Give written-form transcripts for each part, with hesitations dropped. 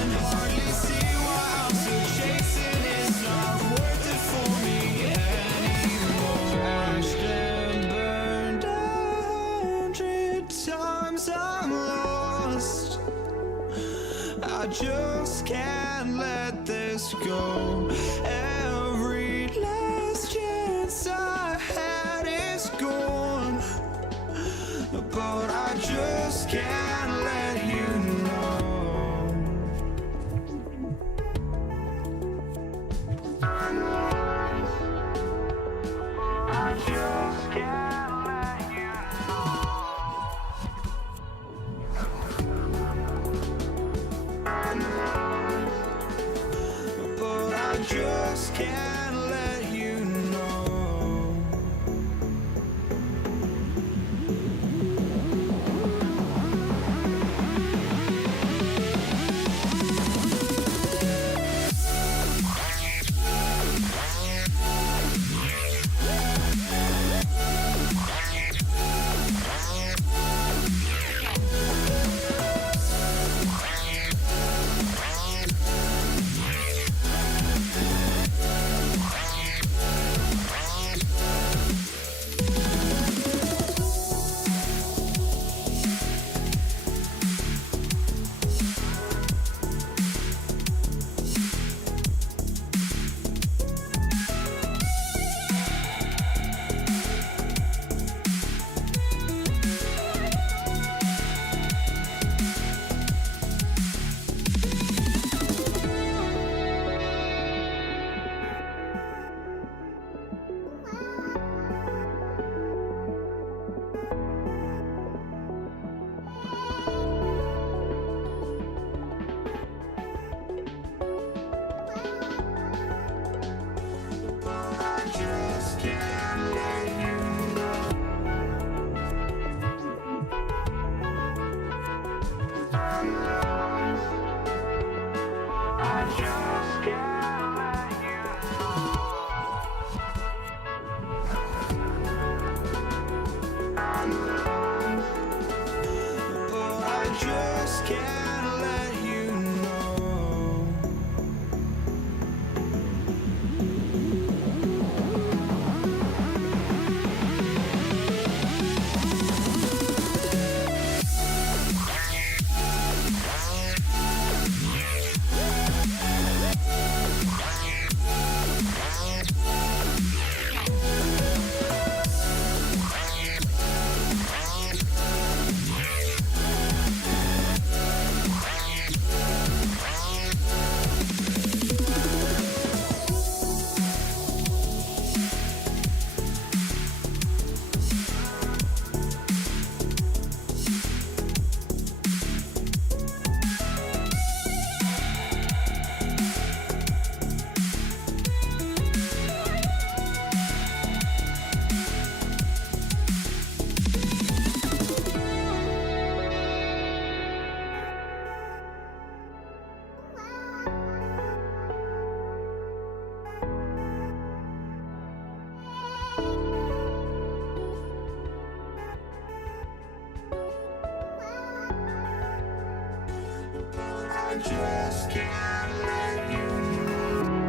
can hardly see why I'm still chasing. It's not worth it for me anymore. Crashed and burned 100 times, I'm lost. I just can't let this go. Every last chance I had is gone, but I just can't let you know. I just can't let you know. But I just can't let you know. just can't let you know.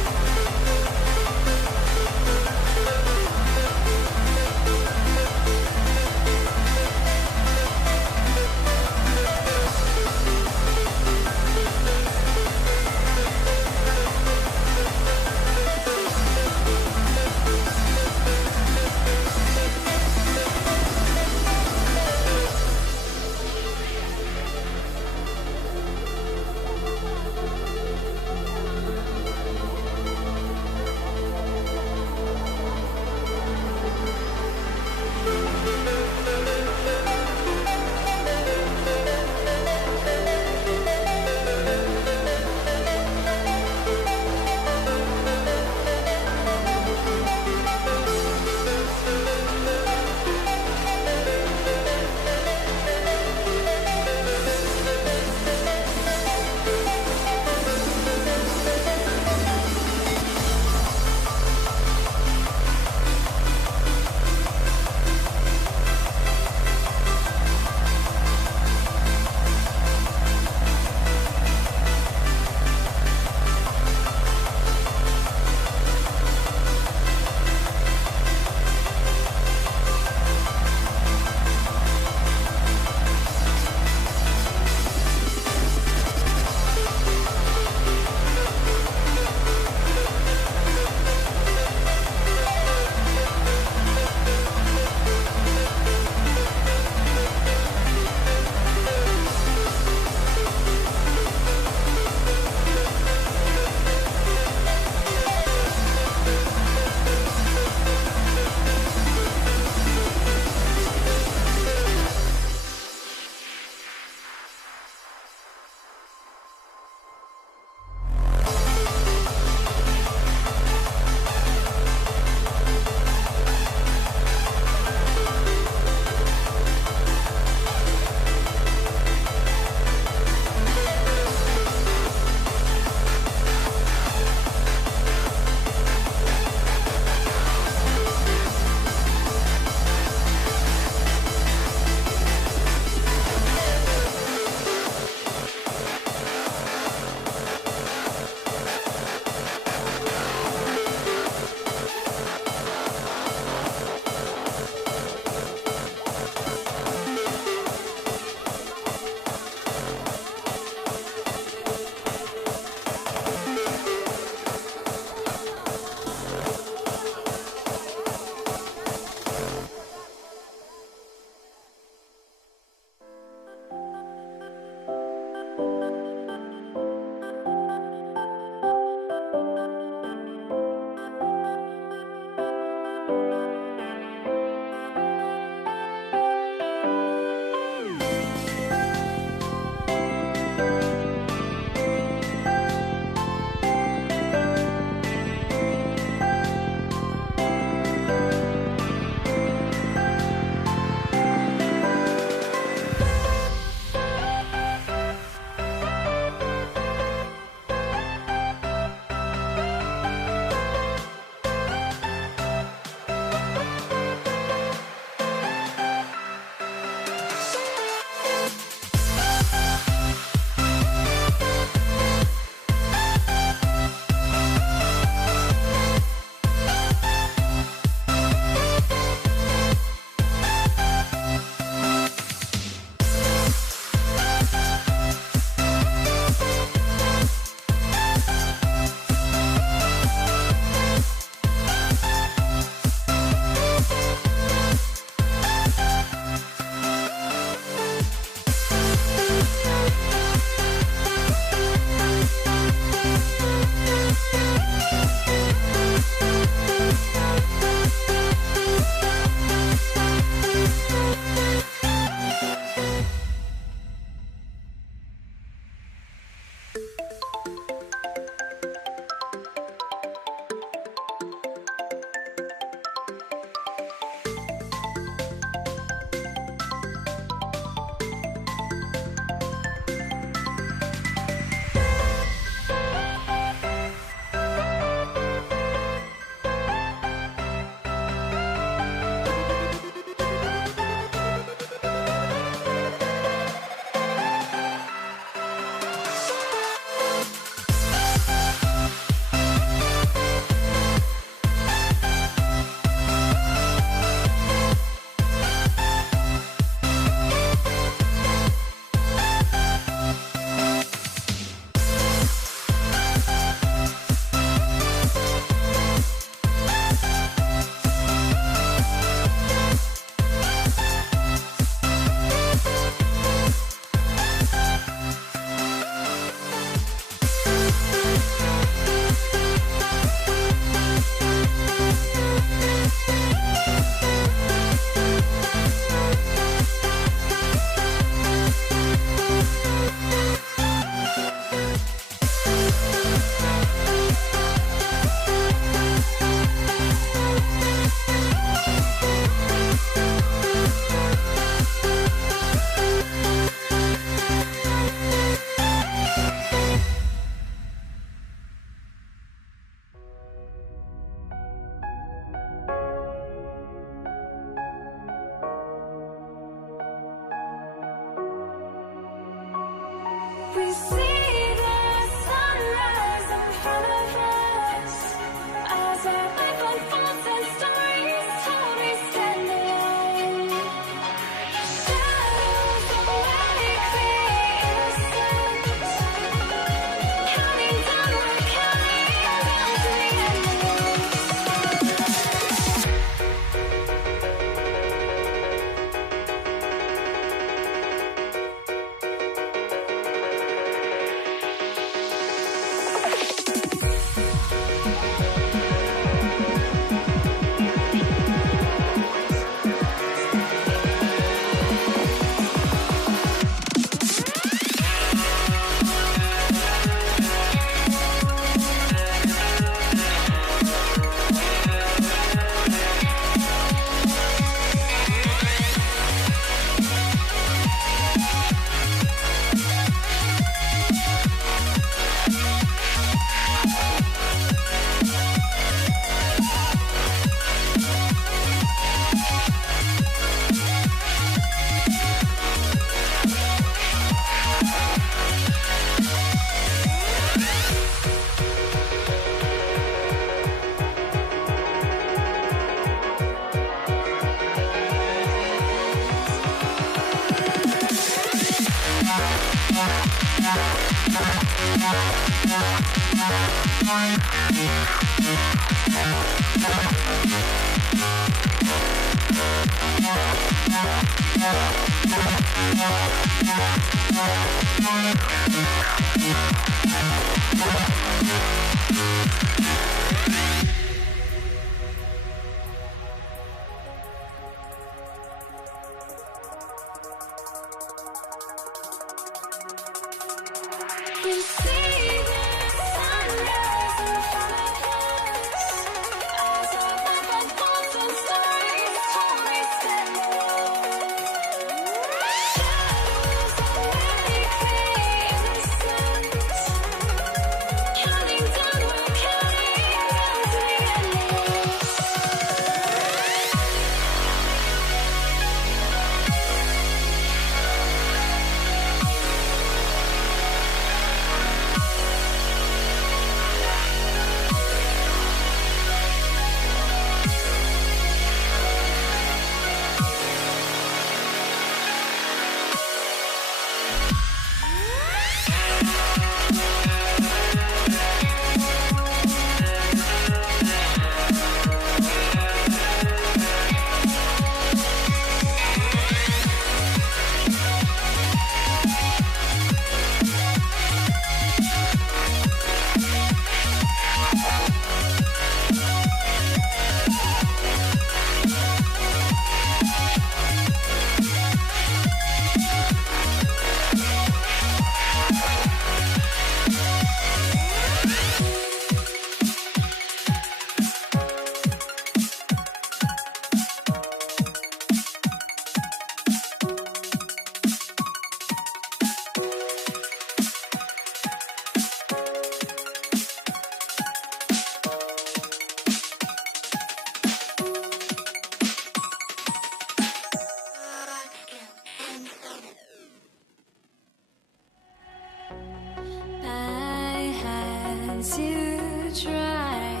To try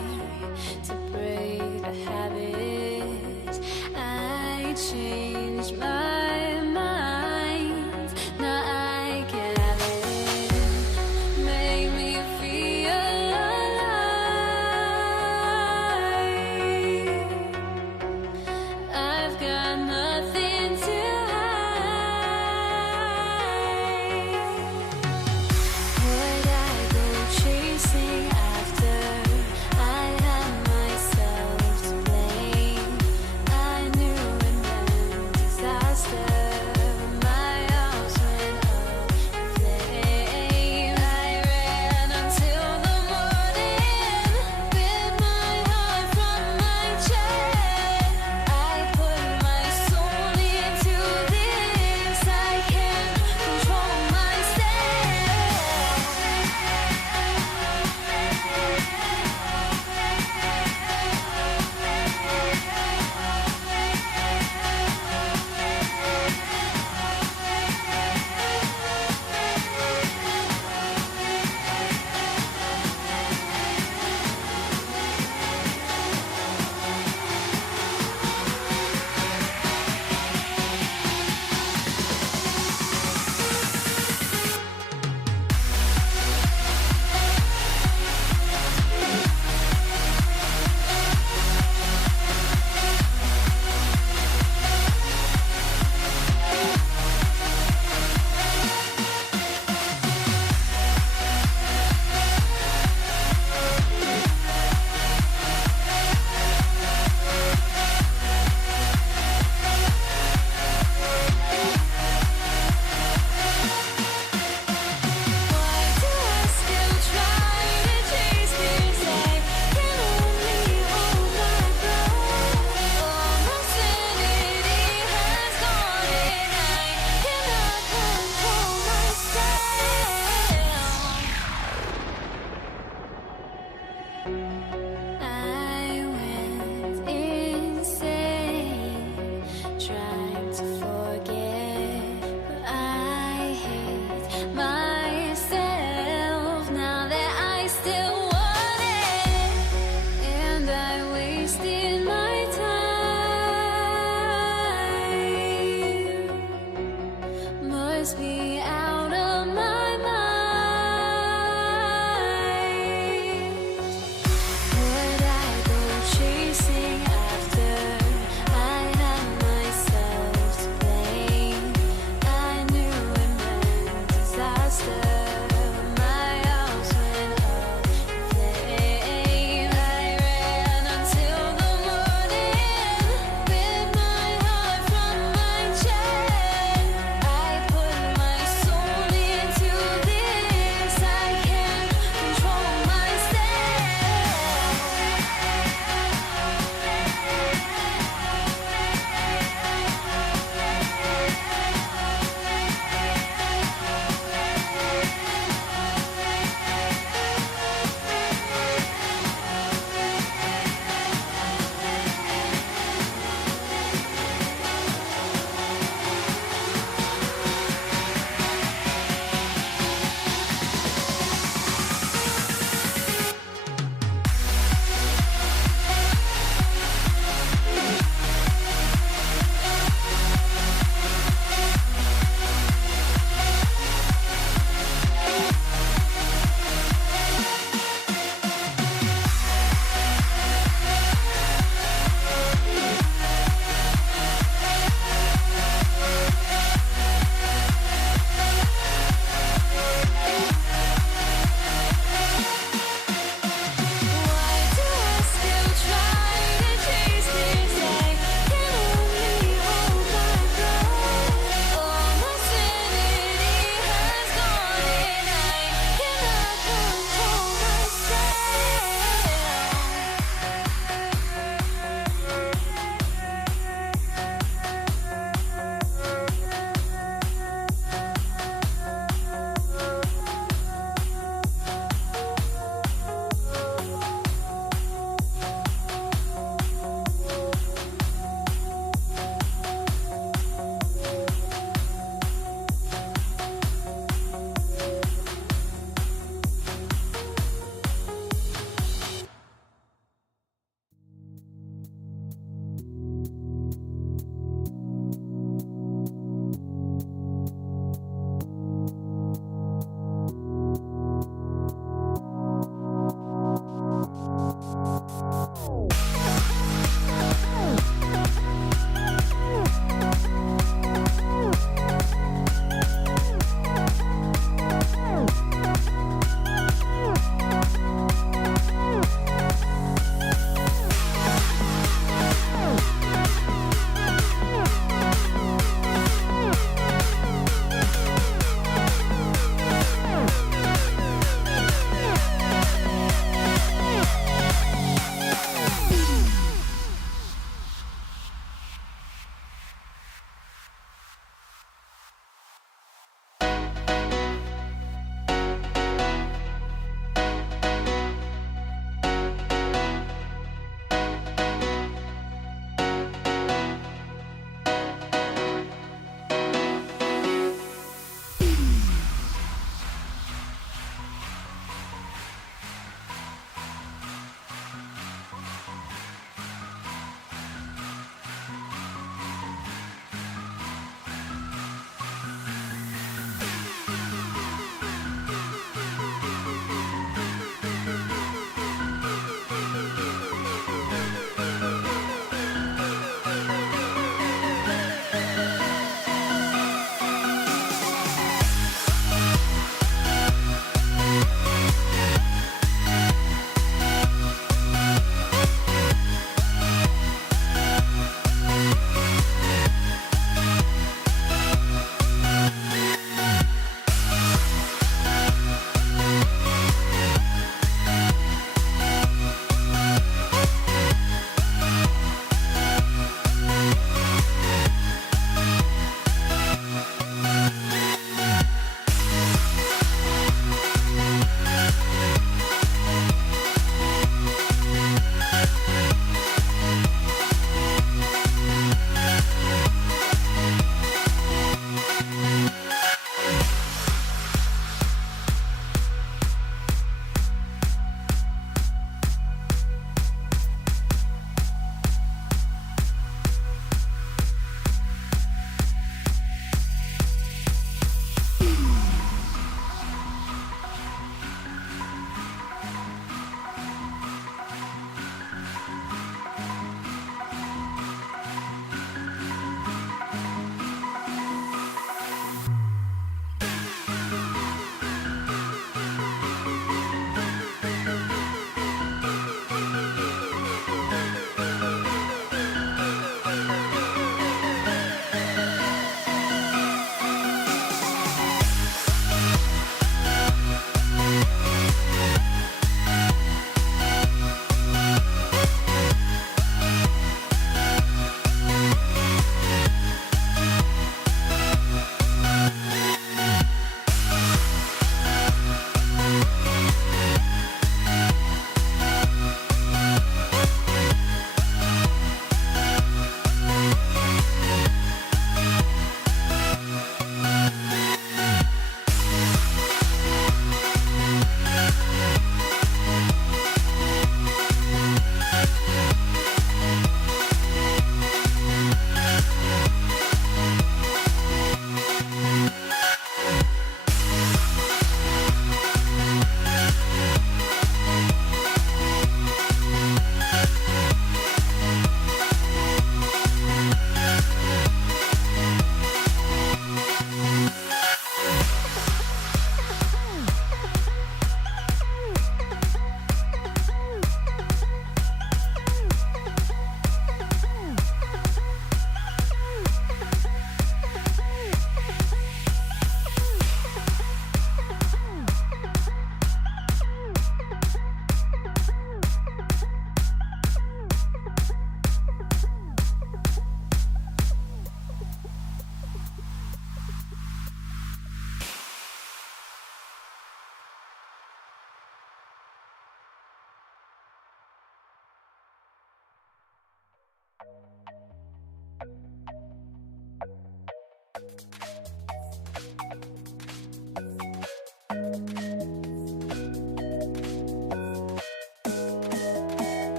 to break the habit, I changed my mind. Now I can have it. Make me feel alive. I've got nothing to hide. Would I go chasing after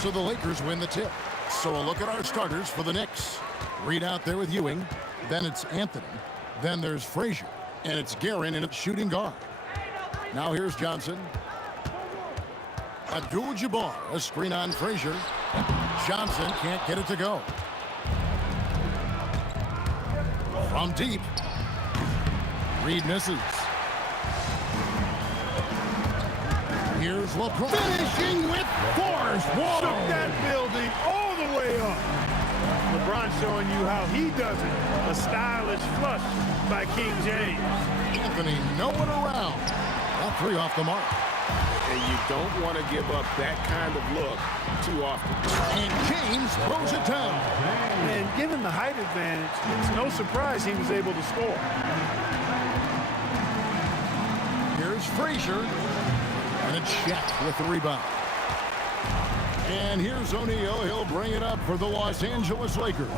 So the Lakers win the tip. So a look at our starters for the Knicks. Reed out there with Ewing. Then it's Anthony. Then there's Frazier. And it's Guerin in at shooting guard. Now here's Johnson. Abdul-Jabbar, a screen on Frazier. Johnson can't get it to go. From deep. Reed misses. Here's LeBron. Finishing with force. Whoa. Shook that building all the way up. LeBron showing you how he does it. A stylish flush by King James. Anthony nowhere around. That three off the mark. And you don't want to give up that kind of look too often. And James throws it down. And given the height advantage, it's no surprise he was able to score. Here's Frazier. And it's Shaq with the rebound. And here's O'Neal. He'll bring it up for the Los Angeles Lakers.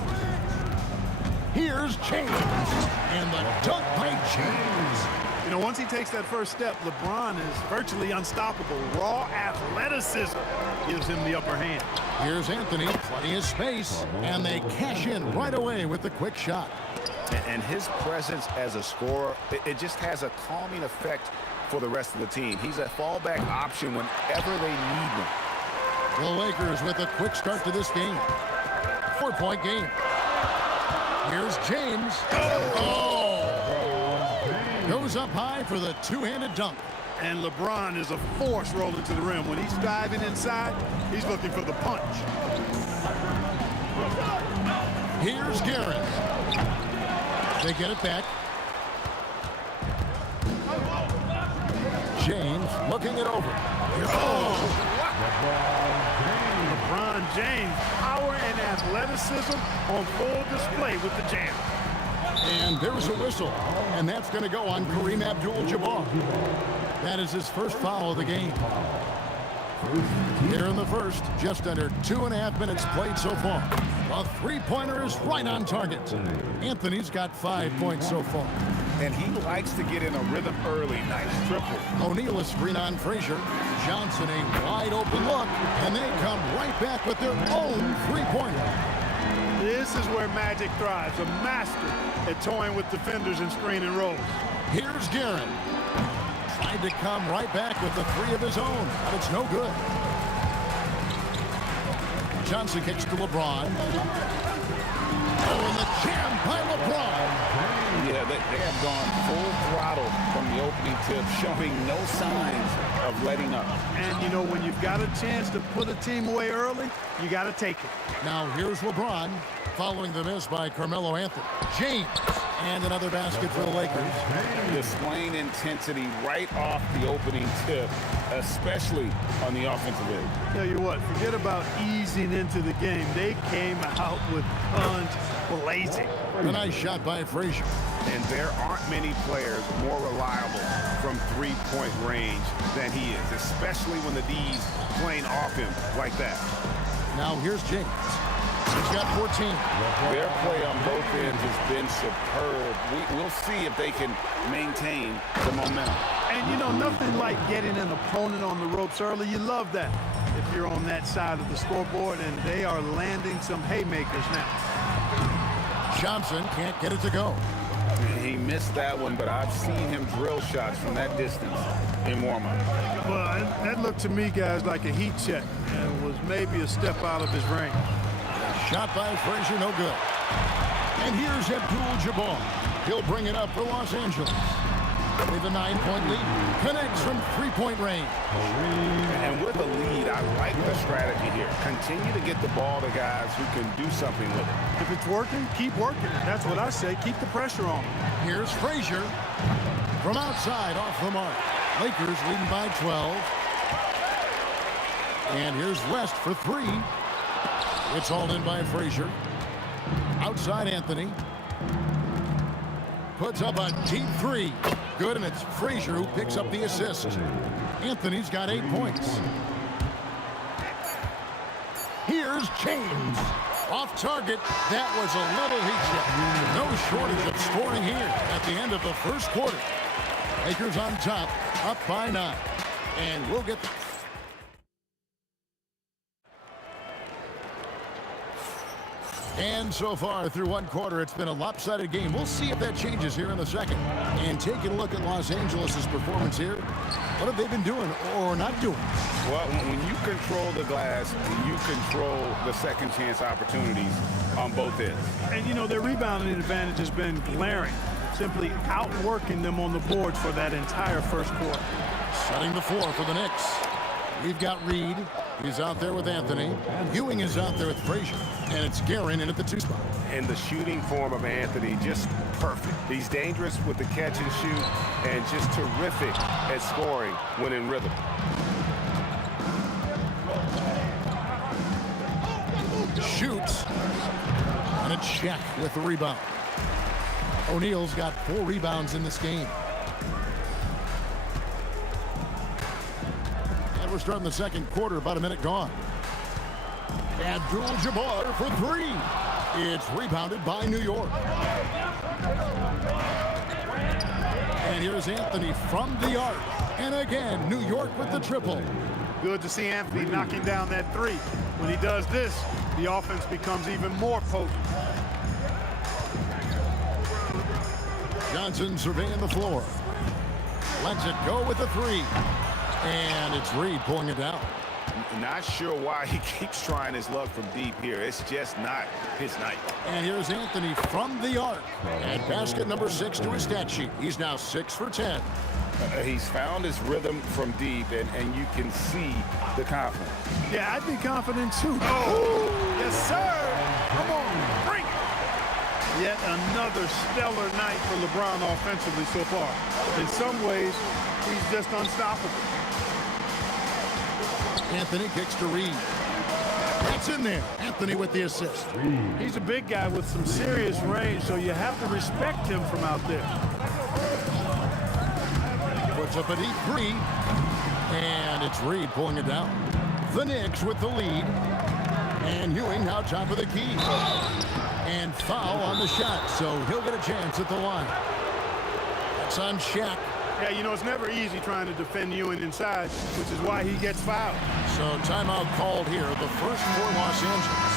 Here's James. And the dunk by James. You know, once he takes that first step, LeBron is virtually unstoppable. Raw athleticism gives him the upper hand. Here's Anthony, plenty of space, and they cash in right away with the quick shot. And his presence as a scorer, it just has a calming effect for the rest of the team. He's a fallback option whenever they need one. The Lakers with a quick start to this game. 4-point game. Here's James. Oh! Goes up high for the two-handed dunk. And LeBron is a force rolling to the rim. When he's diving inside, he's looking for the punch. Here's Guerin. They get it back. James looking it over. Oh! LeBron James, power and athleticism on full display with the jam. And there's a whistle, and that's going to go on Kareem Abdul-Jabbar. That is his first foul of the game. Here in the first, just under 2.5 minutes played so far. A three-pointer is right on target. Anthony's got 5 points so far. And he likes to get in a rhythm early. Nice triple. O'Neal is screen on Frazier. Johnson a wide open look, and they come right back with their own three-pointer. This is where Magic thrives, a master at toying with defenders and screen and rolls. Here's Guerin. Tried to come right back with the three of his own, but it's no good. Johnson kicks to LeBron. Oh, and the jam by LeBron. Yeah, they have gone full throttle from the opening tip, showing no signs of letting up. And, you know, when you've got a chance to put a team away early, you got to take it. Now here's LeBron, following the miss by Carmelo Anthony. James, and another basket for the Lakers. Displaying intensity right off the opening tip, especially on the offensive end. Tell you what, forget about easing into the game. They came out with guns blazing. A nice shot by Frazier. And there aren't many players more reliable from three-point range than he is, especially when the D's playing off him like that. Now here's James. He's got 14. Their play on both ends has been superb. We'll see if they can maintain the momentum. And, you know, nothing like getting an opponent on the ropes early. You love that if you're on that side of the scoreboard, and they are landing some haymakers now. Johnson can't get it to go. He missed that one, but I've seen him drill shots from that distance in warm-up. Well, that looked to me, guys, like a heat check and was maybe a step out of his range. Shot by Frazier, no good. And here's Abdul-Jabbar. He'll bring it up for Los Angeles. With a 9-point lead. Connects from three-point range. And with a lead, I like the strategy here. Continue to get the ball to guys who can do something with it. If it's working, keep working. That's what I say. Keep the pressure on. Here's Frazier. From outside, off the mark. Lakers leading by 12. And here's West for three. It's hauled in by Frazier. Outside Anthony. Puts up a deep three. Good, and it's Frazier who picks up the assist. Anthony's got 8 points. Here's James. Off target. That was a little heat check. No shortage of scoring here at the end of the first quarter. Lakers on top, up by 9. And we'll get... And so far through one quarter, it's been a lopsided game. We'll see if that changes here in the second. And taking a look at Los Angeles' performance here, what have they been doing or not doing? Well, when you control the glass, you control the second chance opportunities on both ends. And, you know, their rebounding advantage has been glaring, simply outworking them on the boards for that entire first quarter. Setting the floor for the Knicks. We've got Reed. He's out there with Anthony. Ewing is out there with Frazier. And it's Guerin in at the 2 spot. And the shooting form of Anthony, just perfect. He's dangerous with the catch and shoot and just terrific at scoring when in rhythm. Shoots. And a check with the rebound. O'Neal's got 4 rebounds in this game. And we're starting the second quarter, about a minute gone. Abdul-Jabbar for 3. It's rebounded by New York. And here's Anthony from the arc. And again, New York with the triple. Good to see Anthony knocking down that 3. When he does this, the offense becomes even more potent. Johnson surveying the floor. Lets it go with the 3. And it's Reed pulling it down. Not sure why he keeps trying his luck from deep here. It's just not his night. And here's Anthony from the arc. And basket number 6 to his stat sheet. He's now 6 for 10. He's found his rhythm from deep, and you can see the confidence. Yeah, I'd be confident too. Oh, yes, sir. Come on, bring it. Yet another stellar night for LeBron offensively so far. In some ways, he's just unstoppable. Anthony kicks to Reed. That's in there. Anthony with the assist. He's a big guy with some serious range, so you have to respect him from out there. Puts up a deep 3. And it's Reed pulling it down. The Knicks with the lead. And Ewing now top of the key. And foul on the shot, so he'll get a chance at the line. That's on Shaq. Yeah, you know, it's never easy trying to defend Ewing inside, which is why he gets fouled. So timeout called here, the first for Los Angeles.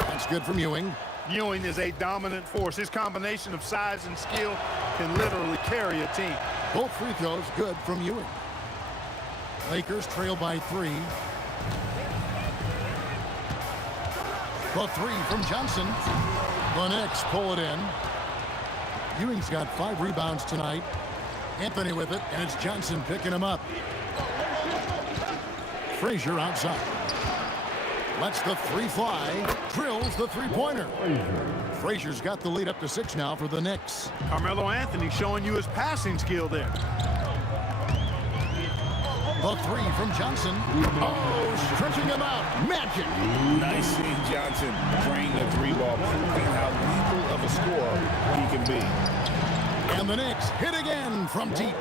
That's good from Ewing. Ewing is a dominant force. His combination of size and skill can literally carry a team. Both free throws good from Ewing. Lakers trail by 3. The 3 from Johnson. The Knicks pull it in. Ewing's got 5 rebounds tonight. Anthony with it, and it's Johnson picking him up. Frazier outside. Lets the 3 fly. Drills the 3-pointer. Frazier's got the lead up to 6 now for the Knicks. Carmelo Anthony showing you his passing skill there. The 3 from Johnson. Oh, stretching him out. Magic. Nice seeing Johnson drain the 3-ball, proving how lethal of a scorer he can be. And the Knicks hit again from deep.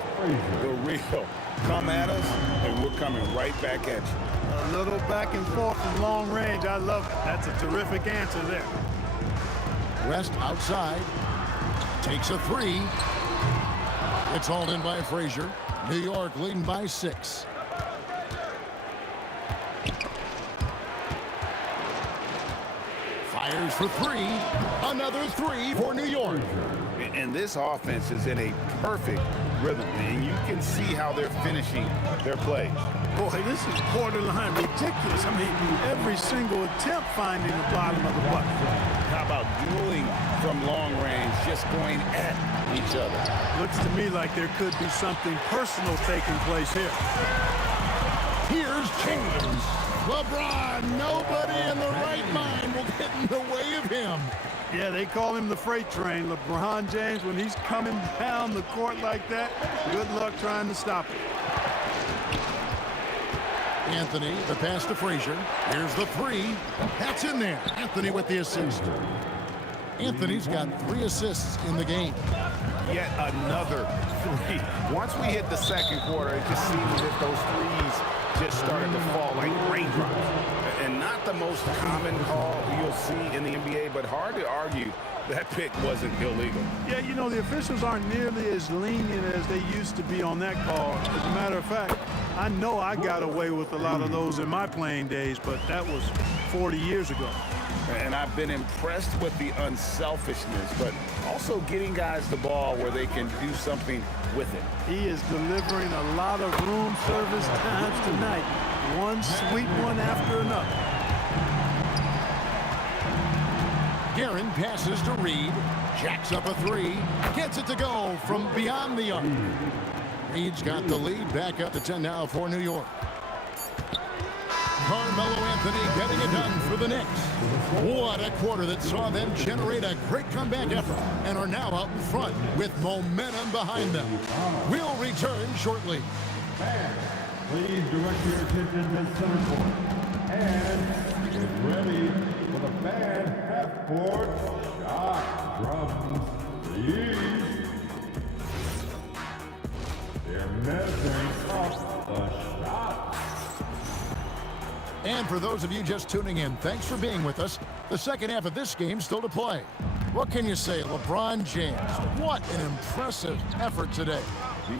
The real. Come at us, and we're coming right back at you. A little back and forth from long range. I love it. That's a terrific answer there. West outside. Takes a 3. It's hauled in by Frazier. New York leading by 6. Fires for 3. Another 3 for New York. And this offense is in a perfect rhythm, and you can see how they're finishing their plays. Boy, this is borderline ridiculous. I mean, every single attempt finding the bottom of the bucket. How about dueling from long range, just going at each other? Looks to me like there could be something personal taking place here. Here's James. LeBron, nobody in the right mind will get in the way of him. Yeah, they call him the freight train. LeBron James, when he's coming down the court like that, good luck trying to stop him. Anthony, the pass to Frazier. Here's the 3. That's in there. Anthony with the assist. Anthony's got 3 assists in the game. Yet another 3. Once we hit the second quarter, it just seemed as if those threes just started to fall like raindrops. And not the most common call you'll see in the NBA, but hard to argue that pick wasn't illegal. Yeah, you know, the officials aren't nearly as lenient as they used to be on that call. As a matter of fact, I know I got away with a lot of those in my playing days, but that was 40 years ago. And I've been impressed with the unselfishness, but also getting guys the ball where they can do something with it. He is delivering a lot of room service times tonight. One sweet one after another. Guerin passes to Reed. Jacks up a three. Gets it to go from beyond the arc. Reed's got the lead back up to 10 now for New York. Carmelo Anthony getting it done for the Knicks. What a quarter that saw them generate a great comeback effort and are now out in front with momentum behind them. We'll return shortly. Please direct your attention to center court. And get ready for the fan half-court shot from Reed. They're measuring up the shot. And for those of you just tuning in, thanks for being with us. The second half of this game still to play. What can you say, LeBron James? What an impressive effort today.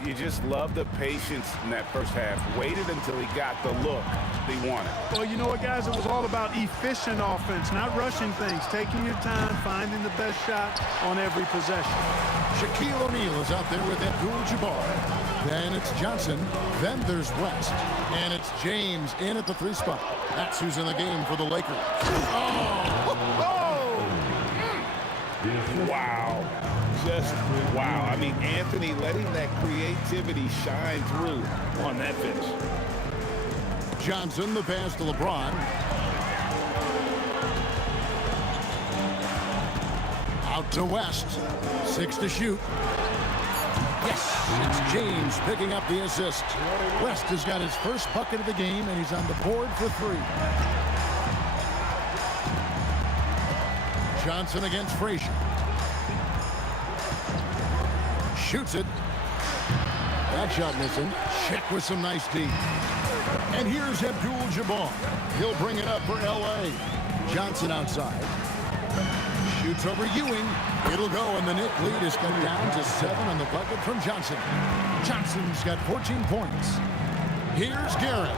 You just love the patience in that first half. Waited until he got the look they wanted. Well, you know what, guys? It was all about efficient offense, not rushing things, taking your time, finding the best shot on every possession. Shaquille O'Neal is out there with Abdul-Jabbar. Then it's Johnson. Then there's West. And it's James in at the three spot. That's who's in the game for the Lakers. Wow. Just wow. I mean, Anthony letting that creativity shine through on that finish. Johnson, the pass to LeBron. Out to West. 6 to shoot. Yes, it's James picking up the assist. West has got his first bucket of the game, and he's on the board for 3. Johnson against Frazier. Shoots it. That shot missing. Check with some nice D. And here's Abdul-Jabbar. He'll bring it up for L.A. Johnson outside. Shoots over Ewing. It'll go, and the Knicks lead is cut down to 7 on the bucket from Johnson. Johnson's got 14 points. Here's Garrett.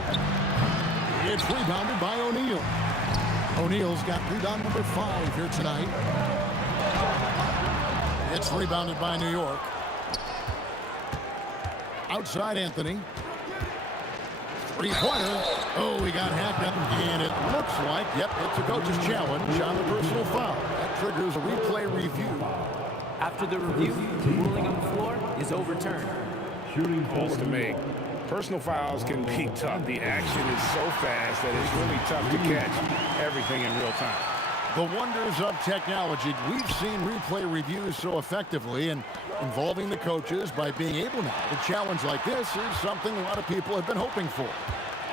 It's rebounded by O'Neal. O'Neal's got rebound number 5 here tonight. It's rebounded by New York. Outside Anthony. Three-pointer. Oh, he got hacked up, and it looks like, yep, it's a coach's challenge on the personal foul. That triggers a replay review. After the review, the ruling on the floor is overturned. Shooting Calls to make. Personal fouls can be tough. The action is so fast that it's really tough to catch everything in real time. The wonders of technology. We've seen replay reviews so effectively, and involving the coaches by being able now to challenge like this is something a lot of people have been hoping for.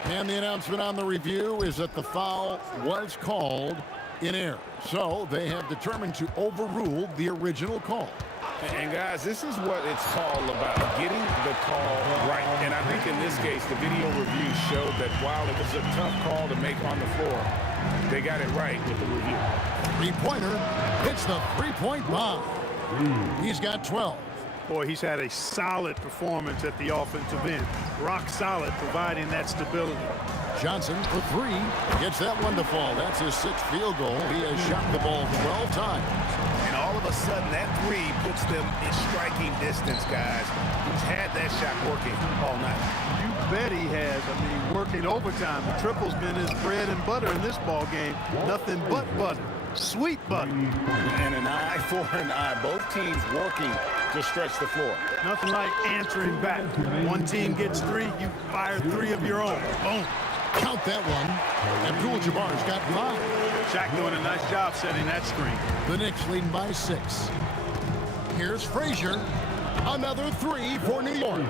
And the announcement on the review is that the foul was called in error. So they have determined to overrule the original call. And guys, this is what it's all about, getting the call right. And I think in this case, the video review showed that while it was a tough call to make on the floor, they got it right with the review. Three-pointer hits the three-point bomb. He's got 12. Boy, he's had a solid performance at the offensive end. Rock solid, providing that stability. Johnson for 3. Gets that one to fall. That's his 6th field goal. He has shot the ball 12 times. And all of a sudden, that 3 puts them in striking distance, guys. He's had that shot working all night. You bet he has. I mean, working overtime. The triple's been his bread and butter in this ball game. Nothing but butter. Sweet butter. And an eye for an eye. Both teams working to stretch the floor. Nothing like answering back. One team gets 3, you fire 3 of your own. Boom. Count that one. Abdul-Jabbar's got 5. Shaq doing a nice job setting that screen. The Knicks leading by 6. Here's Frazier. Another 3 for New York.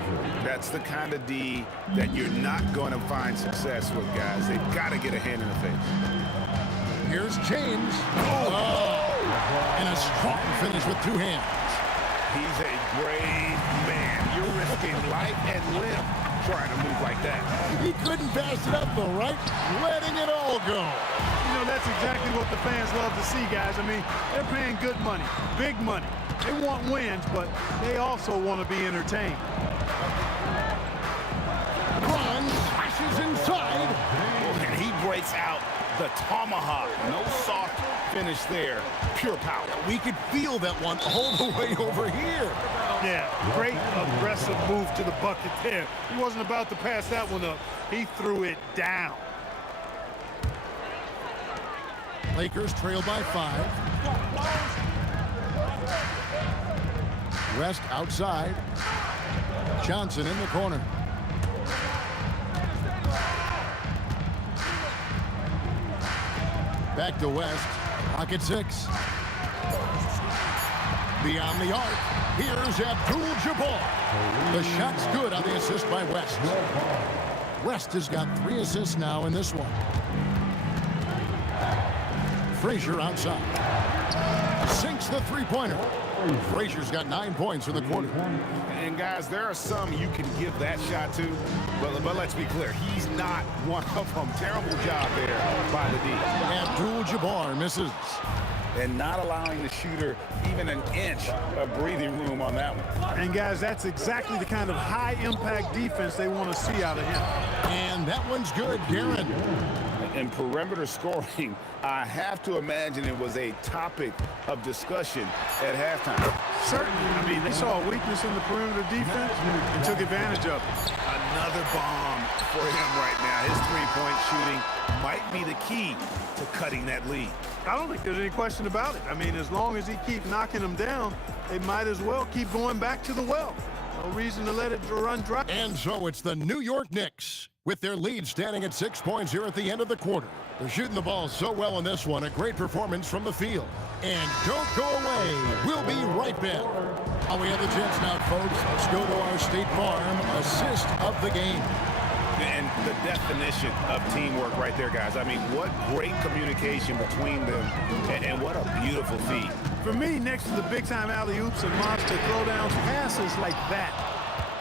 That's the kind of D that you're not going to find success with, guys. They've got to get a hand in the face. Here's James. Oh! And a strong finish with 2 hands. He's a brave man. You're risking life and limb trying to move like that. He couldn't pass it up, though, right? Letting it all go. You know, that's exactly what the fans love to see, guys. I mean, they're paying good money, big money. They want wins, but they also want to be entertained. Braun flashes inside. And he breaks out the tomahawk. No soft finish there. Pure power. We could feel that one all the way over here. Yeah, great aggressive move to the bucket there. He wasn't about to pass that one up. He threw it down. Lakers trail by 5. West outside. Johnson in the corner. Back to West. Pocket 6. Beyond the arc. Here's Abdul-Jabbar. The shot's good on the assist by West. West has got 3 assists now in this one. Frazier outside. Sinks the three-pointer. Frazier's got 9 points in the quarter. And guys, there are some you can give that shot to, but let's be clear, he's not one of them. Terrible job there by the D. Abdul-Jabbar misses. And not allowing the shooter even an inch of breathing room on that one. And guys, that's exactly the kind of high-impact defense they want to see out of him. And that one's good, Darren. In perimeter scoring, I have to imagine it was a topic of discussion at halftime. Certainly. I mean, they saw a weakness in the perimeter defense and took advantage of it. Another bomb for him right now. His three-point shooting might be the key to cutting that lead. I don't think there's any question about it. I mean, as long as he keeps knocking them down, they might as well keep going back to the well. No reason to let it run dry. And so it's the New York Knicks with their lead standing at 6 points here at the end of the quarter. They're shooting the ball so well in this one. A great performance from the field. And don't go away. We'll be right back. Oh, we have the chance now, folks. Let's go to our State Farm assist of the game. And the definition of teamwork right there, guys. I mean, what great communication between them, and what a beautiful feed. For me, next to the big-time alley-oops and monster throwdowns, passes like that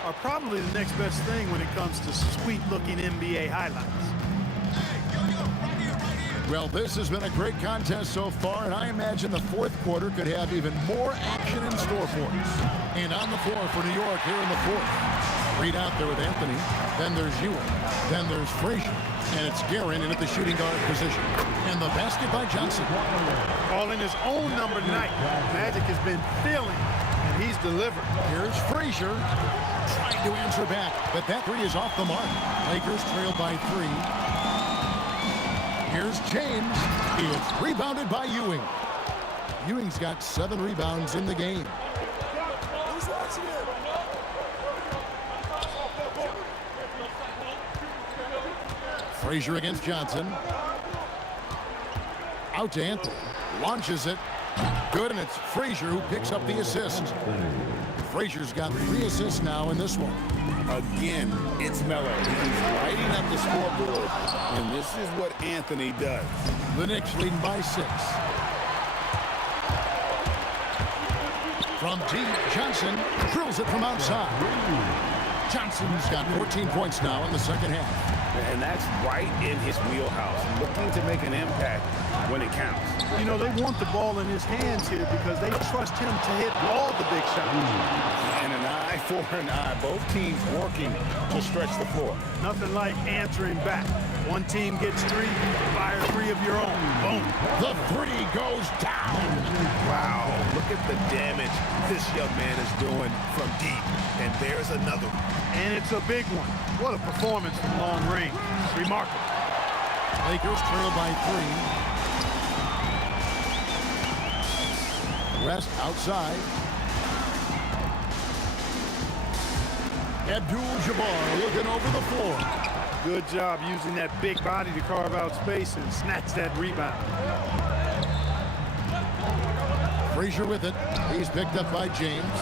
are probably the next best thing when it comes to sweet-looking NBA highlights. Well, this has been a great contest so far, and I imagine the fourth quarter could have even more action in store for us. And on the floor for New York here in the fourth. Reed out there with Anthony. Then there's Ewing. Then there's Frazier. And it's Guerin in at the shooting guard position. And the basket by Johnson. Calling his own number 9. Magic has been feeling, and he's delivered. Here's Frazier. Trying to answer back, but that 3 is off the mark. Lakers trail by 3. Here's James. It's rebounded by Ewing. Ewing's got 7 rebounds in the game. Frazier against Johnson. Out to Anthony. Launches it. Good, and it's Frazier who picks up the assist. Frazier's got 3 assists now in this one. Again, it's Melo. He's lighting up the scoreboard, and this is what Anthony does. The Knicks leading by 6. From deep, Johnson drills it from outside. Johnson's got 14 points now in the second half. And that's right in his wheelhouse, looking to make an impact when it counts. You know, they want the ball in his hands here because they trust him to hit all the big shots. And an eye for an eye. Both teams working to stretch the floor. Nothing like answering back. One team gets 3, fire 3 of your own. Boom. The 3 goes down. Wow, look at the damage this young man is doing from deep. And there's another one. And it's a big one. What a performance from long range. Remarkable. Lakers trail by 3. West outside. Abdul-Jabbar looking over the floor. Good job using that big body to carve out space and snatch that rebound. Frazier with it. He's picked up by James.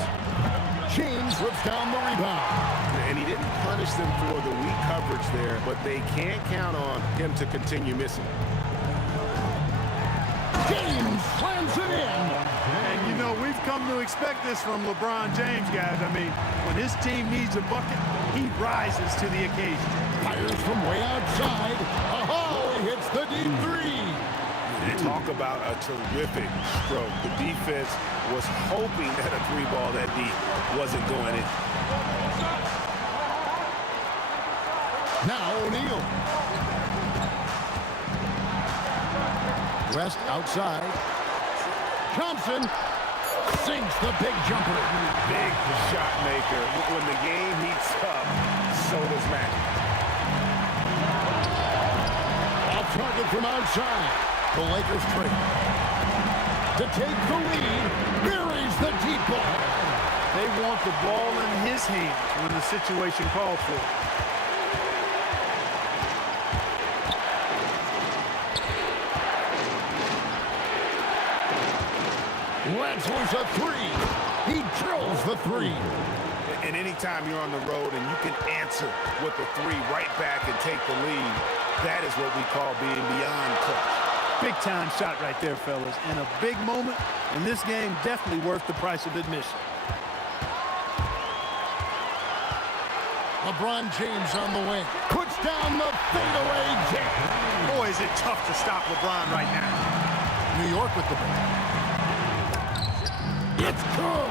James rips down the rebound. And he didn't punish them for the weak coverage there, but they can't count on him to continue missing. James slams it in. And, you know, we've come to expect this from LeBron James, guys. I mean, when his team needs a bucket, he rises to the occasion. Fires from way outside. Oh, he hits the deep three. Talk about a terrific stroke. The defense was hoping that a three ball that deep wasn't going in. Now O'Neal. West outside. Thompson sinks the big jumper. Big shot maker. When the game heats up, so does Matt. Off target from outside. The Lakers trade. To take the lead, buries the deep ball. They want the ball in his hands when the situation calls for it. Lets loose a three. He drills the three. And anytime you're on the road and you can answer with the three right back and take the lead, that is what we call being beyond clutch. Big-time shot right there, fellas. And a big moment in this game, definitely worth the price of admission. LeBron James on the wing. Puts down the fadeaway jam. Boy, is it tough to stop LeBron right now. New York with the ball. It's good.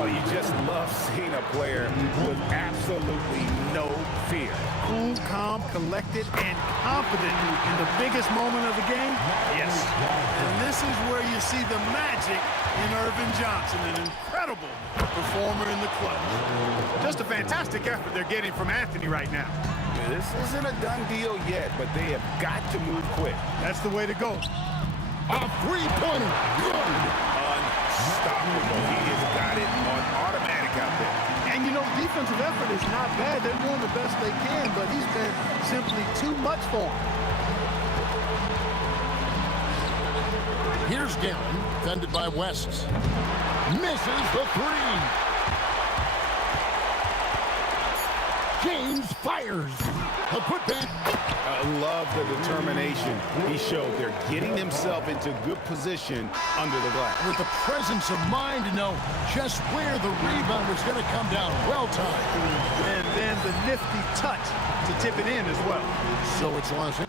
Oh, you just love seeing a player with absolutely no fear. Cool, calm, collected, and confident in the biggest moment of the game? Yes. And this is where you see the magic in Irvin Johnson, an incredible performer in the clutch. Just a fantastic effort they're getting from Anthony right now. This isn't a done deal yet, but they have got to move quick. That's the way to go. A three-pointer. Good. Unstoppable. He has got it on automatic out there. And, you know, defensive effort is not bad. They're doing the best they can, but he's been simply too much for them. Here's Galen, defended by West. Misses the three. James fires. A putback. I love the determination he showed. They're getting himself into good position under the glass. With the presence of mind to know just where the rebound was going to come down. Well timed. And then the nifty touch to tip it in as well. So it's Los Angeles.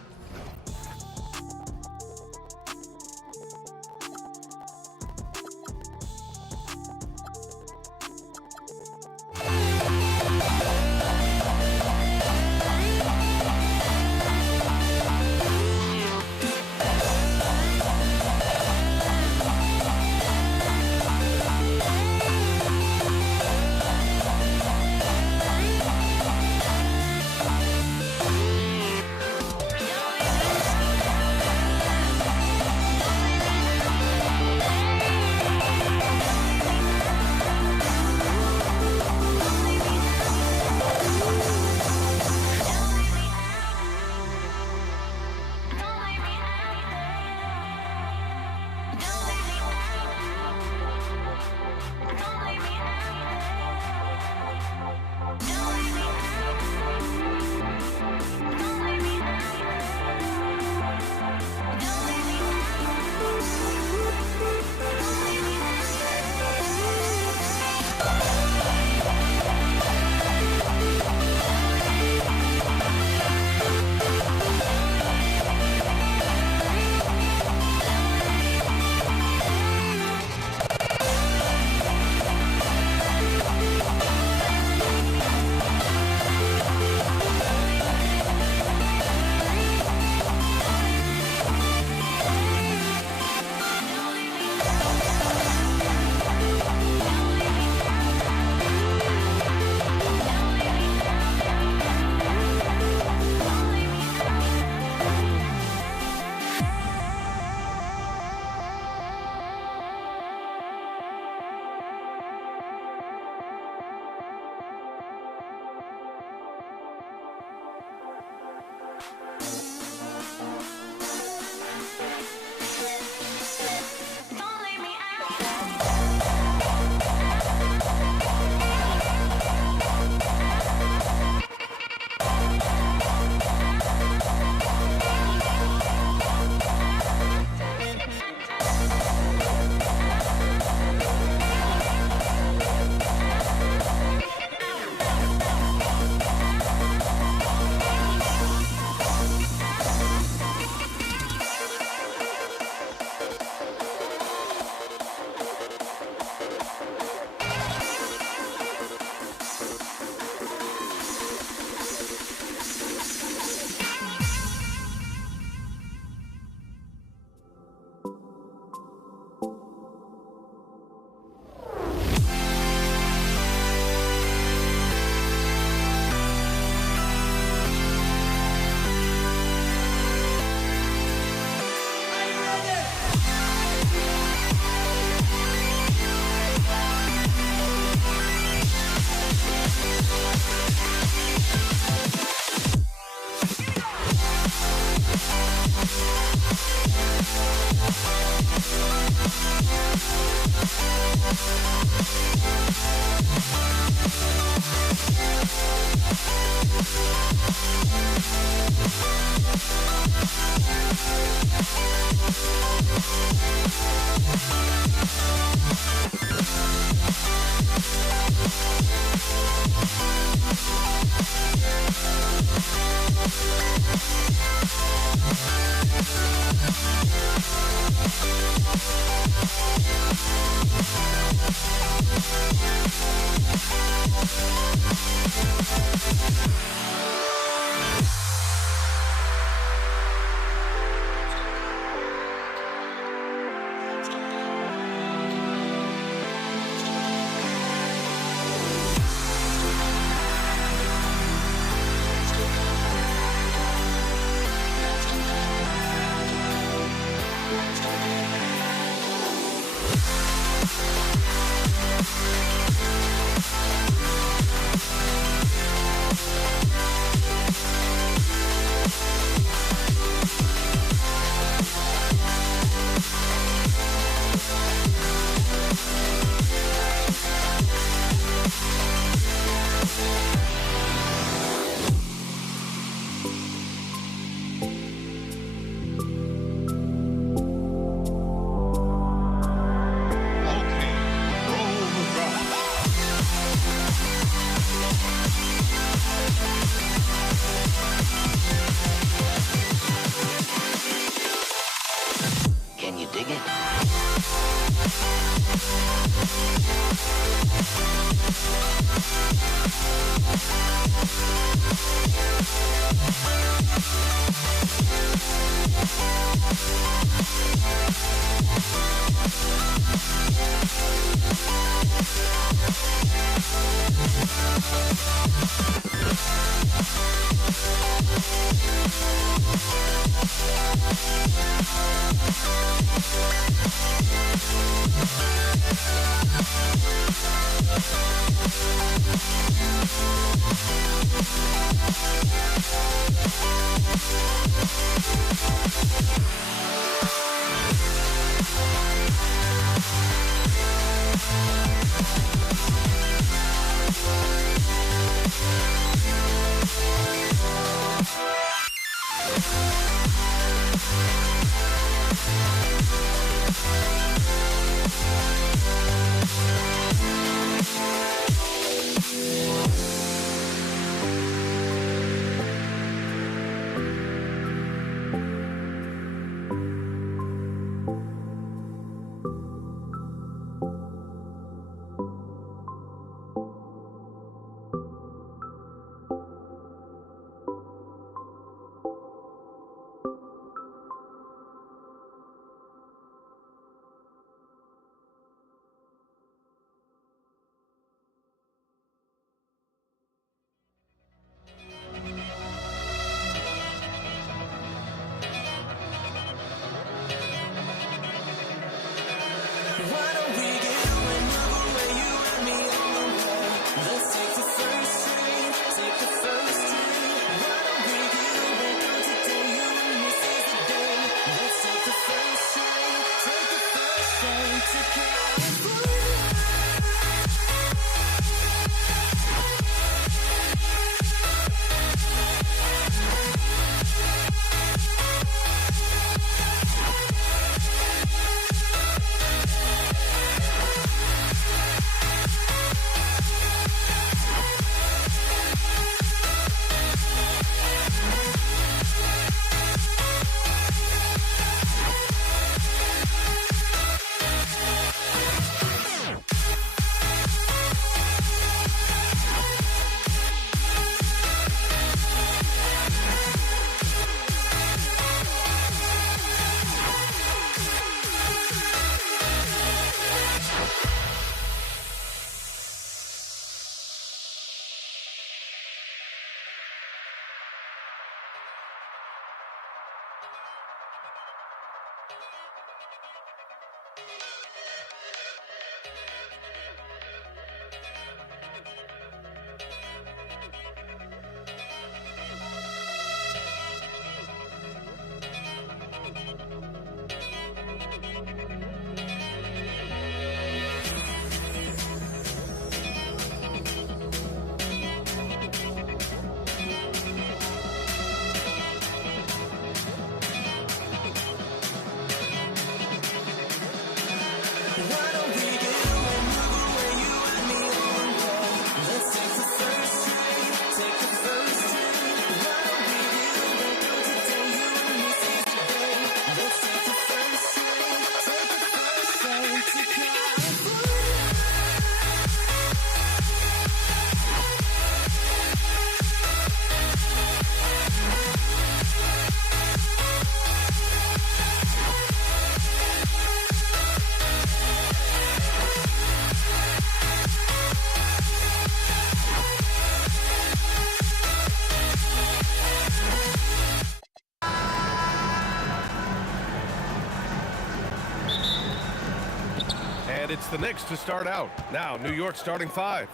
And it's the Knicks to start out. Now, New York starting five.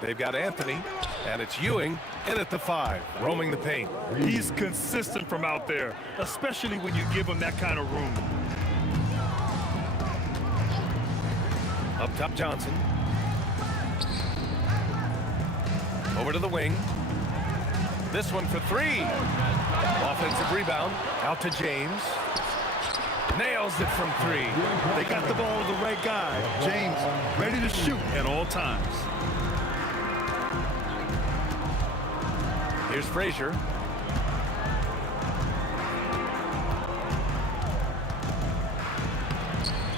They've got Anthony, and it's Ewing in at the 5, roaming the paint. He's consistent from out there, especially when you give him that kind of room. Up top, Johnson. Over to the wing. This one for 3. Offensive rebound. Out to James. Nails it from 3. They got the ball to the right guy. James ready to shoot at all times. Here's Frazier.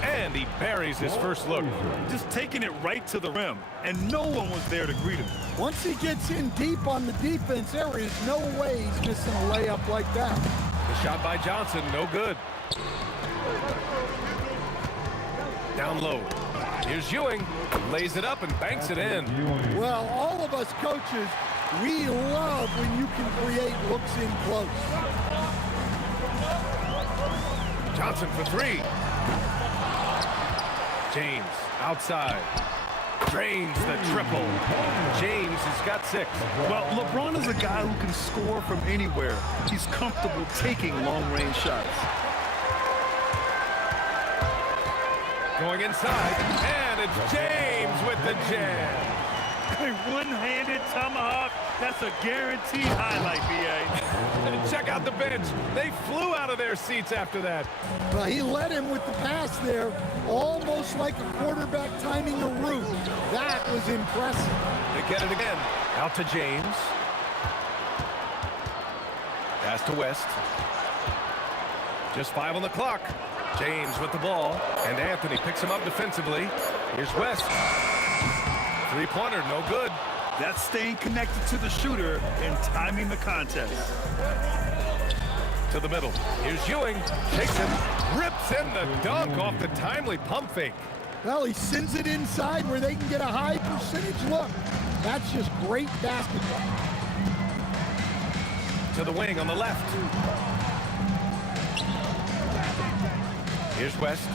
And he buries his first look. Just taking it right to the rim, and no one was there to greet him. Once he gets in deep on the defense, there is no way he's missing a layup like that. The shot by Johnson, no good. Down low. Here's Ewing. Lays it up and banks it in. Well, all of us coaches We love when you can create looks in close. Johnson for three. James outside. Drains the triple. James has got 6. Well, LeBron is a guy who can score from anywhere. He's comfortable taking long-range shots. Going inside, and it's James with the jam. A one-handed tomahawk. That's a guaranteed highlight, B.A. And check out the bench. They flew out of their seats after that. Well, he led him with the pass there, almost like a quarterback timing a route. That was impressive. They get it again. Out to James. Pass to West. Just 5 on the clock. James with the ball, and Anthony picks him up defensively. Here's West. Three-pointer, no good. That's staying connected to the shooter and timing the contest. To the middle. Here's Ewing. Takes him. Rips in the dunk off the timely pump fake. Well, he sends it inside where they can get a high percentage look. That's just great basketball. To the wing on the left. Here's West.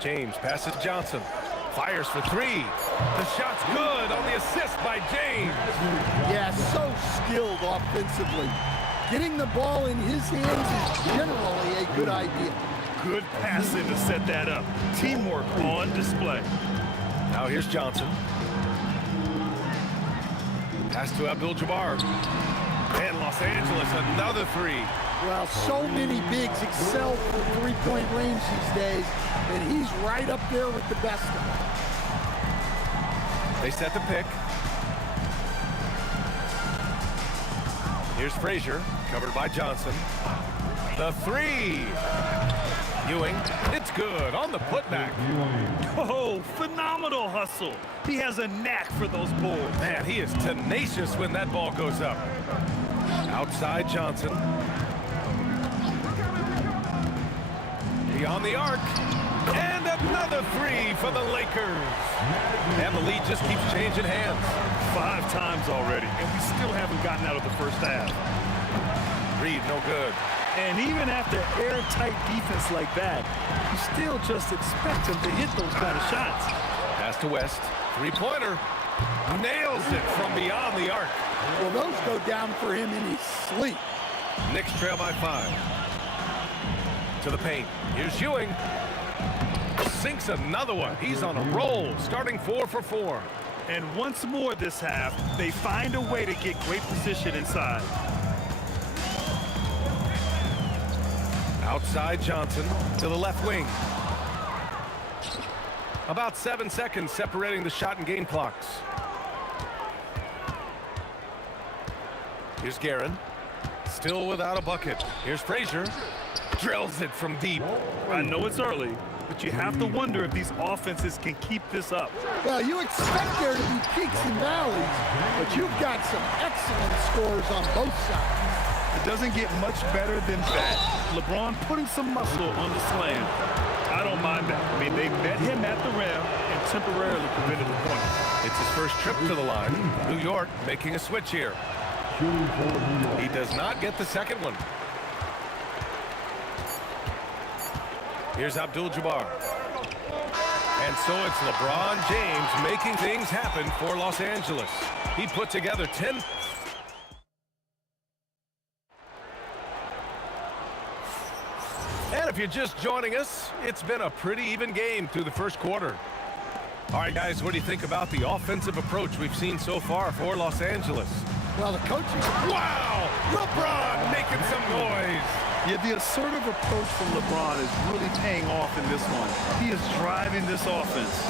James passes Johnson. Fires for 3. The shot's good on the assist by James. Yeah, so skilled offensively. Getting the ball in his hands is generally a good idea. Good passing to set that up. Teamwork on display. Now here's Johnson. Pass to Abdul-Jabbar. And Los Angeles, another 3. Well, so many bigs excel from three-point range these days, and he's right up there with the best of them. They set the pick. Here's Frazier, covered by Johnson. The 3. Ewing, it's good on the putback. Oh, phenomenal hustle. He has a knack for those boards. Man, he is tenacious when that ball goes up. Outside Johnson. Beyond the arc. And another 3 for the Lakers. And the lead just keeps changing hands. 5 times already, and we still haven't gotten out of the first half. Reed, no good. And even after airtight defense like that, you still just expect him to hit those kind of shots. Pass to West. Three-pointer. Nails it from beyond the arc. Well, those go down for him in his sleep. Knicks trail by 5. To the paint. Here's Ewing. Sinks another one. He's on a roll, starting 4 for 4. And once more this half, they find a way to get great position inside. Outside Johnson to the left wing. About 7 seconds separating the shot and game clocks. Here's Guerin. Still without a bucket. Here's Frazier. Drills it from deep. I know it's early, but you have to wonder if these offenses can keep this up. Well, you expect there to be peaks and valleys, but you've got some excellent scores on both sides. It doesn't get much better than that. LeBron putting some muscle on the slam. I don't mind that. I mean, they met him at the rim and temporarily prevented the point. It's his first trip to the line. New York making a switch here. He does not get the second one. Here's Abdul-Jabbar. And so it's LeBron James making things happen for Los Angeles. He put together 10. And if you're just joining us, it's been a pretty even game through the first quarter. All right, guys, what do you think about the offensive approach we've seen so far for Los Angeles? Well, the coaching... Wow! LeBron making some noise. Yeah, the assertive approach from LeBron is really paying off in this one. He is driving this offense.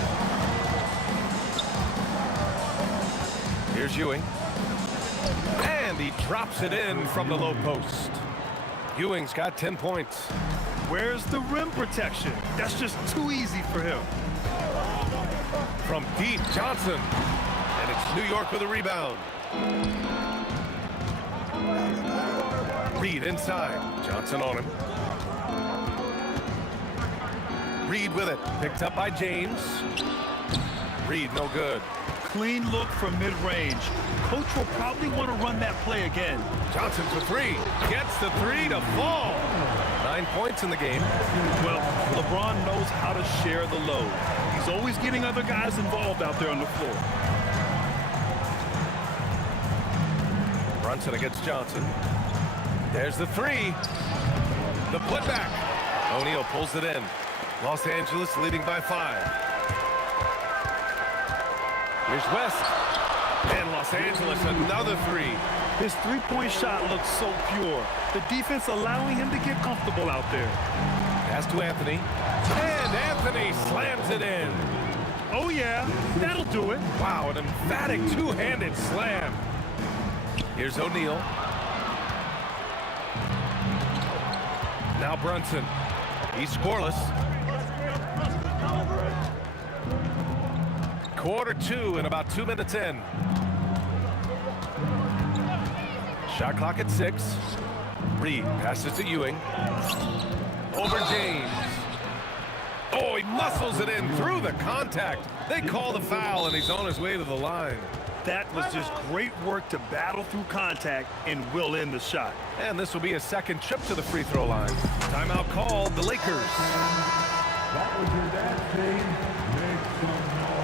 Here's Ewing. And he drops it in from the low post. Ewing's got 10 points. Where's the rim protection? That's just too easy for him. From deep, Johnson. And it's New York with a rebound. Reed inside. Johnson on him. Reed with it. Picked up by James. Reed no good. clean look from mid-range. Coach will probably want to run that play again. Johnson for three. Gets the three to fall. 9 points in the game. Well, LeBron knows how to share the load. He's always getting other guys involved out there on the floor. Brunson against Johnson. There's the three. The putback. O'Neal pulls it in. Los Angeles leading by 5. Here's West. And Los Angeles another three. His three-point shot looks so pure. The defense allowing him to get comfortable out there. Pass to Anthony. And Anthony slams it in. Oh, yeah. That'll do it. Wow, an emphatic two-handed slam. Here's O'Neal. Now Brunson. He's scoreless. Quarter 2 and about 2 minutes in. Shot clock at 6. Reed passes to Ewing. Over James. Oh, he muscles it in through the contact. They call the foul, and he's on his way to the line. That was just great work to battle through contact and will end the shot. And this will be his second trip to the free throw line. Timeout called, the Lakers. That was your dad's team. Make some noise.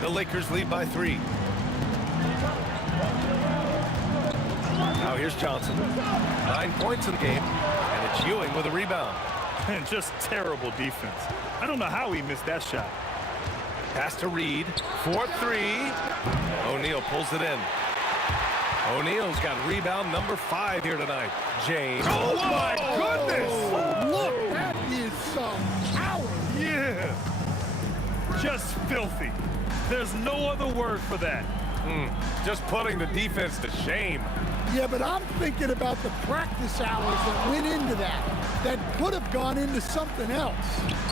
The Lakers lead by 3. Now here's Johnson. 9 points in the game, and it's Ewing with a rebound. And just terrible defense. I don't know how he missed that shot. Pass to Reed for 3. O'Neal pulls it in. O'Neal's got rebound number 5 here tonight. James. Oh, my goodness! Look, that is some power. Yeah. Just filthy. There's no other word for that. Just putting the defense to shame. Yeah, but I'm thinking about the practice hours that went into that could have gone into something else.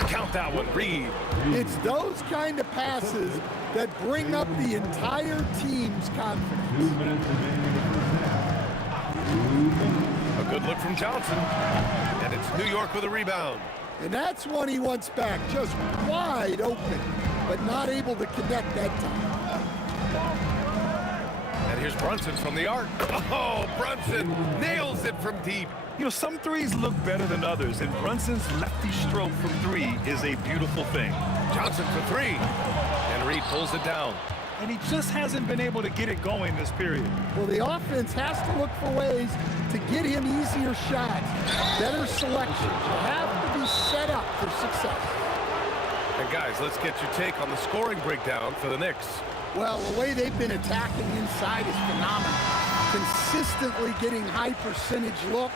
Count that one, Reed. It's those kind of passes that bring up the entire team's confidence. 2 minutes remaining in the first half. A good look from Johnson. And it's New York with a rebound. And that's one he wants back, just wide open, but not able to connect that time. And here's Brunson from the arc. Oh, Brunson nails it from deep. You know, some threes look better than others, and Brunson's lefty stroke from 3 is a beautiful thing. Johnson for 3. And Reed pulls it down. And he just hasn't been able to get it going this period. Well, the offense has to look for ways to get him easier shots, better selection. You have to be set up for success. And guys, let's get your take on the scoring breakdown for the Knicks. Well, the way they've been attacking inside is phenomenal. Consistently getting high percentage looks,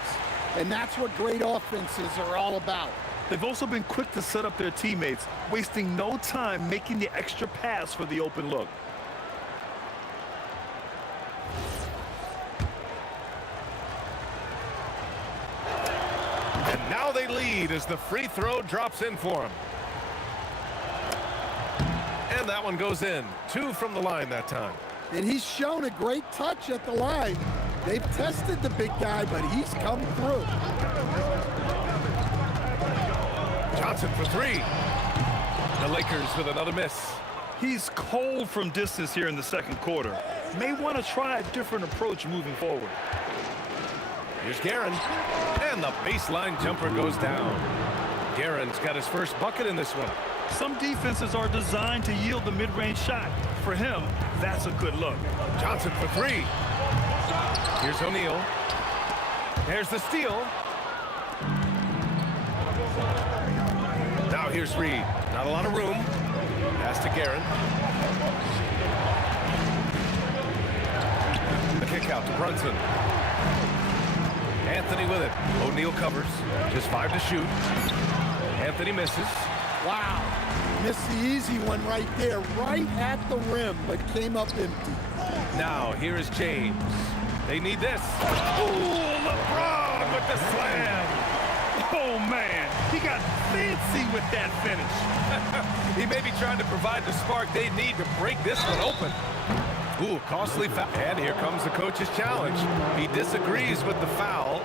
and that's what great offenses are all about. They've also been quick to set up their teammates, wasting no time making the extra pass for the open look. And now they lead as the free throw drops in for him. And that one goes in. 2 from the line that time. And he's shown a great touch at the line. They've tested the big guy, but he's come through. Johnson for 3. The Lakers with another miss. He's cold from distance here in the second quarter. May want to try a different approach moving forward. Here's Guerin. And the baseline jumper goes down. Guerin's got his first bucket in this one. Some defenses are designed to yield the mid-range shot. For him, that's a good look. Johnson for 3. Here's O'Neal. There's the steal. Now here's Reed. Not a lot of room. Pass to Guerin. The kick out to Brunson. Anthony with it. O'Neal covers. Just 5 to shoot. Anthony misses. Wow. Missed the easy one right there, right at the rim, but came up empty. Now here is James. They need this. Oh, LeBron with the slam. Oh, man. He got fancy with that finish. He may be trying to provide the spark they need to break this one open. Ooh, costly foul. And here comes the coach's challenge. He disagrees with the foul.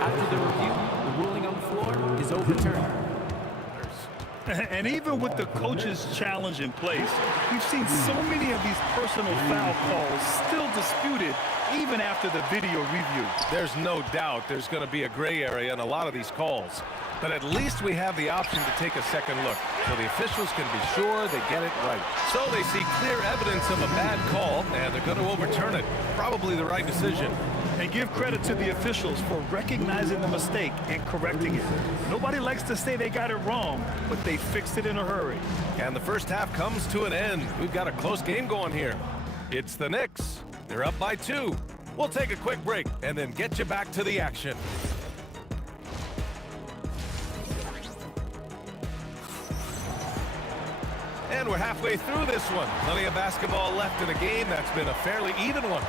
After the review, the ruling on the floor is overturned. And even with the coach's challenge in place, we've seen so many of these personal foul calls still disputed even after the video review. There's no doubt there's going to be a gray area in a lot of these calls. But at least we have the option to take a second look, so the officials can be sure they get it right. So they see clear evidence of a bad call, and they're going to overturn it. Probably the right decision. And give credit to the officials for recognizing the mistake and correcting it. Nobody likes to say they got it wrong, but they fixed it in a hurry. And the first half comes to an end. We've got a close game going here. It's the Knicks. They're up by 2. We'll take a quick break and then get you back to the action. And we're halfway through this one. Plenty of basketball left in a game that's been a fairly even one.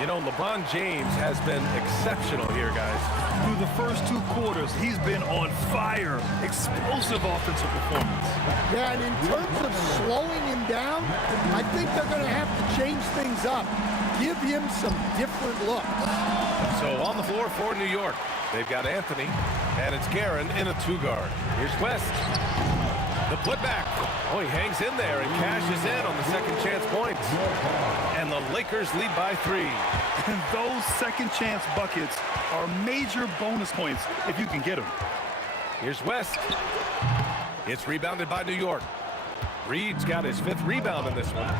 You know, LeBron James has been exceptional here, guys. Through the first 2 quarters, he's been on fire. Explosive offensive performance. Yeah, and in terms of slowing him down, I think they're going to have to change things up. Give him some different looks. So on the floor for New York, they've got Anthony, and it's Guerin in a 2-guard. Here's West. The putback. Oh, he hangs in there and cashes in on the second chance points. And the Lakers lead by 3. And those second chance buckets are major bonus points if you can get them. Here's West. It's rebounded by New York. Reed's got his 5th rebound in this one.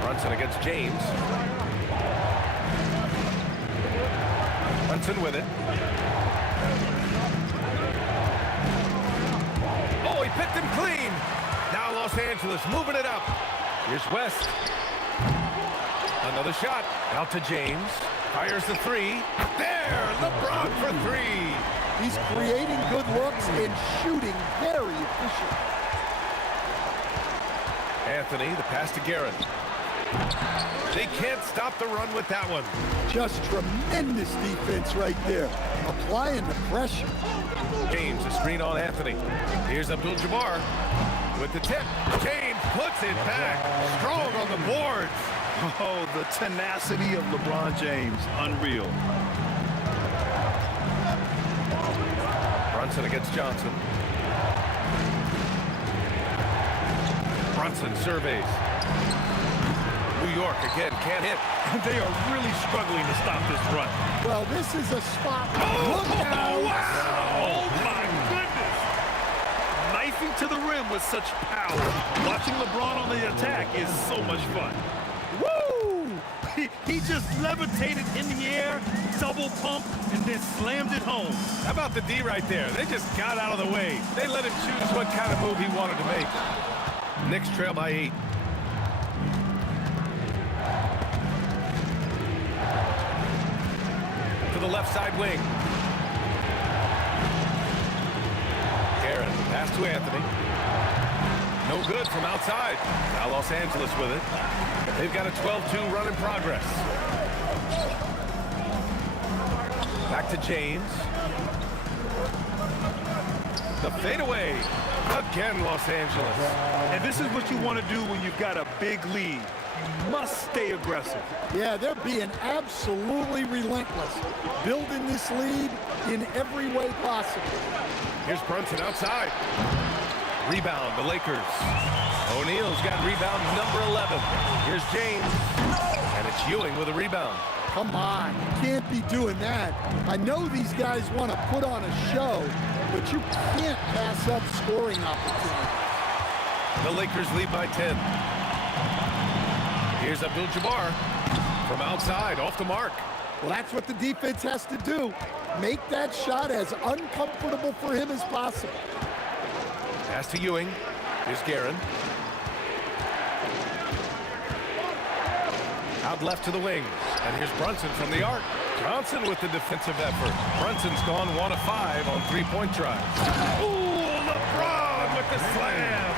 Brunson against James. Brunson with it. Oh, he picked him clean. Now Los Angeles moving it up. Here's West. Another shot. Out to James. Fires the 3. There, LeBron for 3. He's creating good looks and shooting very efficient. Anthony, the pass to Guerin. They can't stop the run with that one. Just tremendous defense right there. Applying the pressure. James, a screen on Anthony. Here's Abdul-Jabbar with the tip. James puts it back. Strong on the boards. Oh, the tenacity of LeBron James. Unreal. Brunson against Johnson. Brunson surveys. New York again, can't hit. They are really struggling to stop this run. Well, this is a spot. Look Oh, out. wow! Oh, my goodness. Knifing to the rim with such power. Watching LeBron on the attack is so much fun. Woo! He just levitated in the air, double pump, and then slammed it home. How about the D right there? They just got out of the way. They let him choose what kind of move he wanted to make. Knicks trail by 8. To the left side wing. Guerin, pass to Anthony. No good from outside. Now Los Angeles with it. They've got a 12-2 run in progress. Back to James. The fadeaway. Again, Los Angeles. And this is what you want to do when you've got a big lead. You must stay aggressive. Yeah, they're being absolutely relentless. Building this lead in every way possible. Here's Brunson outside. Rebound, the Lakers. O'Neal's got rebound number 11. Here's James. And it's Ewing with a rebound. Come on, you can't be doing that. I know these guys want to put on a show, but you can't pass up scoring opportunities. The Lakers lead by 10. Here's Abdul-Jabbar from outside, off the mark. Well, that's what the defense has to do. Make that shot as uncomfortable for him as possible. Pass to Ewing. Here's Guerin. Out left to the wing. And here's Brunson from the arc. Johnson with the defensive effort. Brunson's gone 1 of 5 on 3-point tries. Ooh, LeBron with the slam.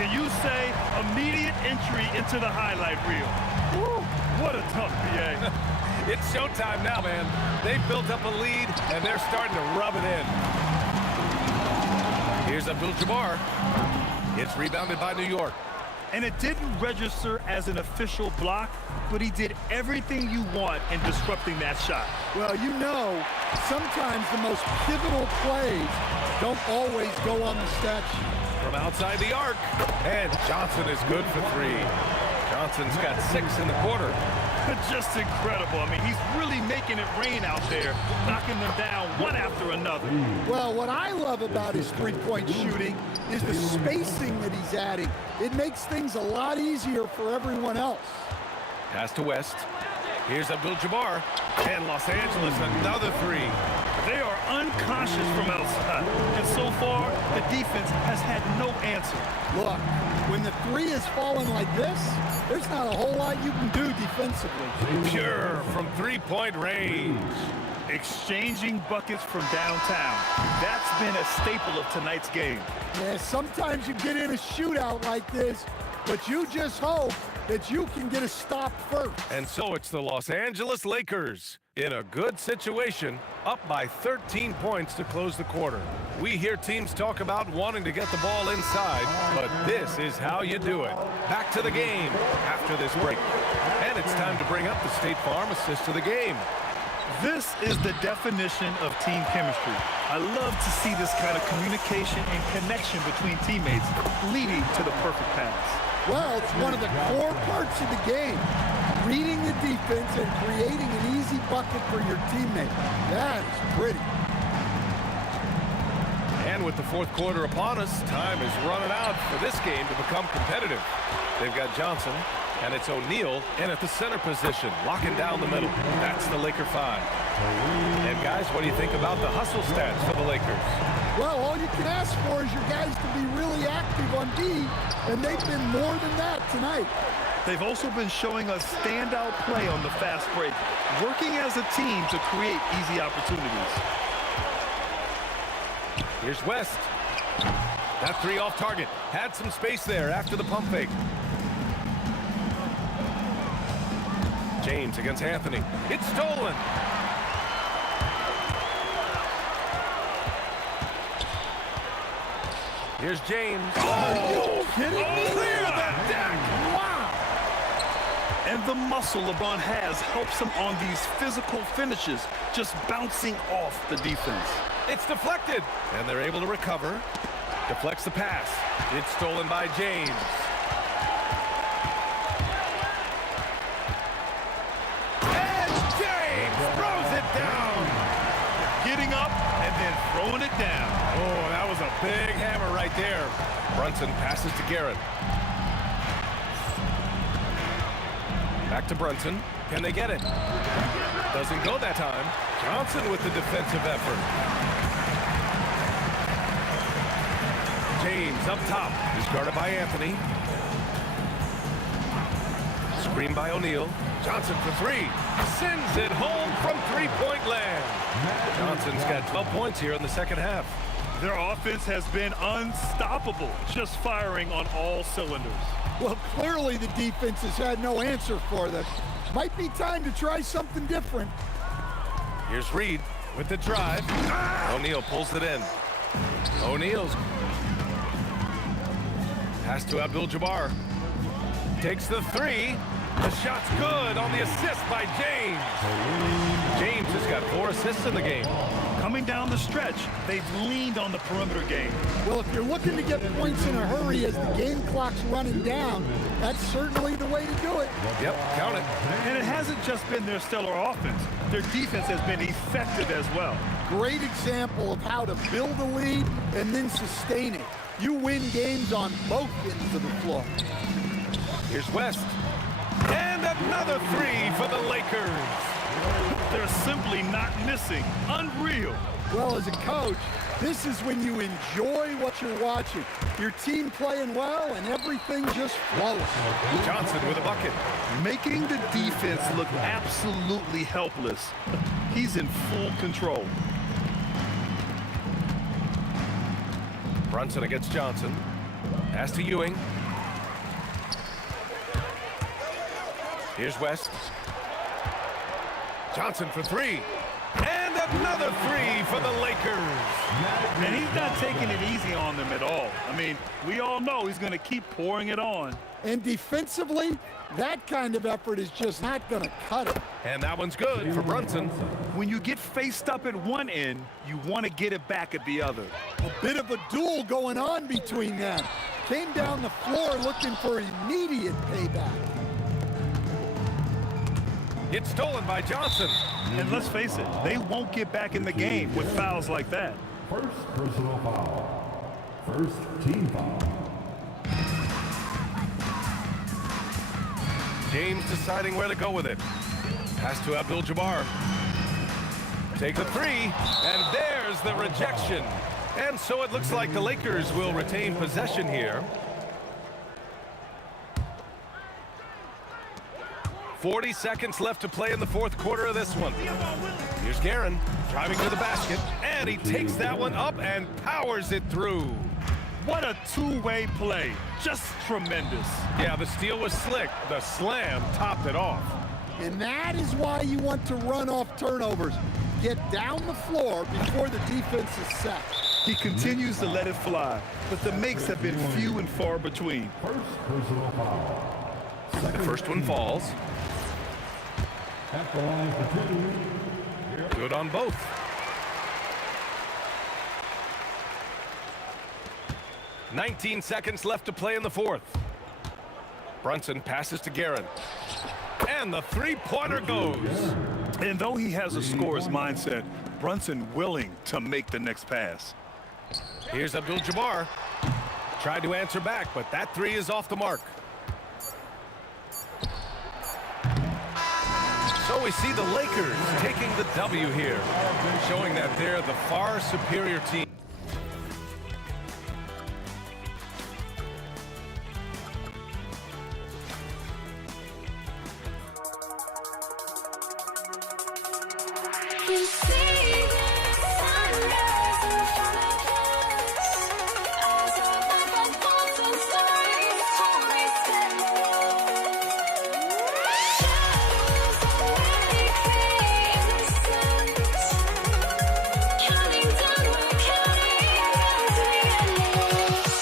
Can you say immediate entry into the highlight reel? Woo, what a tough PA. It's showtime now, man. They've built up a lead, and they're starting to rub it in. Here's Abdul-Jabbar. It's rebounded by New York. And it didn't register as an official block, but he did everything you want in disrupting that shot. Well, you know, sometimes the most pivotal plays don't always go on the stat sheet. From outside the arc. And Johnson is good for three. Johnson's got 6 in the quarter. Just incredible. I mean, he's really making it rain out there, knocking them down one after another. Well, what I love about his three-point shooting is the spacing that he's adding. It makes things a lot easier for everyone else. Pass to West. Here's Abdul-Jabbar. And Los Angeles, another three. They are unconscious from outside. And so far, the defense has had no answer. Look, when the three is falling like this, there's not a whole lot you can do defensively. Pure from three-point range. Exchanging buckets from downtown. That's been a staple of tonight's game. Yeah, sometimes you get in a shootout like this, but you just hope that you can get a stop first. And so it's the Los Angeles Lakers in a good situation, up by 13 points to close the quarter. We hear teams talk about wanting to get the ball inside, but this is how you do it. Back to the game after this break. And it's time to bring up the State Farm assist to the game. This is the definition of team chemistry. I love to see this kind of communication and connection between teammates leading to the perfect pass. Well, it's one of the core parts of the game. Reading the defense and creating an easy bucket for your teammate. That is pretty. And with the fourth quarter upon us, time is running out for this game to become competitive. They've got Johnson, and it's O'Neal in at the center position, locking down the middle. That's the Laker 5. And guys, what do you think about the hustle stats for the Lakers? Well, all you can ask for is your guys to be really active on D, and they've been more than that tonight. They've also been showing us standout play on the fast break, working as a team to create easy opportunities. Here's West. That three off target. Had some space there after the pump fake. James against Anthony. It's stolen. Here's James. Are you kidding me? Clear the deck! Wow! And the muscle LeBron has helps him on these physical finishes, just bouncing off the defense. It's deflected, and they're able to recover. Deflects the pass. It's stolen by James. And James throws it down. Getting up and then throwing it down. Oh, that was a big hammer right there. Brunson passes to Garrett. Back to Brunson. Can they get it? Doesn't go that time. Johnson with the defensive effort. James up top. He's guarded by Anthony. Screen by O'Neal. Johnson for three. Sends it home from three-point land. Johnson's got 12 points here in the second half. Their offense has been unstoppable, just firing on all cylinders. Well, clearly the defense has had no answer for them. Might be time to try something different. Here's Reed with the drive. O'Neal pulls it in. O'Neal's pass to Abdul-Jabbar. Takes the three. The shot's good on the assist by James. James has got 4 assists in the game. Coming down the stretch, they've leaned on the perimeter game. Well, if you're looking to get points in a hurry as the game clock's running down, that's certainly the way to do it. Yep, count it. And it hasn't just been their stellar offense. Their defense has been effective as well. Great example of how to build a lead and then sustain it. You win games on both ends of the floor. Here's West. And another three for the Lakers. They're simply not missing. Unreal. Well, as a coach, this is when you enjoy what you're watching. Your team playing well and everything just flows. Johnson with a bucket. Making the defense look absolutely helpless. He's in full control. Brunson against Johnson. Pass to Ewing. Here's West. Johnson for three. And Another three for the Lakers. And he's not taking it easy on them at all. I mean, we all know he's going to keep pouring it on. And defensively, that kind of effort is just not going to cut it. And that one's good for Brunson. When you get faced up at one end, you want to get it back at the other. A bit of a duel going on between them. Came down the floor looking for immediate payback. It's stolen by Johnson. And let's face it, they won't get back in the game with fouls like that. First personal foul. First team foul. James deciding where to go with it. Pass to Abdul-Jabbar. Take the three, and there's the rejection. And so it looks like the Lakers will retain possession here. 40 seconds left to play in the fourth quarter of this one. Here's Guerin driving to the basket, and he takes that one up and powers it through. What a two-way play. Just tremendous. Yeah, the steal was slick. The slam topped it off. And that is why you want to run off turnovers. Get down the floor before the defense is set. He continues to let it fly, but the makes have been few and far between. First personal foul. The first one falls. At the line for 2. Good on both. "19 seconds left to play in the fourth. Brunson passes to Guerin. And the three-pointer goes. And though he has a scorer's mindset, Brunson willing to make the next pass. Here's Abdul-Jabbar. Tried to answer back, but that three is off the mark. So we see the Lakers taking the W here, showing that they're the far superior team. You see the sunrise in front of us. Eyes open for thoughts and stories to retell. Shadows already create the sense. Counting down, we're counting down to the endless.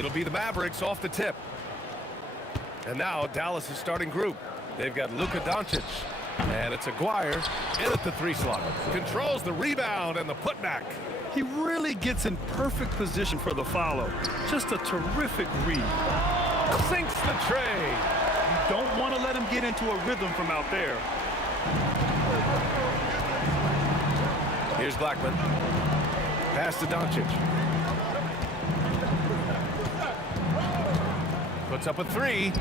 It'll be the Mavericks off the tip. And now Dallas' starting group. They've got Luka Doncic. And it's Aguirre in at the 3 slot. Controls the rebound and the putback. He really gets in perfect position for the follow. Just a terrific read. Sinks the tray. You don't want to let him get into a rhythm from out there. Here's Blackman. Pass to Doncic. Puts up a 3.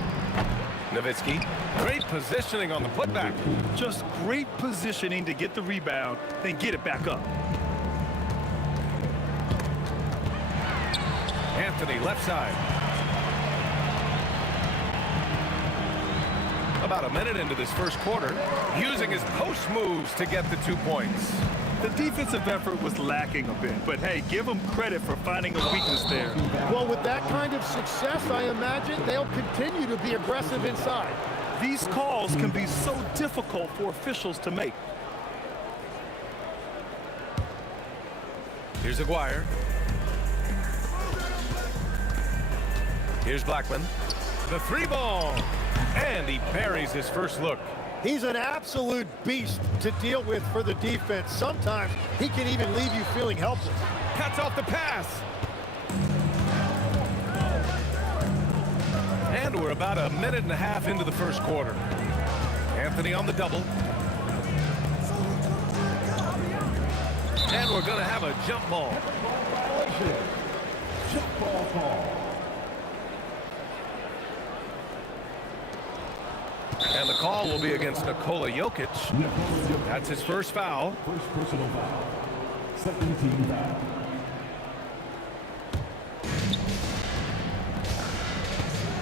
Nowitzki. Great positioning on the putback. Just great positioning to get the rebound, then get it back up. Anthony, left side. About a minute into this first quarter, using his post moves to get the 2 points. The defensive effort was lacking a bit, but hey, give them credit for finding a weakness there. Well, with that kind of success, I imagine they'll continue to be aggressive inside. These calls can be so difficult for officials to make. Here's Aguirre. Here's Blackman. The 3 ball. And he buries his first look. He's an absolute beast to deal with for the defense. Sometimes he can even leave you feeling helpless. Cuts off the pass. And we're about a minute and a half into the first quarter. Anthony on the double. And we're going to have a jump ball. Jump ball call. And the call will be against Nikola Jokic. That's his first foul. First personal foul. Second team foul.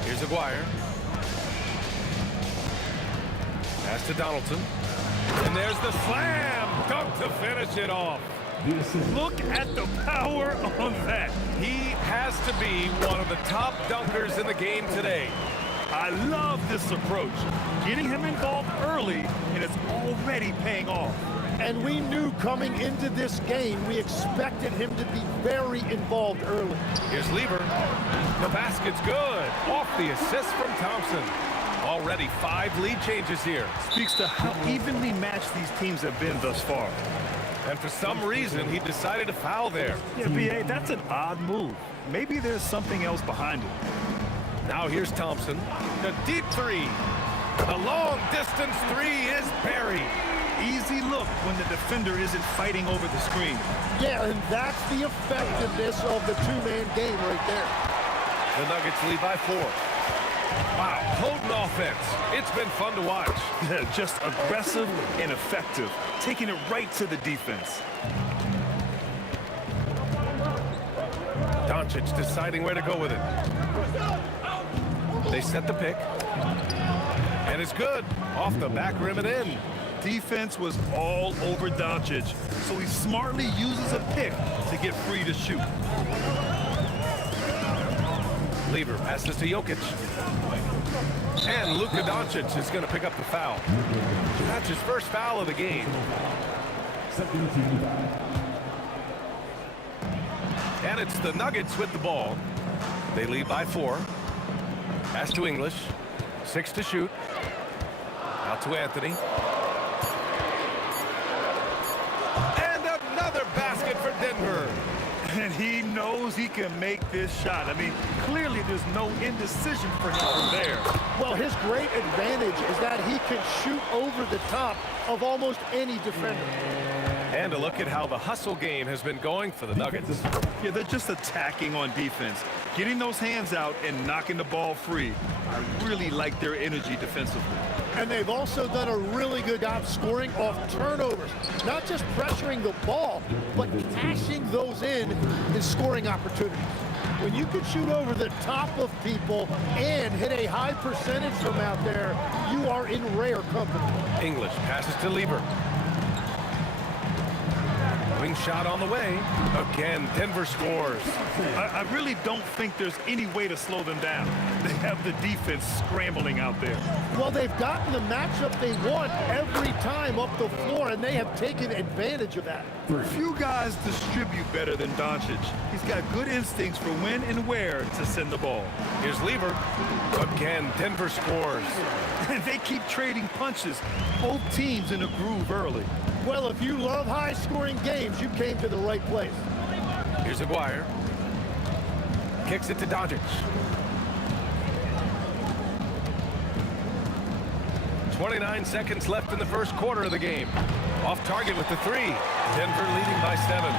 Here's Aguirre. Pass to Donaldson. And there's the slam dunk to finish it off. Look at the power on that. He has to be one of the top dunkers in the game today. I love this approach. Getting him involved early, and it's already paying off. And we knew coming into this game, we expected him to be very involved early. Here's Lieber. The basket's good. Off the assist from Thompson. Already 5 lead changes here. Speaks to how evenly matched these teams have been thus far. And for some reason, he decided to foul there. Yeah, B.A., that's an odd move. Maybe there's something else behind it. Now here's Thompson. The deep 3. The long distance 3 is buried. Easy look when the defender isn't fighting over the screen. Yeah, and that's the effectiveness of the 2-man game right there. The Nuggets lead by 4. Wow, potent offense. It's been fun to watch. Just aggressive and effective, taking it right to the defense. Doncic deciding where to go with it. They set the pick. And it's good. Off the back rim and in. Defense was all over Doncic, so he smartly uses a pick to get free to shoot. Lieber passes to Jokic. And Luka Doncic is going to pick up the foul. That's his first foul of the game. Second team foul. And it's the Nuggets with the ball. They lead by 4. Pass to English. 6 to shoot. Out to Anthony. And another basket for Denver. And he knows he can make this shot. I mean, clearly there's no indecision for him from there. Well, his great advantage is that he can shoot over the top of almost any defender. And a look at how the hustle game has been going for the Nuggets. Yeah, they're just attacking on defense, getting those hands out and knocking the ball free. I really like their energy defensively. And they've also done a really good job scoring off turnovers. Not just pressuring the ball, but cashing those in scoring opportunities. When you can shoot over the top of people and hit a high percentage from out there, you are in rare company. English passes to Lieber. Swing shot on the way. Again, Denver scores. I really don't think there's any way to slow them down. They have the defense scrambling out there. Well, they've gotten the matchup they want every time up the floor, and they have taken advantage of that. Few guys distribute better than Doncic. He's got good instincts for when and where to send the ball. Here's Lever. Again, Denver scores. They keep trading punches. Both teams in a groove early. Well, if you love high-scoring games, you came to the right place. Here's Aguirre. Kicks it to Doncic. 29 seconds left in the first quarter of the game. Off target with the three. Denver leading by 7.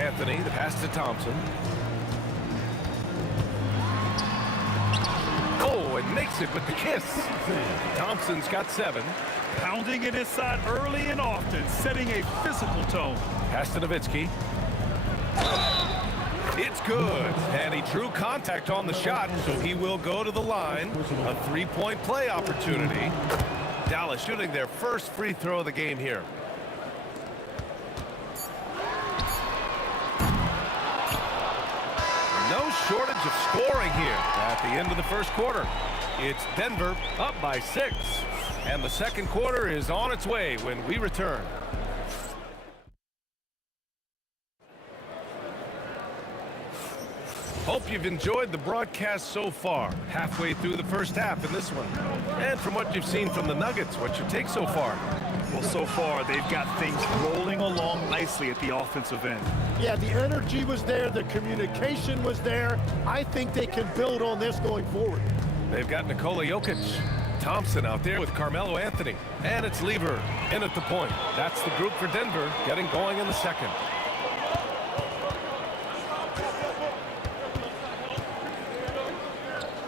Anthony, the pass to Thompson. Oh, and makes it with the kiss. Thompson's got 7. Pounding it inside early and often, setting a physical tone. Pass to Nowitzki. It's good, and he drew contact on the shot, so he will go to the line. A 3-point play opportunity. Dallas shooting their first free throw of the game here. No shortage of scoring here at the end of the first quarter. It's Denver up by 6, and the second quarter is on its way when we return. Hope you've enjoyed the broadcast so far. Halfway through the first half in this one. And from what you've seen from the Nuggets, what's your take so far? Well, so far, they've got things rolling along nicely at the offensive end. Yeah, the energy was there, the communication was there. I think they can build on this going forward. They've got Nikola Jokic. Thompson out there with Carmelo Anthony. And it's Lever in at the point. That's the group for Denver getting going in the second.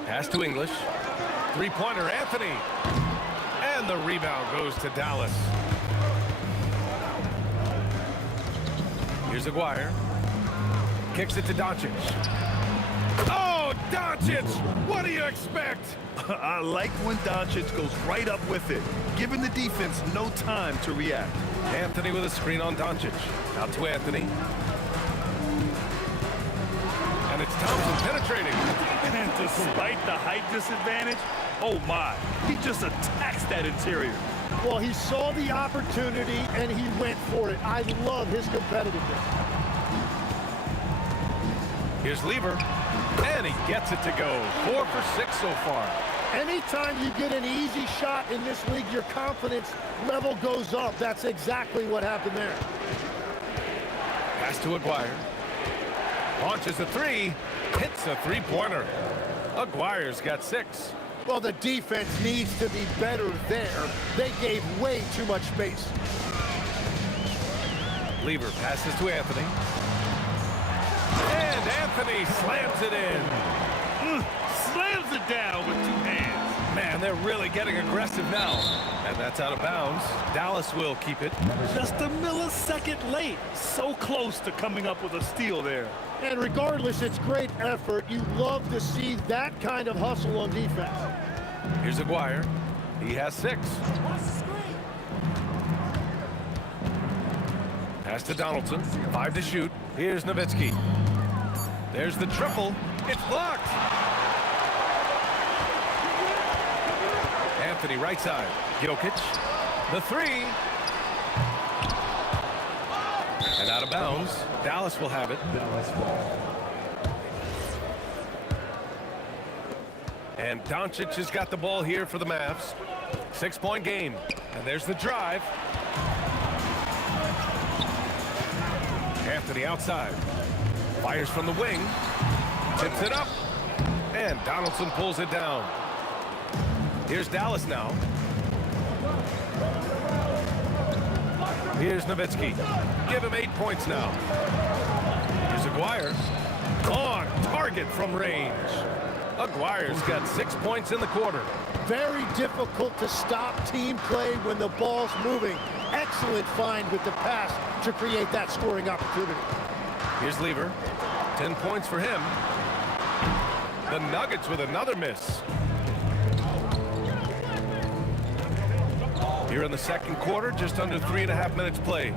Pass to English. Three-pointer, Anthony. And the rebound goes to Dallas. Here's Aguirre. Kicks it to Doncic. Oh, Doncic! What do you expect? I like when Doncic goes right up with it, giving the defense no time to react. Anthony with a screen on Doncic. Out to Anthony. And it's Thompson penetrating. And despite the height disadvantage, oh my, he just attacks that interior. Well, he saw the opportunity and he went for it. I love his competitiveness. Here's Lever, and he gets it to go. 4 for 6 so far. Anytime you get an easy shot in this league, your confidence level goes up. That's exactly what happened there. Pass to Aguirre. Launches a three, hits a three-pointer. Aguirre's got 6. Well, the defense needs to be better there. They gave way too much space. Lever passes to Anthony. And Anthony slams it in. Slams it down with 2 hands. Man, they're really getting aggressive now. And that's out of bounds. Dallas will keep it. Just a millisecond late. So close to coming up with a steal there. And regardless, it's great effort. You love to see that kind of hustle on defense. Here's Aguirre. He has 6. Pass to Donaldson. 5 to shoot. Here's Nowitzki. There's the triple. It's blocked. Anthony right side. Jokic. The 3. And out of bounds. Dallas will have it. And Doncic has got the ball here for the Mavs. 6-point game. And there's the drive. Anthony outside. Fires from the wing. Tips it up. And Donaldson pulls it down. Here's Dallas now. Here's Nowitzki. Give him 8 points now. Here's Aguirre. On target from range. Aguirre's got 6 points in the quarter. Very difficult to stop team play when the ball's moving. Excellent find with the pass to create that scoring opportunity. Here's Lever. 10 points for him. The Nuggets with another miss. Here in the second quarter, just under 3.5 minutes played.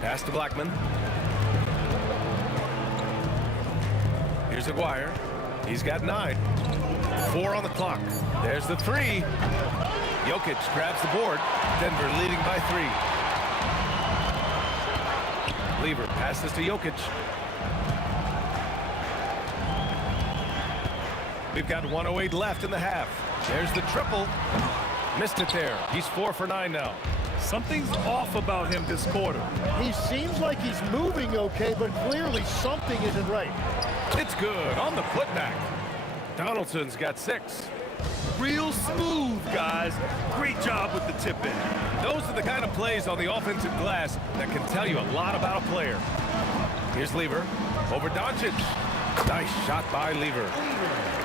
Pass to Blackman. Here's Aguirre. He's got 9. 4 on the clock. There's the 3. Jokic grabs the board. Denver leading by 3. Lever passes to Jokic. We've got 1:08 left in the half. There's the triple. Missed it there. He's 4 for 9 now. Something's off about him this quarter. He seems like he's moving okay, but clearly something isn't right. It's good on the putback. Donaldson's got 6. Real smooth, guys. Great job with the tip in. Those are the kind of plays on the offensive glass that can tell you a lot about a player. Here's Lever over Doncic. Nice shot by Lever.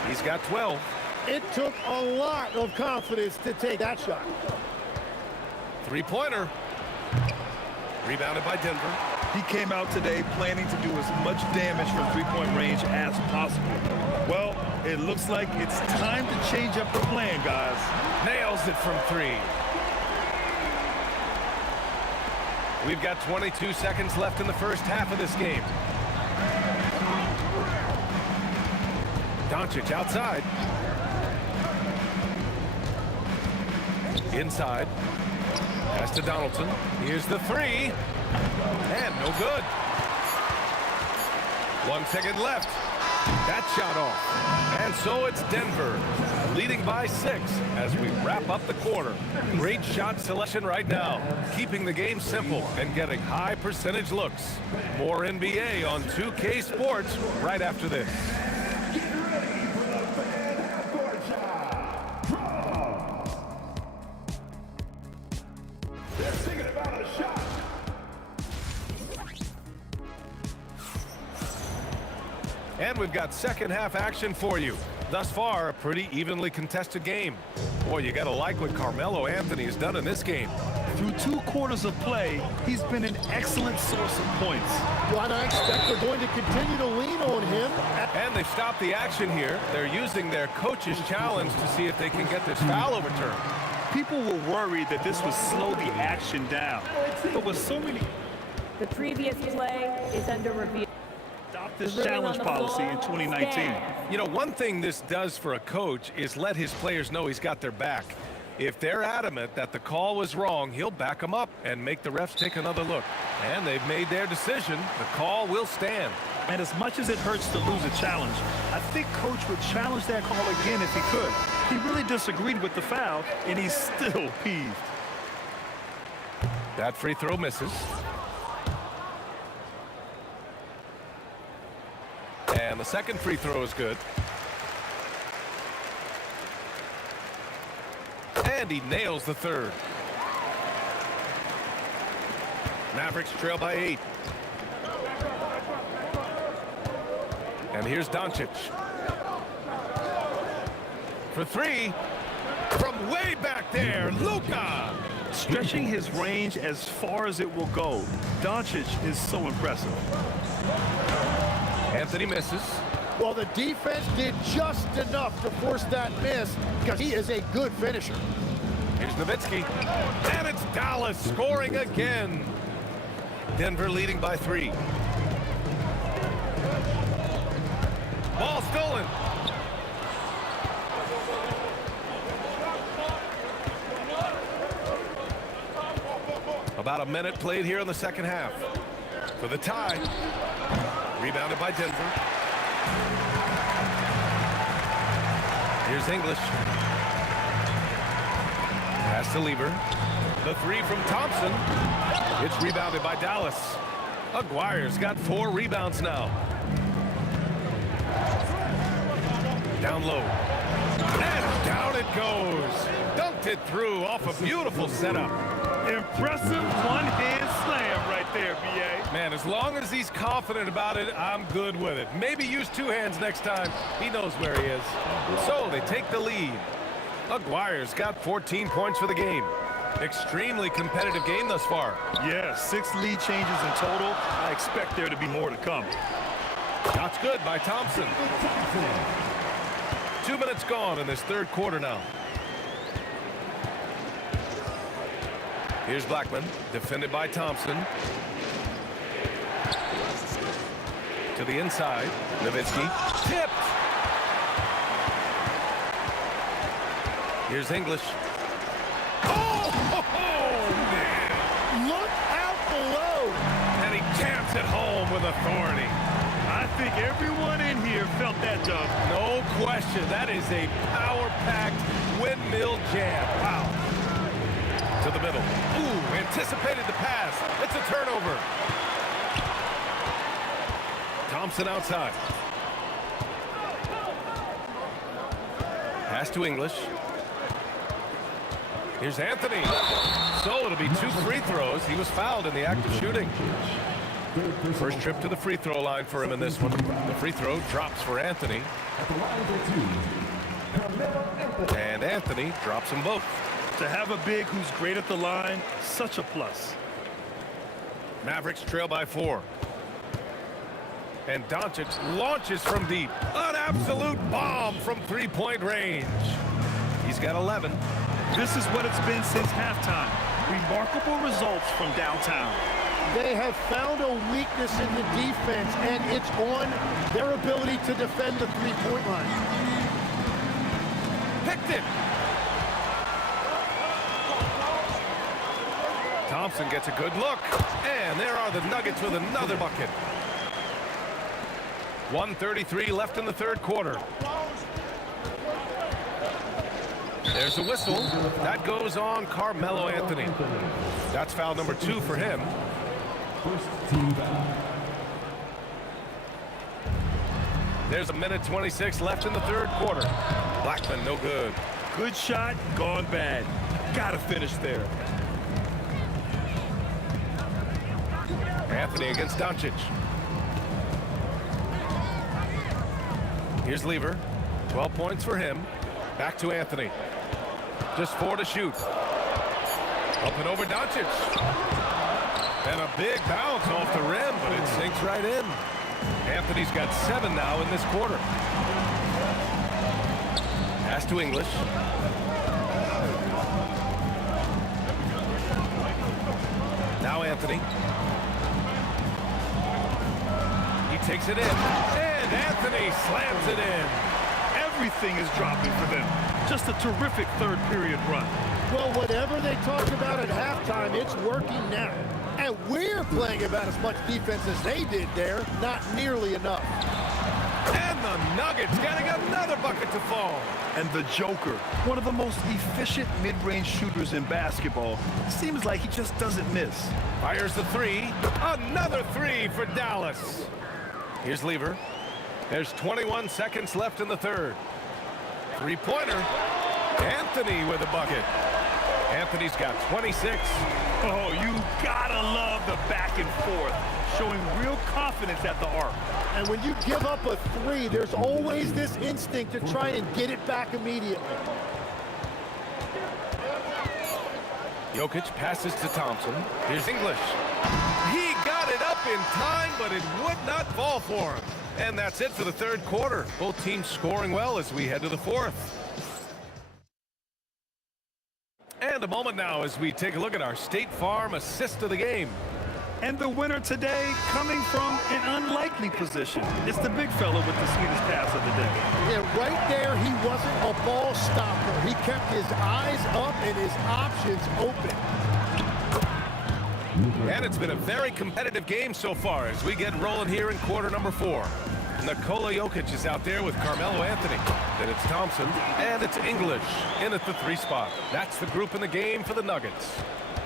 He's got 12. It took a lot of confidence to take that shot. 3-pointer. Rebounded by Denver. He came out today planning to do as much damage from three-point range as possible. Well, it looks like it's time to change up the plan, guys. Nails it from 3. We've got 22 seconds left in the first half of this game. Doncic outside. Inside. Pass to Donaldson. Here's the 3. And no good. 1 second left. That shot off. And so it's Denver leading by 6 as we wrap up the quarter. Great shot selection right now, keeping the game simple and getting high percentage looks. More NBA on 2K Sports right after this. And we've got second half action for you. Thus far, a pretty evenly contested game. Boy, you gotta like what Carmelo Anthony has done in this game. Through 2 quarters of play, he's been an excellent source of points. Well, and I expect they're going to continue to lean on him. And they've stopped the action here. They're using their coach's challenge to see if they can get this foul overturned. People were worried that this would slow the action down. But with so many... The previous play is under review. Adopt this challenge policy in 2019. You know, one thing this does for a coach is let his players know he's got their back. If they're adamant that the call was wrong, he'll back them up and make the refs take another look. And they've made their decision. The call will stand. And as much as it hurts to lose a challenge, I think Coach would challenge that call again if he could. He really disagreed with the foul, and he's still peeved. That free throw misses. And the second free throw is good. And he nails the third. Mavericks trail by 8. And here's Doncic. For 3. From way back there, Luka. Stretching his range as far as it will go. Doncic is so impressive. Anthony misses. Well, the defense did just enough to force that miss because he is a good finisher. Here's Nowitzki. And it's Dallas scoring again. Denver leading by 3. Ball stolen. About a minute played here in the second half. For the tie. Rebounded by Denver. Here's English. Pass to Lever. The 3 from Thompson. It's rebounded by Dallas. Aguirre's got 4 rebounds now. Down low. And down it goes. Dunked it through off a beautiful setup. Impressive one-hand slam right there, B.A. Man, as long as he's confident about it, I'm good with it. Maybe use 2 hands next time. He knows where he is. So they take the lead. Aguirre's got 14 points for the game. Extremely competitive game thus far. Yeah, 6 lead changes in total. I expect there to be more to come. Shots good by Thompson. 2 minutes gone in this third quarter now. Here's Blackman, defended by Thompson. To the inside, Nowitzki, tipped. Here's English. Oh, man. Look out below. And he jams it home with authority. I think everyone in here felt that jump. No question, that is a power-packed windmill jam. Wow. To the middle. Ooh, anticipated the pass. It's a turnover. Thompson outside. Pass to English. Here's Anthony. So it'll be 2 free throws. He was fouled in the act of shooting. First trip to the free throw line for him in this one. The free throw drops for Anthony. And Anthony drops them both. To have a big who's great at the line, such a plus. Mavericks trail by 4. And Doncic launches from deep. An absolute bomb from three-point range. He's got 11. This is what it's been since halftime. Remarkable results from downtown. They have found a weakness in the defense, and it's on their ability to defend the three-point line. Picked it. Thompson gets a good look. And there are the Nuggets with another bucket. 1:33 left in the third quarter. There's a whistle. That goes on Carmelo Anthony. That's foul number 2 for him. There's a minute 26 left in the third quarter. Blackman, no good. Good shot, gone bad. Gotta finish there. Anthony against Doncic. Here's Lever. 12 points for him. Back to Anthony. Just 4 to shoot. Up and over Doncic. And a big bounce off the rim, but it sinks right in. Anthony's got 7 now in this quarter. Pass to English. Now Anthony. He takes it in. And Anthony slams it in. Everything is dropping for them. Just a terrific third period run. Well, whatever they talked about at halftime, it's working now. And we're playing about as much defense as they did there. Not nearly enough. And the Nuggets getting another bucket to fall. And the Joker, one of the most efficient mid-range shooters in basketball, seems like he just doesn't miss. Fires the 3. Another 3 for Dallas. Here's Lever. There's 21 seconds left in the third. Three-pointer. Anthony with a bucket. Anthony's got 26. Oh, you gotta love the back and forth, showing real confidence at the arc. And when you give up a 3, there's always this instinct to try and get it back immediately. Jokic passes to Thompson. Here's English. He got it up in time, but it would not fall for him. And that's it for the third quarter. Both teams scoring well as we head to the fourth. And a moment now as we take a look at our State Farm assist of the game. And the winner today coming from an unlikely position. It's the big fella with the sweetest pass of the day. Yeah, right there, he wasn't a ball stopper. He kept his eyes up and his options open. And it's been a very competitive game so far as we get rolling here in quarter number 4. Nikola Jokic is out there with Carmelo Anthony. Then it's Thompson, and it's English in at the 3 spot. That's the group in the game for the Nuggets.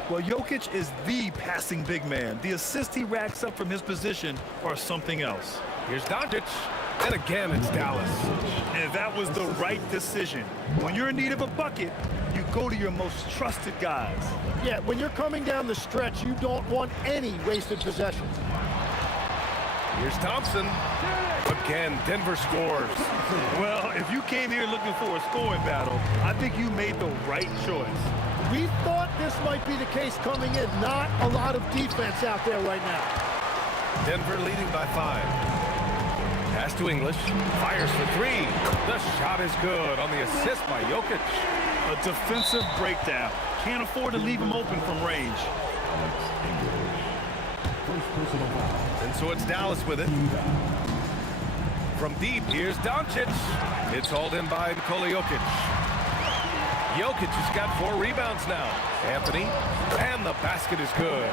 Well, Jokic is the passing big man. The assists he racks up from his position are something else. Here's Doncic, and again it's Dallas. And that was the right decision. When you're in need of a bucket, you go to your most trusted guys. Yeah, when you're coming down the stretch, you don't want any wasted possessions. Here's Thompson. Again, Denver scores. Well, if you came here looking for a scoring battle, I think you made the right choice. We thought this might be the case coming in. Not a lot of defense out there right now. Denver leading by 5. Pass to English. Fires for 3. The shot is good on the assist by Jokic. A defensive breakdown. Can't afford to leave him open from range. And so it's Dallas with it. From deep, here's Doncic. It's hauled in by Nikola Jokic. Jokic has got 4 rebounds now. Anthony, and the basket is good.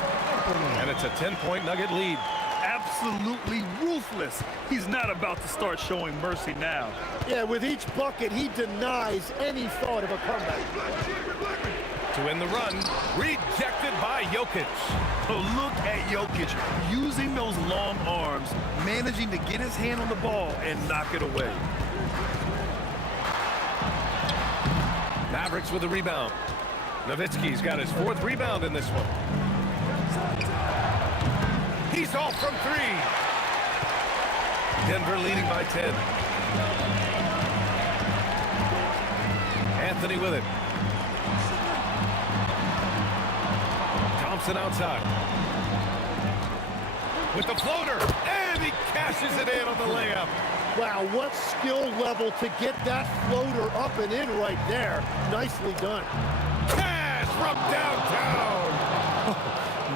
And it's a 10-point Nugget lead. Absolutely ruthless. He's not about to start showing mercy now. Yeah, with each bucket, he denies any thought of a comeback. To win the run, rejected by Jokic. Oh, look at Jokic using those long arms, managing to get his hand on the ball and knock it away. Mavericks with the rebound. Nowitzki's got his 4th rebound in this one. He's off from 3. Denver leading by 10. Anthony with it. Thompson outside. With the floater, and he cashes it in on the layup. Wow, what skill level to get that floater up and in right there. Nicely done. Cash from downtown.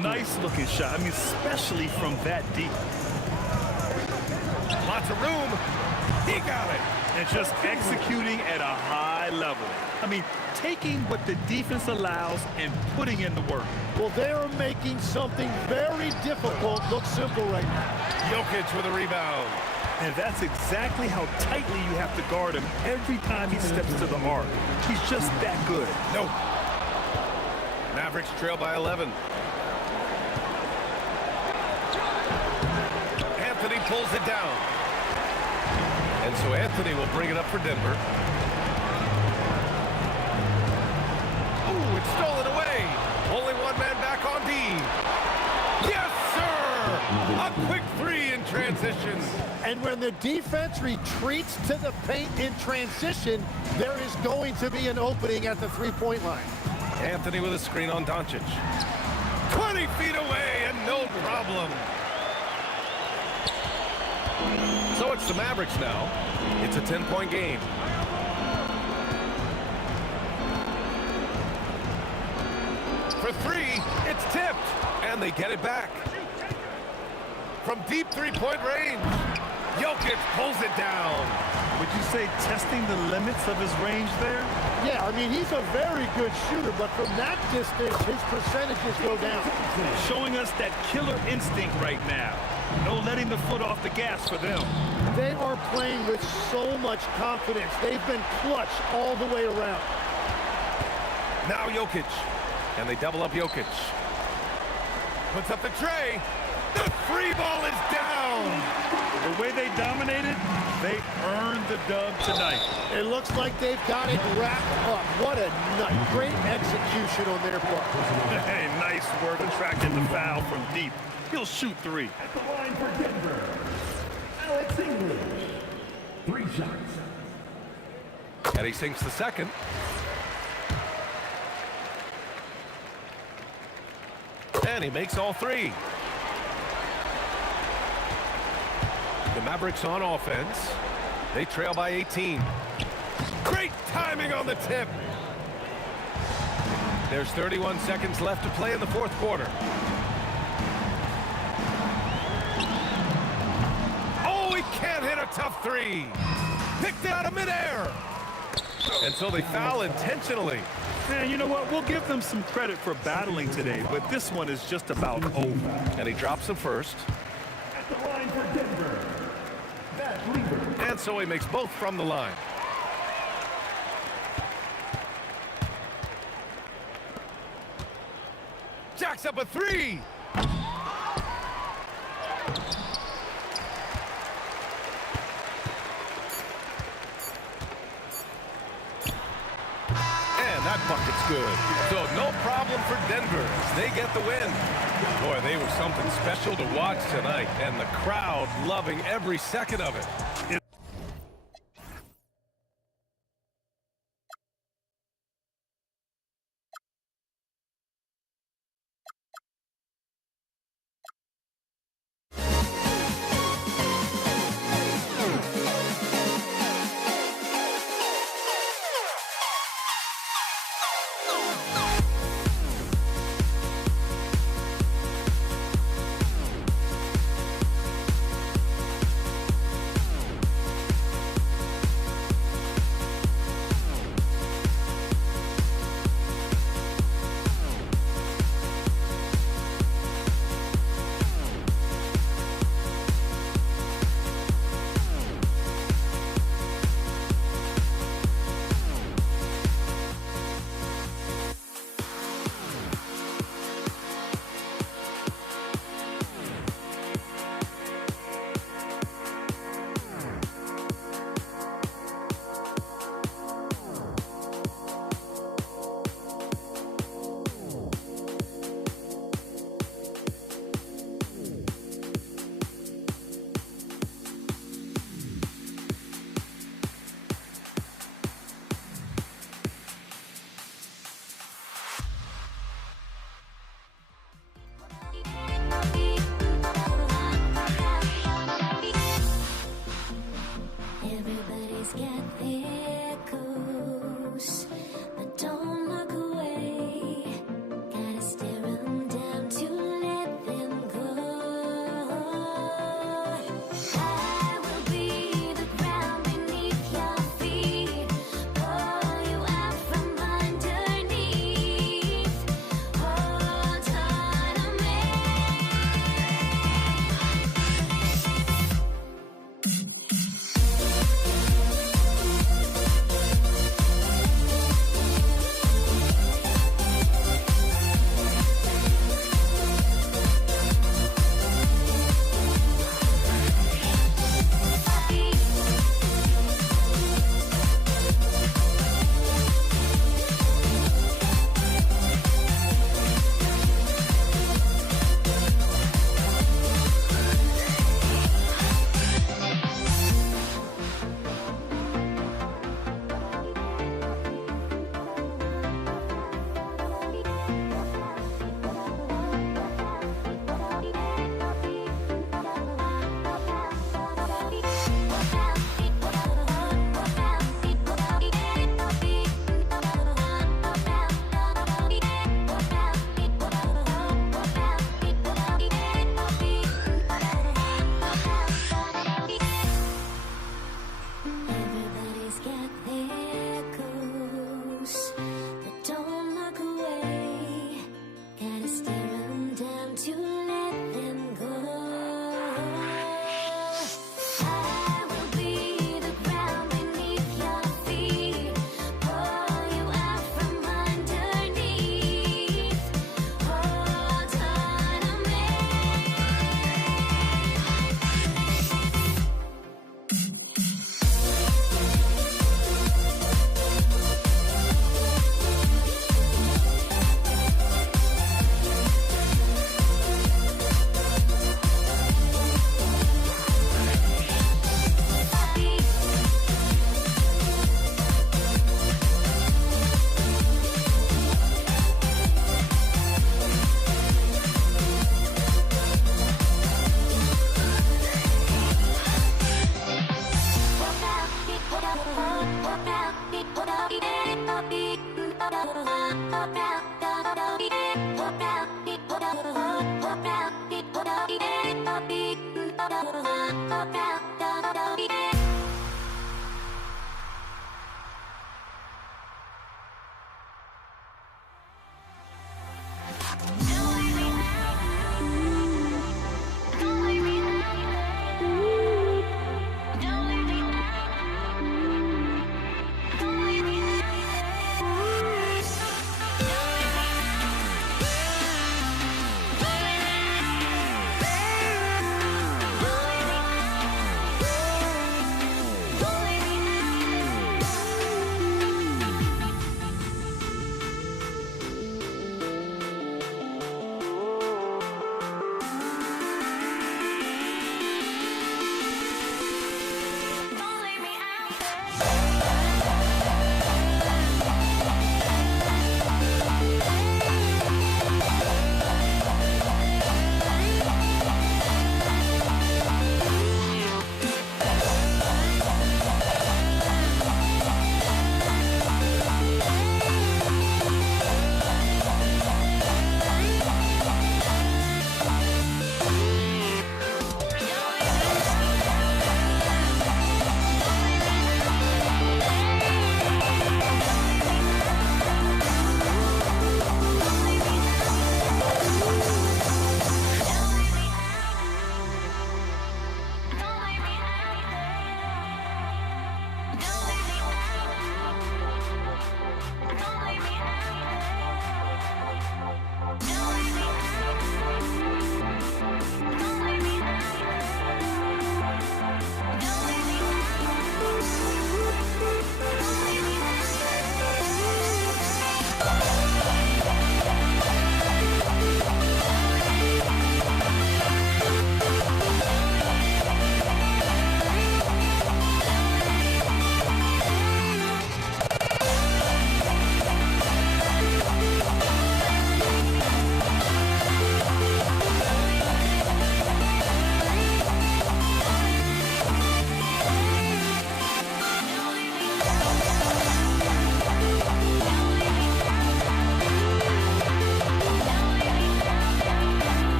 Nice looking shot. I mean, especially from that deep. Lots of room. He got it. And just executing at a high level. I mean, taking what the defense allows and putting in the work. Well, they're making something very difficult look simple right now. Jokic with a rebound. And that's exactly how tightly you have to guard him every time he steps to the arc. He's just that good. Nope. Mavericks trail by 11. Anthony pulls it down. And so Anthony will bring it up for Denver. Ooh, it's stolen away. Only one man back on D. Yes, sir! A quick 3 in transition. And when the defense retreats to the paint in transition, there is going to be an opening at the 3-point line. Anthony with a screen on Doncic. 20 feet away and no problem. So it's the Mavericks now. It's a 10-point game. For 3, it's tipped, and they get it back. From deep 3-point range, Jokic pulls it down. Would you say testing the limits of his range there? Yeah, I mean, he's a very good shooter, but from that distance, his percentages go down. Showing us that killer instinct right now. No letting the foot off the gas for them. They are playing with so much confidence. They've been clutch all the way around. Now Jokic. And they double up Jokic. Puts up the tray. The free ball is down. The way they dominated, they earned the dub tonight. It looks like they've got it wrapped up. What a night. Great execution on their part. Hey, nice work attracting the foul from deep. He'll shoot 3. At the line for Denver, Alex English. 3 shots. And he sinks the second. And he makes all 3. The Mavericks on offense. They trail by 18. Great timing on the tip. There's 31 seconds left to play in the 4th quarter. Oh, he can't hit a tough 3. Picked out of midair. And so they foul intentionally. Man, you know what? We'll give them some credit for battling today, but this one is just about over. And he drops him first. At the line for Denver, Matt Lieber. And so he makes both from the line. Jacks up a 3. That bucket's good. So no problem for Denver. They get the win. Boy, they were something special to watch tonight, and the crowd loving every second of it.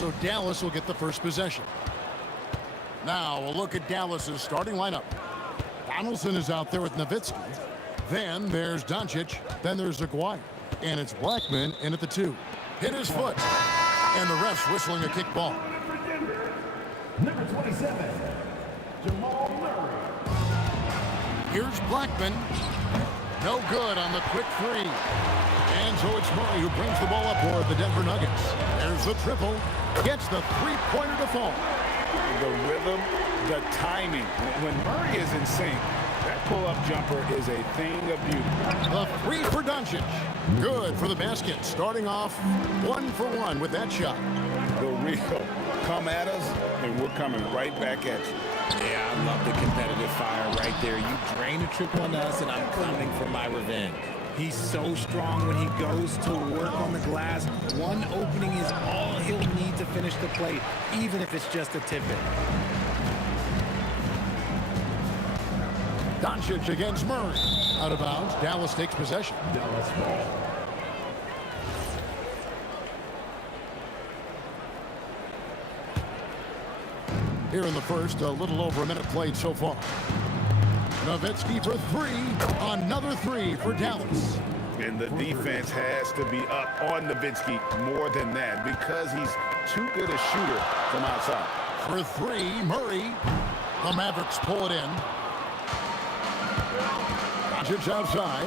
So Dallas will get the first possession. Now a look at Dallas's starting lineup. Donaldson is out there with Nowitzki. Then there's Doncic. Then there's Aguirre. And it's Blackman in at the 2. Hit his foot. And the ref's whistling a kick ball. Number 27, Jamal Murray. Here's Blackman. No good on the quick 3. And so it's Murray who brings the ball up for the Denver Nuggets. There's the triple. Gets the three-pointer to fall. The rhythm, the timing. When Murray is in sync, that pull-up jumper is a thing of beauty. The 3 for Doncic. Good for the basket. Starting off 1 for 1 with that shot. The real come at us, and we're coming right back at you. Yeah, I love the competitive fire right there. You drain a triple on us, and I'm coming for my revenge. He's so strong when he goes to work on the glass. One opening is all he'll need to finish the play, even if it's just a tip-in. Doncic against Murray. Out of bounds. Dallas takes possession. Dallas ball. Here in the first, a little over a minute played so far. Nowitzki for three. Another three for Dallas. And the defense has to be up on Nowitzki more than that because he's too good a shooter from outside. For three, Murray. The Mavericks pull it in. Doncic outside.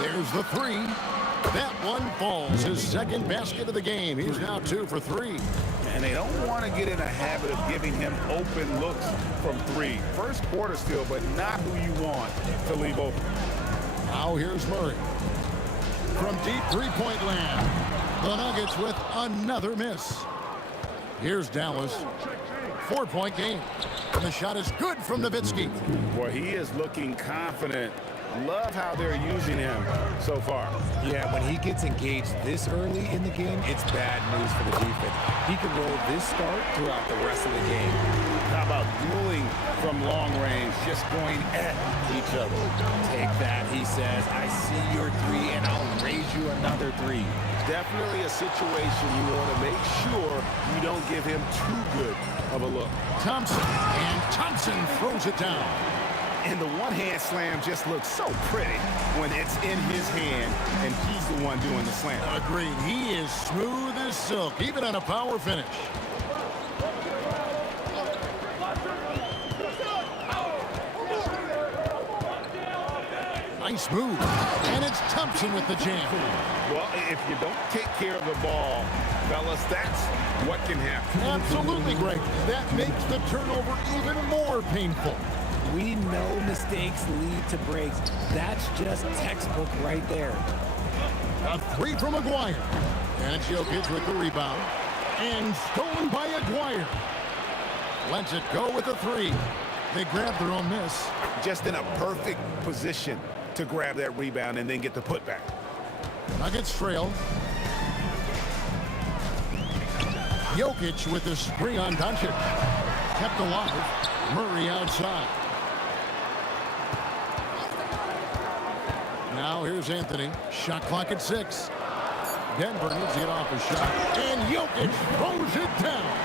There's the three. That one falls. His second basket of the game. He's now 2 for 3. And they don't want to get in a habit of giving him open looks from three. First quarter still, but not who you want to leave open. Now here's Murray. From deep three-point land. The Nuggets with another miss. Here's Dallas. 4-point game. And the shot is good from Nowitzki. Boy, he is looking confident. Love how they're using him so far. Yeah, when he gets engaged this early in the game, it's bad news for the defense. He can roll this start throughout the rest of the game. How about dueling from long range, just going at each other? Take that, he says. I see your three, and I'll raise you another three. Definitely a situation you want to make sure you don't give him too good of a look. Thompson, and Thompson throws it down. And the one-hand slam just looks so pretty when it's in his hand and he's the one doing the slam. Agreed. He is smooth as silk, even on a power finish. Nice move. And it's Thompson with the jam. Well, if you don't take care of the ball, fellas, that's what can happen. Absolutely great. That makes the turnover even more painful. We know mistakes lead to breaks. That's just textbook right there. A three from Aguirre. And it's Jokic with the rebound. And stolen by Aguirre. Lets it go with a three. They grab their own miss. Just in a perfect position to grab that rebound and then get the putback. Nuggets trail. Jokic with the screen on Doncic. Kept alive. Murray outside. Now here's Anthony. Shot clock at 6. Denver needs to get off a shot. And Jokic throws it down.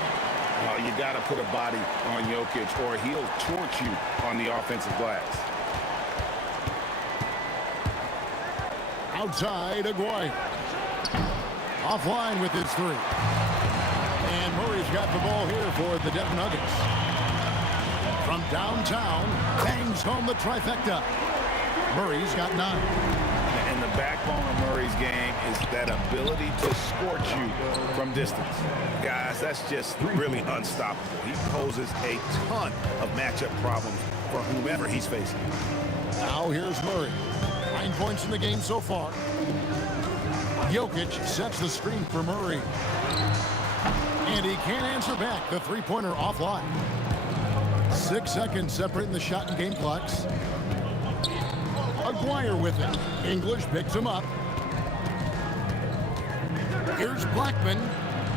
Well, you got to put a body on Jokic or he'll torch you on the offensive glass. Outside, Aguirre. Offline with his three. And Murray's got the ball here for the Denver Nuggets. From downtown, bangs home the trifecta. Murray's got 9. And the backbone of Murray's game is that ability to scorch you from distance. Guys, that's just really unstoppable. He poses a ton of matchup problems for whomever he's facing. Now here's Murray. 9 points in the game so far. Jokic sets the screen for Murray. And he can't answer back. The three-pointer offline. 6 seconds separating the shot and game clocks. Aguirre with it. English picks him up. Here's Blackman.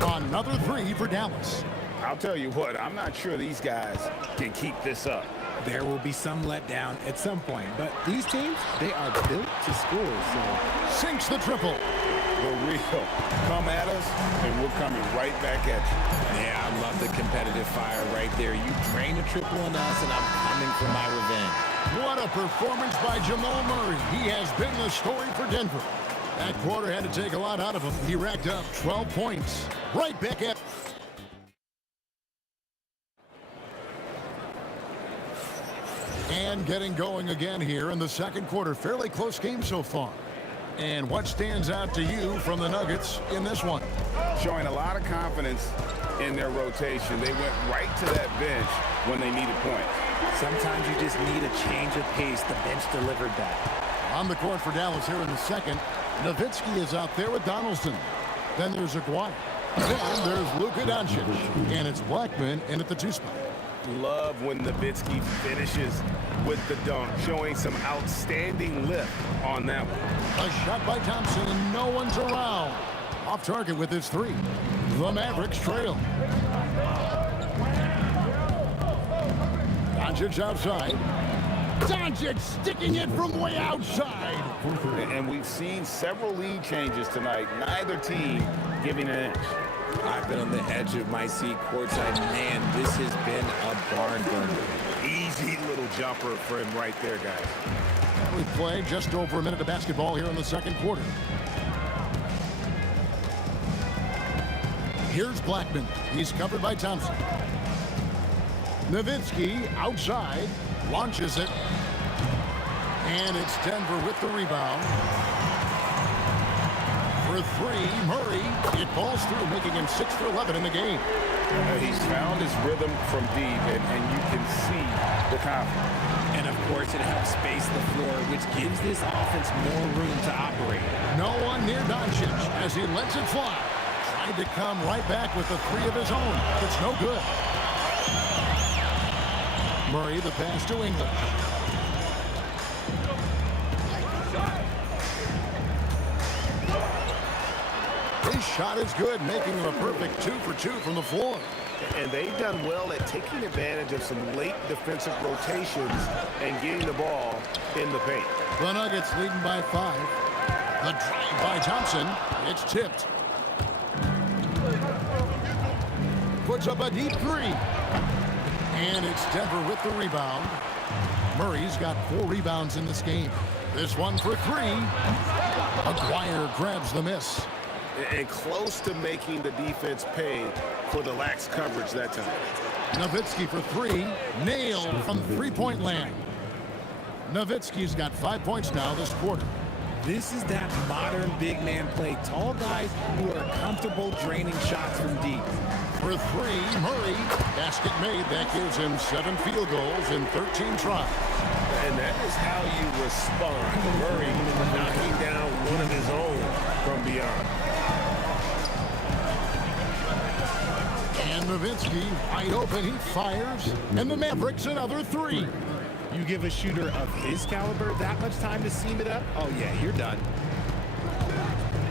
Another three for Dallas. I'll tell you what, I'm not sure these guys can keep this up. There will be some letdown at some point, but these teams, they are built to score, so. Sinks the triple. For real. Come at us, and we're coming right back at you. Yeah, I love the competitive fire right there. You drain a triple on us, and I'm coming for my revenge. What a performance by Jamal Murray. He has been the story for Denver. That quarter had to take a lot out of him. He racked up 12 points. Right back at... And getting going again here in the second quarter. Fairly close game so far. And what stands out to you from the Nuggets in this one? Showing a lot of confidence in their rotation. They went right to that bench when they needed points. Sometimes you just need a change of pace. The bench delivered that. On the court for Dallas here in the second. Nowitzki is out there with Donaldson. Then there's Aguirre. Then there's Luka Doncic. And it's Blackman in at the 2 spot. Love when Nowitzki finishes with the dunk, showing some outstanding lift on that one. A shot by Thompson, and no one's around. Off target with his three. The Mavericks trail. Doncic outside. Doncic sticking it from way outside. And we've seen several lead changes tonight. Neither team giving an inch. I've been on the edge of my seat courtside. Man, this has been a barn burner. Easy little jumper for him right there, guys. We've played just over a minute of basketball here in the second quarter. Here's Blackman. He's covered by Thompson. Nowitzki outside, launches it. And it's Denver with the rebound. For three, Murray. It falls through, making him 6 for 11 in the game. He's found his rhythm from deep, and you can see the confidence. And of course, it helps space the floor, which gives this offense more room to operate. No one near Doncic as he lets it fly. Tried to come right back with the three of his own. It's no good. Murray, the pass to English. His shot is good, making him a perfect 2 for 2 from the floor. And they've done well at taking advantage of some late defensive rotations and getting the ball in the paint. The Nuggets leading by 5. The drive by Thompson. It's tipped. Puts up a deep three. And it's Denver with the rebound. Murray's got 4 rebounds in this game. This one for 3. Aguirre grabs the miss. And close to making the defense pay for the lax coverage that time. Nowitzki for 3. Nailed from three-point land. Nowitzki's got 5 points now this quarter. This is that modern big man play. Tall guys who are comfortable draining shots from deep. For 3, Murray. Basket made. That gives him 7 field goals in 13 tries. And that is how you respond. Murray knocking down one of his own from beyond. And Nowitzki wide open. He fires. And the Mavericks another 3. You give a shooter of his caliber that much time to seam it up? Oh, yeah, you're done.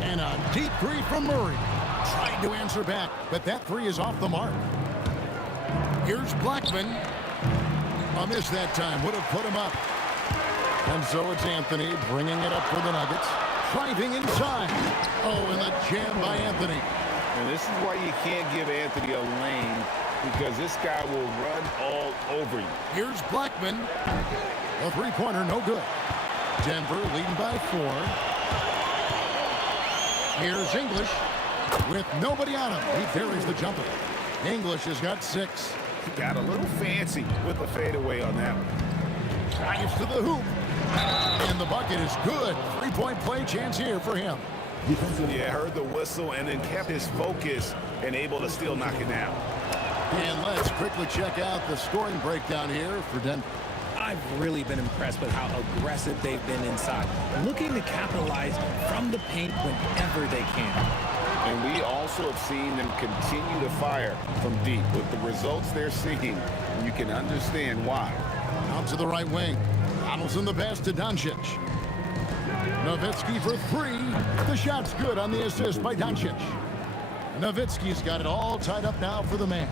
And a deep 3 from Murray. Tried to answer back, but that 3 is off the mark. Here's Blackman. A miss that time. Would have put him up. And so it's Anthony bringing it up for the Nuggets. Driving inside. Oh, and the jam by Anthony. And this is why you can't give Anthony a lane, because this guy will run all over you. Here's Blackman. A three-pointer, no good. Denver leading by 4. Here's English with nobody on him. He buries the jumper. English has got 6. Got a little fancy with the fadeaway on that one. Drives to the hoop. And the bucket is good. Three-point play chance here for him. Yeah, heard the whistle and then kept his focus and able to still knock it down. And let's quickly check out the scoring breakdown here for Denver. I've really been impressed with how aggressive they've been inside, looking to capitalize from the paint whenever they can. And we also have seen them continue to fire from deep. With the results they're seeing, you can understand why. Out to the right wing. Donaldson the pass to Doncic. Nowitzki for 3. The shot's good on the assist by Doncic. Nowitzki's got it all tied up now for the man.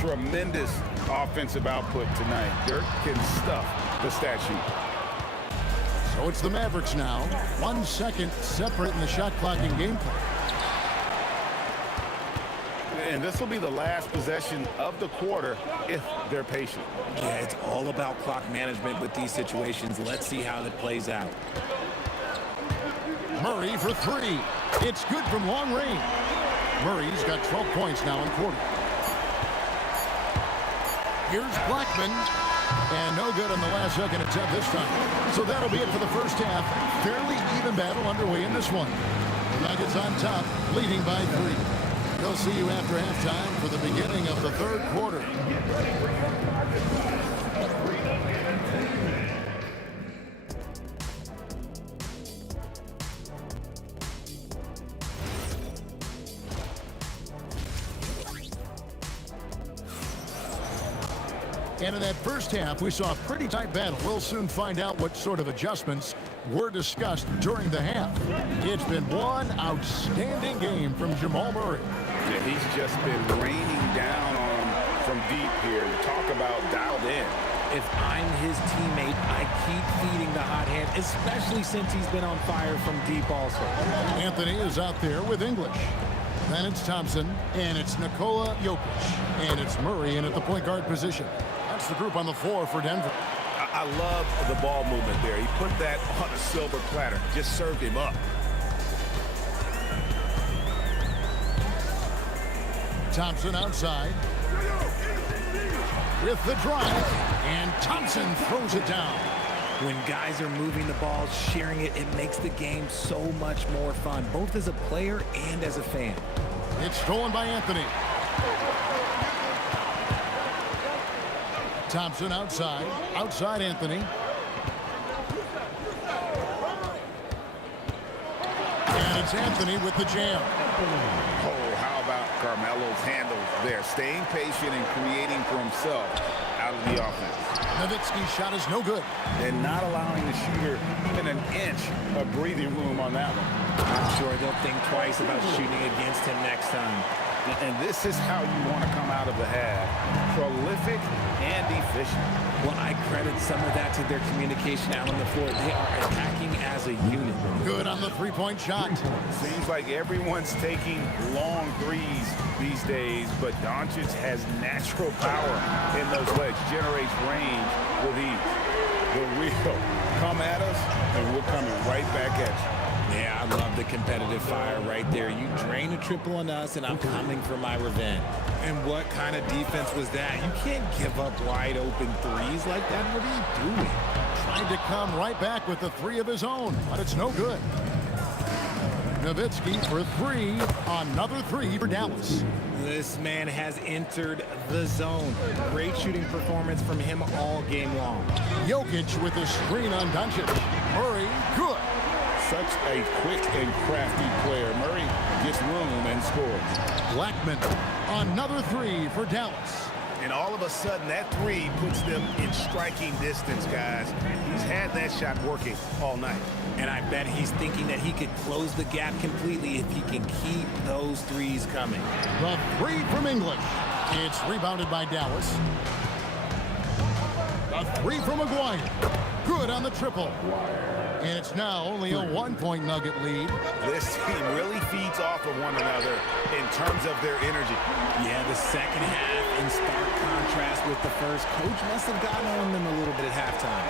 Tremendous offensive output tonight. Dirk can stuff the stat sheet. So it's the Mavericks now. 1 second separate in the shot clock and gameplay. And this will be the last possession of the quarter if they're patient. Yeah, it's all about clock management with these situations. Let's see how that plays out. Murray for 3. It's good from long range. Murray's got 12 points now in quarter. Here's Blackman. And no good on the last second attempt this time. So that'll be it for the first half. Fairly even battle underway in this one. The Nuggets on top, leading by 3. They'll see you after halftime for the beginning of the third quarter. And in that first half, we saw a pretty tight battle. We'll soon find out what sort of adjustments were discussed during the half. It's been one outstanding game from Jamal Murray. Yeah, he's just been raining down on him from deep here. You talk about dialed in. If I'm his teammate, I keep feeding the hot hand, especially since he's been on fire from deep also. Anthony is out there with English. Then it's Thompson, and it's Nikola Jokic. And it's Murray in at the point guard position. That's the group on the floor for Denver. I love the ball movement there. He put that on a silver platter. Just served him up. Thompson outside with the drive, and Thompson throws it down. When guys are moving the ball, sharing it, it makes the game so much more fun, both as a player and as a fan. It's stolen by Anthony. Thompson outside Anthony. And it's Anthony with the jam. Oh, how about Carmelo's handle there, staying patient and creating for himself out of the offense. Nowitzki's shot is no good. And not allowing the shooter even an inch of breathing room on that one. I'm sure they'll think twice about shooting against him next time. And this is how you want to come out of the half. Prolific and efficient. Well, I credit some of that to their communication out on the floor. They are attacking as a unit. Good on the three-point shot. Seems like everyone's taking long threes these days, but Doncic has natural power in those legs, generates range with ease. The real come at us, and we're coming right back at you. Yeah, I love the competitive fire right there. You drain a triple on us, and I'm coming for my revenge. And what kind of defense was that? You can't give up wide open threes like that. What are you doing? Trying to come right back with the three of his own, but it's no good. Nowitzki for three. Another three for Dallas. This man has entered the zone. Great shooting performance from him all game long. Jokic with a screen on Doncic. Murray, good. Such a quick and crafty player. Murray gets room and scores. Blackman, another three for Dallas. And all of a sudden, that three puts them in striking distance, guys. He's had that shot working all night. And I bet he's thinking that he could close the gap completely if he can keep those threes coming. The three from English. It's rebounded by Dallas. The three from Maguire. Good on the triple. And it's now only a one-point Nugget lead. This team really feeds off of one another in terms of their energy. Yeah, the second half in stark contrast with the first. Coach must have gotten on them a little bit at halftime.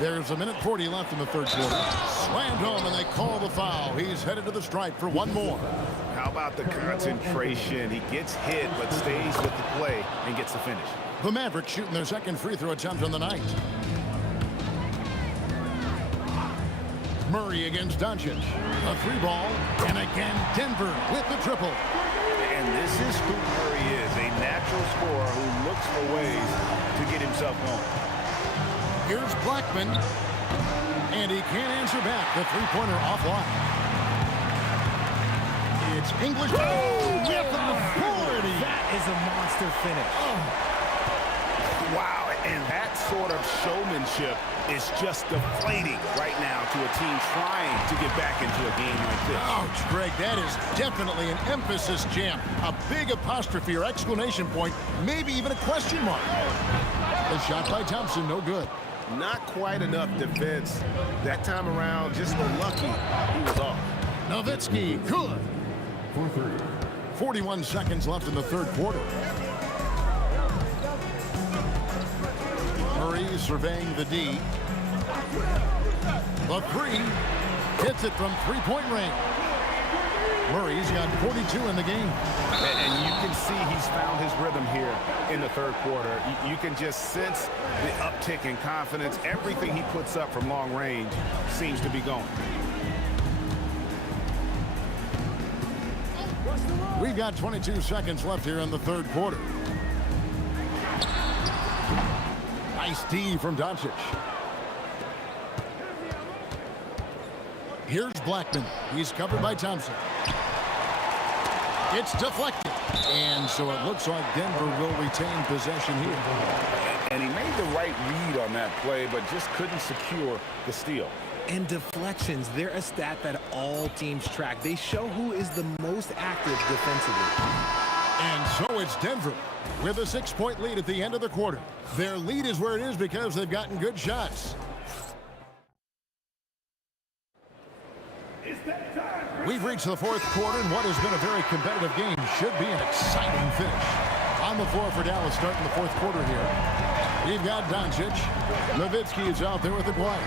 There's a minute 40 left in the third quarter. Slammed home, and they call the foul. He's headed to the stripe for one more. How about the concentration? He gets hit, but stays with the play and gets the finish. The Mavericks shooting their second free throw attempt on the night. Murray against Doncic. A three ball, and again Denver with the triple. And this is who Murray is, a natural scorer who looks for ways to get himself going. Here's Blackman, and he can't answer back. The three-pointer offline. It's English. Oh, with authority. That is a monster finish. Oh. Wow, and that sort of showmanship is just deflating right now to a team trying to get back into a game like this. Ouch, Greg, that is definitely an emphasis jam. A big apostrophe or exclamation point, maybe even a question mark. The shot by Thompson, no good. Not quite enough defense that time around, just lucky he was off. Nowitzki, good. 41 seconds left in the third quarter. Murray surveying the D. The three. Hits it from three-point range. Murray's got 42 in the game. And you can see he's found his rhythm here in the third quarter. You can just sense the uptick in confidence. Everything he puts up from long range seems to be going. We've got 22 seconds left here in the third quarter. Nice D from Doncic. Here's Blackman. He's covered by Thompson. It's deflected. And so it looks like Denver will retain possession here. And he made the right read on that play, but just couldn't secure the steal. And deflections, they're a stat that all teams track. They show who is the most active defensively. And so it's Denver with a 6-point lead at the end of the quarter. Their lead is where it is because they've gotten good shots. We've reached the fourth quarter, and what has been a very competitive game should be an exciting finish. On the floor for Dallas starting the fourth quarter here. We've got Doncic. Nowitzki is out there with the play.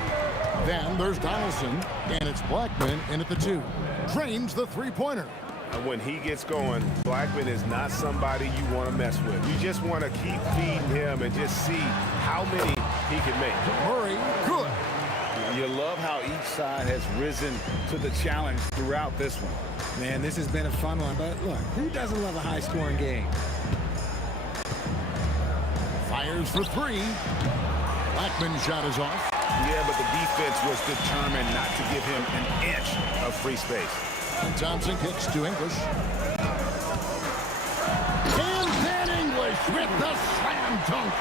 Then there's Donaldson, and it's Blackman in at the 2. Drains the three-pointer. When he gets going, Blackman is not somebody you want to mess with. You just want to keep feeding him and just see how many he can make. Murray, good. You love how each side has risen to the challenge throughout this one. Man, this has been a fun one, but look, who doesn't love a high-scoring game? Fires for 3. Blackman's shot is off. Yeah, but the defense was determined not to give him an inch of free space. And Thompson kicks to English. And then English with the slam dunk.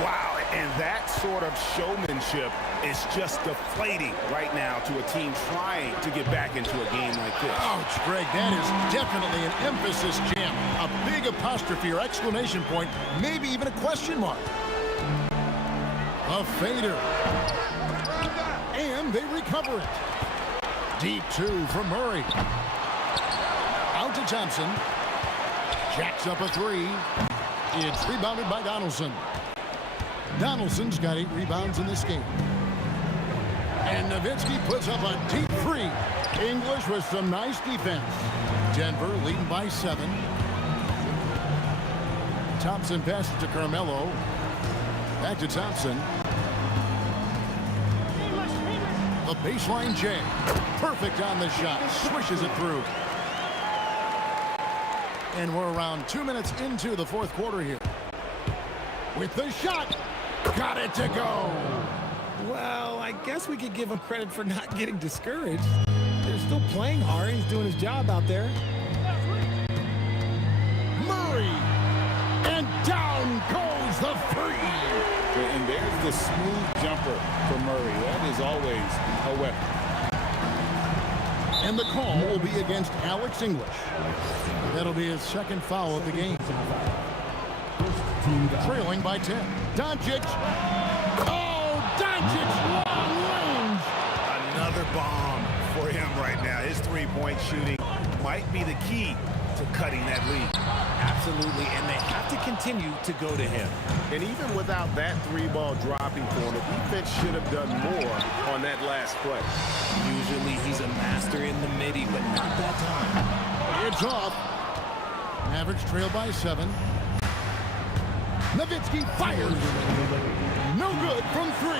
Wow, and that sort of showmanship is just deflating right now to a team trying to get back into a game like this. Ouch, Greg, that is definitely an emphasis jam. A big apostrophe or exclamation point, maybe even a question mark. A fader. And they recover it. Deep 2 from Murray. Out to Thompson. Jacks up a 3. It's rebounded by Donaldson. Donaldson's got 8 rebounds in this game. And Nowitzki puts up a deep 3. English with some nice defense. Denver leading by 7. Thompson passes to Carmelo. Back to Thompson. The baseline J. Perfect on the shot. Swishes it through. And we're around 2 minutes into the fourth quarter here. With the shot. Got it to go. Well, I guess we could give him credit for not getting discouraged. They're still playing hard. He's doing his job out there. Murray. And down goes the 3. And there's the smooth jumper for Murray. That is always a weapon. And the call will be against Alex English. That'll be his second foul of the game. Trailing by 10. Doncic. Oh, Doncic, long range. Another bomb for him right now. His three-point shooting might be the key to cutting that lead. Absolutely, and they have to continue to go to him. And even without that 3-ball dropping for him, the defense should have done more on that last play. Usually he's a master in the midi, but not that time. It's off. Mavericks trail by 7. Nowitzki fires. No good from 3.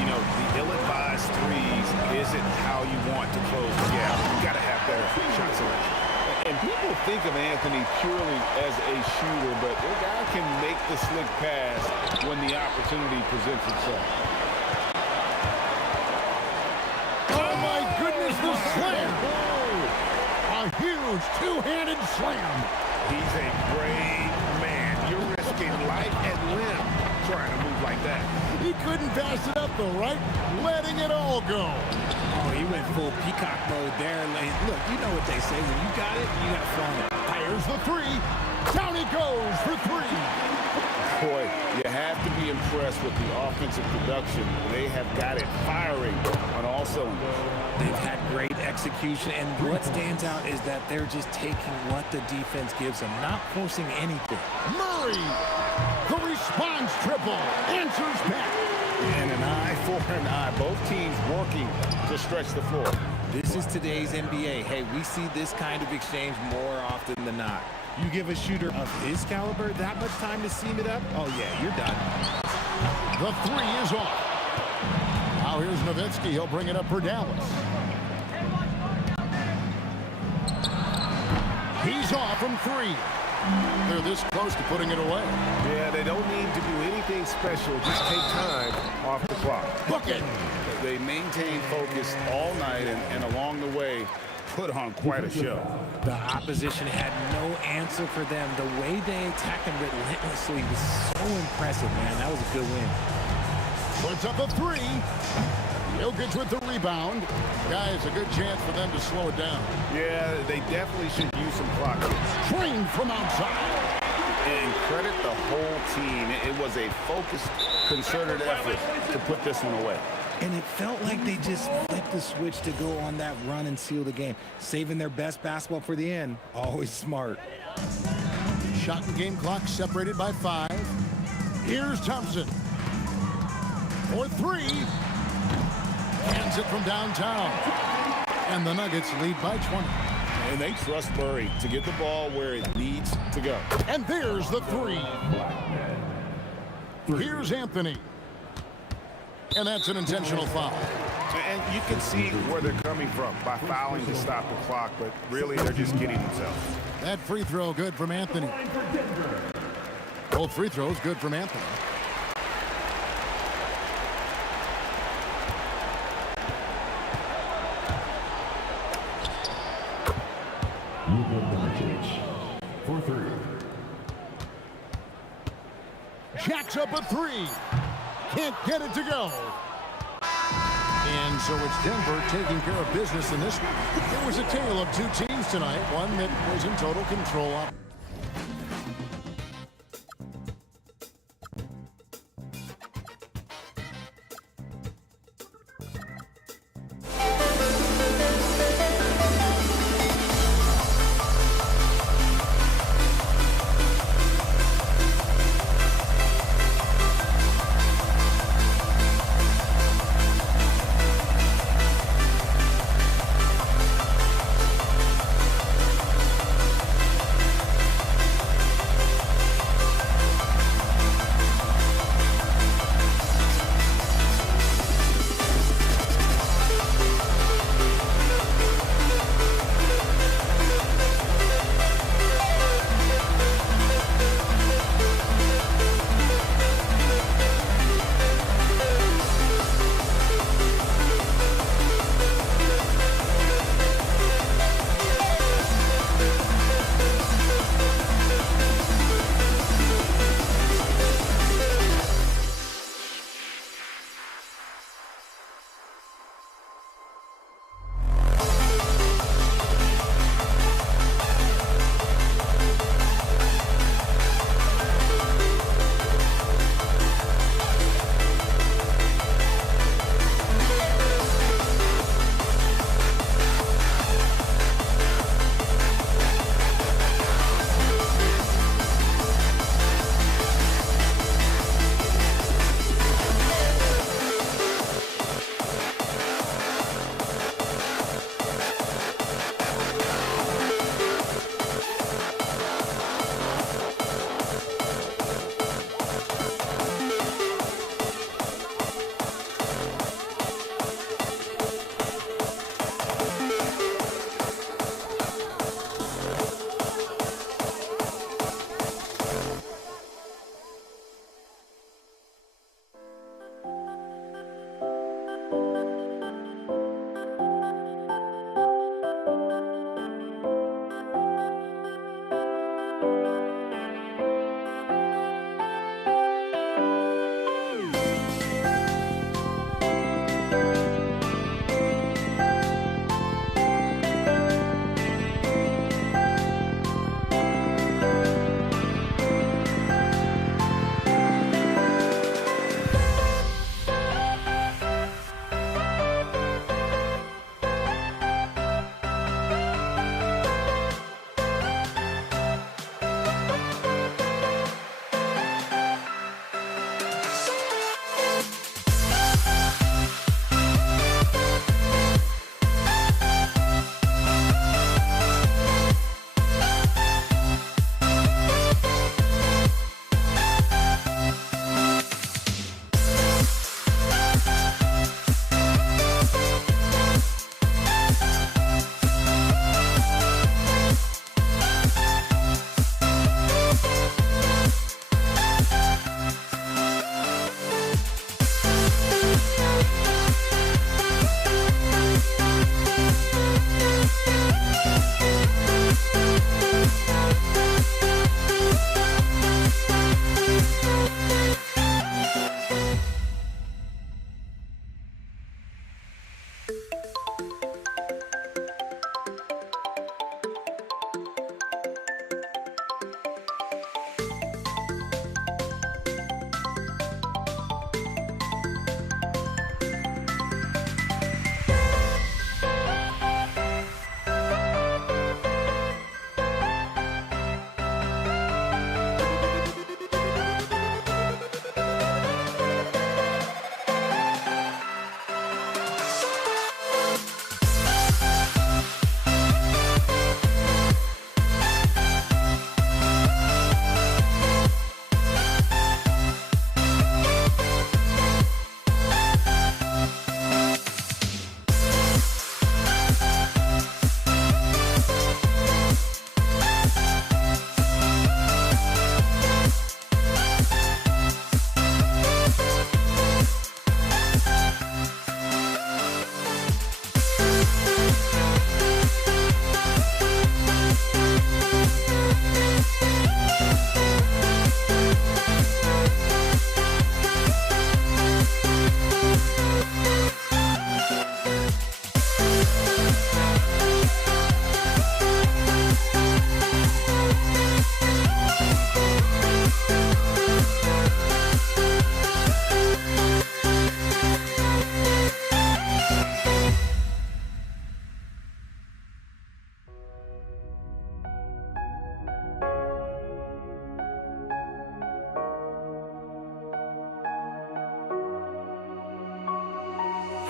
You know, the ill-advised threes isn't how you want to close the gap. You got to have better shot selection. And people think of Anthony purely as a shooter, but the guy can make the slick pass when the opportunity presents itself. Oh, my goodness, the slam. A huge two-handed slam. He's a brave man. You're risking life and limb trying to move like that. He couldn't pass it up, though, right? Letting it all go. Oh, he went full peacock mode there. Look, you know what they say. When you got it, you got to flaunt it. Fires the 3. Down it goes for 3. Boy, you have to be impressed with the offensive production. They have got it firing on all cylinders. They've had great execution, and what stands out is that they're just taking what the defense gives them, not forcing anything. Murray, the response triple, answers back. And an eye for an eye. Both teams working to stretch the floor. This is today's NBA. Hey, we see this kind of exchange more often than not. You give a shooter of his caliber that much time to seam it up, oh yeah, you're done. The 3 is off. Now here's Nowitzki. He'll bring it up for Dallas. He's off from 3. They're this close to putting it away. Yeah, they don't need to do anything special. Just take time off the clock. Book it. They maintain focus all night and along the way put on quite a show. The opposition had no answer for them. The way they attacked them relentlessly was so impressive, man. That was a good win. Puts up a 3. Jokic with the rebound. Guys, a good chance for them to slow it down. Yeah, they definitely should use some clock. Trained from outside. And credit the whole team. It was a focused, concerted effort to put this one away. And it felt like they just flipped the switch to go on that run and seal the game. Saving their best basketball for the end. Always smart. Shot and game clock separated by 5. Here's Thompson. For 3. Hands it from downtown. And the Nuggets lead by 20. And they trust Murray to get the ball where it needs to go. And there's the 3. Here's Anthony. And that's an intentional foul. And you can see where they're coming from by fouling to stop the clock, but really they're just kidding themselves. That free throw good from Anthony. Both free throws good from Anthony. For 3. Jacks up a 3. Can't get it to go. And so it's Denver taking care of business in this one. It was a tale of 2 teams tonight. One that was in total control.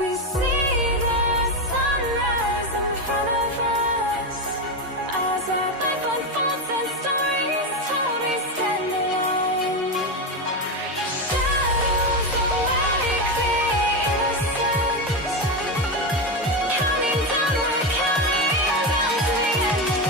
We see the sunrise in front of us as our life unfolds and stories told we stand alone. Shadows of quickly innocent, counting down, we're counting down to the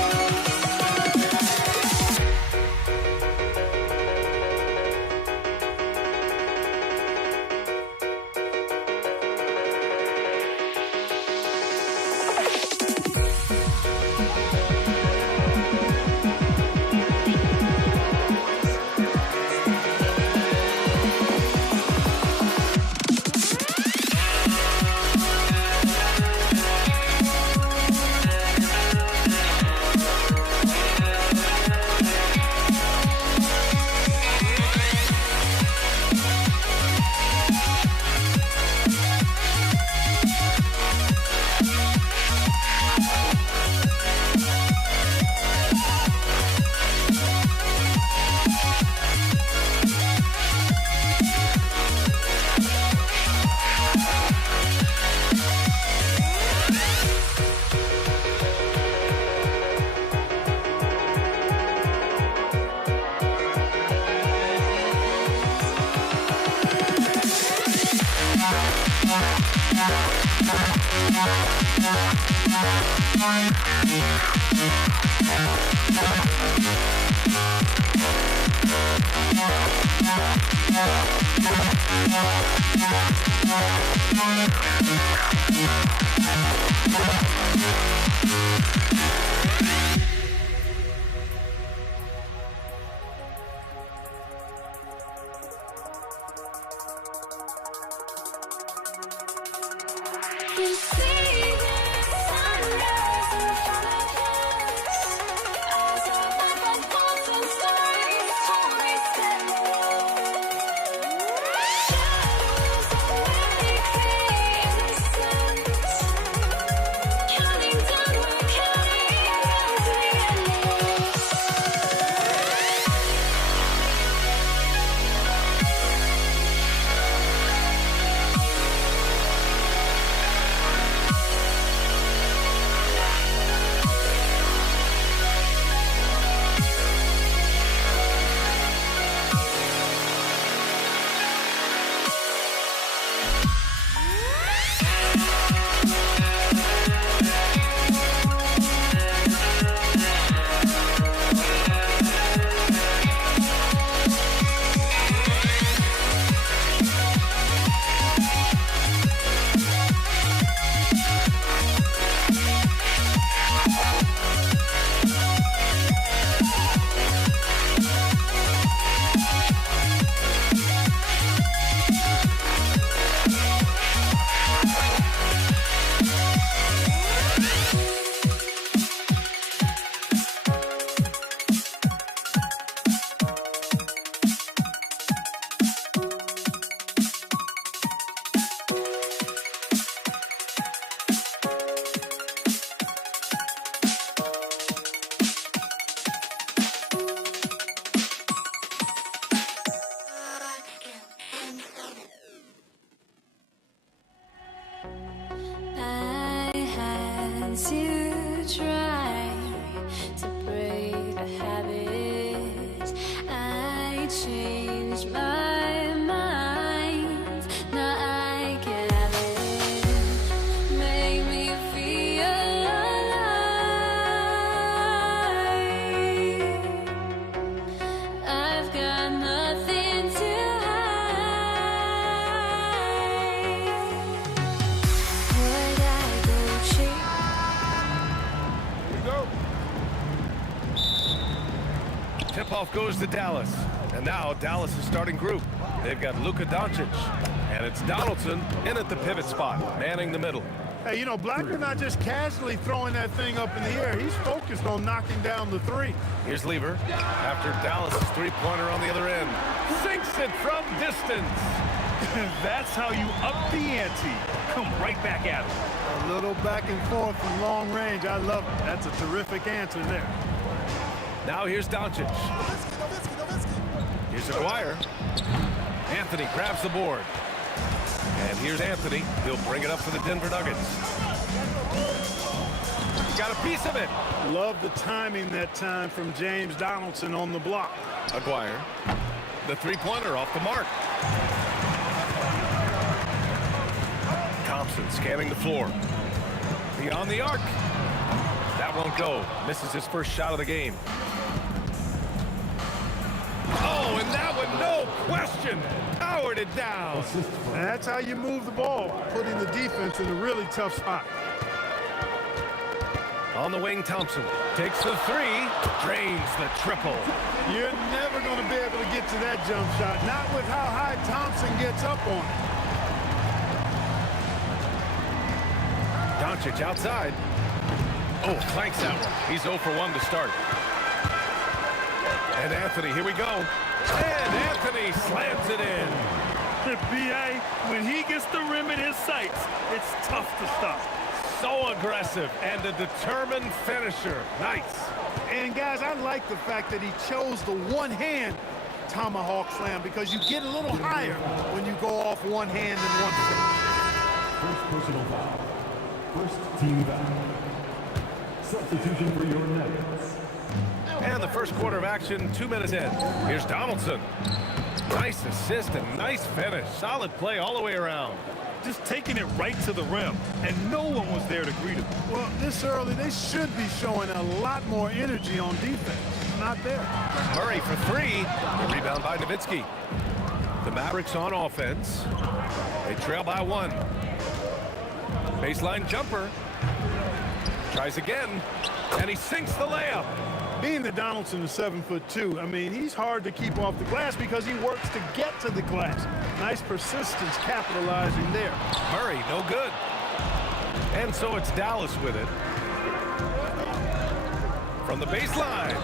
We see the sunrise in front of us as our life unfolds and stories told we stand alone. Shadows of quickly innocent, counting down, we're counting down to the endless. I had to try to break a habit. I changed my mind. Now I can have it. Make me feel alive. I've got nothing to would I go cheap? Tip-off goes to Dallas. And now Dallas is starting group. They've got Luka Doncic. And it's Donaldson in at the pivot spot, manning the middle. Hey, you know, Blacker not just casually throwing that thing up in the air. He's focused on knocking down the three. Here's Lever after Dallas' three-pointer on the other end. Sinks it from distance. That's how you up the ante. Come right back at him. A little back and forth from long range. I love it. That's a terrific answer there. Now here's Doncic. Here's Aguirre. Anthony grabs the board. And here's Anthony. He'll bring it up for the Denver Nuggets. Got a piece of it. Love the timing that time from James Donaldson on the block. Aguirre. The three-pointer off the mark. Thompson scanning the floor. Beyond the arc. That won't go. Misses his first shot of the game. Oh, and that one, no question, powered it down. And that's how you move the ball, putting the defense in a really tough spot. On the wing, Thompson takes the three, drains the triple. You're never going to be able to get to that jump shot, not with how high Thompson gets up on it. Doncic outside. Oh, clanks that one. He's 0 for 1 to start. And Anthony, here we go. And Anthony slams it in. B.A., when he gets the rim in his sights, it's tough to stop. So aggressive and a determined finisher. Nice. And, guys, I like the fact that he chose the one-hand tomahawk slam because you get a little higher when you go off one hand and one foot. First personal foul. First team foul. Substitution for your Nuggets. And the first quarter of action, 2 minutes in. Here's Donaldson. Nice assist and nice finish. Solid play all the way around. Just taking it right to the rim, and no one was there to greet him. Well, this early, they should be showing a lot more energy on defense. Not there. Murray for three. A rebound by Nowitzki. The Mavericks on offense. They trail by 1. Baseline jumper. Tries again, and he sinks the layup. Being that Donaldson is 7'2", I mean, he's hard to keep off the glass because he works to get to the glass. Nice persistence capitalizing there. Murray, no good. And so it's Dallas with it. From the baseline,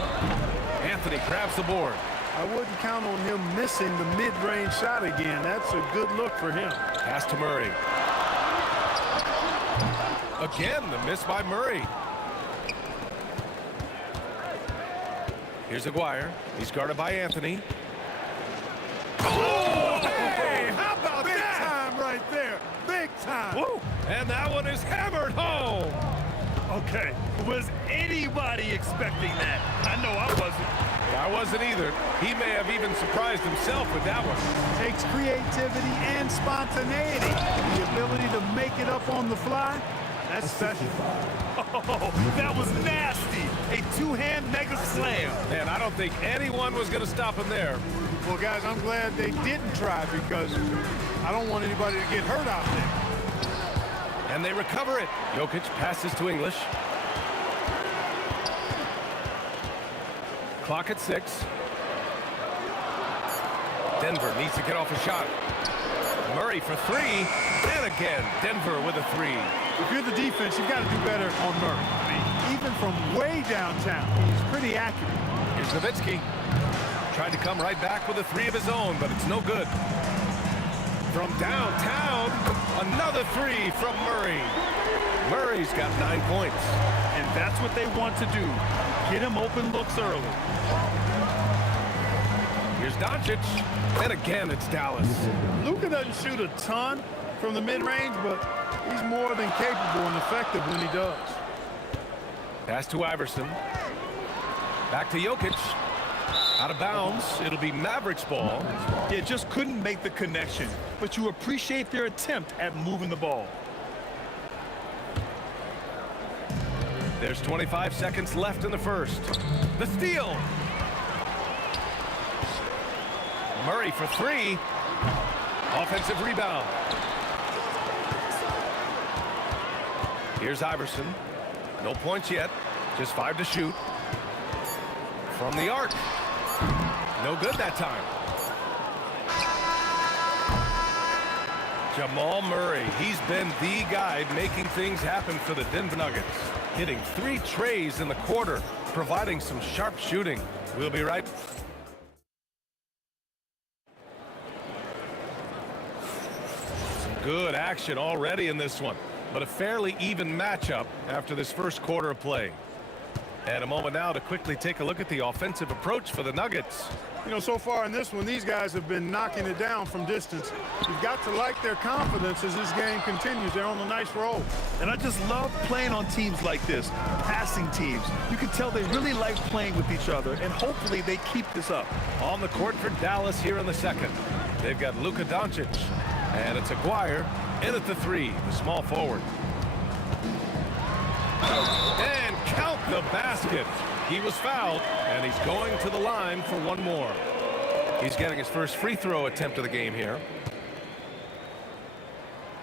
Anthony grabs the board. I wouldn't count on him missing the mid-range shot again. That's a good look for him. Pass to Murray. Again, the miss by Murray. Here's Aguirre. He's guarded by Anthony. Oh, hey, how about Big that? time right there. Big time. Woo. And that one is hammered home. Okay, was anybody expecting that? I know I wasn't. I wasn't either. He may have even surprised himself with that one. Takes creativity and spontaneity. The ability to make it up on the fly. That's special. Oh, that was nasty. A two-hand mega slam. Man, I don't think anyone was going to stop him there. Well, guys, I'm glad they didn't try because I don't want anybody to get hurt out there. And they recover it. Jokic passes to English. Clock at 6. Denver needs to get off a shot. Murray for three. And again, Denver with a three. If you're the defense, you've got to do better on Murray. I mean, even from way downtown, he's pretty accurate. Here's Nowitzki. Tried to come right back with a three of his own, but it's no good. From downtown, another three from Murray. Murray's got 9 points. And that's what they want to do. Get him open looks early. Here's Doncic. And again, it's Dallas. Luka doesn't shoot a ton from the mid-range, but he's more than capable and effective when he does. Pass to Iverson. Back to Jokic. Out of bounds. It'll be Mavericks ball. Yeah, just couldn't make the connection. But you appreciate their attempt at moving the ball. There's 25 seconds left in the first. The steal. Murray for three. Offensive rebound. Here's Iverson. No points yet. Just 5 to shoot. From the arc. No good that time. Jamal Murray. He's been the guy making things happen for the Denver Nuggets. Hitting 3 trays in the quarter, providing some sharp shooting. We'll be right back. Good action already in this one, but a fairly even matchup after this first quarter of play. And a moment now to quickly take a look at the offensive approach for the Nuggets. You know, so far in this one, these guys have been knocking it down from distance. You've got to like their confidence as this game continues. They're on a nice roll. And I just love playing on teams like this, passing teams. You can tell they really like playing with each other, and hopefully they keep this up. On the court for Dallas here in the second. They've got Luka Doncic, and it's Aguirre in at the three, the small forward. And count the basket. He was fouled, and he's going to the line for one more. He's getting his first free throw attempt of the game here.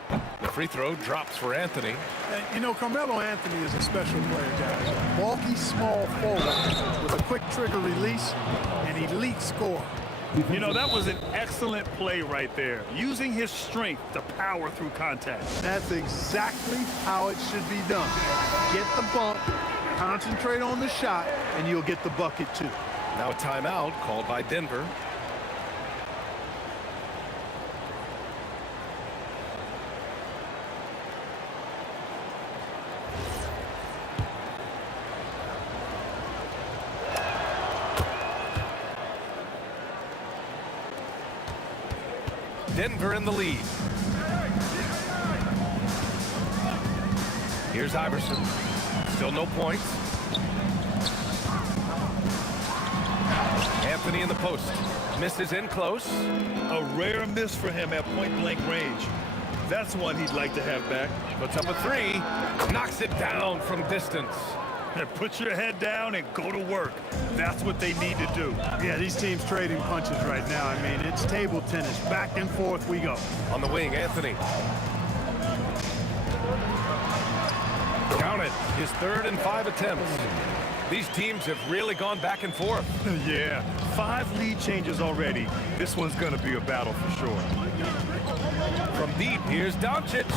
The free throw drops for Anthony. And, you know, Carmelo Anthony is a special player, guys. A bulky, small forward with a quick trigger release and elite score. You know, that was an excellent play right there, using his strength to power through contact. That's exactly how it should be done. Get the bump, concentrate on the shot, and you'll get the bucket too. Now a timeout called by Denver. Denver in the lead. Here's Iverson. Still no points. Anthony in the post. Misses in close. A rare miss for him at point-blank range. That's one he'd like to have back. Puts up a three. Knocks it down from distance. Put your head down and go to work. That's what they need to do. Yeah, these teams trading punches right now. I mean, it's table tennis. Back and forth we go. On the wing, Anthony. Count it. His third and 5 attempts. These teams have really gone back and forth. Yeah, 5 lead changes already. This one's going to be a battle for sure. From deep, here's Doncic.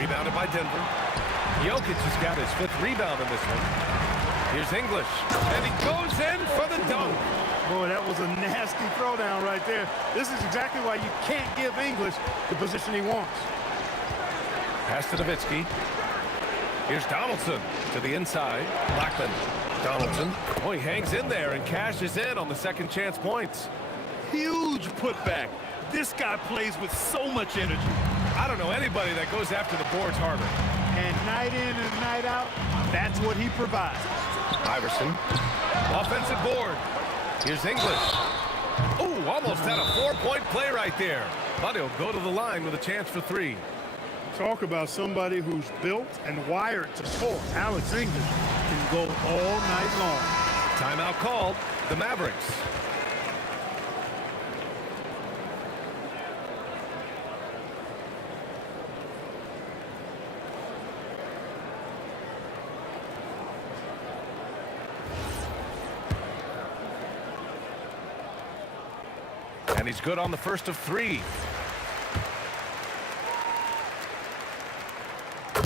Rebounded by Denver. Jokic has got his 5th rebound in this one. Here's English, and he goes in for the dunk. Boy, that was a nasty throwdown right there. This is exactly why you can't give English the position he wants. Pass to Nowitzki. Here's Donaldson to the inside. Blackman. Donaldson. Oh, he hangs in there and cashes in on the second chance points. Huge putback. This guy plays with so much energy. I don't know anybody that goes after the boards harder. And night in and night out, that's what he provides. Iverson. Offensive board. Here's English. Oh, almost had a 4-point play right there. But he'll go to the line with a chance for 3. Talk about somebody who's built and wired to score. Alex English can go all night long. Timeout called. The Mavericks. And he's good on the first of 3.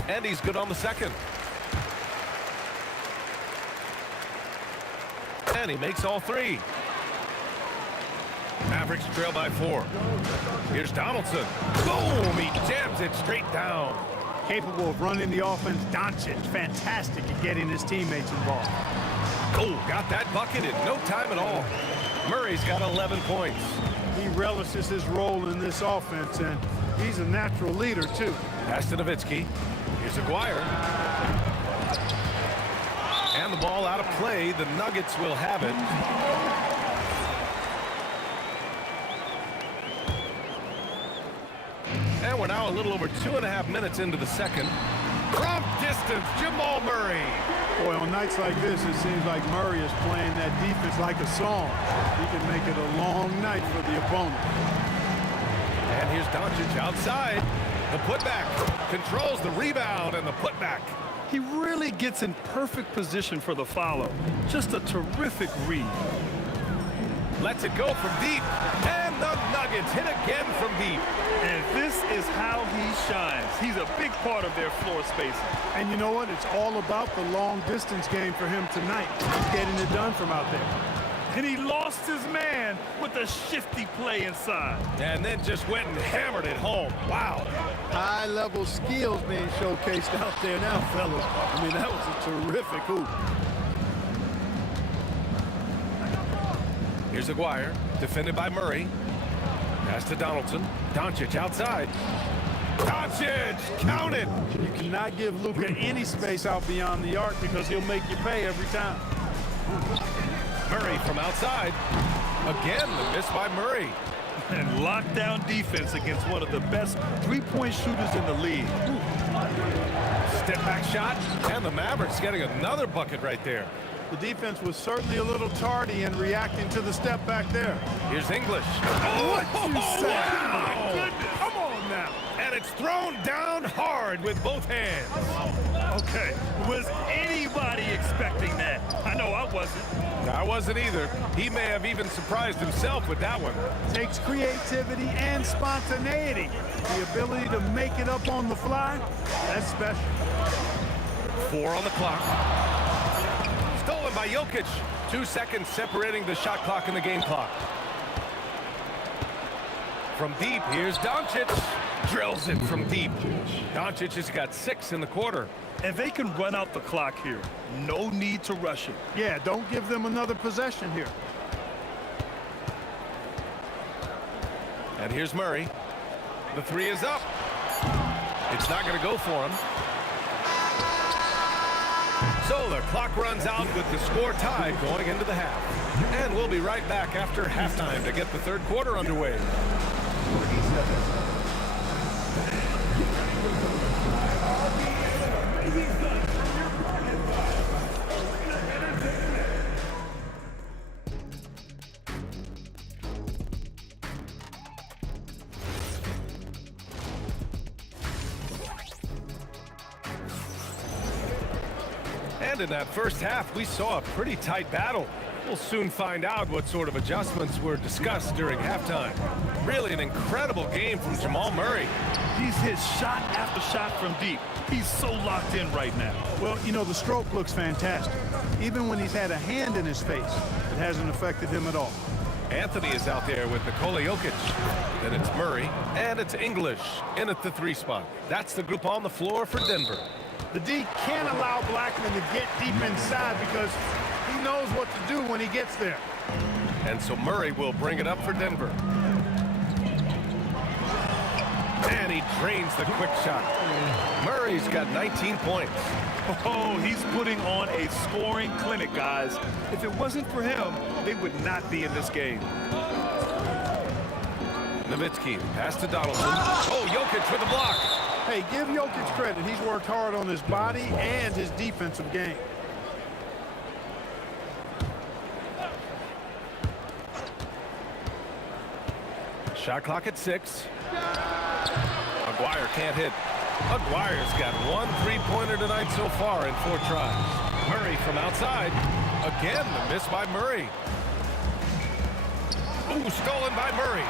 And he's good on the second. And he makes all 3. Mavericks trail by 4. Here's Donaldson. Boom! He jams it straight down. Capable of running the offense. Doncic, fantastic at getting his teammates involved. Oh, got that bucket in no time at all. Murray's got 11 points. He relishes his role in this offense, and he's a natural leader, too. Pass to Nowitzki. Here's Aguirre. And the ball out of play. The Nuggets will have it. And we're now a little over 2.5 minutes into the second. From distance, Jamal Murray. Boy, on nights like this, it seems like Murray is playing that defense like a song. He can make it a long night for the opponent. And here's Doncic outside. The putback controls the rebound and the putback. He really gets in perfect position for the follow. Just a terrific read. Lets it go from deep. And the Nuggets hit again from deep. And this is how he shines. He's a big part of their floor spacing. And you know what? It's all about the long distance game for him tonight. He's getting it done from out there. And he lost his man with a shifty play inside. And then just went and hammered it home. Wow. High-level skills being showcased out there now, fellas. I mean, that was a terrific hoop. Here's Aguirre, defended by Murray. Pass to Donaldson. Doncic outside. Doncic, count it. You cannot give Luka any space out beyond the arc because he'll make you pay every time. Murray from outside. Again, the miss by Murray. And lockdown defense against one of the best three-point shooters in the league. Step back shot, and the Mavericks getting another bucket right there. The defense was certainly a little tardy in reacting to the step back there. Here's English. What you say? Wow. Goodness. Come on now. And it's thrown down hard with both hands. Okay, was anybody expecting that? I know I wasn't. I wasn't either. He may have even surprised himself with that one. Takes creativity and spontaneity. The ability to make it up on the fly, that's special. 4 on the clock. Stolen by Jokic. 2 seconds separating the shot clock and the game clock. From deep, here's Doncic. Drills it from deep. Doncic has got 6 in the quarter. And they can run out the clock here. No need to rush it. Yeah, don't give them another possession here. And here's Murray. The 3 is up. It's not going to go for him. So the clock runs out with the score tied going into the half. And we'll be right back after halftime to get the third quarter underway. And in that first half, we saw a pretty tight battle. We'll soon find out what sort of adjustments were discussed during halftime. Really an incredible game from Jamal Murray. He's hit shot after shot from deep. He's so locked in right now. Well, you know, the stroke looks fantastic. Even when he's had a hand in his face, it hasn't affected him at all. Anthony is out there with Nikola Jokic. Then it's Murray, and it's English in at the 3 spot. That's the group on the floor for Denver. The D can't allow Blackman to get deep inside because he knows what to do when he gets there. And so Murray will bring it up for Denver. And he drains the quick shot. Murray's got 19 points. Oh, he's putting on a scoring clinic, guys. If it wasn't for him, they would not be in this game. Nowitzki, pass to Donaldson. Oh, Jokic with a block. Hey, give Jokic credit. He's worked hard on his body and his defensive game. Shot clock at 6. Aguirre can't hit. Aguirre's got 1 3-pointer tonight so far in 4 tries. Murray from outside. Again, the miss by Murray. Ooh, stolen by Murray.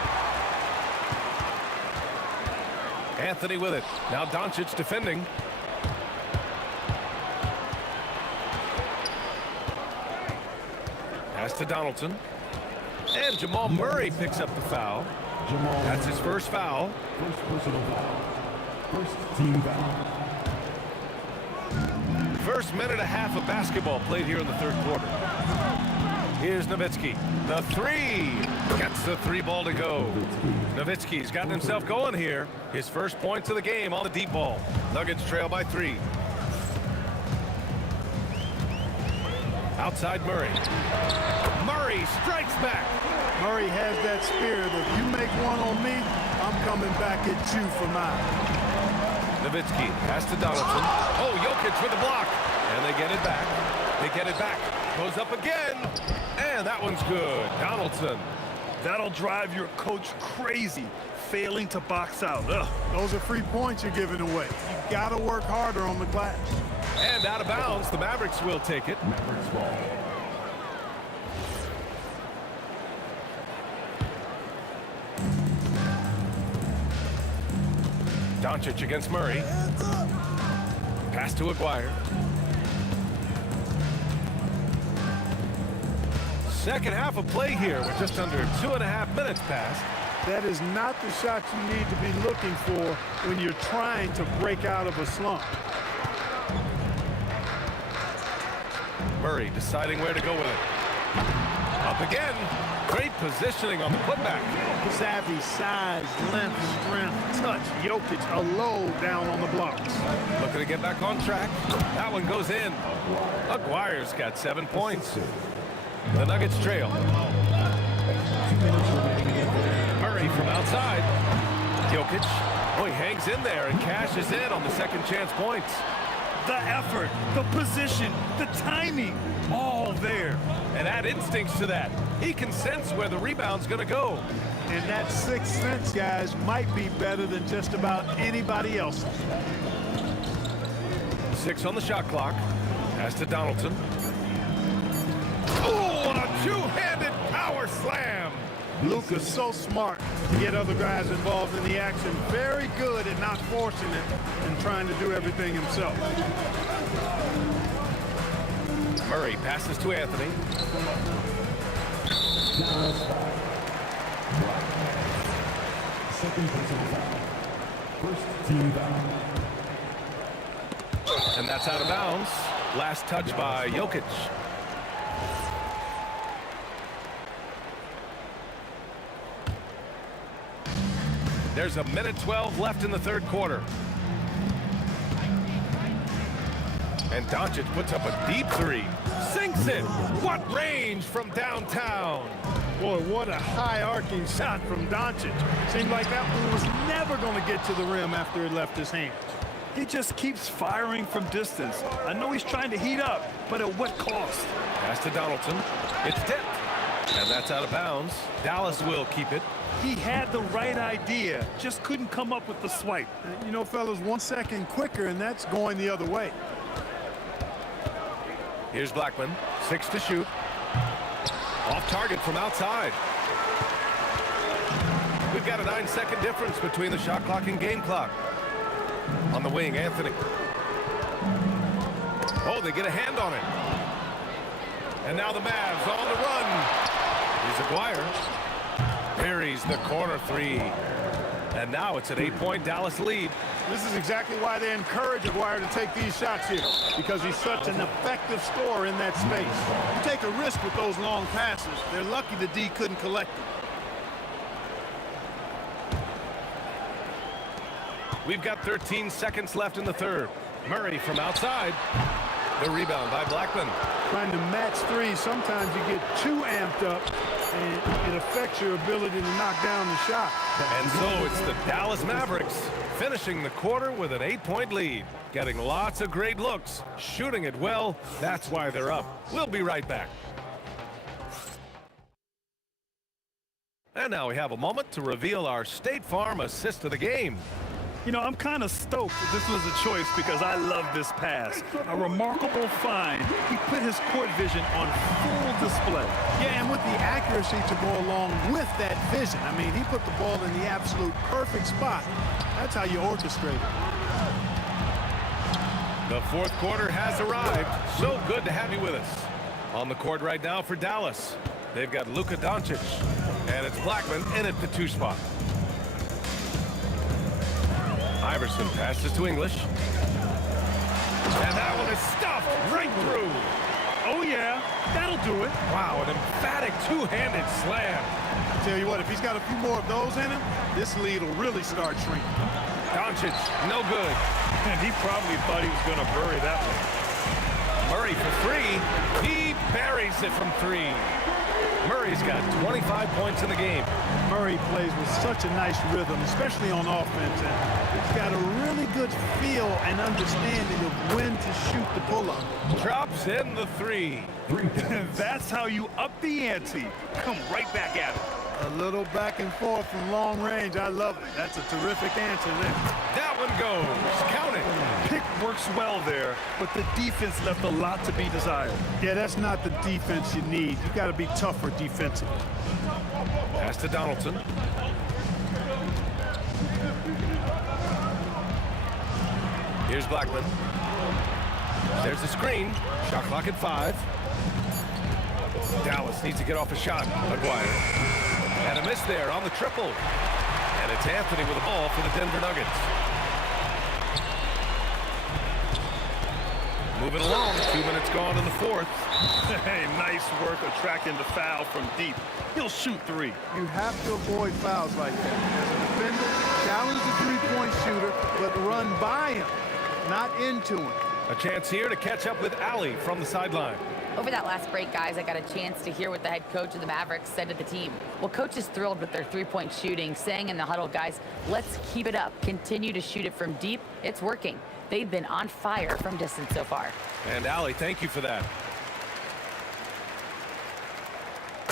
Anthony with it. Now Doncic defending. Pass to Donaldson. And Jamal Murray picks up the foul. That's his first foul. First personal foul. First team foul. First minute and a half of basketball played here in the third quarter. Here's Nowitzki. The 3. Gets the 3 ball to go. Nowitzki's gotten himself going here. His first points of the game on the deep ball. Nuggets trail by 3. Outside Murray. Murray strikes back. Murray has that spirit of, you make one on me, I'm coming back at you for mine. Nowitzki pass to Donaldson. Oh, Jokic with a block. And they get it back. They get it back. Goes up again. And that one's good. Donaldson. That'll drive your coach crazy, failing to box out. Ugh. Those are free points you're giving away. You got to work harder on the glass. And out of bounds, the Mavericks will take it. Mavericks ball. Doncic against Murray. Pass to Aguirre. Second half of play here with just under 2.5 minutes passed. That is not the shot you need to be looking for when you're trying to break out of a slump. Murray deciding where to go with it. Up again. Great positioning on the putback. Savvy, size, length, strength, touch. Jokic a low down on the blocks. Looking to get back on track. That one goes in. Aguirre's got 7 points. The Nuggets trail. Murray from outside. Jokic. Oh, he hangs in there and cashes in on the second chance points. The effort, the position, the timing, all there. And add instincts to that. He can sense where the rebound's going to go. And that sixth sense, guys, might be better than just about anybody else's. 6 on the shot clock. Pass to Donaldson. Oh, and a two-handed power slam. Luka's so smart to get other guys involved in the action. Very good at not forcing it and trying to do everything himself. Murray passes to Anthony. Second personal foul. First team foul. And that's out of bounds. Last touch by Jokic. There's a minute 12 left in the third quarter. And Doncic puts up a deep three. Sinks it. What range from downtown. Boy, what a high-arcing shot from Doncic. Seemed like that one was never going to get to the rim after it left his hands. He just keeps firing from distance. I know he's trying to heat up, but at what cost? Pass to Donaldson. It's tipped. And that's out of bounds. Dallas will keep it. He had the right idea, just couldn't come up with the swipe. You know, fellas, 1 second quicker, and that's going the other way. Here's Blackman. 6 to shoot. Off target from outside. We've got a 9-second difference between the shot clock and game clock. On the wing, Anthony. Oh, they get a hand on it. And now the Mavs on the run. Here's Aguirre. Buries the corner three. And now it's an 8-point Dallas lead. This is exactly why they encourage Aguirre to take these shots here, because he's such an effective scorer in that space. You take a risk with those long passes. They're lucky the D couldn't collect them. We've got 13 seconds left in the third. Murray from outside. The rebound by Blackman. Trying to match threes, sometimes you get too amped up, and it affects your ability to knock down the shot. And so it's the Dallas Mavericks finishing the quarter with an 8-point lead. Getting lots of great looks, shooting it well. That's why they're up. We'll be right back. And now we have a moment to reveal our State Farm assist of the game. You know, I'm kind of stoked that this was a choice because I love this pass. A remarkable find. He put his court vision on full display. Yeah, and with the accuracy to go along with that vision. I mean, he put the ball in the absolute perfect spot. That's how you orchestrate it. The fourth quarter has arrived. So good to have you with us. On the court right now for Dallas, they've got Luka Doncic, and it's Blackman in at the 2 spot. Iverson passes to English. And that one is stuffed right through. Oh, yeah, that'll do it. Wow, an emphatic two-handed slam. I tell you what, if he's got a few more of those in him, this lead will really start shrinking. Doncic, no good. And he probably thought he was going to bury that one. Murray for 3. He buries it from 3. Murray's got 25 points in the game. Murray plays with such a nice rhythm, especially on offense, and he's got a really good feel and understanding of when to shoot the pull-up. Drops in the 3. That's how you up the ante. Come right back at it. A little back and forth from long range. I love it. That's a terrific answer there. That one goes. Count it. Pick works well there, but the defense left a lot to be desired. Yeah, that's not the defense you need. You got to be tougher defensively. Pass to Donaldson. Here's Blackman. There's the screen. Shot clock at 5. Dallas needs to get off a shot. Aguirre. And a miss there on the triple. And it's Anthony with the ball for the Denver Nuggets. Moving along. 2 minutes gone in the fourth. Hey, nice work attracting the foul from deep. He'll shoot three. You have to avoid fouls like that. As a defender, challenge the three-point shooter, but run by him, not into him. A chance here to catch up with Allie from the sideline. Over that last break, guys, I got a chance to hear what the head coach of the Mavericks said to the team. Well, coach is thrilled with their three-point shooting, saying in the huddle, guys, let's keep it up. Continue to shoot it from deep. It's working. They've been on fire from distance so far. And Allie, thank you for that.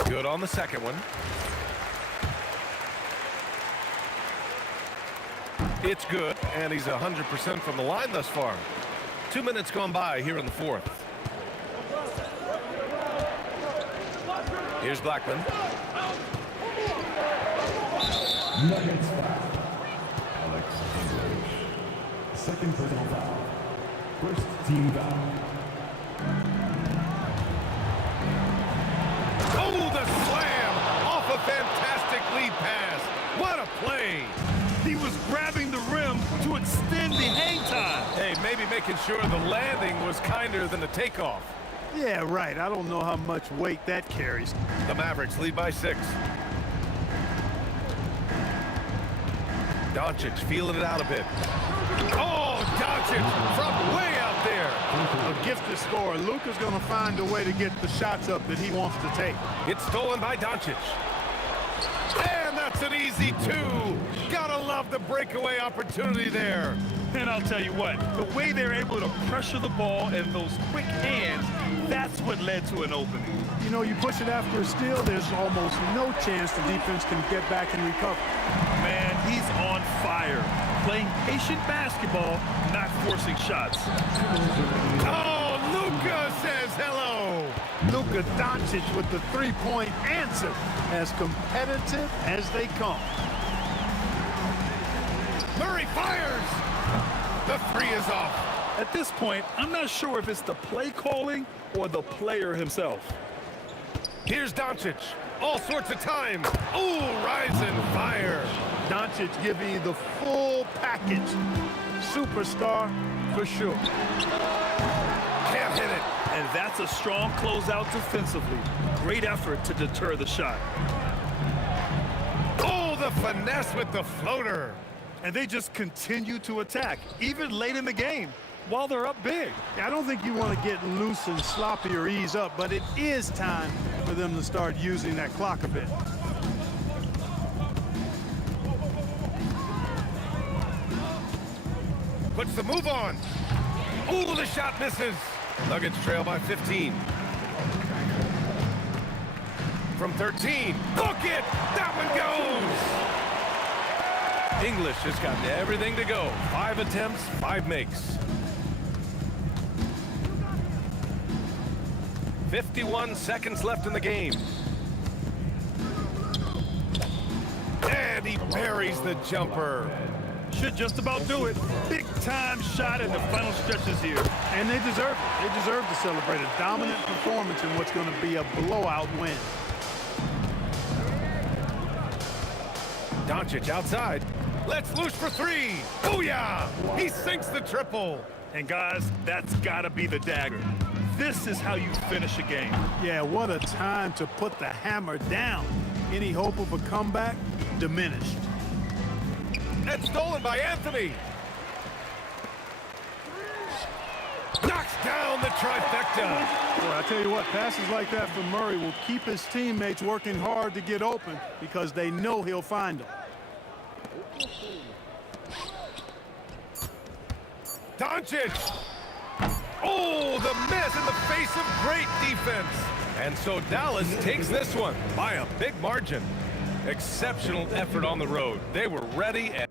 Good on the second one. It's good, and he's 100% from the line thus far. 2 minutes gone by here in the fourth. Here's Blackman. Nuggets foul. Alex English. Second personal foul. First team foul. Oh, the slam off a fantastic lead pass. What a play. He was grabbing the rim to extend the hang time. Hey, maybe making sure the landing was kinder than the takeoff. Yeah, right. I don't know how much weight that carries. The Mavericks lead by 6. Doncic feeling it out a bit. Oh, Doncic from way out there. A gifted scorer. Luka's going to find a way to get the shots up that he wants to take. It's stolen by Doncic. And that's an easy 2. Gotta love the breakaway opportunity there. And I'll tell you what, the way they're able to pressure the ball and those quick hands, that's what led to an opening. You know, you push it after a steal, there's almost no chance the defense can get back and recover. Man, he's on fire. Playing patient basketball, not forcing shots. Oh, Luka says hello. Luka Doncic with the three-point answer, as competitive as they come. Murray fires. The 3 is off. At this point, I'm not sure if it's the play calling or the player himself. Here's Doncic. All sorts of time. Ooh, rising fire. Doncic giving you the full package. Superstar for sure. Can't hit it. And that's a strong closeout defensively. Great effort to deter the shot. Oh, the finesse with the floater. And they just continue to attack, even late in the game, while they're up big. I don't think you want to get loose and sloppy or ease up, but it is time for them to start using that clock a bit. Puts the move on. Ooh, the shot misses. Nuggets trail by 15. From 13. Book it! That one goes! English has gotten everything to go. 5 attempts, 5 makes. 51 seconds left in the game. And he buries the jumper. Should just about do it. Big time shot in the final stretches here. And they deserve it. They deserve to celebrate a dominant performance in what's going to be a blowout win. Doncic outside. Let's loose for 3. Booyah! He sinks the triple. And guys, that's got to be the dagger. This is how you finish a game. Yeah, what a time to put the hammer down. Any hope of a comeback? Diminished. It's stolen by Anthony. Knocks down the trifecta. Well, I tell you what, passes like that from Murray will keep his teammates working hard to get open because they know he'll find them. Doncic. Oh, the miss in the face of great defense. And so Dallas takes this one by a big margin. Exceptional effort on the road. They were ready and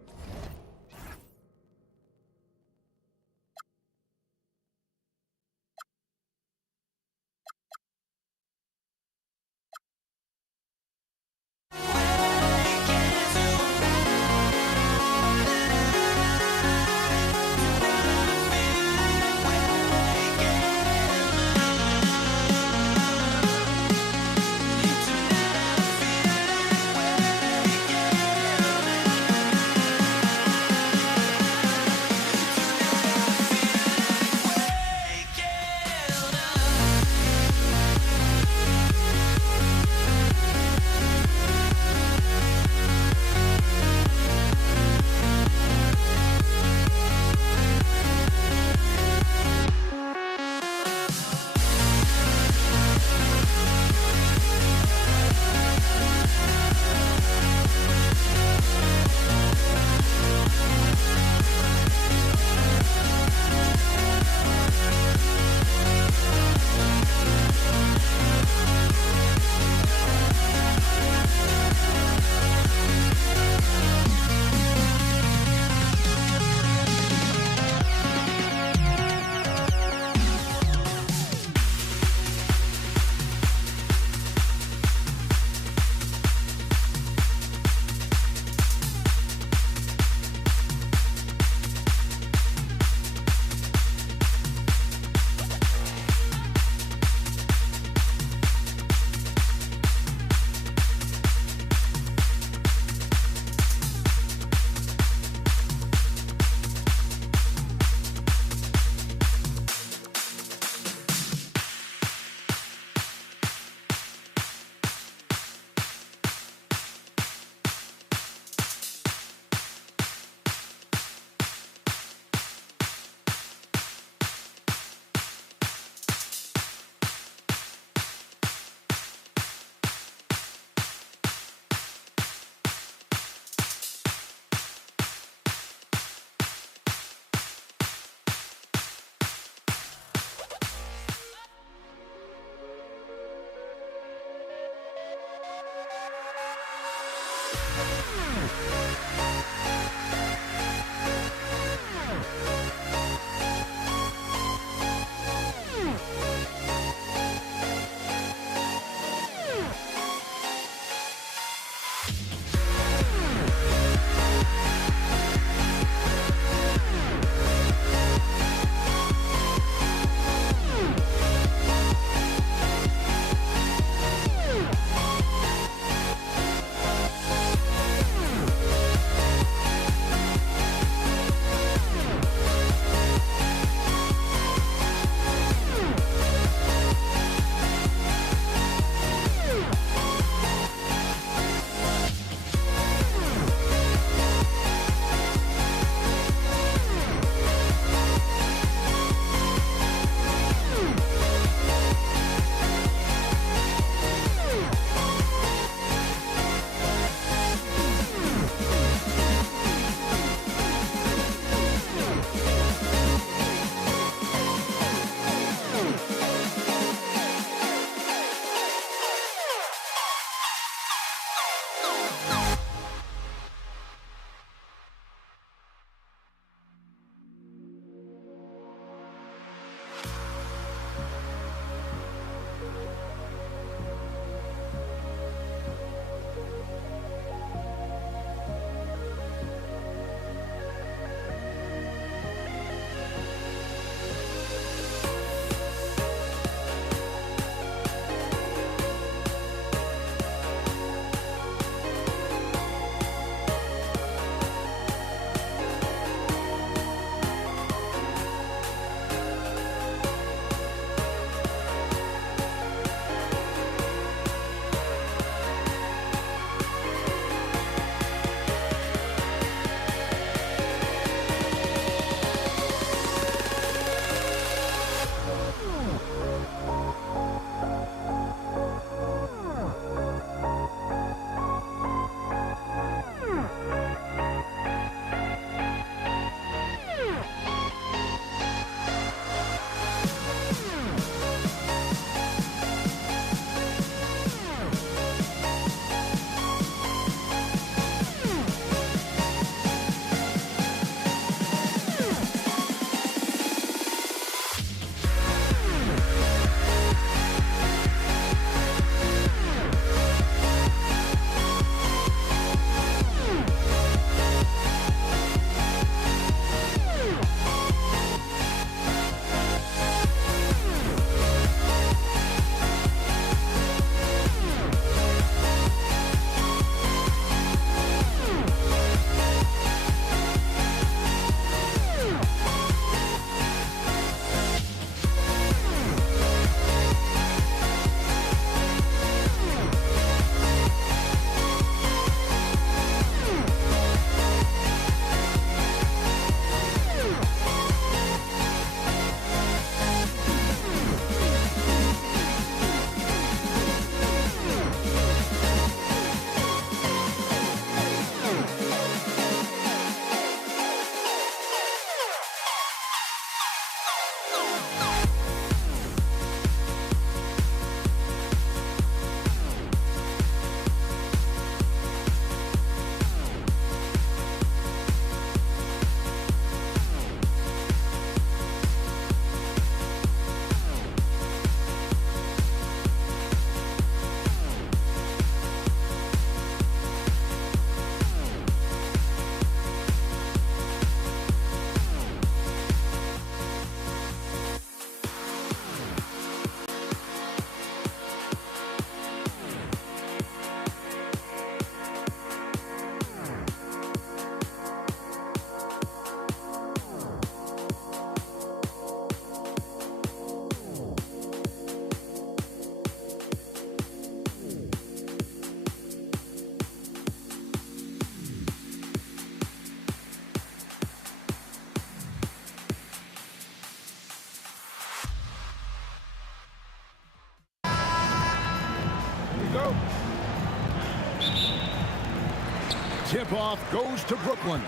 tip-off goes to Brooklyn.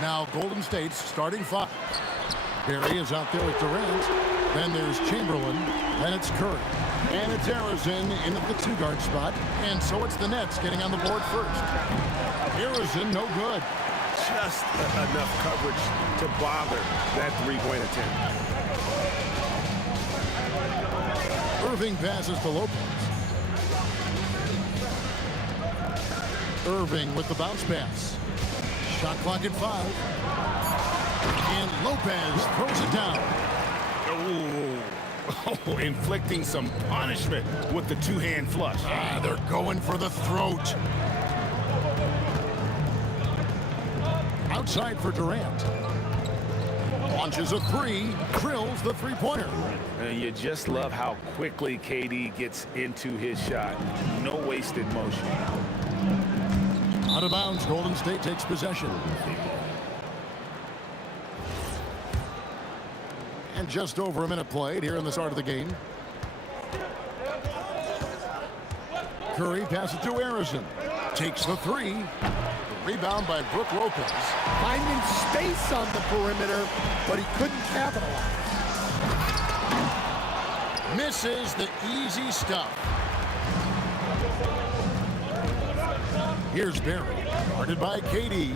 Now Golden State's starting 5. Barry is out there with Durant. Then there's Chamberlain. Then it's Curry. And it's Harrison in at the 2-guard spot. And so it's the Nets getting on the board first. Harrison, no good. Just enough coverage to bother that three-point attempt. Irving passes to Lopez. Irving with the bounce pass. Shot clock at 5. And Lopez throws it down. Oh, inflicting some punishment with the two-hand flush. They're going for the throat. Outside for Durant. Launches a 3, drills the three-pointer. And you just love how quickly KD gets into his shot. No wasted motion. Out of bounds, Golden State takes possession. And just over a minute played here in the start of the game. Curry passes to Harrison. Takes the 3. The rebound by Brook Lopez. Finding space on the perimeter, but he couldn't capitalize. Misses the easy stuff. Here's Barry, guarded by KD.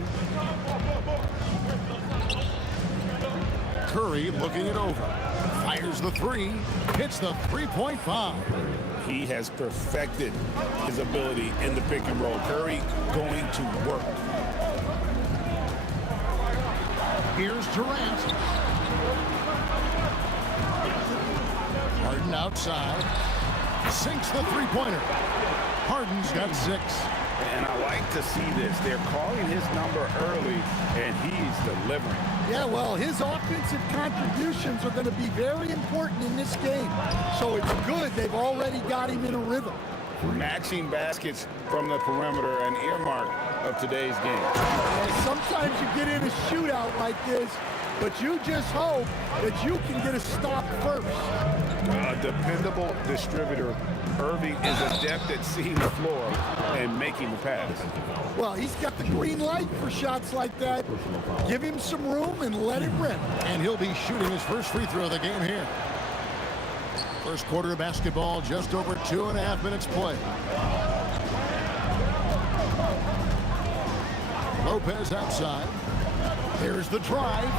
Curry looking it over. Fires the 3. Hits the 3.5. He has perfected his ability in the pick and roll. Curry going to work. Here's Durant. Harden outside. Sinks the three-pointer. Harden's got 6. And I like to see this. They're calling his number early, and he's delivering. Yeah, well, his offensive contributions are going to be very important in this game. So it's good they've already got him in a rhythm. Matching baskets from the perimeter, an earmark of today's game. And sometimes you get in a shootout like this, but you just hope that you can get a stop first. A dependable distributor. Irving is adept at seeing the floor and making the pass. Well, he's got the green light for shots like that. Give him some room and let it rip. And he'll be shooting his first free throw of the game here. First quarter of basketball, just over 2.5 minutes played. Lopez outside. There's the drive.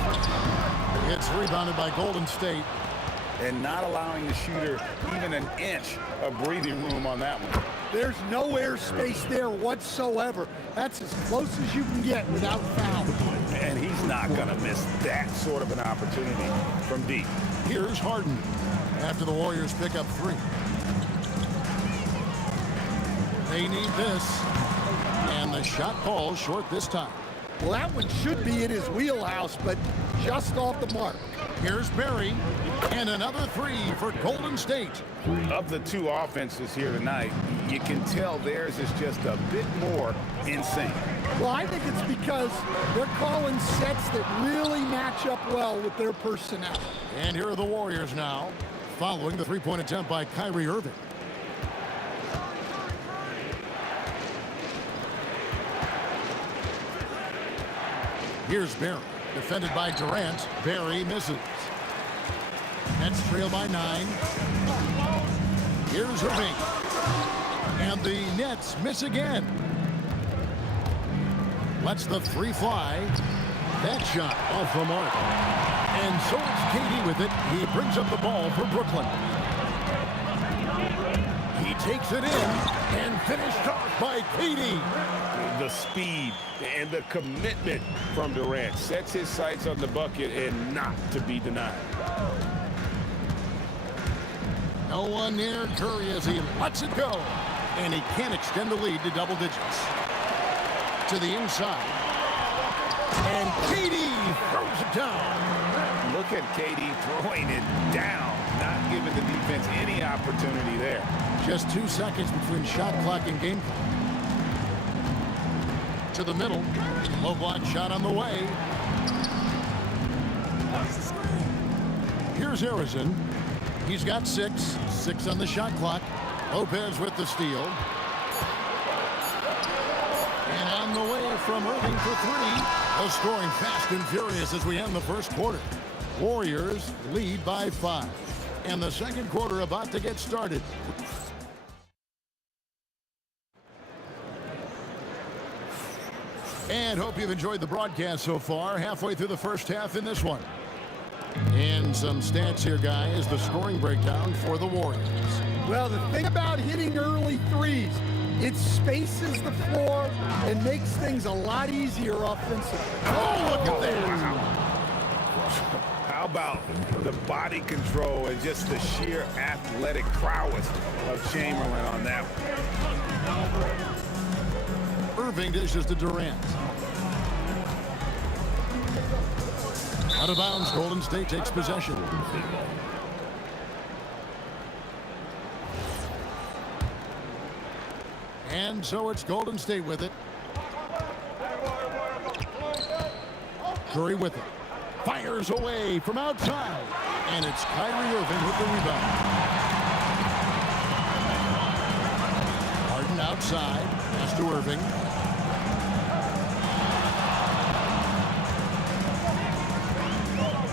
It's rebounded by Golden State. And not allowing the shooter even an inch of breathing room on that one. There's no airspace there whatsoever. That's as close as you can get without foul. And he's not going to miss that sort of an opportunity from deep. Here's Harden after the Warriors pick up 3. They need this. And the shot falls short this time. Well, that one should be in his wheelhouse, but just off the mark. Here's Barry, and another 3 for Golden State. Of the two offenses here tonight, you can tell theirs is just a bit more insane. Well, I think it's because they're calling sets that really match up well with their personnel. And here are the Warriors now, following the 3-point attempt by Kyrie Irving. Here's Barry, defended by Durant. Barry misses. Nets trail by 9. Here's Irving. And the Nets miss again. Lets the 3 fly. That shot off the mark. And so it's KD with it. He brings up the ball for Brooklyn. He takes it in and finished off by KD. The speed and the commitment from Durant sets his sights on the bucket and not to be denied. No one near Curry as he lets it go. And he can't extend the lead to double digits. To the inside. And KD throws it down. Look at KD throwing it down, not giving the defense any opportunity there. Just 2 seconds between shot clock and game clock. To the middle. Low block shot on the way. Here's Harrison. He's got 6. 6 on the shot clock. Lopez with the steal. And on the way from Irving for three. The scoring fast and furious as we end the first quarter. Warriors lead by 5. And the second quarter about to get started. And hope you've enjoyed the broadcast so far. Halfway through the first half in this one. And some stats here, guys. The scoring breakdown for the Warriors. Well, the thing about hitting early threes, it spaces the floor and makes things a lot easier offensively. Oh, look at that. How about the body control and just the sheer athletic prowess of Chamberlain on that one? Irving dishes to Durant. Out of bounds, Golden State takes possession. And so it's Golden State with it. Curry with it. Fires away from outside. And it's Kyrie Irving with the rebound. Harden outside. Pass to Irving.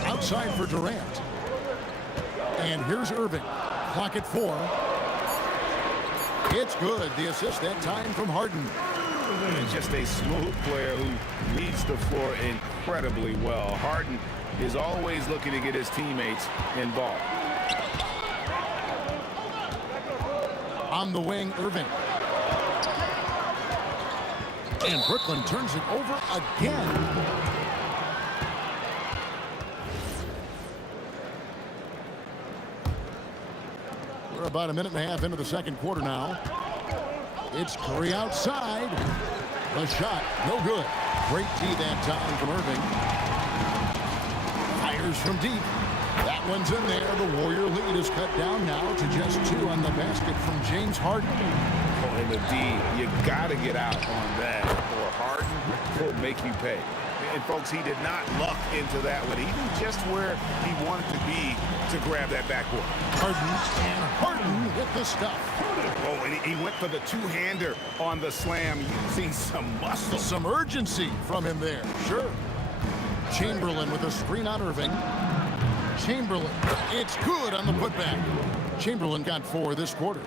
Outside for Durant. And here's Irving. Clock at 4. It's good. The assist that time from Harden. And just a smooth player who reads the floor incredibly well. Harden is always looking to get his teammates involved. On the wing, Irving. And Brooklyn turns it over again. We're about a minute and a half into the second quarter now. It's Curry outside. The shot, no good. Great D that time from Irving. Fires from deep. That one's in there. The Warrior lead is cut down now to just 2 on the basket from James Harden. Oh, and the D, you got to get out on that, or Harden will make you pay. And folks, he did not luck into that one, even just where he wanted to be to grab that backboard. Harden with the stuff. Oh, and he went for the two-hander on the slam. You see some muscle. Some urgency from him there. Sure. Chamberlain with a screen on Irving. Chamberlain. It's good on the putback. Chamberlain got 4 this quarter.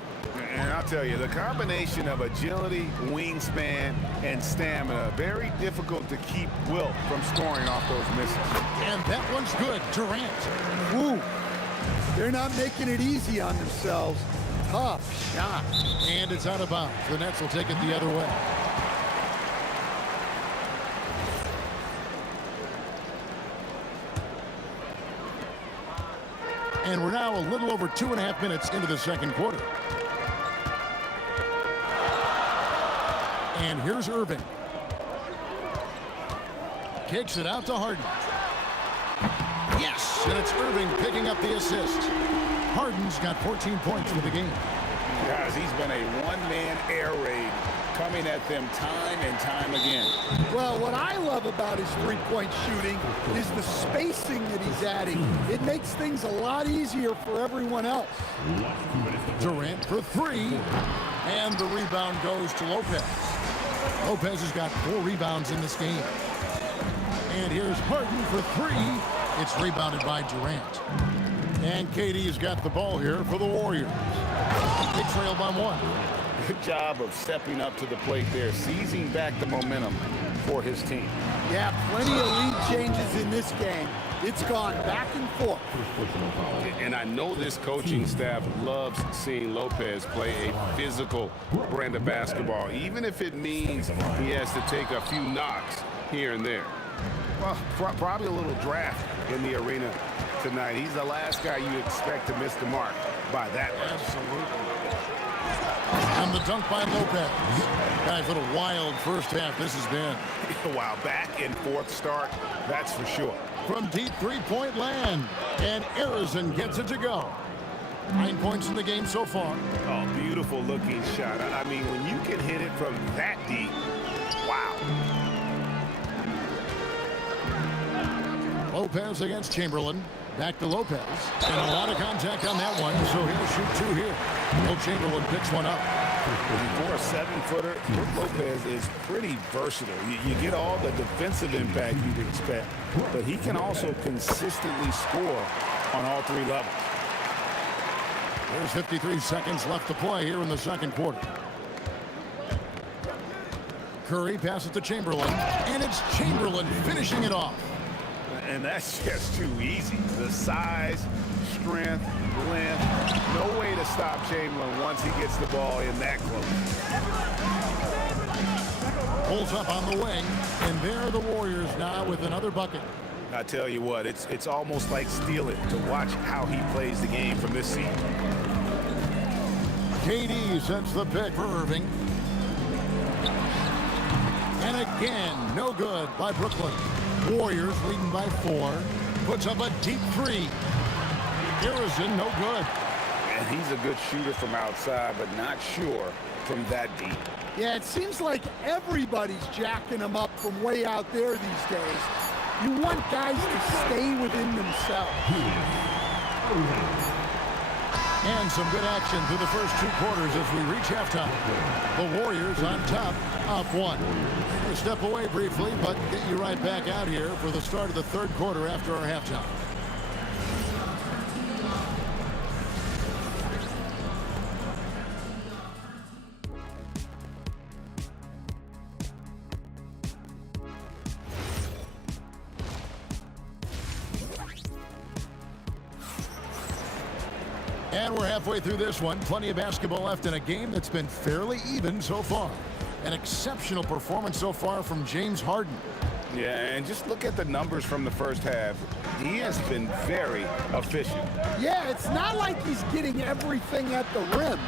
And I'll tell you, the combination of agility, wingspan, and stamina, very difficult to keep Wilt from scoring off those misses. And that one's good. Durant. Ooh, they're not making it easy on themselves. Tough shot. And it's out of bounds. The Nets will take it the other way. And we're now a little over 2.5 minutes into the second quarter. And here's Irving. Kicks it out to Harden. Yes, and it's Irving picking up the assist. Harden's got 14 points for the game. Guys, he's been a one-man air raid coming at them time and time again. Well, what I love about his three-point shooting is the spacing that he's adding. It makes things a lot easier for everyone else. Durant for 3, and the rebound goes to Lopez. Lopez has got 4 rebounds in this game. And here's Harden for 3. It's rebounded by Durant. And KD's got the ball here for the Warriors. They trail by 1. Good job of stepping up to the plate there, seizing back the momentum for his team. Yeah, plenty of lead changes in this game. It's gone back and forth. And I know this coaching staff loves seeing Lopez play a physical brand of basketball, even if it means he has to take a few knocks here and there. Well, probably a little draft in the arena tonight. He's the last guy you expect to miss the mark by that much. Absolutely. And the dunk by Lopez. Guys, what a wild first half this has been. Wow, back and forth start, that's for sure. From deep three-point land, and Arizon gets it to go. 9 points in the game so far. Oh, beautiful looking shot. I mean, when you can hit it from that deep, wow. Lopez against Chamberlain. Back to Lopez. And a lot of contact on that one, so he'll shoot 2 here. Will Chamberlain picks one up. For a 7-footer, Brook Lopez is pretty versatile. You get all the defensive impact you'd expect, but he can also consistently score on all 3 levels. There's 53 seconds left to play here in the second quarter. Curry passes to Chamberlain, and it's Chamberlain finishing it off. And that's just too easy. The size, strength, length, no way to stop Chamberlain once he gets the ball in that close. Pulls up on the wing, and there are the Warriors now with another bucket. I tell you what, it's almost like stealing to watch how he plays the game from this seat. KD sets the pick for Irving. And again, no good by Brooklyn. Warriors leading by 4. Puts up a deep 3. Harrison, no good. And he's a good shooter from outside, but not sure from that deep. Yeah, it seems like everybody's jacking them up from way out there these days. You want guys to stay within themselves. And some good action through the first 2 quarters as we reach halftime. The Warriors on top, up 1. We'll step away briefly, but get you right back out here for the start of the third quarter after our halftime. And we're halfway through this one. Plenty of basketball left in a game that's been fairly even so far. An exceptional performance so far from James Harden. Yeah, and just look at the numbers from the first half. He has been very efficient. Yeah, it's not like he's getting everything at the rim.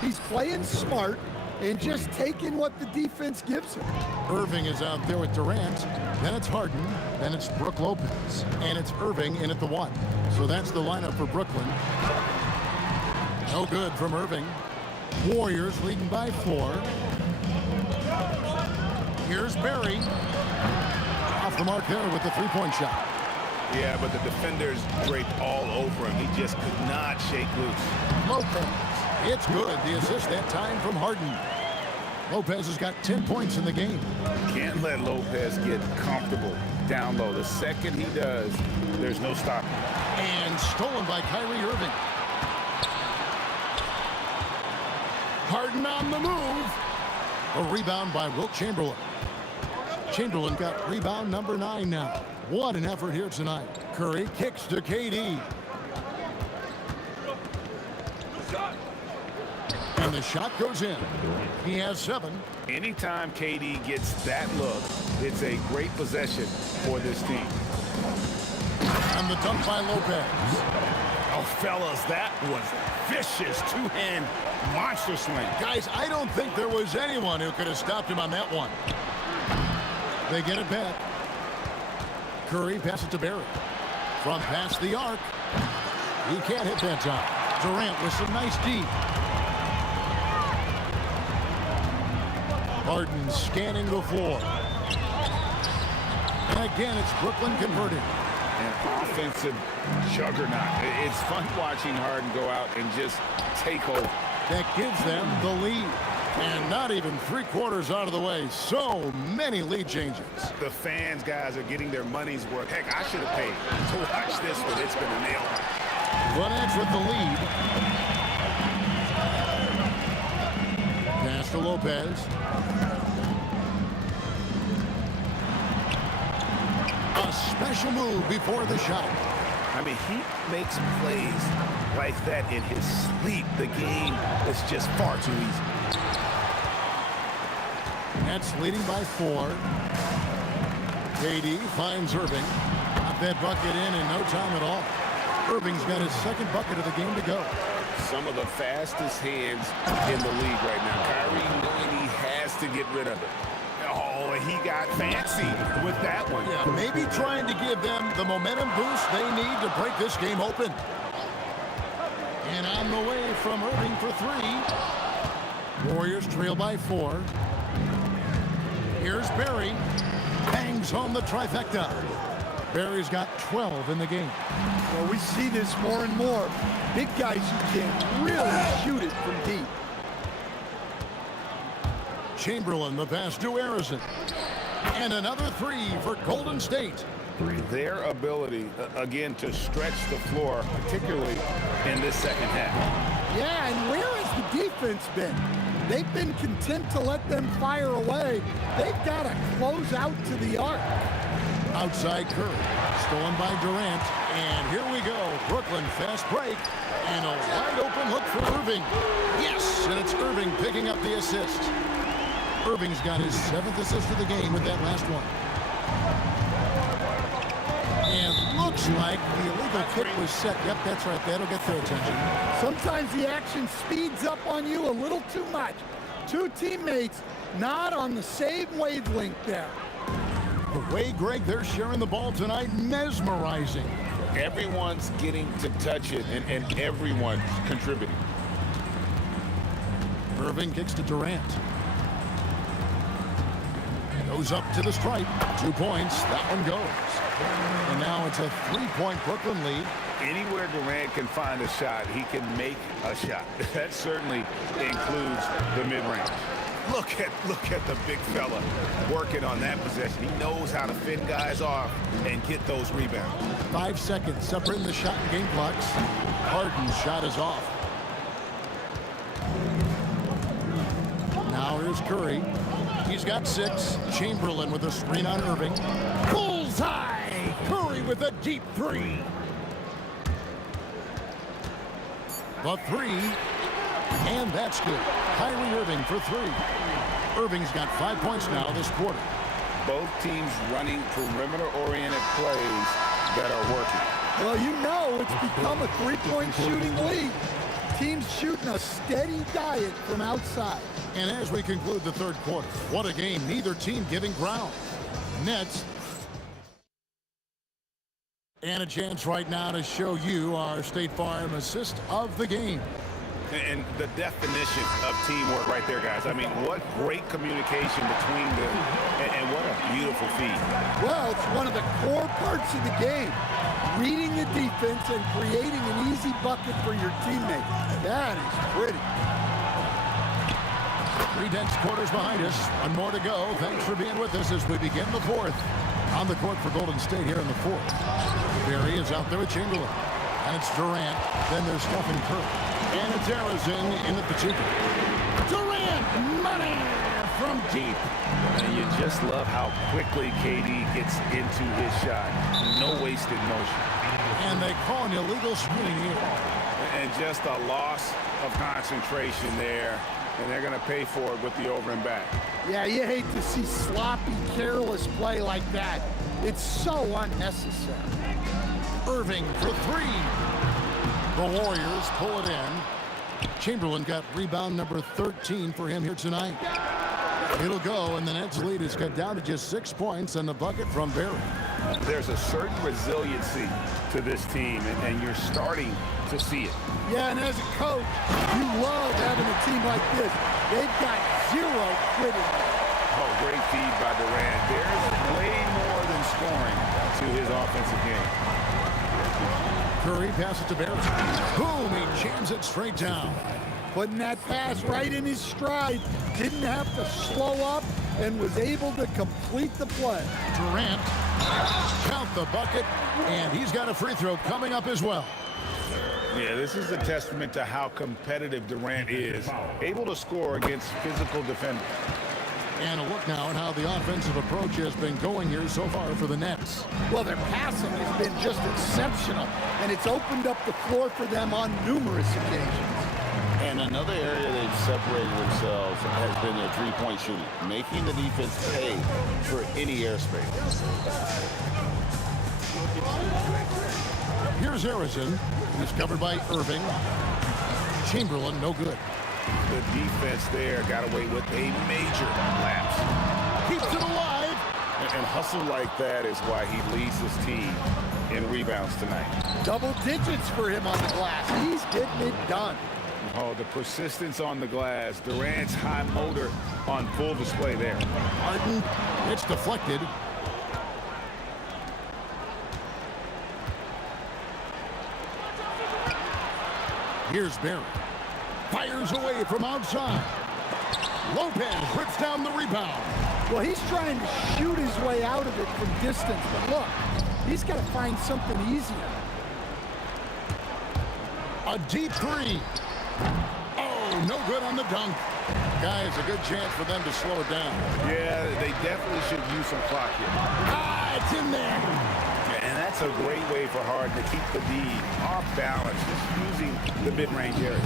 He's playing smart and just taking what the defense gives him. Irving is out there with Durant. Then it's Harden. Then it's Brook Lopez. And it's Irving in at the 1. So that's the lineup for Brooklyn. No good from Irving. Warriors leading by 4. Here's Barry. Off the mark there with the 3-point shot. Yeah, but the defenders draped all over him. He just could not shake loose. Lopez. It's good. The assist that time from Harden. Lopez has got 10 points in the game. Can't let Lopez get comfortable down low. The second he does, there's no stopping. And stolen by Kyrie Irving. Harden on the move. A rebound by Wilt Chamberlain. Chamberlain got rebound number 9 now. What an effort here tonight. Curry kicks to KD. And the shot goes in. He has 7. Anytime KD gets that look, it's a great possession for this team. And the dunk by Lopez. Oh, fellas, that was vicious 2-hand monster swing. Guys, I don't think there was anyone who could have stopped him on that one. They get it back. Curry passes to Barry. From past the arc. He can't hit that time. Durant with some nice D. Harden scanning the floor. And again, it's Brooklyn converting. An offensive juggernaut. It's fun watching Harden go out and just take over. That gives them the lead. And not even 3/4 out of the way. So many lead changes. The fans, guys, are getting their money's worth. Heck, I should have paid to watch this one. It's been a nail biter. Lennox with the lead. Pass to Lopez. A special move before the shot. I mean, he makes plays like that in his sleep. The game is just far too easy. Nets leading by 4. KD finds Irving. Got that bucket in no time at all. Irving's got his second bucket of the game to go. Some of the fastest hands in the league right now. Kyrie knowing he has to get rid of it. Oh, he got fancy with that one. Yeah, maybe trying to give them the momentum boost they need to break this game open. And on the way from Irving for 3. Warriors trail by 4. Here's Barry. Bangs home the trifecta. Barry's got 12 in the game. Well, we see this more and more. Big guys who can really shoot it from deep. Chamberlain, the pass to Harrison. And another three for Golden State. Their ability, again, to stretch the floor, particularly in this second half. Yeah, and where has the defense been? They've been content to let them fire away. They've got to close out to the arc. Outside Curry, stolen by Durant. And here we go. Brooklyn fast break. And a wide open look for Irving. Yes, and it's Irving picking up the assist. Irving's got his 7th assist of the game with that last one. And looks like the illegal kick was set. Yep, that's right. That'll get their attention. Sometimes the action speeds up on you a little too much. Two teammates not on the same wavelength there. The way, Greg, they're sharing the ball tonight, mesmerizing. Everyone's getting to touch it, and everyone's contributing. Irving kicks to Durant. Goes up to the stripe. 2 points. That one goes. And now it's a 3-point Brooklyn lead. Anywhere Durant can find a shot, he can make a shot. That certainly includes the mid-range. Look at the big fella working on that possession. He knows how to fend guys off and get those rebounds. 5 seconds separating the shot and game clocks. Harden's shot is off. Now here's Curry. He's got 6. Chamberlain with a screen on Irving. Bullseye! Curry with a deep 3. The 3. And that's good. Kyrie Irving for 3. Irving's got 5 points now this quarter. Both teams running perimeter-oriented plays that are working. Well, you know it's become a 3-point shooting league. Teams shooting a steady diet from outside. And as we conclude the third quarter, what a game. Neither team giving ground. Nets. And a chance right now to show you our State Farm assist of the game. And the definition of teamwork right there, guys. I mean, what great communication between them, and what a beautiful feed. Well, it's one of the core parts of the game. Reading the defense and creating an easy bucket for your teammate. That is pretty. 3 dense quarters behind us. One more to go. Thanks for being with us as we begin the fourth. On the court for Golden State here in the fourth. Barry is out there with Chamberlain. And it's Durant. Then there's Stephen Curry. And it's Harrison in the Pacheco. Durant, money from deep. And you just love how quickly KD gets into his shot. No wasted motion. And they call an illegal screen here. And just a loss of concentration there. And they're going to pay for it with the over and back. Yeah, you hate to see sloppy, careless play like that. It's so unnecessary. Irving for 3. The Warriors pull it in. Chamberlain got rebound number 13 for him here tonight. It'll go, and the Nets lead is cut down to just 6 points and the bucket from Barry. There's a certain resiliency to this team, and you're starting to see it. Yeah, and as a coach, you love having a team like this. They've got 0 quitting. Oh, great feed by Durant. There's way more than scoring to his offensive game. Curry passes to Barry. Boom, he jams it straight down. Putting that pass right in his stride. Didn't have to slow up and was able to complete the play. Durant, count the bucket, and he's got a free throw coming up as well. Yeah, this is a testament to how competitive Durant is, able to score against physical defenders. And a look now at how the offensive approach has been going here so far for the Nets. Well, their passing has been just exceptional, and it's opened up the floor for them on numerous occasions. And another area they've separated themselves has been their three-point shooting, making the defense pay for any airspace. Here's Harrison. He's covered by Irving. Chamberlain, no good. The defense there got away with a major lapse. Keeps it alive. And hustle like that is why he leads his team in rebounds tonight. Double digits for him on the glass. He's getting it done. Oh, the persistence on the glass. Durant's high motor on full display there. Harden, it's deflected. Here's Barry. Fires away from outside. Lopez rips down the rebound. Well, he's trying to shoot his way out of it from distance, but look, he's got to find something easier. A deep three. Oh, no good on the dunk. Guys, a good chance for them to slow it down. Yeah, they definitely should use some clock here. Ah, it's in there. And that's a great way for Harden to keep the D off balance, just using the mid-range area.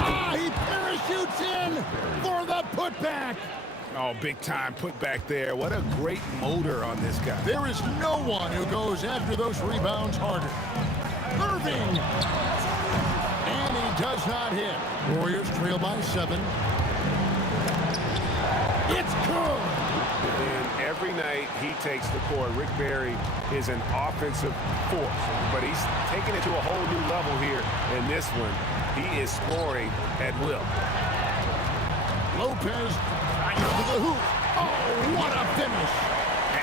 Ah, he parachutes in for the putback. Oh, big time putback there. What a great motor on this guy. There is no one who goes after those rebounds harder. Irving. And he does not hit. Warriors trail by 7. It's good. And every night he takes the court, Rick Barry is an offensive force, but he's taking it to a whole new level here in this one. He is scoring at will. Lopez to the hoop. Oh, what a finish.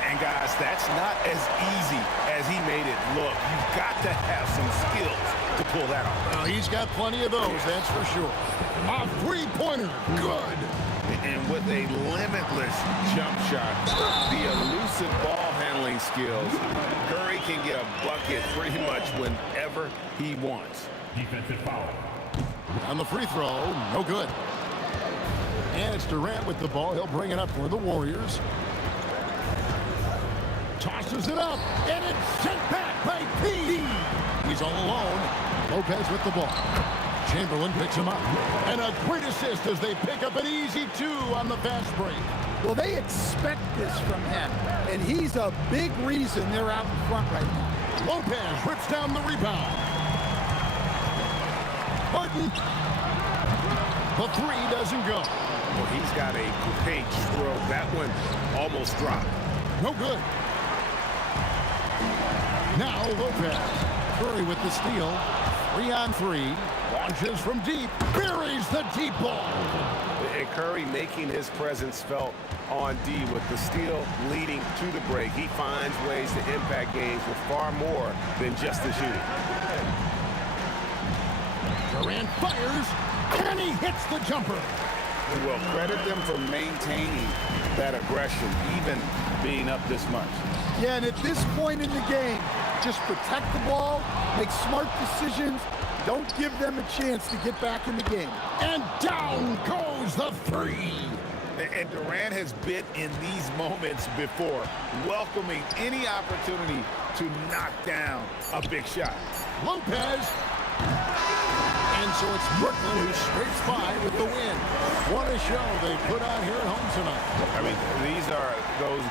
And guys, that's not as easy as he made it look. You've got to have some skills to pull that off. Well, he's got plenty of those, that's for sure. A three-pointer, good. And with a limitless jump shot, the elusive ball handling skills, Curry can get a bucket pretty much whenever he wants. Defensive foul. On the free throw, no good. And it's Durant with the ball. He'll bring it up for the Warriors. Tosses it up, and it's sent back by P. He's all alone. Lopez with the ball. Chamberlain picks him up. And a great assist as they pick up an easy 2 on the fast break. Well, they expect this from him, and he's a big reason they're out in front right now. Lopez rips down the rebound. Harden. The 3 doesn't go. Well, he's got a great stroke. That one almost dropped. No good. Now Lopez. Curry with the steal. 3-on-3. Launches from deep. Buries the deep ball. And Curry making his presence felt on D with the steal leading to the break. He finds ways to impact games with far more than just the shooting. Durant fires, and he hits the jumper. Well, credit them for maintaining that aggression, even being up this much. Yeah, and at this point in the game, just protect the ball, make smart decisions, don't give them a chance to get back in the game. And down goes the 3. And Durant has been in these moments before, welcoming any opportunity to knock down a big shot. Lopez. And so it's Brooklyn who scrapes by with the win. What a show they put on here at home tonight. I mean, these are those...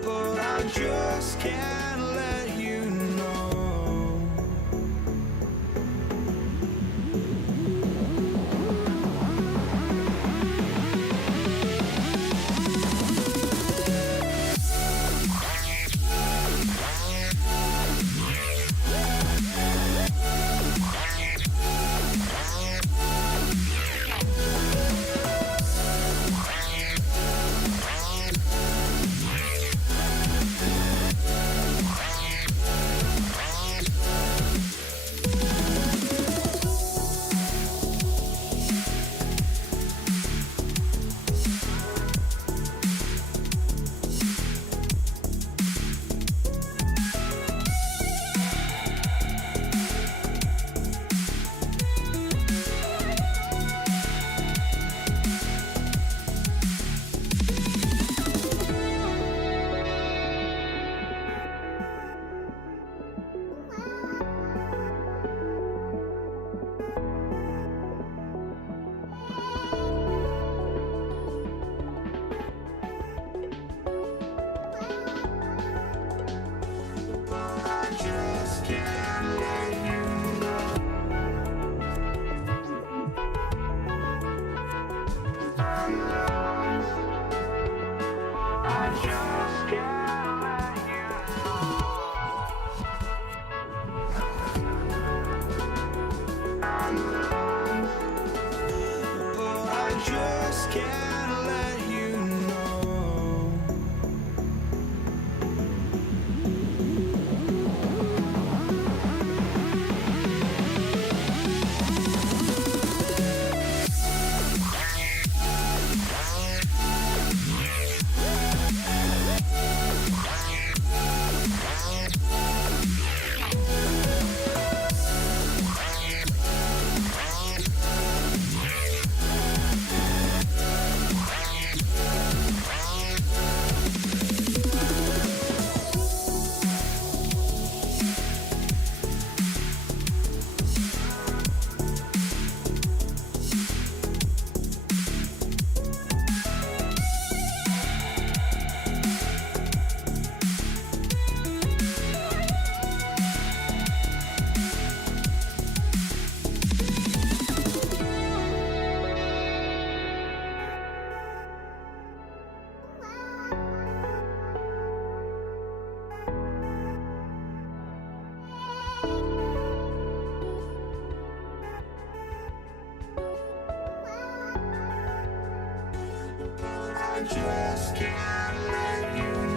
But I just can't let you know. But I just can't just can't let you.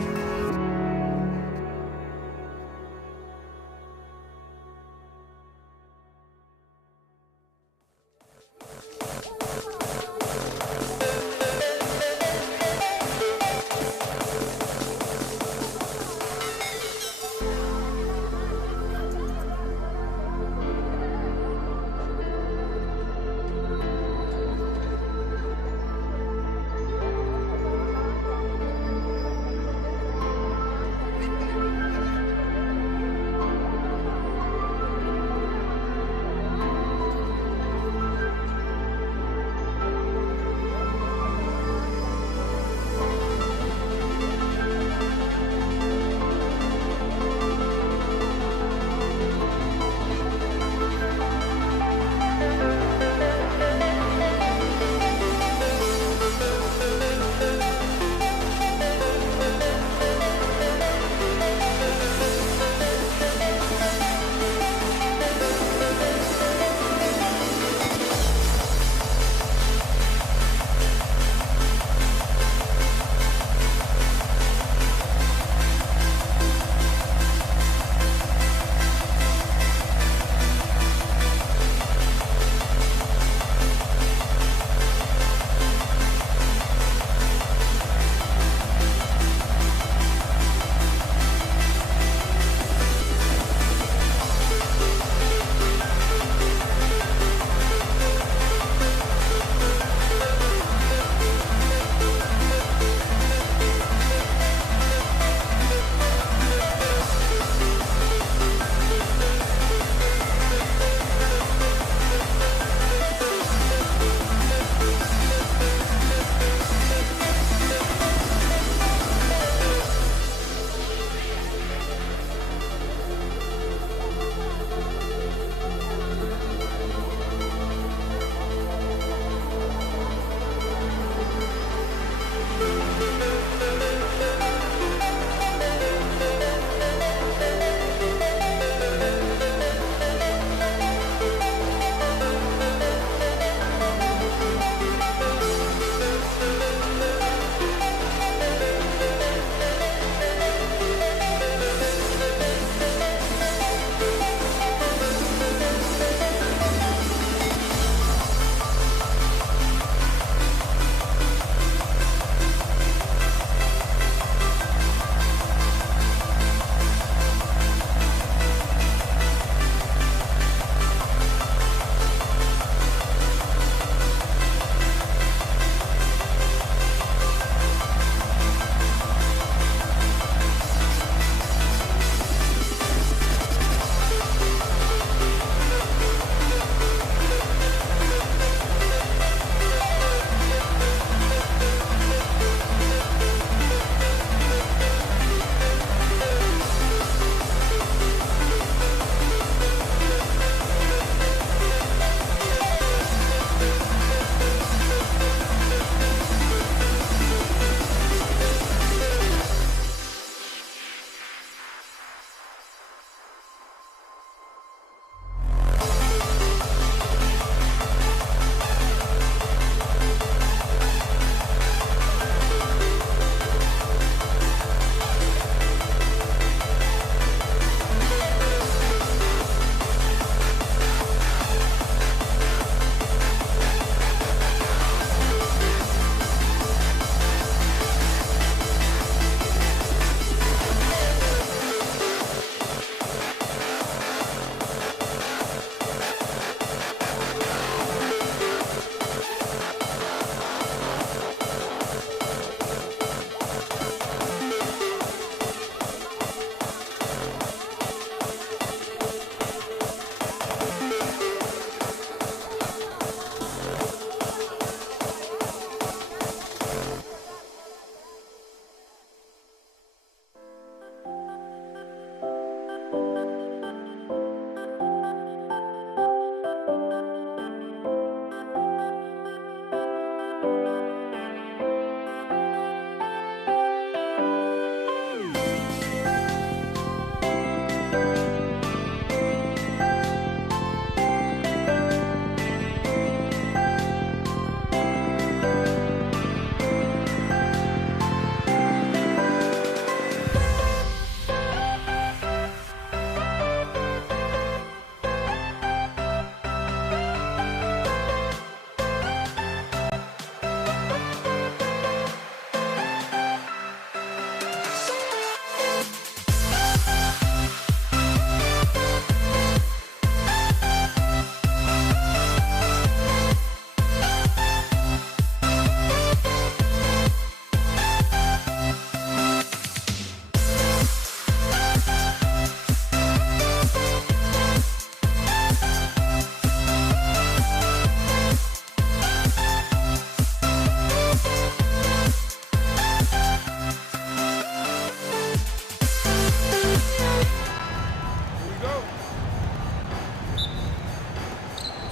go.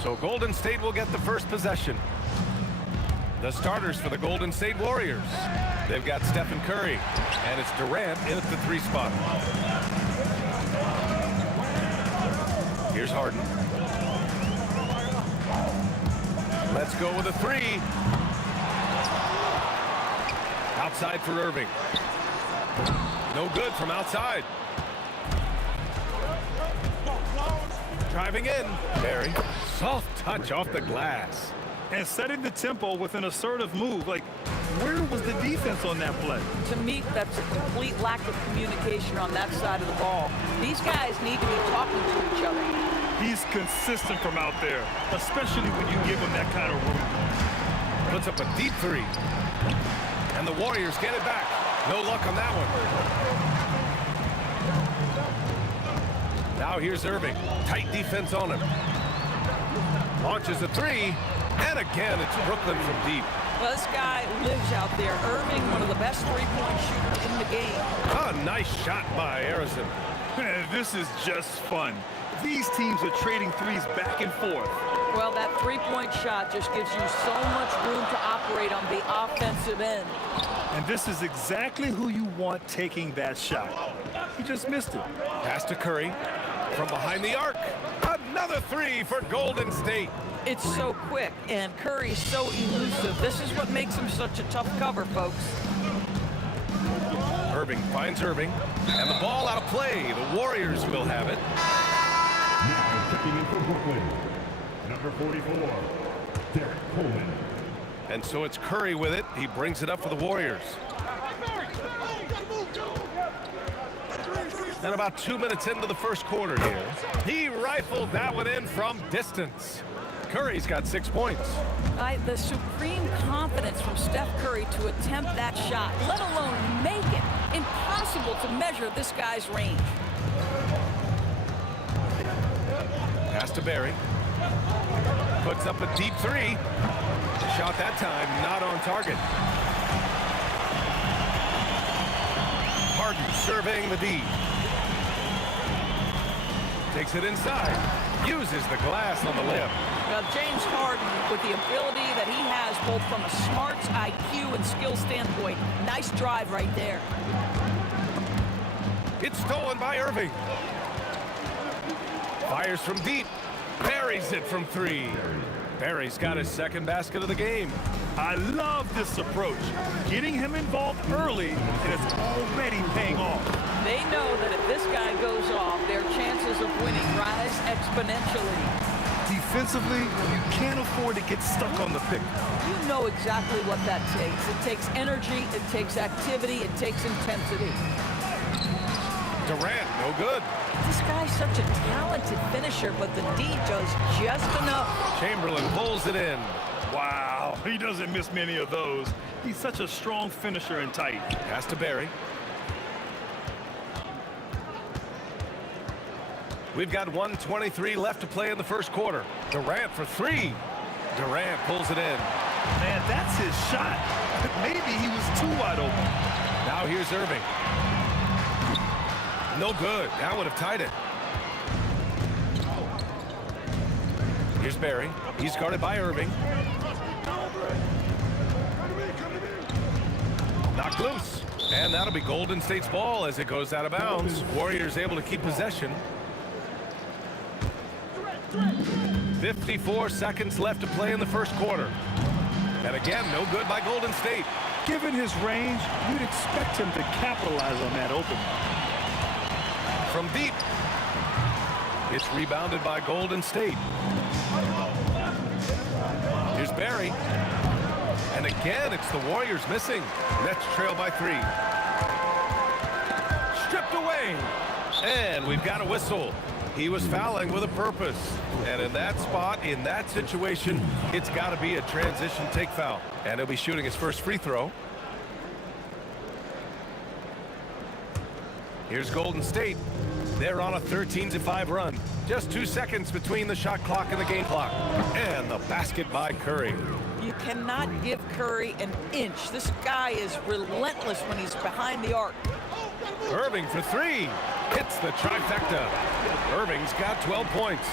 So Golden State will get the first possession. The starters for the Golden State Warriors. They've got Stephen Curry, and it's Durant in at the 3 spot. Here's Harden. Let's go with a 3. Outside for Irving. No good from outside. Driving in. Barry. Soft touch off the glass. And setting the tempo with an assertive move. Like, where was the defense on that play? To me, that's a complete lack of communication on that side of the ball. These guys need to be talking to each other. He's consistent from out there, especially when you give him that kind of room. Puts up a deep 3. And the Warriors get it back. No luck on that one. Now here's Irving. Tight defense on him. Launches a 3. And again, it's Brooklyn from deep. Well, this guy lives out there. Irving, one of the best three-point shooters in the game. A nice shot by Harrison. This is just fun. These teams are trading threes back and forth. Well, that three-point shot just gives you so much room to operate on the offensive end. And this is exactly who you want taking that shot. He just missed it. Pass to Curry from behind the arc. Another 3 for Golden State. It's so quick, and Curry's so elusive. This is what makes him such a tough cover, folks. Irving finds Irving, and the ball out of play. The Warriors will have it. Now checking in for Brooklyn, number 44, Derek Coleman. And so it's Curry with it. He brings it up for the Warriors. And about 2 minutes into the first quarter here, he rifled that one in from distance. Curry's got 6 points. The supreme confidence from Steph Curry to attempt that shot, let alone make it. Impossible to measure this guy's range. Pass to Barry. Puts up a deep 3. Shot that time, not on target. Harden serving the D. Takes it inside. Uses the glass on the lip. Now, James Harden, with the ability that he has both from a smarts, IQ, and skill standpoint, nice drive right there. It's stolen by Irving. Fires from deep. Buries it from 3. Barry's got his second basket of the game. I love this approach. Getting him involved early, and it's already paying off. They know that if this guy goes off, their chances of winning rise exponentially. Defensively, you can't afford to get stuck on the pick. You know exactly what that takes. It takes energy, it takes activity, it takes intensity. Durant, no good. This guy's such a talented finisher, but the D does just enough. Chamberlain pulls it in. Wow, he doesn't miss many of those. He's such a strong finisher and tight. Pass to Barry. We've got 1:23 left to play in the first quarter. Durant for 3. Durant pulls it in. Man, that's his shot. Maybe he was too wide open. Now here's Irving. No good. That would have tied it. Here's Barry. He's guarded by Irving. Knocked loose. And that'll be Golden State's ball as it goes out of bounds. Warriors able to keep possession. 54 seconds left to play in the first quarter. And again, no good by Golden State. Given his range, you'd expect him to capitalize on that opening. From deep. It's rebounded by Golden State. Here's Barry. And again, it's the Warriors missing. Nets trail by 3. Stripped away. And we've got a whistle. He was fouling with a purpose. And in that spot, in that situation, it's got to be a transition take foul. And he'll be shooting his first free throw. Here's Golden State. They're on a 13-5 run. Just 2 seconds between the shot clock and the game clock. And the basket by Curry. You cannot give Curry an inch. This guy is relentless when he's behind the arc. Irving for three. Hits the trifecta. Irving's got 12 points.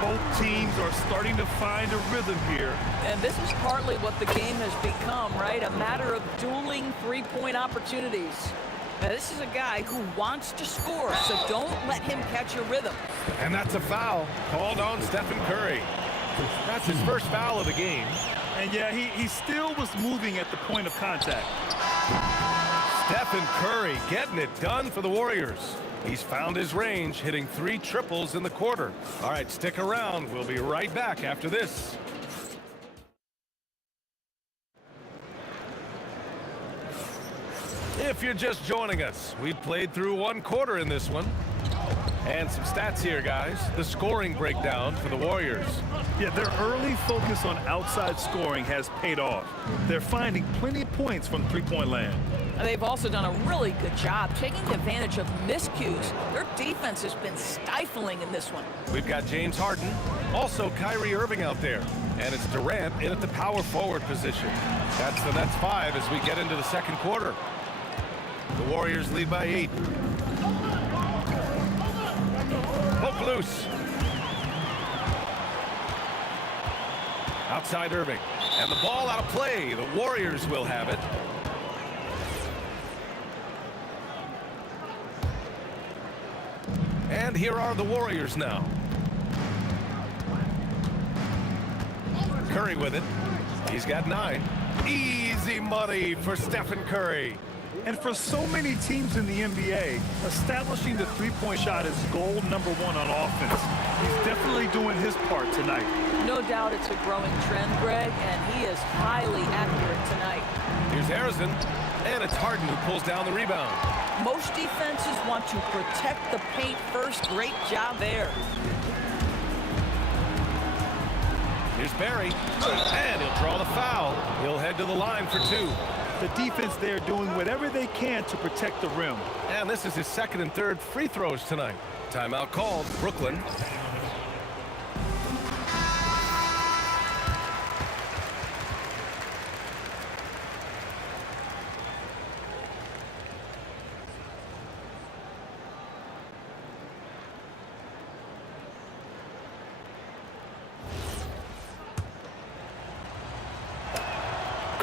Both teams are starting to find a rhythm here. And this is partly what the game has become, right? A matter of dueling three-point opportunities. Now, this is a guy who wants to score, so don't let him catch your rhythm. And that's a foul called on Stephen Curry. That's his first foul of the game. And yeah, he still was moving at the point of contact. Stephen Curry getting it done for the Warriors. He's found his range, hitting 3 triples in the quarter. All right, stick around. We'll be right back after this. If you're just joining us, we played through 1 quarter in this one. And some stats here, guys. The scoring breakdown for the Warriors. Yeah, their early focus on outside scoring has paid off. They're finding plenty of points from three-point land. They've also done a really good job taking advantage of miscues. Their defense has been stifling in this one. We've got James Harden, also Kyrie Irving out there. And it's Durant in at the power forward position. That's the Nets 5 as we get into the second quarter. The Warriors lead by 8. Poke loose. Outside Irving. And the ball out of play. The Warriors will have it. And here are the Warriors now. Curry with it. He's got 9. Easy money for Stephen Curry. And for so many teams in the NBA, establishing the three-point shot is goal number 1 on offense. He's definitely doing his part tonight. No doubt it's a growing trend, Greg, and he is highly accurate tonight. Here's Harrison, and it's Harden who pulls down the rebound. Most defenses want to protect the paint first. Great job there. Here's Barry, and he'll draw the foul. He'll head to the line for 2. The defense there doing whatever they can to protect the rim. And this is his second and third free throws tonight. Timeout called, Brooklyn.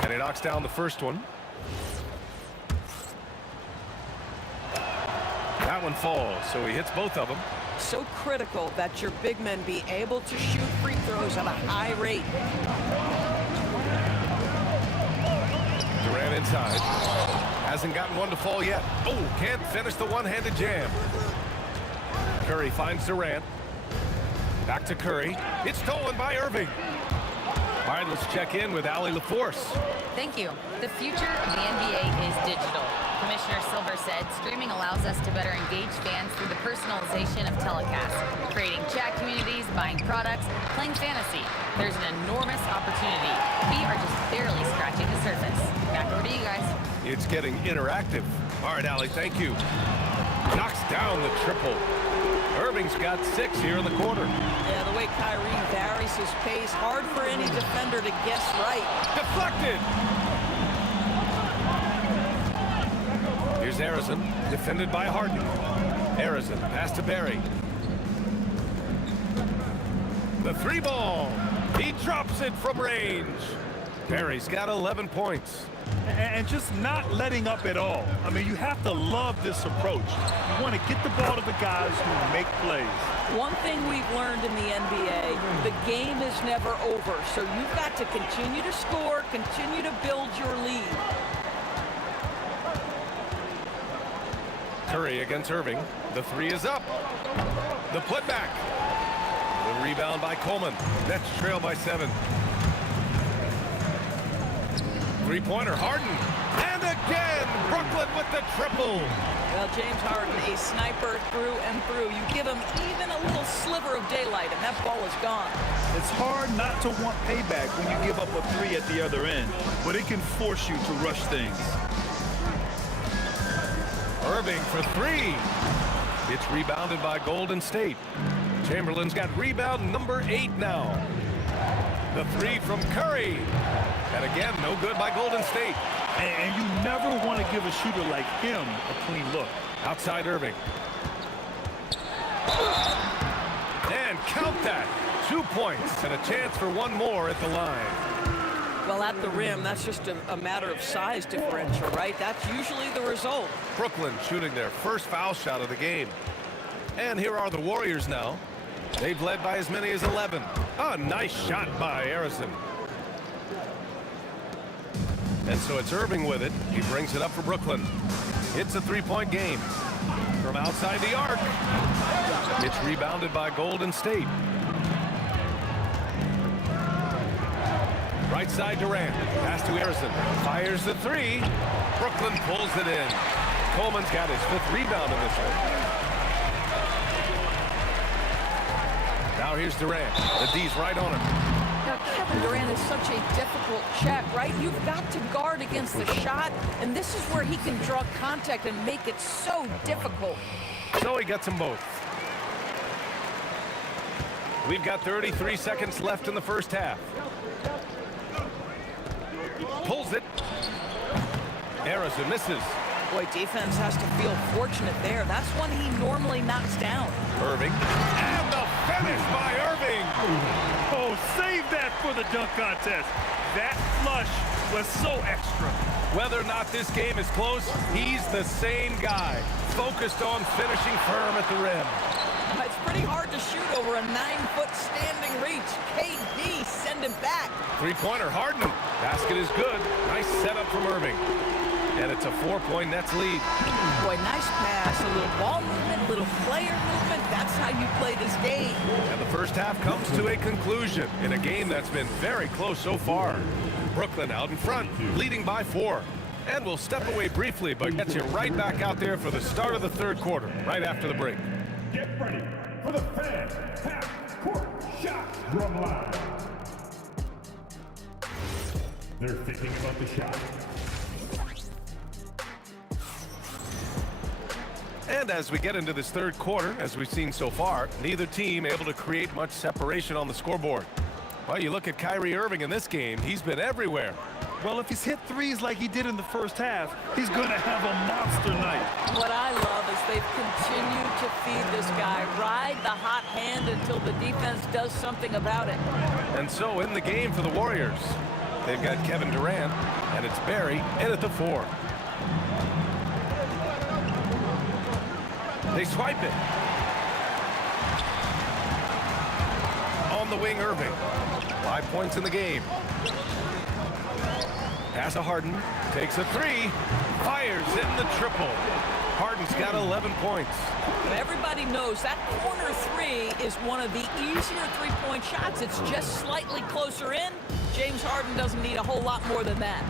And he knocks down the first one. That one falls, so he hits both of them. So critical that your big men be able to shoot free throws at a high rate. Durant inside. Hasn't gotten one to fall yet. Oh, can't finish the one-handed jam. Curry finds Durant. Back to Curry. It's stolen by Irving. All right, let's check in with Allie LaForce. Thank you. The future of the NBA is digital. Commissioner Silver said streaming allows us to better engage fans through the personalization of telecasts, creating chat communities, buying products, playing fantasy. There's an enormous opportunity. We are just barely scratching the surface. Back over to you guys. It's getting interactive. All right, Allie, thank you. Knocks down the triple. Irving's got 6 here in the quarter. Yeah, the way Kyrie varies his pace, hard for any defender to guess right. Deflected! Here's Harrison, defended by Harden. Harrison, pass to Barry. The 3-ball. He drops it from range. Barry's got 11 points. And just not letting up at all. I mean, you have to love this approach. You want to get the ball to the guys who make plays. One thing we've learned in the NBA, the game is never over. So you've got to continue to score, continue to build your lead. Curry against Irving. The 3 is up. The putback. The rebound by Coleman. Nets trail by 7. 3-pointer, Harden. And again, Brooklyn with the triple. Well, James Harden, a sniper through and through. You give him even a little sliver of daylight, and that ball is gone. It's hard not to want payback when you give up a 3 at the other end, but it can force you to rush things. Irving for 3. It's rebounded by Golden State. Chamberlain's got rebound number 8 now. The three from Curry. And again, no good by Golden State. And you never want to give a shooter like him a clean look. Outside Irving. And count that. 2 points and a chance for one more at the line. Well, at the rim, that's just a matter of size differential, right? That's usually the result. Brooklyn shooting their first foul shot of the game. And here are the Warriors now. They've led by as many as 11. A nice shot by Harrison. And so it's Irving with it. He brings it up for Brooklyn. It's a three-point game. From outside the arc. It's rebounded by Golden State. Right side Durant. Pass to Harrison. Fires the three. Brooklyn pulls it in. Coleman's got his 5th rebound in this one. Now here's Durant. The D's right on him. Now, Kevin Durant is such a difficult check, right? You've got to guard against the shot, and this is where he can draw contact and make it so difficult. So he gets them both. We've got 33 seconds left in the first half. Pulls it. Harrison misses. Boy, defense has to feel fortunate there. That's one he normally knocks down. Irving. And the finish by Irving. Oh, save that for the dunk contest. That flush was so extra. Whether or not this game is close, he's the same guy. Focused on finishing firm at the rim. It's pretty hard to shoot over a 9-foot standing reach. KD, send him back. Three-pointer Harden. Basket is good. Nice setup from Irving. And it's a 4-point Nets lead. Boy, nice pass. A little ball movement, little player movement. That's how you play this game. And the first half comes to a conclusion in a game that's been very close so far. Brooklyn out in front, leading by 4. And we'll step away briefly, but get you right back out there for the start of the third quarter, right after the break. Get ready for the fans half-court shot drum line. They're thinking about the shot. And as we get into this third quarter, as we've seen so far, neither team able to create much separation on the scoreboard. Well, you look at Kyrie Irving in this game, he's been everywhere. Well, if he's hit threes like he did in the first half, he's going to have a monster night. What I love is they've continued to feed this guy, ride the hot hand until the defense does something about it. And so in the game for the Warriors, they've got Kevin Durant, and it's Barry in at the 4. They swipe it. On the wing, Irving. 5 points in the game. Pass to Harden. Takes a 3. Fires in the triple. Harden's got 11 points. But everybody knows that corner 3 is one of the easier three-point shots. It's just slightly closer in. James Harden doesn't need a whole lot more than that.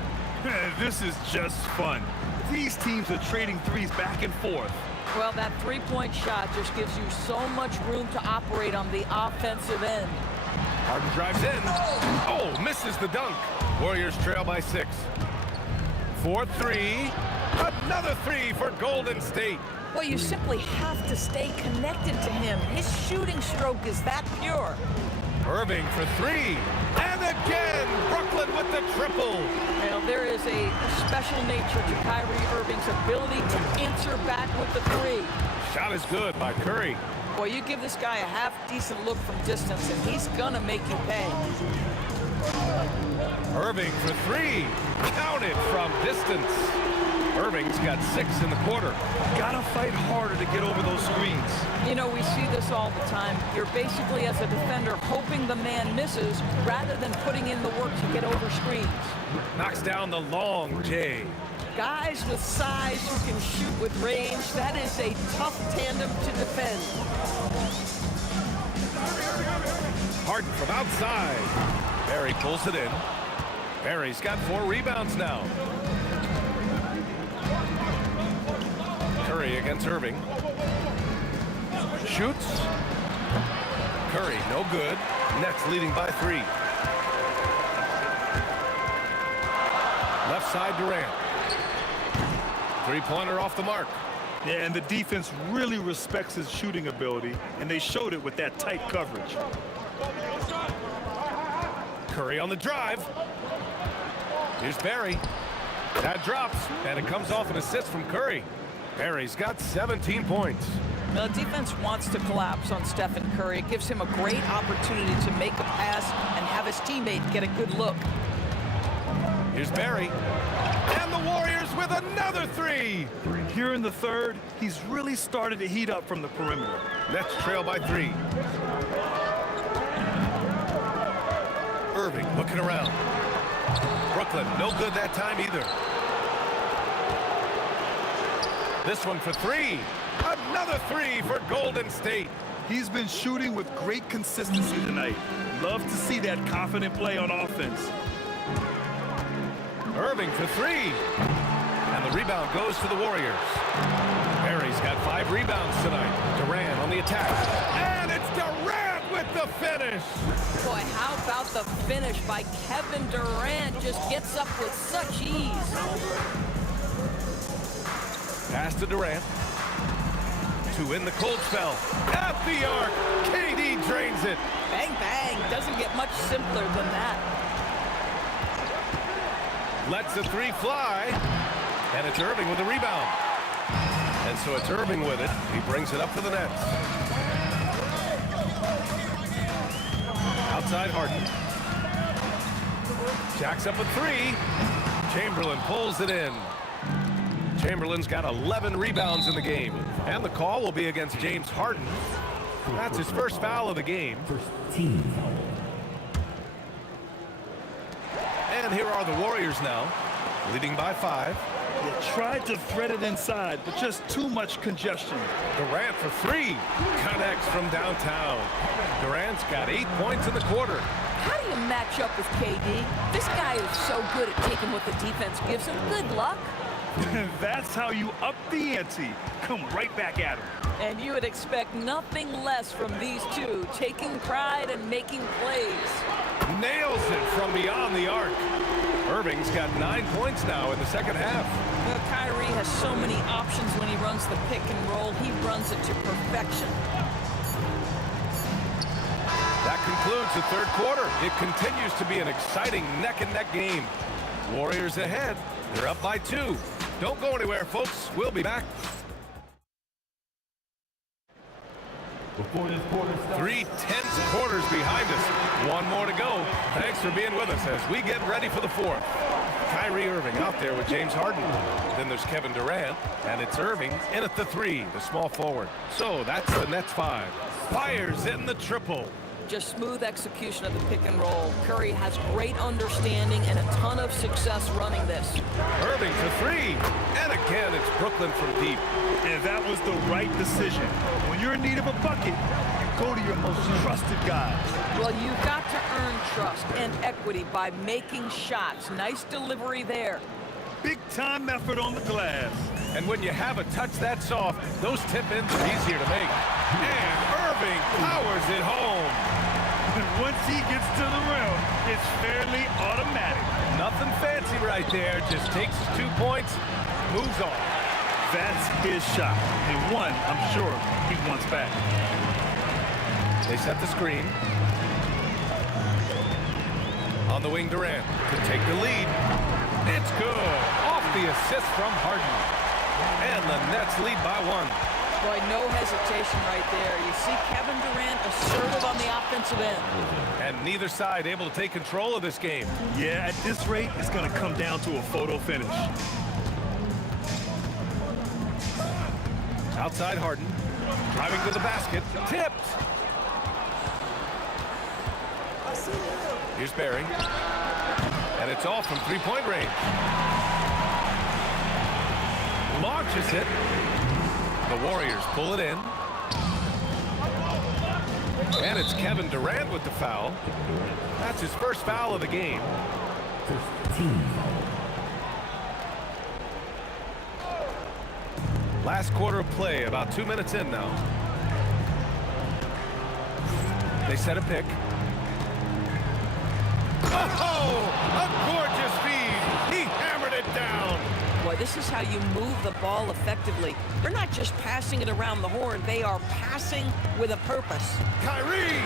This is just fun. These teams are trading threes back and forth. Well, that three-point shot just gives you so much room to operate on the offensive end. Harden drives in. Oh, misses the dunk. Warriors trail by 6. 4-3. Another 3 for Golden State. Well, you simply have to stay connected to him. His shooting stroke is that pure. Irving for 3. And again, Brooklyn with the triple. Well, there is a special nature to Kyrie Irving's ability to answer back with the 3. Shot is good by Curry. Boy, you give this guy a half-decent look from distance, and he's gonna make you pay. Irving for 3. Counted from distance. Irving's got 6 in the quarter. Gotta fight harder to get over those screens. You know, we see this all the time. You're basically, as a defender, hoping the man misses rather than putting in the work to get over screens. Knocks down the long J. Guys with size who can shoot with range, that is a tough tandem to defend. Harden from outside. Barry pulls it in. Barry's got 4 rebounds now. Curry against Irving. Shoots. Curry, no good. Nets leading by 3. Left side Durant. Three-pointer off the mark. Yeah, and the defense really respects his shooting ability, and they showed it with that tight coverage. Curry on the drive. Here's Barry. That drops, and it comes off an assist from Curry. Barry's got 17 points. The defense wants to collapse on Stephen Curry. It gives him a great opportunity to make a pass and have his teammate get a good look. Here's Barry. And the Warriors with another three. Here in the third, he's really started to heat up from the perimeter. Nets trail by 3. Irving looking around. Brooklyn, no good that time either. This one for 3. Another 3 for Golden State. He's been shooting with great consistency tonight. Love to see that confident play on offense. Irving for 3. And the rebound goes to the Warriors. Barry's got 5 rebounds tonight. Durant on the attack. And it's Durant with the finish. Boy, how about the finish by Kevin Durant? Just gets up with such ease. Pass to Durant. To win the cold spell. At the arc. KD drains it. Bang, bang. Doesn't get much simpler than that. Lets the 3 fly. And it's Irving with the rebound. And so it's Irving with it. He brings it up to the Nets. Outside Harden. Jacks up a 3. Chamberlain pulls it in. Chamberlain's got 11 rebounds in the game. And the call will be against James Harden. That's his first foul of the game. First team foul. And here are the Warriors now, leading by 5. They tried to thread it inside, but just too much congestion. Durant for 3. Connects from downtown. Durant's got 8 points in the quarter. How do you match up with KD? This guy is so good at taking what the defense gives him. Good luck. That's how you up the ante. Come right back at him. And you would expect nothing less from these two, taking pride and making plays. Nails it from beyond the arc. Irving's got 9 points now in the second half. Well, Kyrie has so many options when he runs the pick and roll. He runs it to perfection. That concludes the third quarter. It continues to be an exciting neck-and-neck game. Warriors ahead. They're up by 2. Don't go anywhere, folks. We'll be back. Before this quarter starts, 3 tense quarters behind us. 1 more to go. Thanks for being with us as we get ready for the 4th. Kyrie Irving out there with James Harden. Then there's Kevin Durant, and it's Irving in at the 3, the small forward. So that's the Nets 5. Fires in the triple. Just smooth execution of the pick and roll. Curry has great understanding and a ton of success running this. Irving for 3. And again, it's Brooklyn from deep. And that was the right decision. When you're in need of a bucket, you go to your most trusted guys. Well, you've got to earn trust and equity by making shots. Nice delivery there. Big time effort on the glass. And when you have a touch that soft, those tip-ins are easier to make. And Irving powers it home. And once he gets to the rim, it's fairly automatic. Nothing fancy right there. Just takes his 2 points, moves on. That's his shot. And one, I'm sure, he wants back. They set the screen. On the wing, Durant could take the lead. It's good. Off the assist from Harden. And the Nets lead by 1. Boy, no hesitation right there. You see Kevin Durant assertive on the offensive end. And neither side able to take control of this game. Yeah, at this rate, it's going to come down to a photo finish. Outside Harden. Driving to the basket. Tipped. Here's Barry. And it's all from 3-point range. Launches it. The Warriors pull it in. And it's Kevin Durant with the foul. That's his first foul of the game. first team foul. Last quarter of play, about 2 minutes in now. They set a pick. Oh, a gorgeous feed. He hammered it down. Boy, this is how you move the ball effectively. They're not just passing it around the horn. They are passing with a purpose. Kyrie,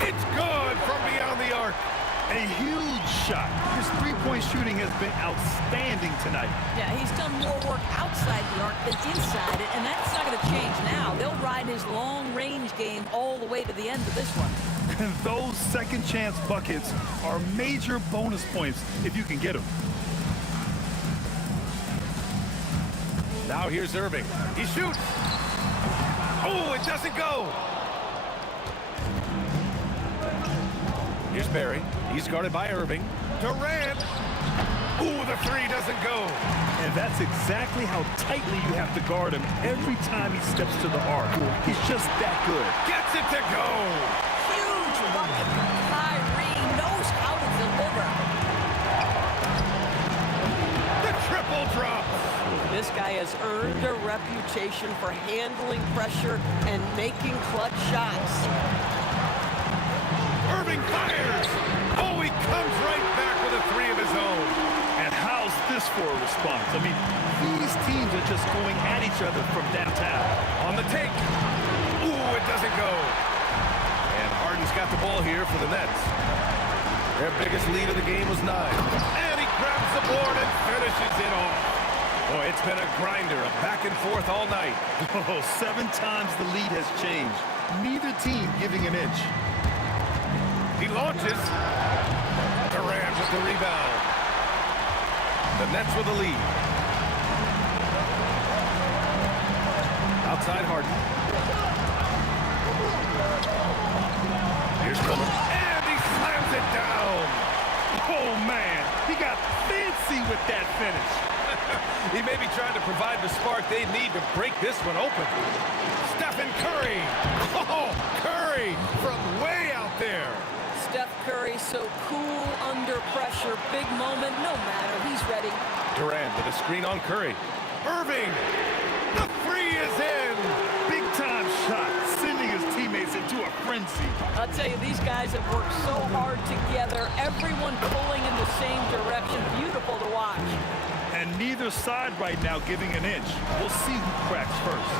it's good from beyond the arc. A huge shot. His three-point shooting has been outstanding tonight. Yeah, he's done more work outside the arc than inside it, and that's not going to change now. They'll ride his long-range game all the way to the end of this one. And those second-chance buckets are major bonus points if you can get them. Now here's Irving. He shoots. Oh, it doesn't go. Here's Barry. He's guarded by Irving. Durant. Ooh, the three doesn't go. And that's exactly how tightly you have to guard him every time he steps to the arc. He's just that good. Gets it to go. Huge bucket. Kyrie knows how to deliver. The triple drop. This guy has earned a reputation for handling pressure and making clutch shots. Irving fires. Oh, he comes right back with a three of his own. And how's this for a response? I mean, these teams are just going at each other from downtown. On the take. Ooh, it doesn't go. And Harden's got the ball here for the Nets. Their biggest lead of the game was 9. And he grabs the board and finishes it off. Boy, it's been a grinder, a back and forth all night. Oh, 7 times the lead has changed. Neither team giving an inch. He launches. Durant with the rebound. The Nets with the lead. Outside Harden. Here's Miller. And he slams it down. Oh, man. He got fancy with that finish. He may be trying to provide the spark they need to break this one open. Stephen Curry. Oh, Curry from way out there. Steph Curry so cool under pressure. Big moment, no matter. He's ready. Durant with a screen on Curry. Irving. The three is in. Big-time shot, sending his teammates into a frenzy. I'll tell you, these guys have worked so hard together. Everyone pulling in the same direction. Beautiful to watch. And neither side right now giving an inch. We'll see who cracks first.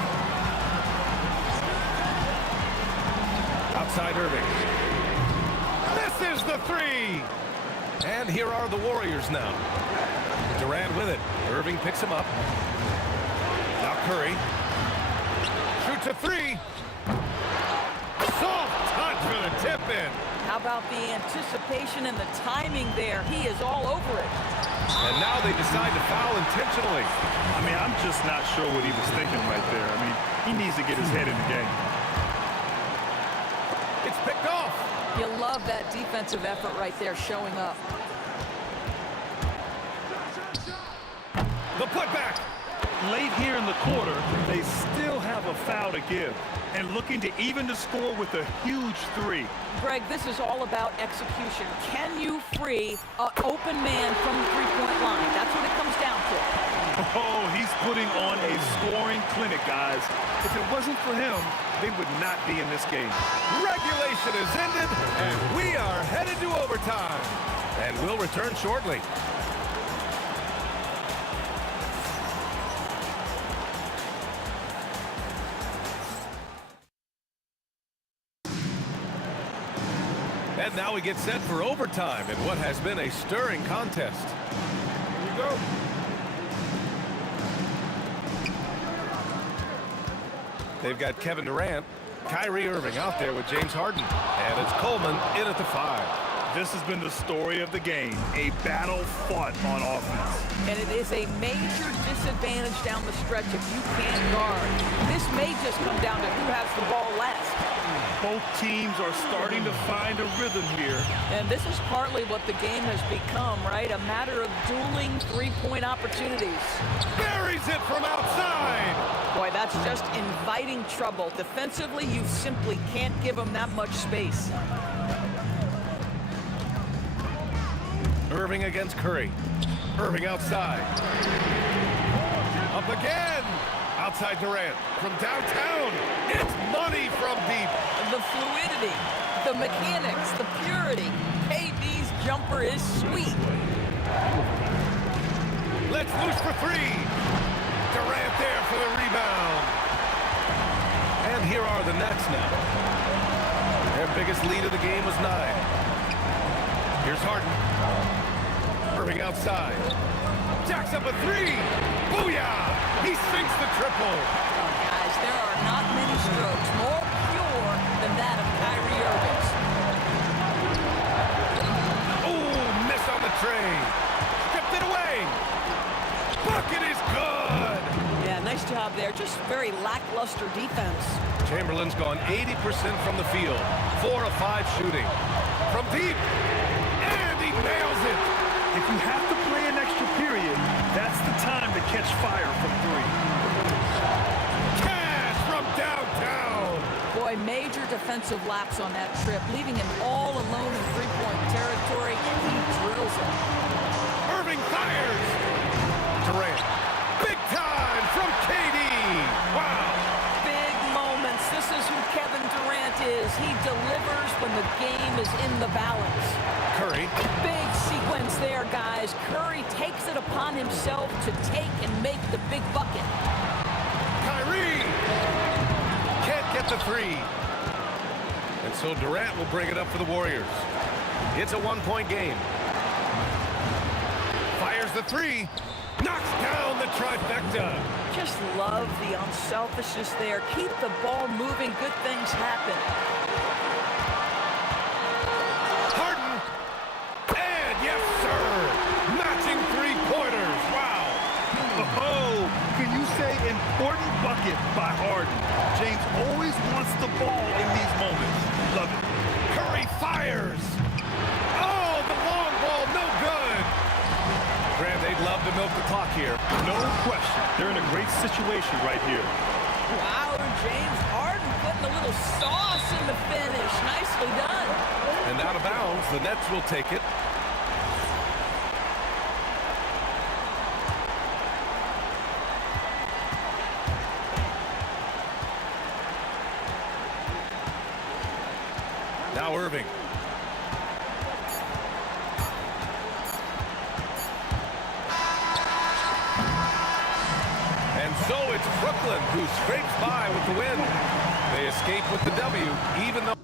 Outside Irving. This is the three. And here are the Warriors now. Durant with it. Irving picks him up. Now Curry. Shoots a three. Soft touch for the tip in. How about the anticipation and the timing there? He is all over it. And now they decide to foul intentionally. I mean, I'm just not sure what he was thinking right there. I mean, he needs to get his head in the game. It's picked off. You love that defensive effort right there showing up. The putback. Late here in the quarter, they still have a foul to give. And looking to even the score with a huge three. Greg, this is all about execution. Can you free an open man from the three-point line? That's what it comes down to. Oh, he's putting on a scoring clinic, guys. If it wasn't for him, they would not be in this game. Regulation is ended, and we are headed to overtime. And we'll return shortly. And now we get set for overtime in what has been a stirring contest. Here we go. They've got Kevin Durant, Kyrie Irving out there with James Harden. And it's Coleman in at the 5. This has been the story of the game, a battle fought on offense. And it is a major disadvantage down the stretch if you can't guard. This may just come down to who has the ball last. Both teams are starting to find a rhythm here. And this is partly what the game has become, right? A matter of dueling three-point opportunities. Buries it from outside. Boy, that's just inviting trouble. Defensively, you simply can't give them that much space. Irving against Curry. Irving outside. Up again. Outside Durant. From downtown. It's money from deep. The fluidity, the mechanics, the purity. KD's jumper is sweet. Let's loose for three. Durant there for the rebound. And here are the Nets now. Their biggest lead of the game was 9. Here's Harden. Irving outside. Jacks up a three. Booyah! He sinks the triple. Guys, there are not many strokes more pure than that of Kyrie Irving's. Oh, miss on the tray. Stripped it away. Bucket is good. Yeah, nice job there. Just very lackluster defense. Chamberlain's gone 80% from the field. 4 of 5 shooting. From deep. And he nails it. If you have to play an extra period, that's the time to catch fire from three. Cash from downtown. Boy, major defensive lapse on that trip, leaving him all alone in three-point territory, and he drills it. Irving fires. Durant. Big time from KD. Wow. Big moments. This is who Kevin Durant is. He delivers when the game is in the balance. Curry. Big sequence there, guys. Curry takes it upon himself to take and make the big bucket. Kyrie. Can't get the three. And so Durant will bring it up for the Warriors. It's a one-point game. Fires the three. Knocks down the trifecta. Just love the unselfishness there. Keep the ball moving. Good things happen. Harden. And yes, sir. Matching three-pointers. Wow. Oh, can you say important bucket by Harden? James always wants the ball in these moments. Love it. Curry fires. Oh, the long ball, no good. Grant, they'd love to milk the clock here. No question. They're in a great situation right here. Wow, James Harden putting a little sauce in the finish. Nicely done. And out of bounds, the Nets will take it. Now Irving. And so it's Brooklyn who scrapes by with the win. They escape with the W, even though...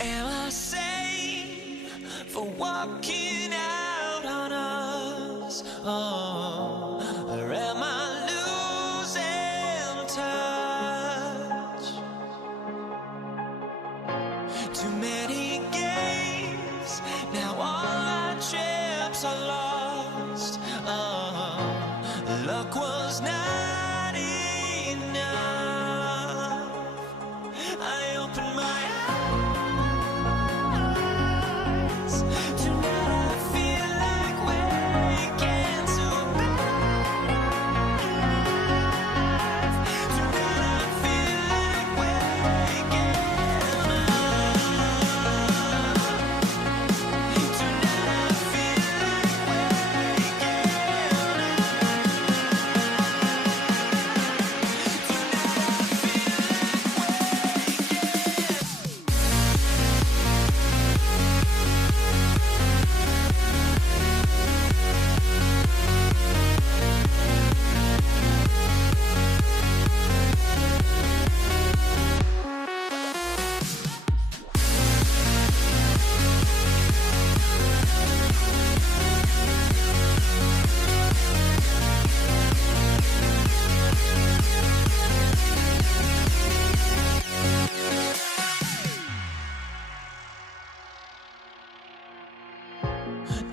Am I sane for walking out on us? Oh, or am I losing touch? Too many games, now all our chips are lost. Oh, luck was not enough. I opened my eyes. Tonight I feel like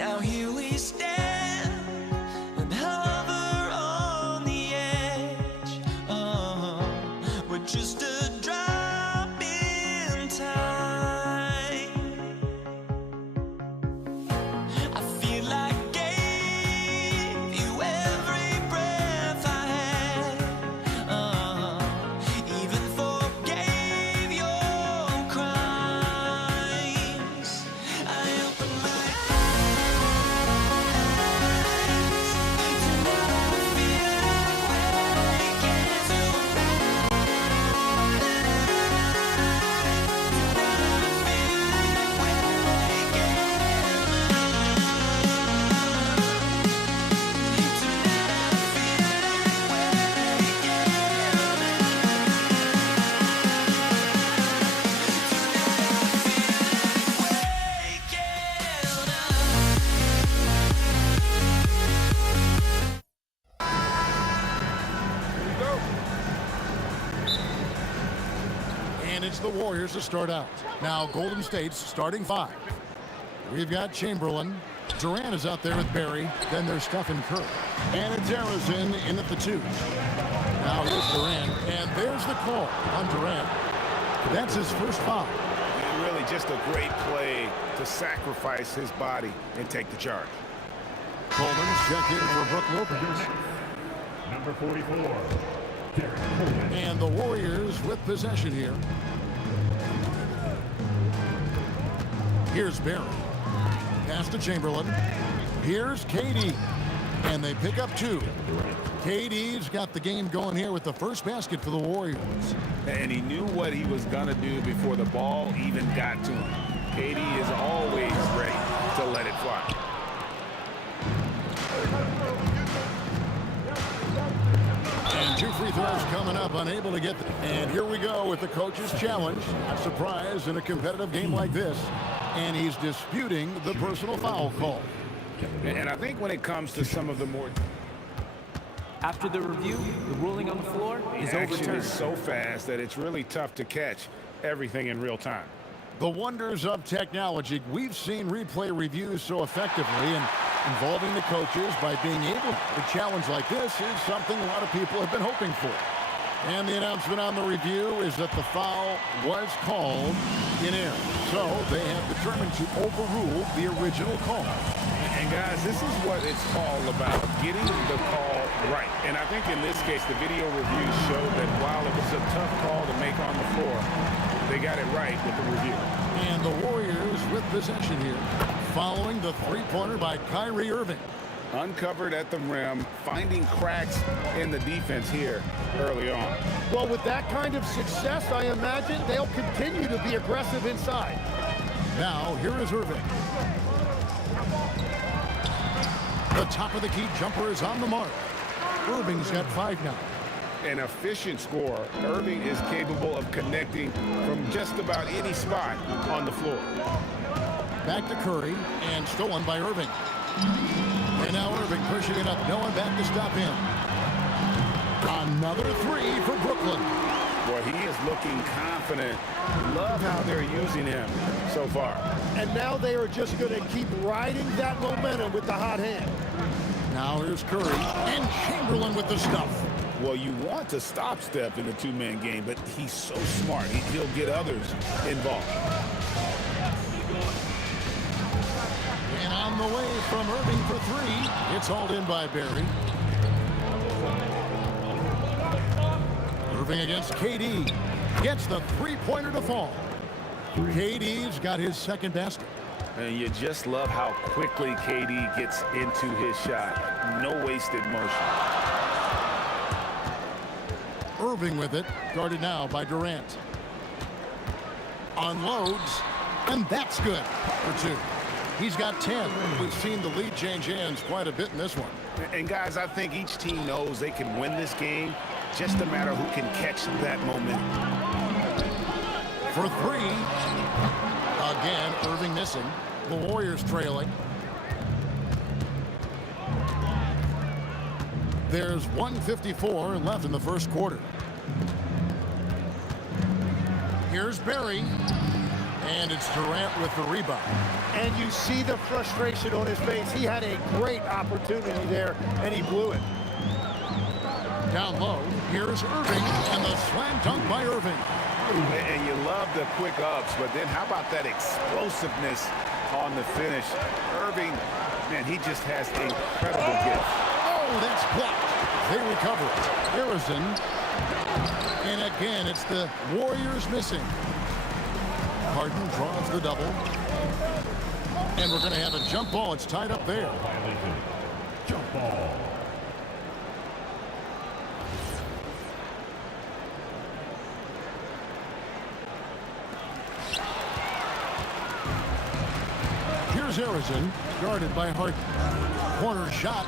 Now here we stand and hover on the edge. We're just a drop in time. I feel like I gave you every breath I had. Even forgave your crimes. I open my eyes to never feel awake again. To And it's the Warriors to start out. Now Golden State's starting five. We've got Chamberlain. Durant is out there with Barry. Then there's Stephen Curry. And it's Arizin in at the 2. Now here's Durant. And there's the call on Durant. That's his first foul. And really just a great play to sacrifice his body and take the charge. Coleman's check in for Brook Lopez. Number 44, Derek Coleman. And the Warriors with possession here. Here's Barry. Pass to Chamberlain. Here's KD. And they pick up 2. KD's got the game going here with the first basket for the Warriors. And he knew what he was going to do before the ball even got to him. KD is always ready to let it fly. And 2 free throws coming up, unable to get them. And here we go with the coach's challenge. A surprise in a competitive game like this. And he's disputing the personal foul call. And I think when it comes to some of the more... After the review, the ruling on the floor is action overturned. is so fast that it's really tough to catch everything in real time. The wonders of technology. We've seen replay reviews so effectively, and involving the coaches by being able to challenge like this is something a lot of people have been hoping for. And the announcement on the review is that the foul was called in error. So they have determined to overrule the original call. And guys, this is what it's all about, getting the call right. And I think in this case, the video review showed that while it was a tough call to make on the floor, they got it right with the review. And the Warriors with possession here, following the three-pointer by Kyrie Irving. Uncovered at the rim, finding cracks in the defense here early on. Well, with that kind of success, I imagine they'll continue to be aggressive inside. Now, here is Irving. The top of the key jumper is on the mark. Irving's got 5 now. An efficient scorer. Irving is capable of connecting from just about any spot on the floor. Back to Curry, and stolen by Irving. And now Irving pushing it up. No one back to stop him. Another 3 for Brooklyn. Boy, he is looking confident. Love how they're using him so far. And now they are just going to keep riding that momentum with the hot hand. Now here's Curry, and Chamberlain with the stuff. Well, you want to stop Steph in a two-man game, but he's so smart. He'll get others involved. And on the way from Irving for 3. It's hauled in by Barry. Irving against KD. Gets the three-pointer to fall. KD's got his second basket. And you just love how quickly KD gets into his shot. No wasted motion. Irving with it, guarded now by Durant. Unloads, and that's good for 2. He's got 10. We've seen the lead change hands quite a bit in this one. And guys, I think each team knows they can win this game. Just a matter who can catch that momentum. For 3. Again, Irving missing. The Warriors trailing. There's 1:54 left in the first quarter. Here's Barry. And it's Durant with the rebound. And you see the frustration on his face. He had a great opportunity there, and he blew it. Down low, here's Irving, and the slam dunk by Irving. And you love the quick ups, but then how about that explosiveness on the finish? Irving, man, he just has an incredible gift. Oh, that's blocked. They recover. Harrison. And again, it's the Warriors missing. Harden draws the double. And we're going to have a jump ball. It's tied up there. Jump ball. Here's Harrison, guarded by Harden. Corner shot.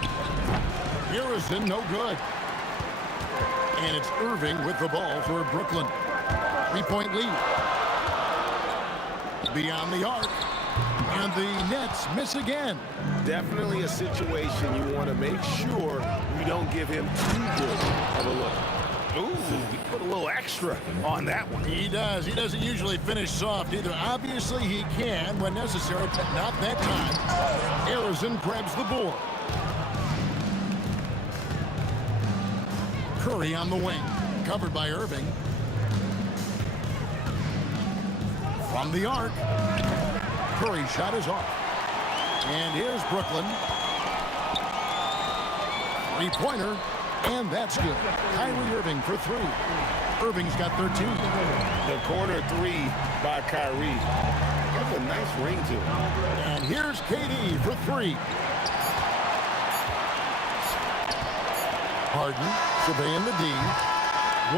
Harrison, no good. And it's Irving with the ball for Brooklyn. 3-point lead. Beyond the arc. And the Nets miss again. Definitely a situation you want to make sure you don't give him too good of a look. Ooh, he put a little extra on that one. He does. He doesn't usually finish soft either. Obviously, he can when necessary, but not that time. Harrison grabs the board. Curry on the wing, covered by Irving. From the arc, Curry shot is off. And here's Brooklyn. Three-pointer, and that's good. Kyrie Irving for three. Irving's got 13. The corner three by Kyrie. That's a nice ring to it. And here's KD for three. Harden surveying the D.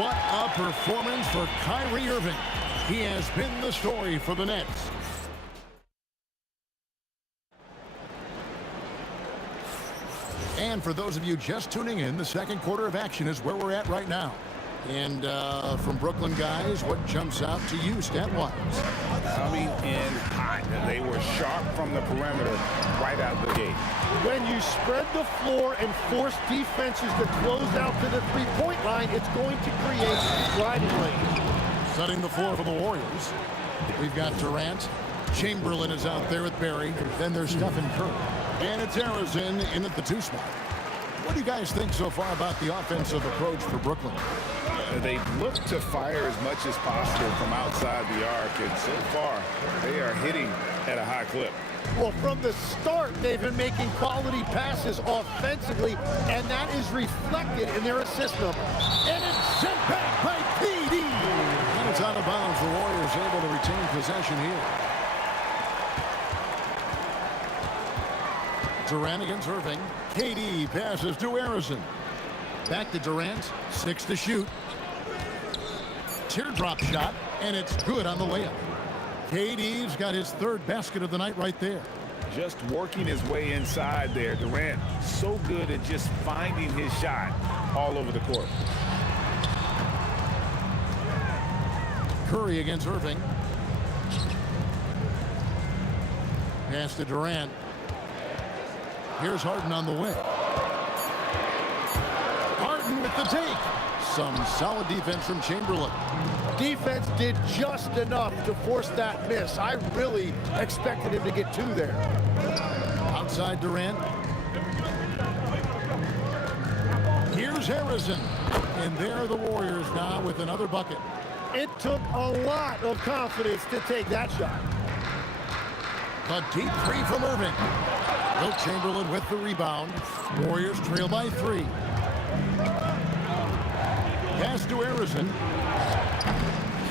What a performance for Kyrie Irving. He has been the story for the Nets. And for those of you just tuning in, the second quarter of action is where we're at right now. And from Brooklyn guys, what jumps out to you stat-wise? Coming in hot. They were sharp from the perimeter right out the gate. When you spread the floor and force defenses to close out to the three-point line, it's going to create driving lanes. Setting the floor for the Warriors. We've got Durant. Chamberlain is out there with Barry. Then there's Stephen Curry. And it's Harrison in at the two spot. What do you guys think so far about the offensive approach for Brooklyn? They look to fire as much as possible from outside the arc, and so far they are hitting at a high clip. Well, from the start, they've been making quality passes offensively, and that is reflected in their assist number. And it's sent back by KD. And it's out of bounds. The Warriors able to retain possession here. Durant against Irving. KD passes to Harrison. Back to Durant. 6 to shoot. Teardrop shot, and it's good on the layup. KD's got his third basket of the night right there. Just working his way inside there. Durant so good at just finding his shot all over the court. Curry against Irving. Pass to Durant. Here's Harden on the way. Harden with the take. Some solid defense from Chamberlain. Defense did just enough to force that miss. I really expected him to get two there. Outside Durant. Here's Harrison. And there are the Warriors now with another bucket. It took a lot of confidence to take that shot. A deep three from Irving. Wilt Chamberlain with the rebound. Warriors trail by 3. Pass to Harrison.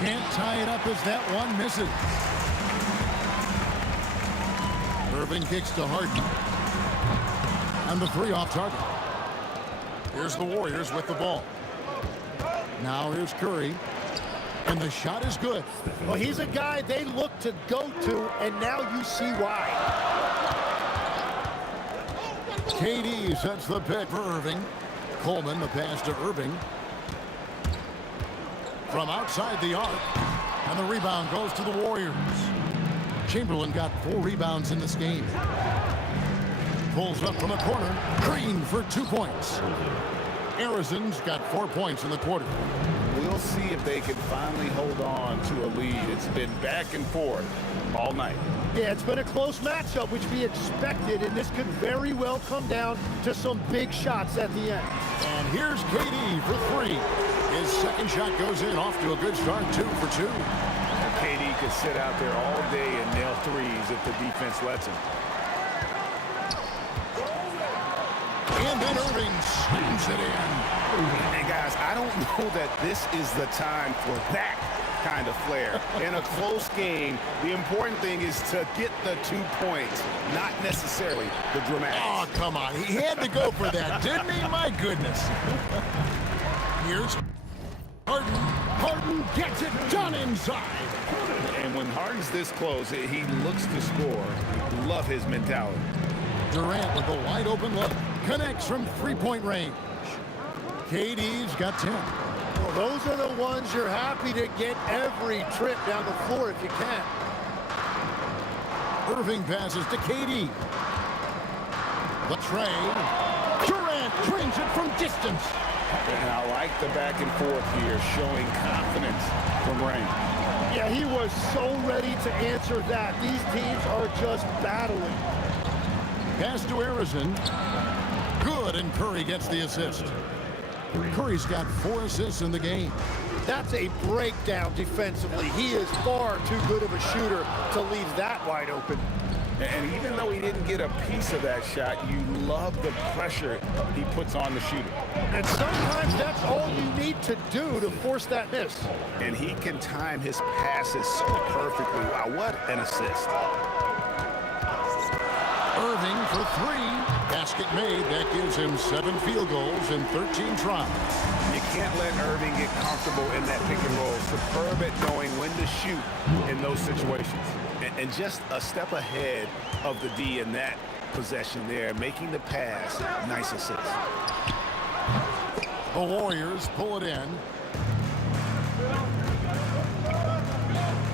Can't tie it up as that one misses. Irving kicks to Harden. And the 3 off target. Here's the Warriors with the ball. Now here's Curry. And the shot is good. Well, he's a guy they look to go to, and now you see why. KD sets the pick for Irving. Coleman, the pass to Irving. From outside the arc. And the rebound goes to the Warriors. Chamberlain got 4 rebounds in this game. Pulls up from the corner. Green for 2 points. Harrison's got 4 points in the quarter. We'll see if they can finally hold on to a lead. It's been back and forth all night. Yeah, it's been a close matchup, which we expected, and this could very well come down to some big shots at the end. And here's KD for three. His second shot goes in, off to a good start, 2 for 2. KD could sit out there all day and nail threes if the defense lets him. And then Irving slams it in. And guys, I don't know that this is the time for that kind of flair. In a close game, the important thing is to get the 2 points, not necessarily the dramatics. Oh, come on. He had to go for that, didn't he? My goodness. Here's Harden. Harden gets it done inside. And when Harden's this close, he looks to score. Love his mentality. Durant with a wide open look. Connects from three-point range. KD's got 10. Well, those are the ones you're happy to get every trip down the floor if you can. Irving passes to KD. The tray. Durant drains it from distance. And I like the back and forth here, showing confidence from Rain. Yeah, he was so ready to answer that. These teams are just battling. Pass to Harrison. Good, and Curry gets the assist. Curry's got 4 assists in the game. That's a breakdown defensively. He is far too good of a shooter to leave that wide open. And even though he didn't get a piece of that shot, you love the pressure he puts on the shooter. And sometimes that's all you need to do to force that miss. And he can time his passes so perfectly. Wow, what an assist. Irving for 3. Basket made. That gives him 7 field goals in 13 tries. You can't let Irving get comfortable in that pick and roll. Superb at knowing when to shoot in those situations. And just a step ahead of the D in that possession there, making the pass. Nice assist. The Warriors pull it in.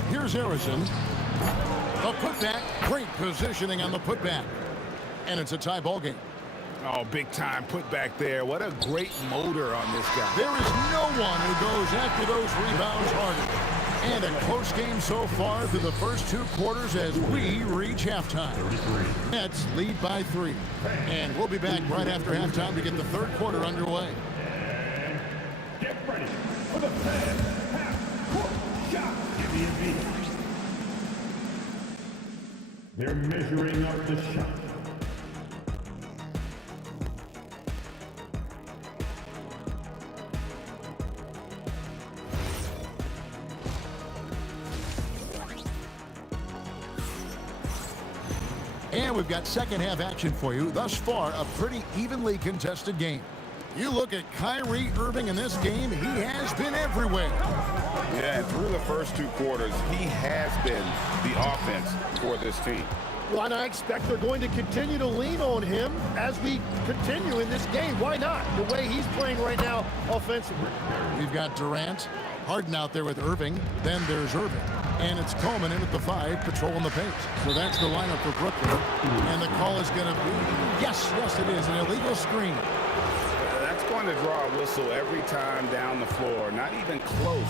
Here's Harrison. The putback. Great positioning on the putback. And it's a tie ball game. Oh, big time putback there. What a great motor on this guy. There is no one who goes after those rebounds harder. And a close game so far through the first 2 quarters as we reach halftime. Nets lead by 3. And we'll be back right after halftime to get the third quarter underway. Get ready for the fifth half-court shot. Give me a beat. They're measuring up the shot. And we've got second half action for you. Thus far, a pretty evenly contested game. You look at Kyrie Irving in this game, he has been everywhere. Yeah, and through the first 2 quarters, he has been the offense for this team. Well, and I expect they're going to continue to lean on him as we continue in this game. Why not? The way he's playing right now offensively. We've got Durant, Harden out there with Irving. Then there's Irving. And it's Coleman in at the 5, patrolling the paint. So that's the lineup for Brooklyn. And the call is going to be, yes, it is, an illegal screen. That's going to draw a whistle every time down the floor. Not even close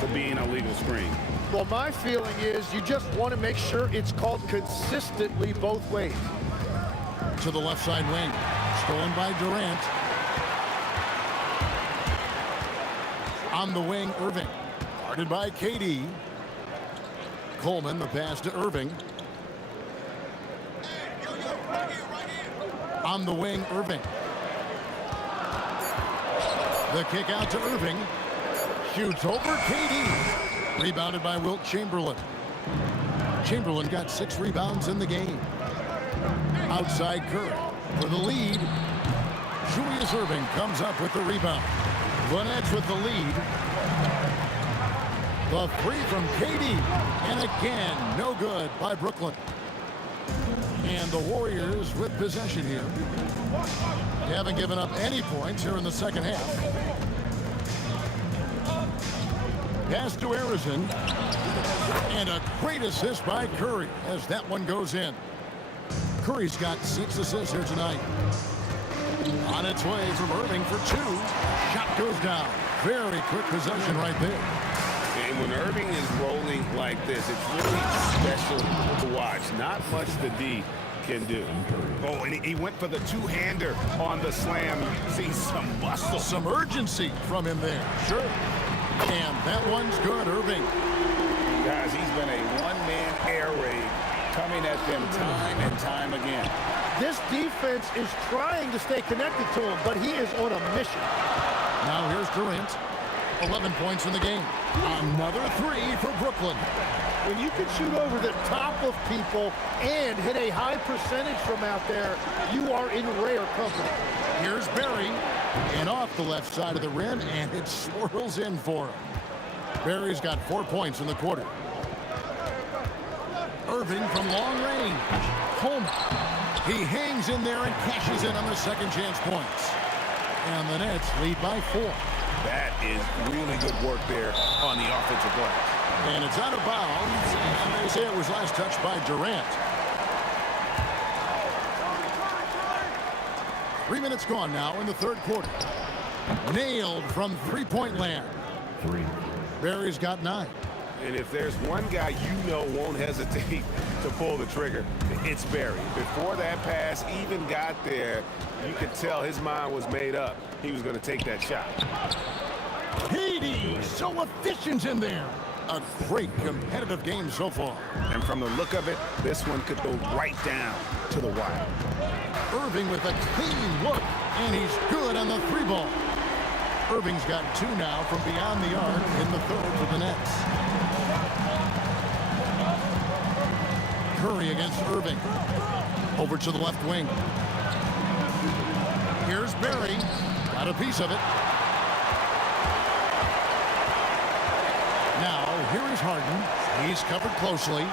to being a legal screen. Well, my feeling is you just want to make sure it's called consistently both ways. To the left side wing. Stolen by Durant. On the wing, Irving. Guarded by KD. Coleman, the pass to Irving. On the wing, Irving. The kick out to Irving. Shoots over KD. Rebounded by Wilt Chamberlain. Chamberlain got 6 rebounds in the game. Outside Curry for the lead. Julius Irving comes up with the rebound. The Nets with the lead. The 3 from KD. And again, no good by Brooklyn. And the Warriors with possession here. They haven't given up any points here in the second half. Pass to Harrison. And a great assist by Curry as that one goes in. Curry's got 6 assists here tonight. On its way from Irving for 2. Shot goes down. Very quick possession right there. And when Irving is rolling like this, it's really special to watch. Not much the D can do. Oh, and he went for the two-hander on the slam. You see some muscle. Some urgency from him there. Sure. And that one's good, Irving. Guys, he's been a one-man air raid coming at them time and time again. This defense is trying to stay connected to him, but he is on a mission. Now here's Durant. 11 points in the game. Another three for Brooklyn. When you can shoot over the top of people and hit a high percentage from out there, you are in rare company. Here's Barry. And off the left side of the rim, and it swirls in for him. Barry's got 4 points in the quarter. Irving from long range. Coleman. He hangs in there and cashes in on the second chance points. And the Nets lead by 4. That is really good work there on the offensive glass. And it's out of bounds. And they say it was last touched by Durant. 3 minutes gone now in the third quarter. Nailed from three-point land. Barry's got 9. And if there's one guy you know won't hesitate to pull the trigger, it's Barry. Before that pass even got there, you could tell his mind was made up. He was going to take that shot. Katie, so efficient in there. A great competitive game so far. And from the look of it, this one could go right down to the wire. Irving with a clean look, and he's good on the three ball. Irving's got 2 now from beyond the arc in the third for the Nets. Curry against Irving. Over to the left wing. Here's Barry. Got a piece of it. Now, here is Harden. He's covered closely.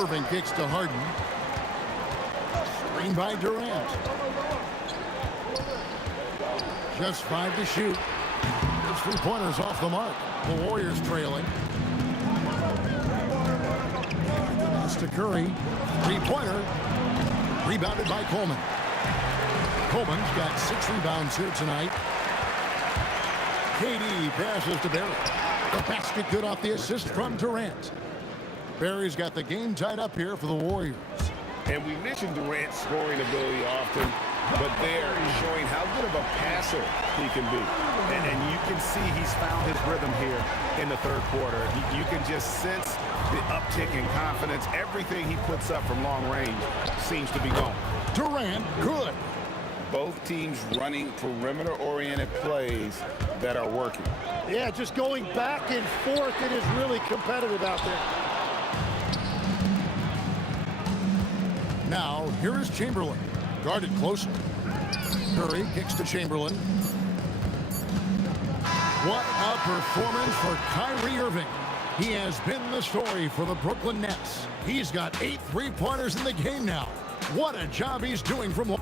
Irving kicks to Harden. Screen by Durant. Just 5 to shoot. His three-pointers off the mark. The Warriors trailing. Pass to Curry. Three-pointer. Rebounded by Coleman. Coleman's got 6 rebounds here tonight. KD passes to Barry. The basket good off the assist from Durant. Barry's got the game tied up here for the Warriors. And we mentioned Durant's scoring ability often, but there he's showing how good of a passer he can be. And you can see he's found his rhythm here in the third quarter. You can just sense the uptick in confidence. Everything he puts up from long range seems to be going. Durant, good. Both teams running perimeter-oriented plays that are working. Yeah, just going back and forth. It is really competitive out there. Now, here is Chamberlain. Guarded closely. Curry kicks to Chamberlain. What a performance for Kyrie Irving. He has been the story for the Brooklyn Nets. He's got 8 three-pointers in the game now. What a job he's doing from...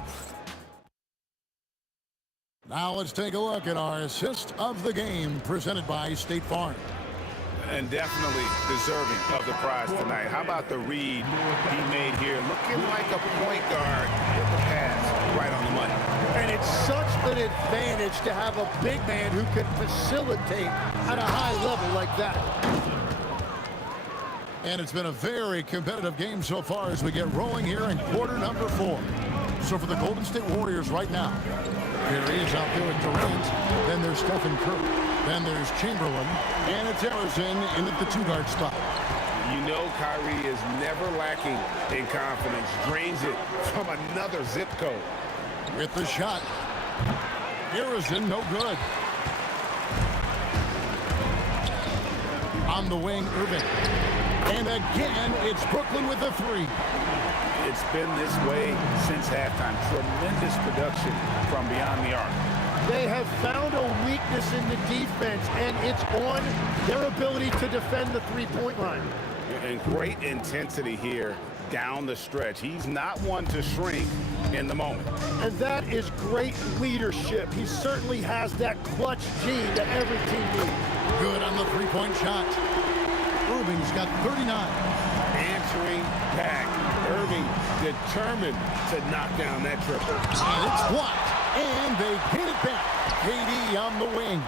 Now let's take a look at our assist of the game presented by State Farm. And definitely deserving of the prize tonight. How about the read he made here? Looking like a point guard with the pass right on the money. And it's such an advantage to have a big man who can facilitate at a high level like that. And it's been a very competitive game so far as we get rolling here in quarter number 4. So for the Golden State Warriors right now, Barry is out there with Durant. Then there's Stephen Curry. Then there's Chamberlain. And it's Harrison in at the 2-guard spot. You know Kyrie is never lacking in confidence. Drains it from another zip code. With the shot. Harrison, no good. On the wing, Irving. And again, it's Brooklyn with the 3. It's been this way since halftime. Tremendous production from beyond the arc. They have found a weakness in the defense, and it's on their ability to defend the three-point line. And great intensity here down the stretch. He's not one to shrink in the moment. And that is great leadership. He certainly has that clutch gene that every team needs. Good on the three-point shot. Irving's got 39. Answering back. Irving determined to knock down that triple. And it's blocked. And they get it back. KD on the wing.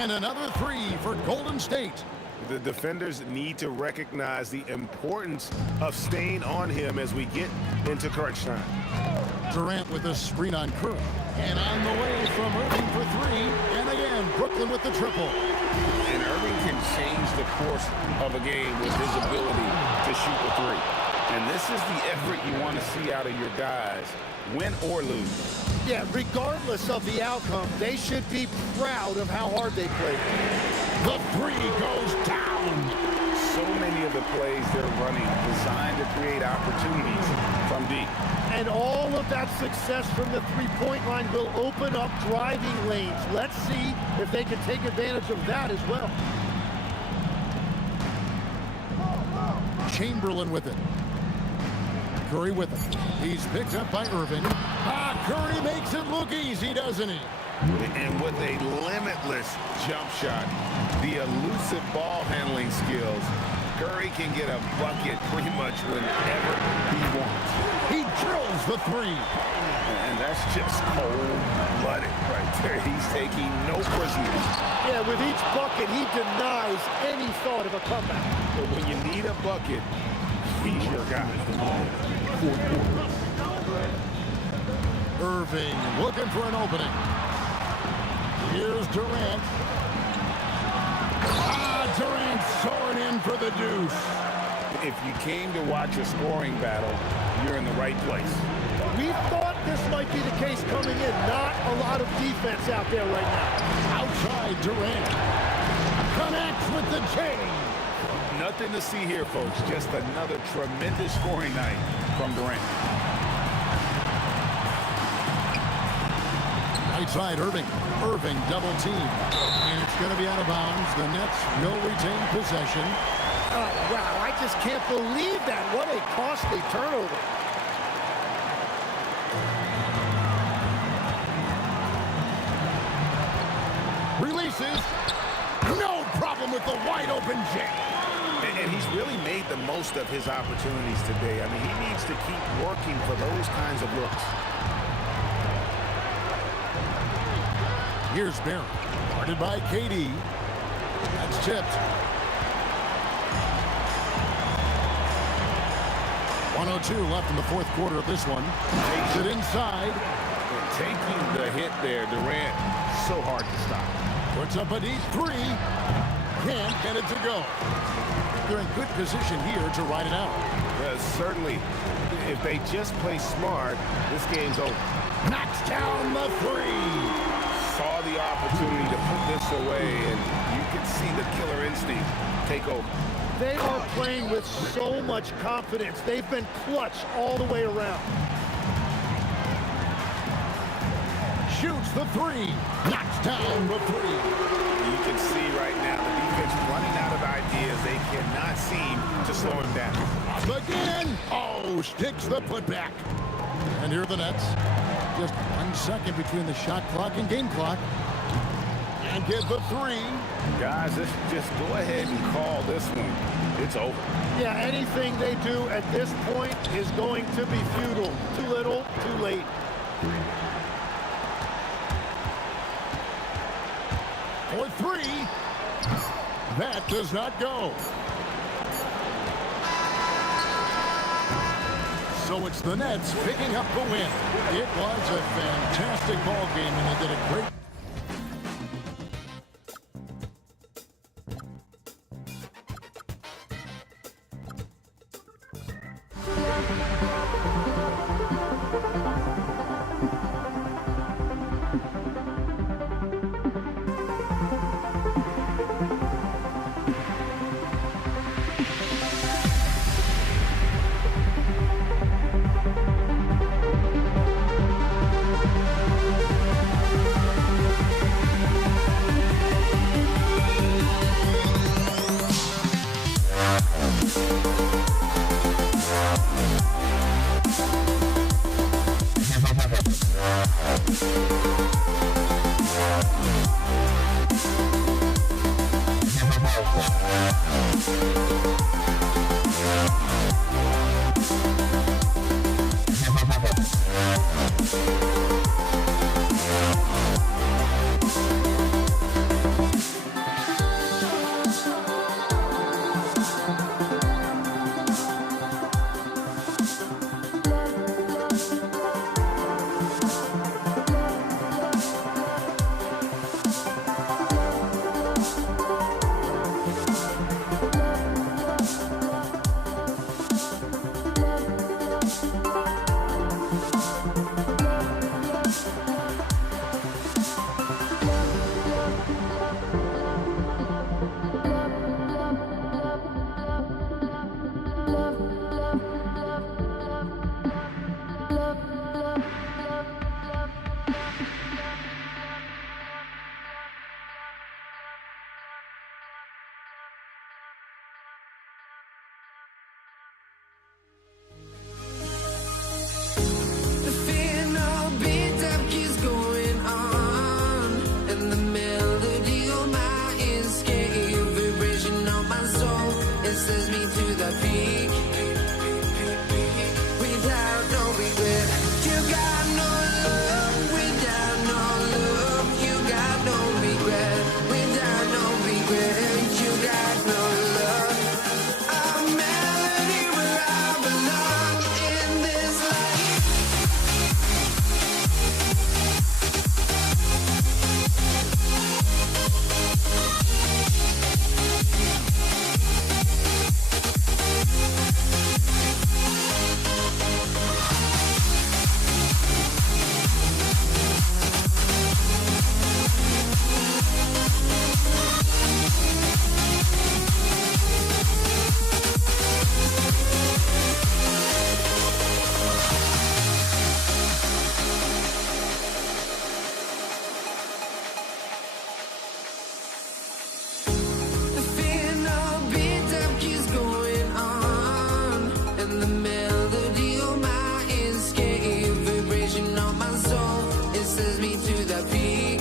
And another three for Golden State. The defenders need to recognize the importance of staying on him as we get into crunch time. Durant with a screen on Curry. And on the way from Irving for three. And again, Brooklyn with the triple. And Irving can change the course of a game with his ability to shoot the three. And this is the effort you want to see out of your guys, win or lose. Yeah, regardless of the outcome, they should be proud of how hard they played. The three goes down. So many of the plays they're running designed to create opportunities from deep. And all of that success from the three-point line will open up driving lanes. Let's see if they can take advantage of that as well. Chamberlain with it. Curry with it. He's picked up by Irving. Curry makes it look easy, doesn't he? And with a limitless jump shot, the elusive ball handling skills, Curry can get a bucket pretty much whenever he wants. He drills the three. And that's just cold-blooded right there. He's taking no prisoners. Yeah, with each bucket, he denies any thought of a comeback. But when you need a bucket, he's your guy. Irving looking for an opening. Here's Durant. Durant soaring in for the deuce. If you came to watch a scoring battle, you're in the right place. We thought this might be the case coming in. Not a lot of defense out there right now. Outside Durant. Connects with the chain. Nothing to see here, folks. Just another tremendous scoring night from Durant. Right side, Irving. Irving double team. And it's going to be out of bounds. The Nets will retain possession. Oh, wow. I just can't believe that. What a costly turnover. Releases. No problem with the wide open J. And he's really made the most of his opportunities today. I mean, he needs to keep working for those kinds of looks. Here's Barron, guarded by KD. That's tipped. 1:02 left in the fourth quarter of this one. Takes it inside. Taking the hit there, Durant, so hard to stop. Puts up a deep three. Can't get it to go. They're in good position here to ride it out. Certainly, if they just play smart, this game's over. Knocks down the three. Saw the opportunity to put this away, and you can see the killer instinct take over. They are playing with so much confidence. They've been clutch all the way around. Shoots the three. Knocks down the three. You can see right now the defense running out of ideas. They cannot seem to slow him down. Again. Oh, sticks the putback. And here are the Nets. Just 1 second between the shot clock and game clock. And get the three. Guys, let's just go ahead and call this one. It's over. Yeah, anything they do at this point is going to be futile. Too little, too late. For three. That does not go. So it's the Nets picking up the win. It was a fantastic ball game, and they did a great sends me to the peak. Without no regret, you got no love. Without no love, you got no regret. Without no regret, you got no love. A melody where I belong in this life. The final beat up keeps going on, and the melody on my escape, vibration on my soul, it sends me to the peak.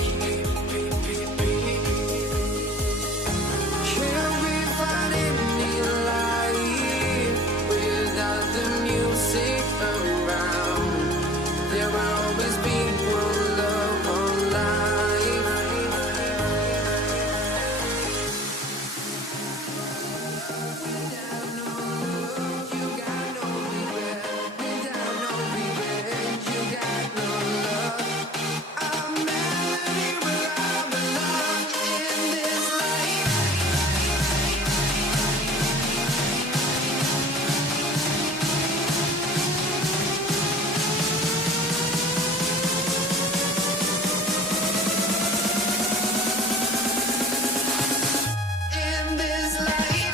Can't we find any light without the music around? There will always be one love, one life. Without no love, you got no regret. Without no regret, you got no love. A melody where I belong in this life. In this life.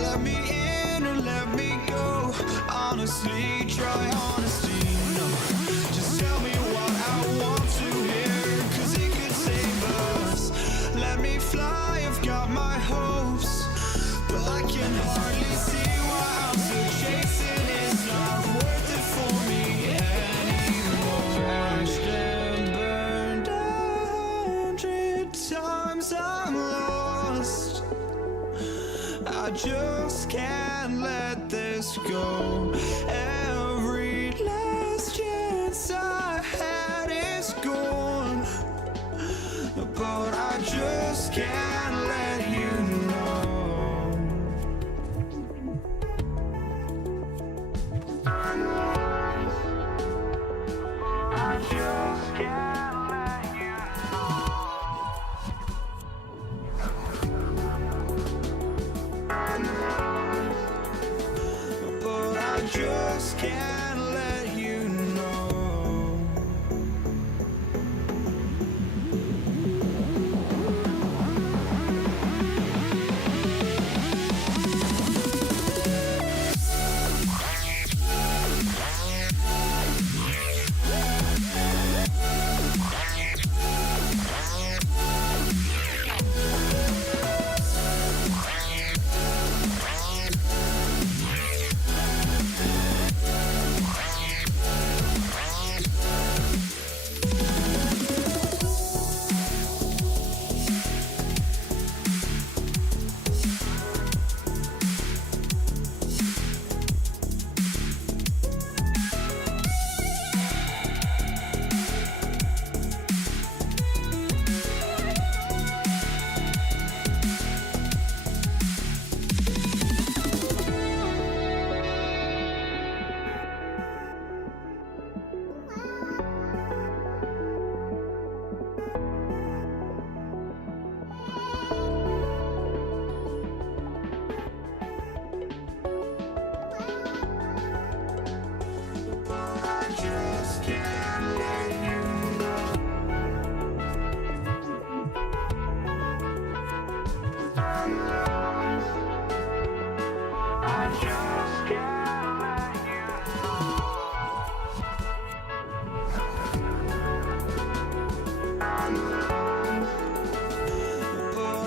Let me in or let me go. Honestly, try honesty. No, just tell me what I want to hear, 'cause it could save us. Let me fly, I've got my hopes, but I can hardly see why I'm still chasing. It's not worth it for me anymore. Crashed and burned 100 times, I'm lost. I just can't let this go. Every last chance I had is gone, but I just can't let you know. I just can't let you know. But I just can't let you know.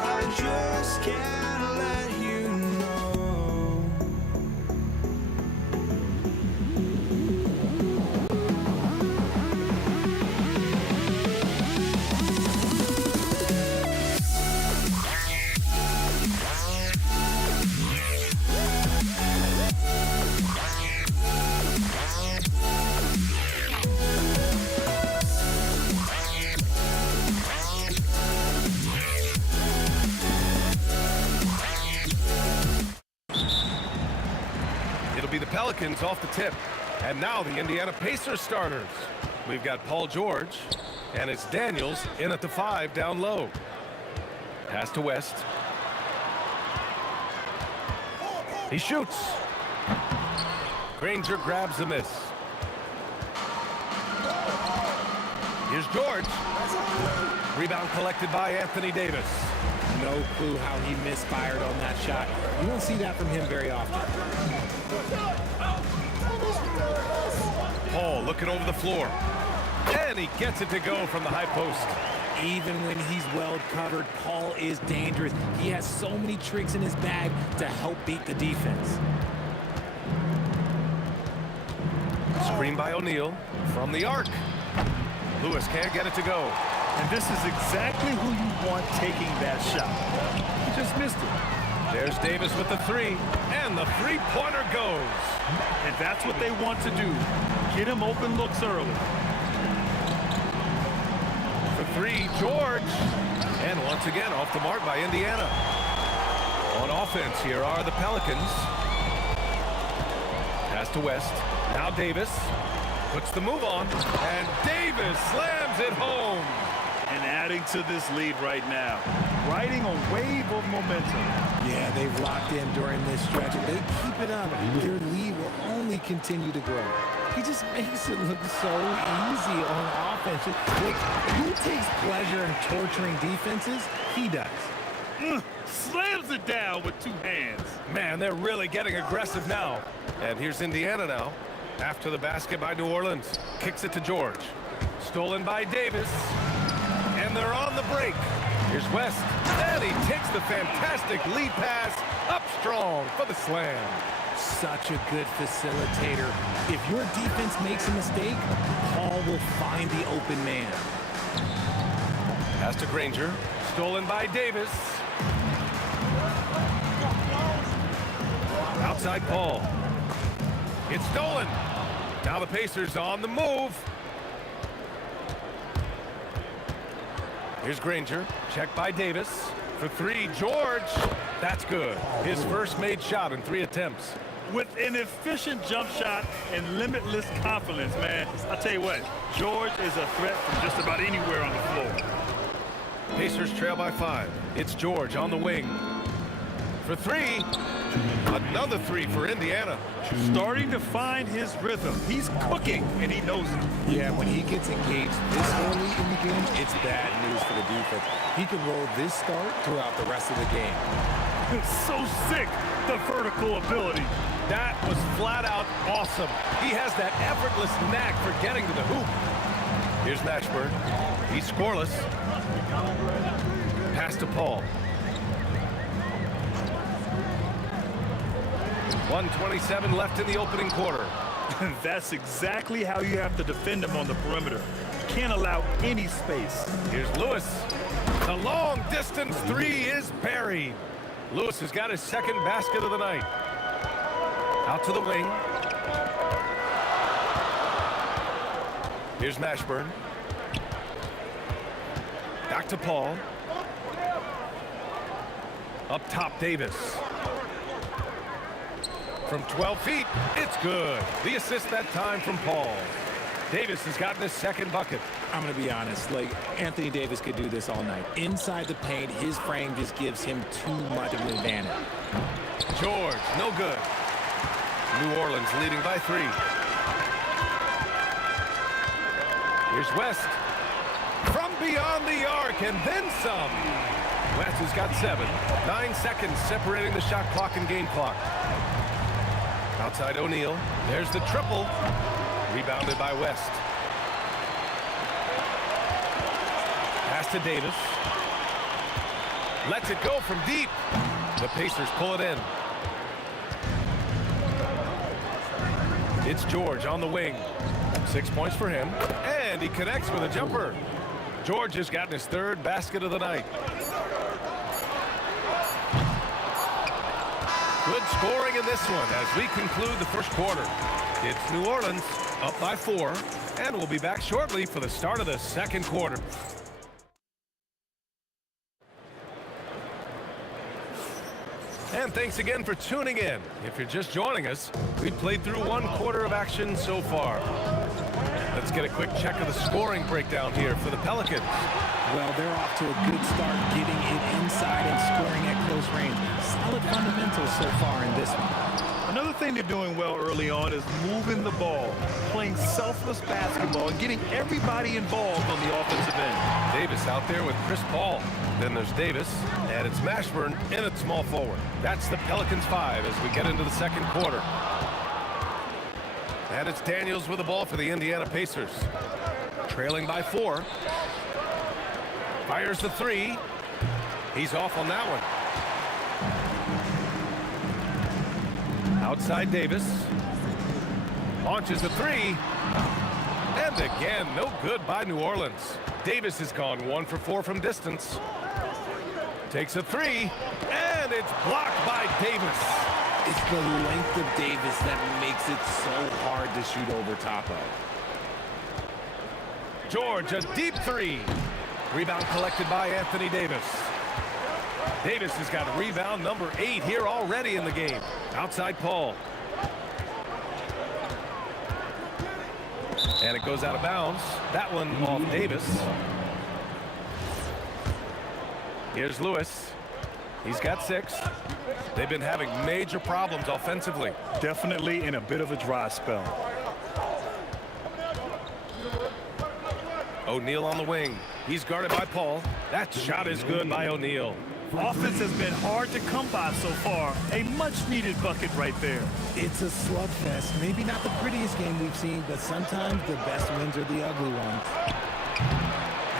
I just can't let you know. It'll be the Pelicans off the tip. And now the Indiana Pacers starters. We've got Paul George, and it's Daniels in at the 5 down low. Pass to West. He shoots. Granger grabs the miss. Here's George. Rebound collected by Anthony Davis. No clue how he misfired on that shot. You don't see that from him very often. Paul looking over the floor. And he gets it to go from the high post. Even when he's well covered, Paul is dangerous. He has so many tricks in his bag to help beat the defense. Screen by O'Neal from the arc. Lewis can't get it to go. And this is exactly who you want taking that shot. He just missed it. There's Davis with the 3, and the three-pointer goes. And that's what they want to do. Get him open looks early. For 3, George. And once again, off the mark by Indiana. On offense, here are the Pelicans. Pass to West. Now Davis puts the move on, and Davis slams it home. And adding to this lead right now. Riding a wave of momentum. Yeah, they've locked in during this stretch. If they keep it up, their lead will only continue to grow. He just makes it look so easy on offense. Like, who takes pleasure in torturing defenses? He does. Slams it down with 2 hands. Man, they're really getting aggressive now. And here's Indiana now. After the basket by New Orleans. Kicks it to George. Stolen by Davis. And they're on the break. Here's West. And he takes the fantastic lead pass up strong for the slam. Such a good facilitator. If your defense makes a mistake, Paul will find the open man. Pass to Granger. Stolen by Davis. Outside Paul. It's stolen. Now the Pacers on the move. Here's Granger. Checked by Davis. For 3, George. That's good. His first made shot in 3 attempts. With an efficient jump shot and limitless confidence, man. I'll tell you what, George is a threat from just about anywhere on the floor. Pacers trail by 5. It's George on the wing. For 3. Another 3 for Indiana. Starting to find his rhythm. He's cooking, and he knows it. Yeah, when he gets engaged this early in the game, it's bad news for the defense. He can roll this start throughout the rest of the game. So sick, the vertical ability. That was flat out awesome. He has that effortless knack for getting to the hoop. Here's Mashburn. He's scoreless. Pass to Paul. 1:27 left in the opening quarter. That's exactly how you have to defend him on the perimeter. Can't allow any space. Here's Lewis. The long distance 3 is buried. Lewis has got his second basket of the night. Out to the wing. Here's Mashburn. Back to Paul. Up top, Davis. From 12 feet, it's good. The assist that time from Paul. Davis has gotten his second bucket. I'm going to be honest, like, Anthony Davis could do this all night. Inside the paint, his frame just gives him too much of an advantage. George, no good. New Orleans leading by 3. Here's West. From beyond the arc, and then some. West has got 7. 9 seconds separating the shot clock and game clock. Outside O'Neal. There's the triple. Rebounded by West. Pass to Davis. Lets it go from deep. The Pacers pull it in. It's George on the wing. 6 points for him. And he connects with a jumper. George has gotten his 3rd basket of the night. Good scoring in this one as we conclude the first quarter. It's New Orleans up by 4, and we'll be back shortly for the start of the second quarter. And thanks again for tuning in. If you're just joining us, we've played through 1 quarter of action so far. Let's get a quick check of the scoring breakdown here for the Pelicans. Well, they're off to a good start getting it inside and scoring at close range. Solid fundamentals so far in this one. Another thing they're doing well early on is moving the ball, playing selfless basketball, and getting everybody involved on the offensive end. Davis out there with Chris Paul. Then there's Davis, and it's Mashburn in at small forward. That's the Pelicans 5 as we get into the second quarter. And it's Daniels with the ball for the Indiana Pacers. Trailing by 4. Fires the 3. He's off on that one. Outside Davis. Launches the 3. And again, no good by New Orleans. Davis has gone 1 for 4 from distance. Takes a 3. And it's blocked by Davis. It's the length of Davis that makes it so hard to shoot over top of. George, a deep 3. Rebound collected by Anthony Davis. Davis has got rebound number 8 here already in the game. Outside Paul. And it goes out of bounds. That one off Davis. Here's Lewis. He's got 6. They've been having major problems offensively. Definitely in a bit of a dry spell. O'Neal on the wing. He's guarded by Paul. That shot is good by O'Neal. Offense has been hard to come by so far. A much-needed bucket right there. It's a slugfest. Maybe not the prettiest game we've seen, but sometimes the best wins are the ugly ones.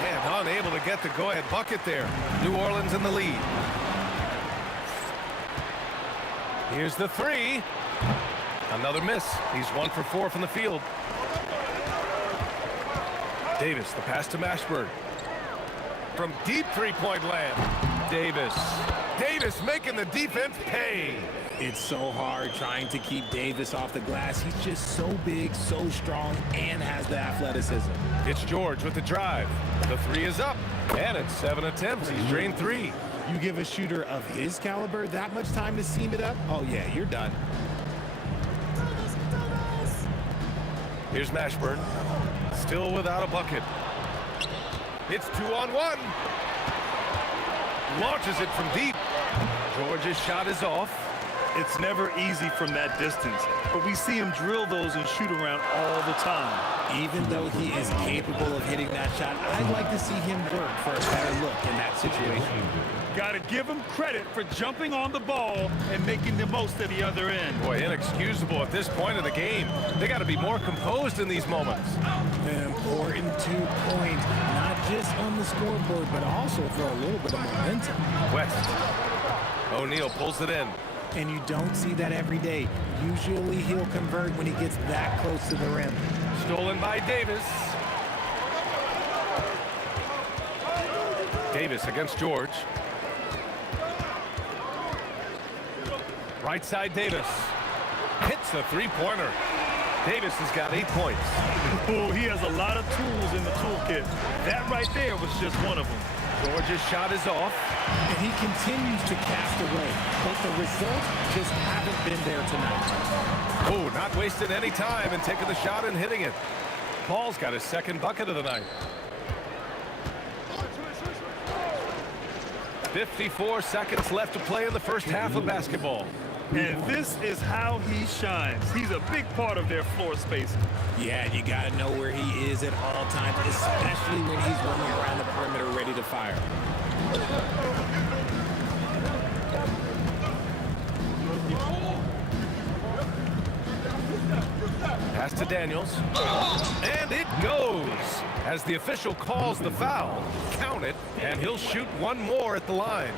And unable to get the go-ahead bucket there. New Orleans in the lead. Here's the 3. Another miss. He's 1 for 4 from the field. Davis, the pass to Mashburn. From deep 3-point land. Davis. Davis making the defense pay. It's so hard trying to keep Davis off the glass. He's just so big, so strong, and has the athleticism. It's George with the drive. The 3 is up. And it's 7 attempts. He's drained 3. You give a shooter of his caliber that much time to seam it up? Oh, yeah, you're done. Here's Mashburn. Still without a bucket. It's 2-on-1. Launches it from deep. George's shot is off. It's never easy from that distance, but we see him drill those and shoot around all the time. Even though he is capable of hitting that shot, I'd like to see him work for a better look in that situation. Got to give him credit for jumping on the ball and making the most of the other end. Boy, inexcusable at this point of the game. They got to be more composed in these moments. An important 2-point, not just on the scoreboard, but also for a little bit of momentum. West. O'Neal pulls it in. And you don't see that every day. Usually he'll convert when he gets that close to the rim. Stolen by Davis. Davis against George. Right side Davis. Hits the 3-pointer. Davis has got 8 points. Oh, he has a lot of tools in the toolkit. That right there was just one of them. George's shot is off. And he continues to cast away, but the results just haven't been there tonight. Oh, not wasting any time and taking the shot and hitting it. Paul's got his 2nd bucket of the night. 54 seconds left to play in the first half of basketball. And this is how he shines. He's a big part of their floor spacing. Yeah, you got to know where he is at all times, especially when he's running around the perimeter ready to fire. Pass to Daniels. And it goes. As the official calls the foul, count it, and he'll shoot one more at the line.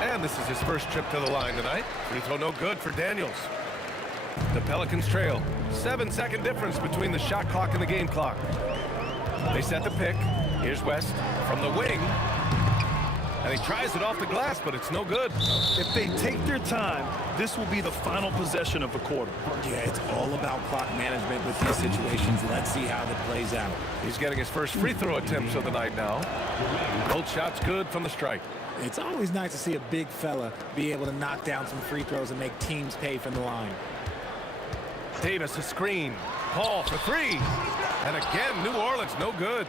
And this is his first trip to the line tonight. Free throw no good for Daniels. The Pelicans trail. 7-second difference between the shot clock and the game clock. They set the pick. Here's West from the wing. And he tries it off the glass, but it's no good. If they take their time, this will be the final possession of the quarter. Yeah, it's all about clock management with these situations. Let's see how that plays out. He's getting his first free throw attempts of the night now. Both shots good from the strike. It's always nice to see a big fella be able to knock down some free throws and make teams pay from the line. Davis a screen. Paul for three. And again, New Orleans no good.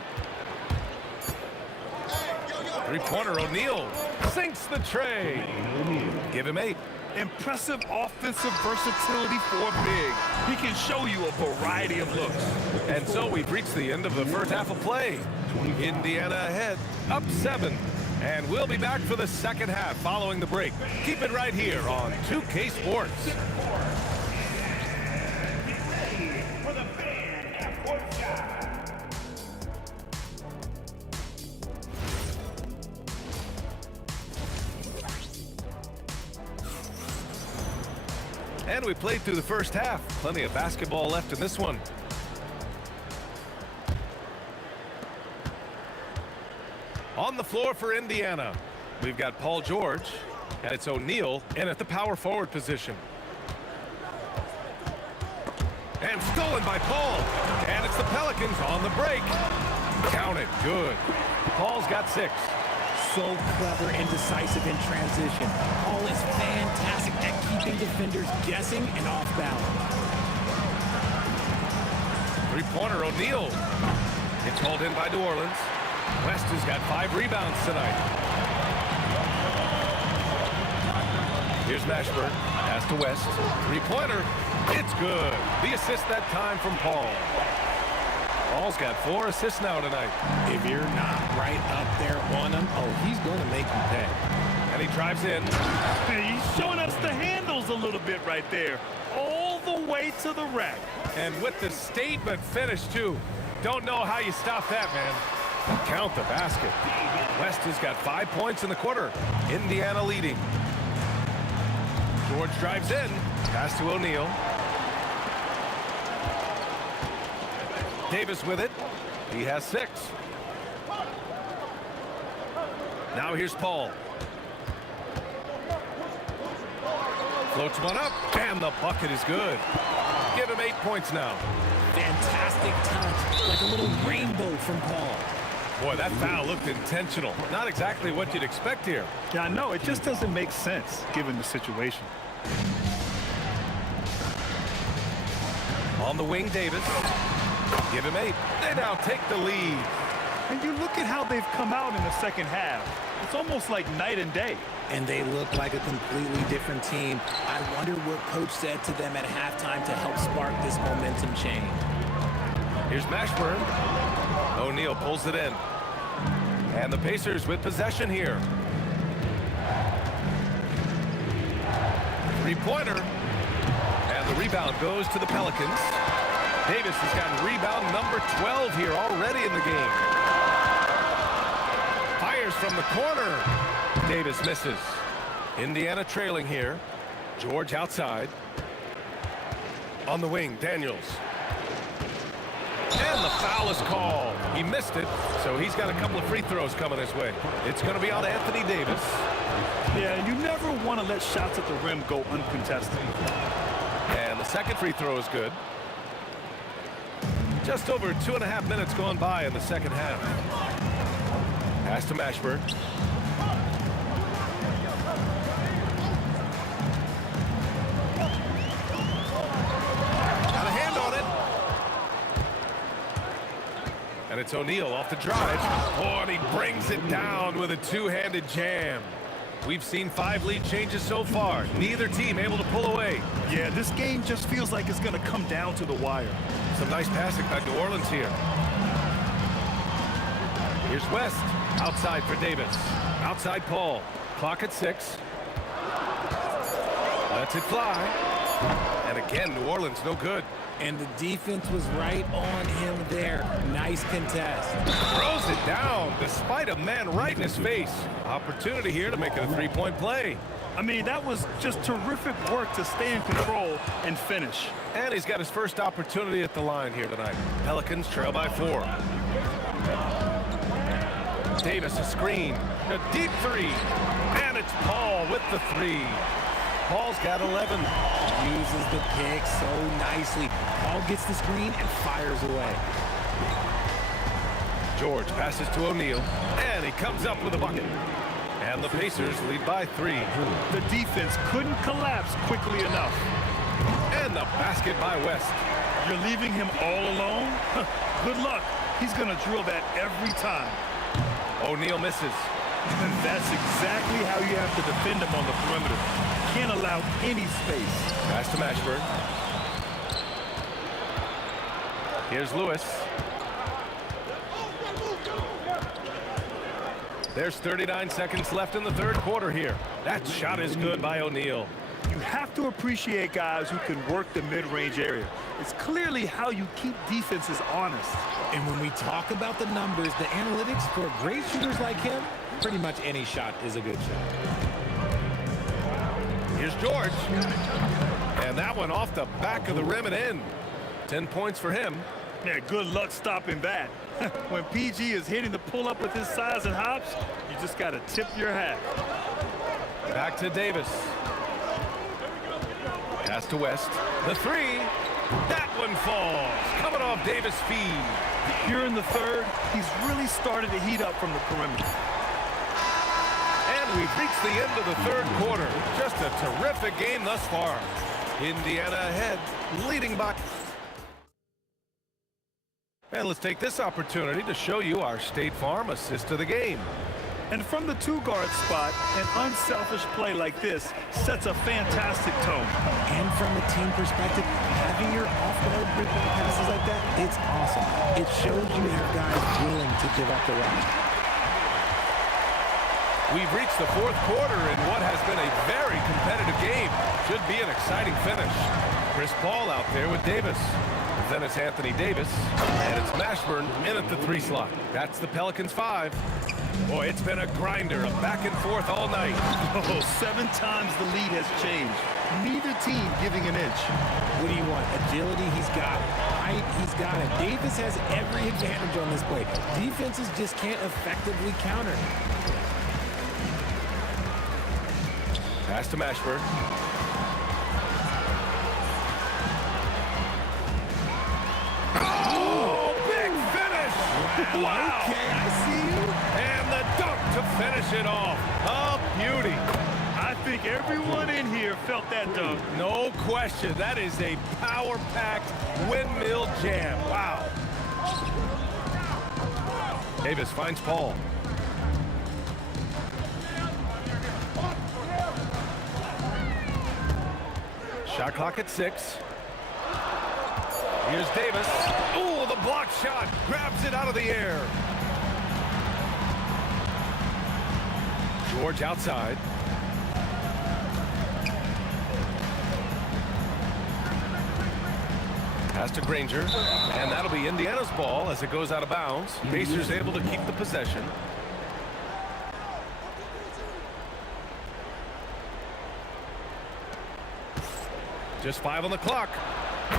Three-pointer O'Neal sinks the tray. Give him 8. Impressive offensive versatility for a big. He can show you a variety of looks. And so we've reached the end of the first half of play. Indiana ahead, up 7. And we'll be back for the second half following the break. Keep it right here on 2K Sports. And we played through the first half. Plenty of basketball left in this one. On the floor for Indiana, we've got Paul George, and it's O'Neal in at the power forward position. And stolen by Paul. And it's the Pelicans on the break. Count it, good. Paul's got 6. So clever and decisive in transition. Paul is fantastic at keeping defenders guessing and off balance. Three-pointer O'Neal. It's hauled in by New Orleans. West has got 5 rebounds tonight. Here's Mashburn. Pass to West. Three-pointer. It's good. The assist that time from Paul. Paul's got 4 assists now tonight. If you're not right up there on him, oh, he's going to make you pay. And he drives in. He's showing us the handles a little bit right there. All the way to the rack. And with the statement finish, too. Don't know how you stop that, man. Count the basket. West has got 5 points in the quarter. Indiana leading. George drives in. Pass to O'Neal. Davis with it. He has 6. Now here's Paul. Floats one up, and the bucket is good. Give him 8 points now. Fantastic touch, like a little rainbow from Paul. Boy, that foul looked intentional. Not exactly what you'd expect here. Yeah, I know. It just doesn't make sense given the situation. On the wing, Davis. Give him 8. They now take the lead. And you look at how they've come out in the second half. It's almost like night and day. And they look like a completely different team. I wonder what coach said to them at halftime to help spark this momentum change. Here's Mashburn. O'Neal pulls it in. And the Pacers with possession here. Three-pointer. And the rebound goes to the Pelicans. Davis has got rebound number 12 here already in the game. Fires from the corner. Davis misses. Indiana trailing here. George outside. On the wing, Daniels. And the foul is called. He missed it, so he's got a couple of free throws coming his way. It's going to be on Anthony Davis. Yeah, you never want to let shots at the rim go uncontested. And the second free throw is good. Just over 2.5 minutes gone by in the second half. Pass to Mashburn. Got a hand on it. And it's O'Neal off the drive. Oh, and he brings it down with a two-handed jam. We've seen 5 lead changes so far. Neither team able to pull away. Yeah, this game just feels like it's going to come down to the wire. Some nice passing by New Orleans here. Here's West. Outside for Davis. Outside Paul. Clock at 6. Lets it fly. And again, New Orleans no good. And the defense was right on him there. Nice contest. Throws it down despite a man right in his face. Opportunity here to make it a three-point play. I mean, that was just terrific work to stay in control and finish. And he's got his first opportunity at the line here tonight. Pelicans trail by 4. Davis a screen. A deep 3. And it's Paul with the 3. Paul's got 11. Uses the pick so nicely. Paul gets the screen and fires away. George passes to O'Neal. And he comes up with a bucket. And the Pacers lead by 3. The defense couldn't collapse quickly enough. And the basket by West. You're leaving him all alone? Good luck. He's going to drill that every time. O'Neal misses. And that's exactly how you have to defend him on the perimeter. Can't allow any space. Pass to Mashburn. Here's Lewis. There's 39 seconds left in the third quarter here. That shot is good by O'Neal. You have to appreciate guys who can work the mid-range area. It's clearly how you keep defenses honest. And when we talk about the numbers, the analytics for great shooters like him, pretty much any shot is a good shot. Here's George. And that one off the back of the rim and in. 10 points for him. Yeah, good luck stopping that. When PG is hitting the pull-up with his size and hops, you just got to tip your hat. Back to Davis. Pass to West. The 3. That one falls. Coming off Davis' feed. Here in the third, he's really started to heat up from the perimeter. And we've reached the end of the third quarter. Just a terrific game thus far. Indiana ahead, leading by. And let's take this opportunity to show you our State Farm assist of the game. And from the two-guard spot, an unselfish play like this sets a fantastic tone. And from a team perspective, having your off-guard brick ball passes like that, it's awesome. It shows you have guys willing to give up the rock. We've reached the fourth quarter in what has been a very competitive game. Should be an exciting finish. Chris Paul out there with Davis. Then it's Anthony Davis, and it's Mashburn in at the 3 slot. That's the Pelicans 5. Boy, it's been a grinder, a back and forth all night. Oh, 7 times the lead has changed. Neither team giving an inch. What do you want? Agility, he's got it. Height, he's got it. Davis has every advantage on this play. Defenses just can't effectively counter. Pass to Mashburn. Oh, big finish! Wow! Okay, I see you. And the dunk to finish it off. A beauty. I think everyone in here felt that dunk. No question. That is a power-packed windmill jam. Wow. Davis finds Paul. Shot clock at 6. Here's Davis. Oh, the block shot. Grabs it out of the air. George outside. Pass to Granger. And that'll be Indiana's ball as it goes out of bounds. Pacers able to keep the possession. Just 5 on the clock.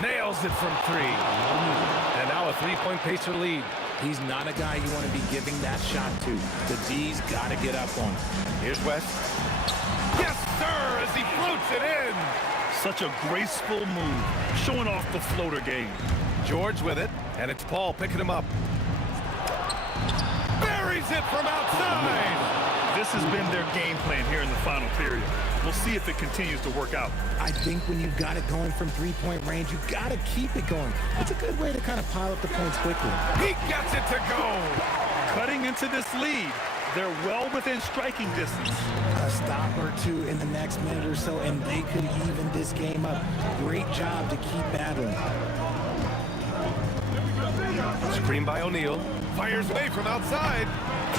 Nails it from 3. And now a 3-point Pacer lead. He's not a guy you want to be giving that shot to. The D's got to get up on him. Here's West. Yes, sir, as he floats it in. Such a graceful move, showing off the floater game. George with it, and it's Paul picking him up. Buries it from outside. This has been their game plan here in the final period. We'll see if it continues to work out. I think when you've got it going from 3-point range, you've got to keep it going. It's a good way to kind of pile up the points quickly. He gets it to go. Cutting into this lead, they're well within striking distance. A stop or two in the next minute or so, and they could even this game up. Great job to keep battling. Screen by O'Neal. Fires away from outside.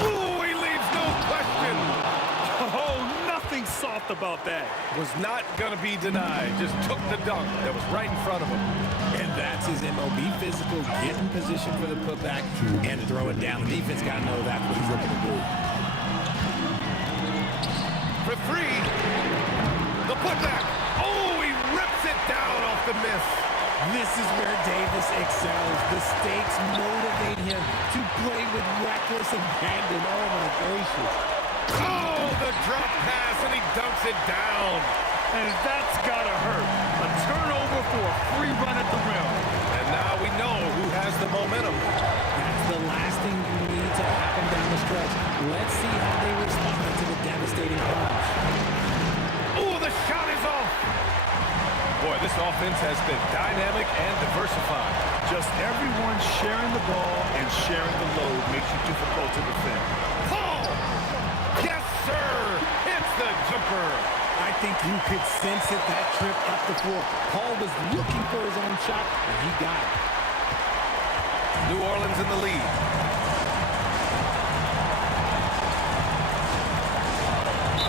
Ooh, he leaves no question. pumped about that. Was not going to be denied. Just took the dunk that was right in front of him. And that's his MO. Be physical, get in position for the putback, and throw it down. The defense got to know that's what he's looking to do. For three. The putback. Oh, he rips it down off the miss. This is where Davis excels. The stakes motivate him to play with reckless abandon. Oh, my gracious. Oh, the drop pass, and he dunks it down. And that's got to hurt. A turnover for a free run at the rim. And now we know who has the momentum. That's the last thing you need to happen down the stretch. Let's see how they respond to the devastating punch. Oh, the shot is off. Boy, this offense has been dynamic and diversified. Just everyone sharing the ball and sharing the load makes it difficult to defend. Paul! Yes, sir! Hits the jumper. I think you could sense it, that trip up the floor. Paul was looking for his own shot, and he got it. New Orleans in the lead.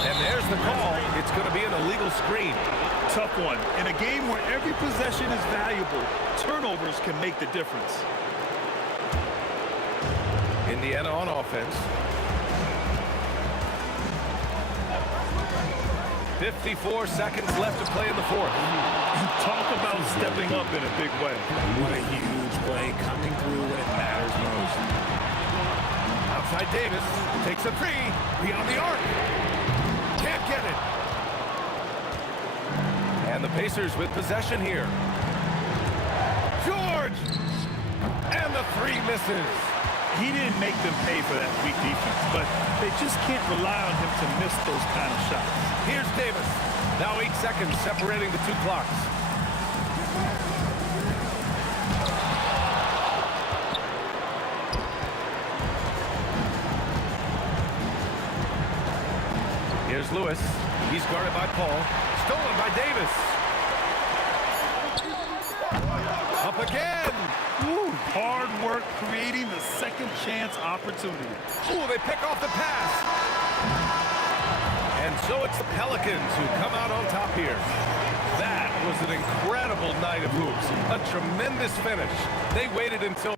And there's the call. It's going to be an illegal screen. Tough one. In a game where every possession is valuable, turnovers can make the difference. Indiana on offense. 54 seconds left to play in the fourth. Talk about stepping up in a big way. What a huge play coming through when it matters most. Outside Davis takes a three beyond the arc. Can't get it. And the Pacers with possession here. George! And the three misses. He didn't make them pay for that weak defense, but they just can't rely on him to miss those kind of shots. Here's Davis. Now 8 seconds separating the two clocks. Here's Lewis. He's guarded by Paul. Stolen by Davis. Up again. Ooh, hard work creating the second chance opportunity. Ooh, they pick off the pass. And so it's the Pelicans who come out on top here. That was an incredible night of hoops. A tremendous finish. They waited until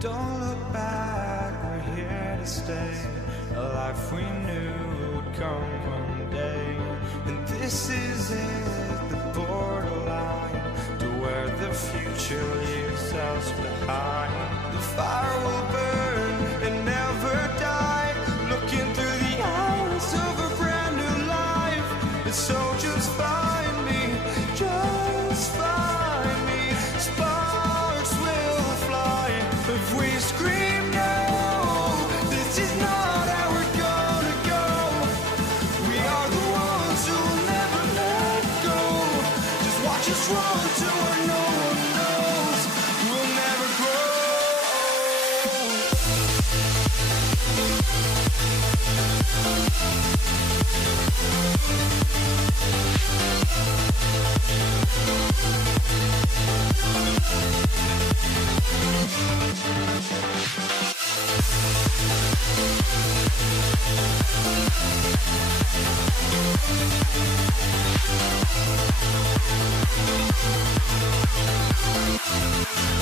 Don't look back, we're here to stay. A life we knew would come one day. And this is it, the borderline to where the future leaves us behind. The fire will burn and never die, looking through the eyes of a brand new life. And so just find me, just find me. Sparks will fly if we scream no. This is not how we're gonna go. We are the ones who will never let go. Just watch us run to where no one knows. We'll never grow.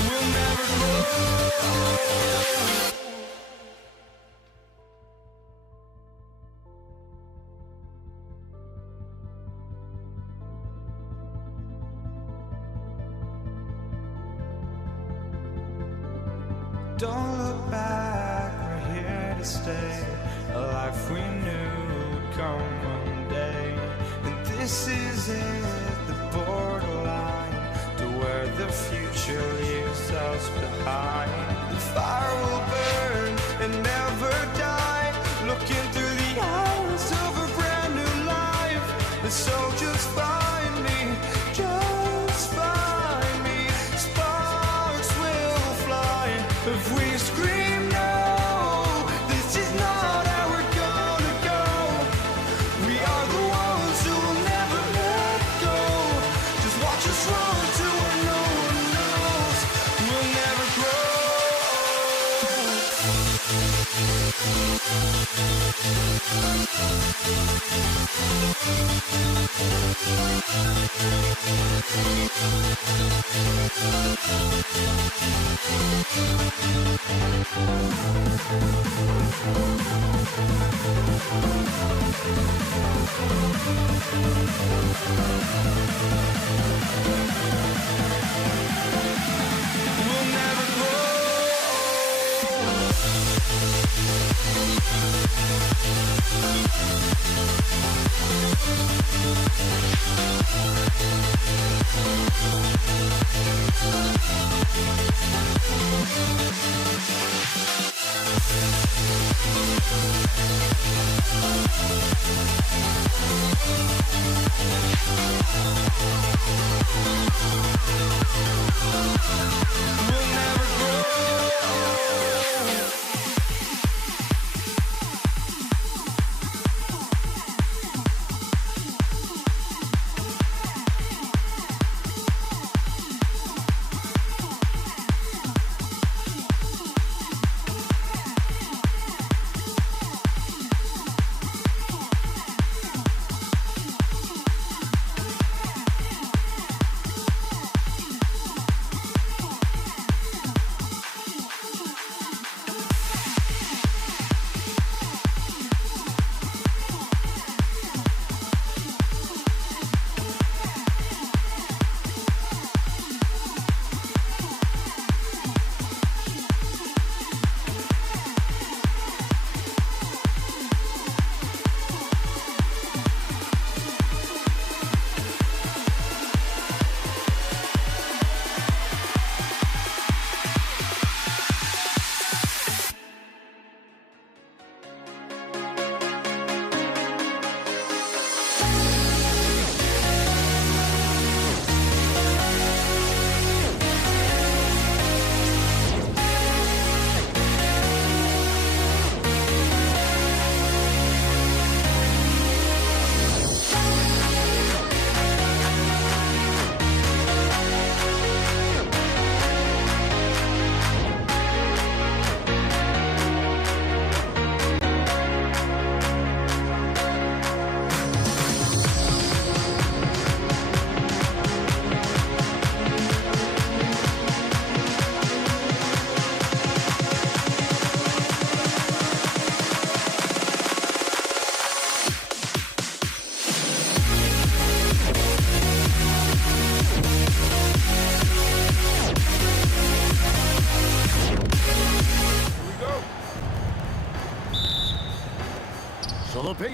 We'll never grow. Don't look back, we're here to stay. A life we knew would come one day. And this is it, the borderline to where the future leaves us behind. The fire will burn and never die, looking through the eyes of a brand new life. And so just find me, just find me. Sparks will fly if we scream no. This is not how we're gonna go. We are the ones who will never let go. Just watch us run to where no one knows. We'll never grow.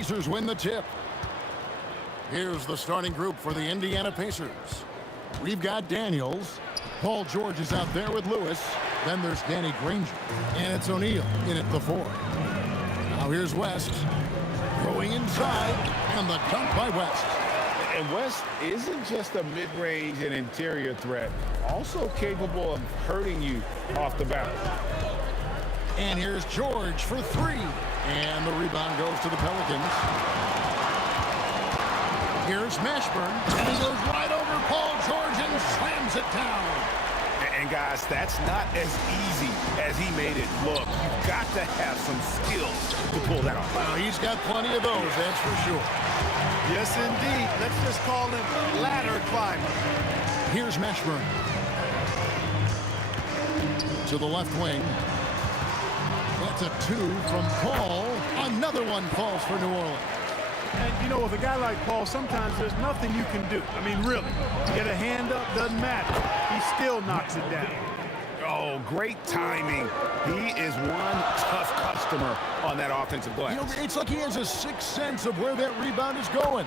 Pacers win the tip. Here's the starting group for the Indiana Pacers. We've got Daniels. Paul George is out there with Lewis. Then there's Danny Granger. And it's O'Neal in at the 4. Now here's West. Throwing inside. And the dunk by West. And West isn't just a mid-range and interior threat. Also capable of hurting you off the bounce. And here's George for 3. And the rebound goes to the Pelicans. Here's Mashburn. And he goes right over Paul George and slams it down. And guys, that's not as easy as he made it look. You've got to have some skills to pull that off. Well, he's got plenty of those, that's for sure. Yes, indeed. Let's just call him ladder climber. Here's Mashburn. To the left wing. That's a 2 from Paul. Another one falls for New Orleans. And, you know, with a guy like Paul, sometimes there's nothing you can do. I mean, really. Get a hand up, doesn't matter. He still knocks it down. Oh, great timing. He is one tough customer on that offensive glass. You know, it's like he has a sixth sense of where that rebound is going.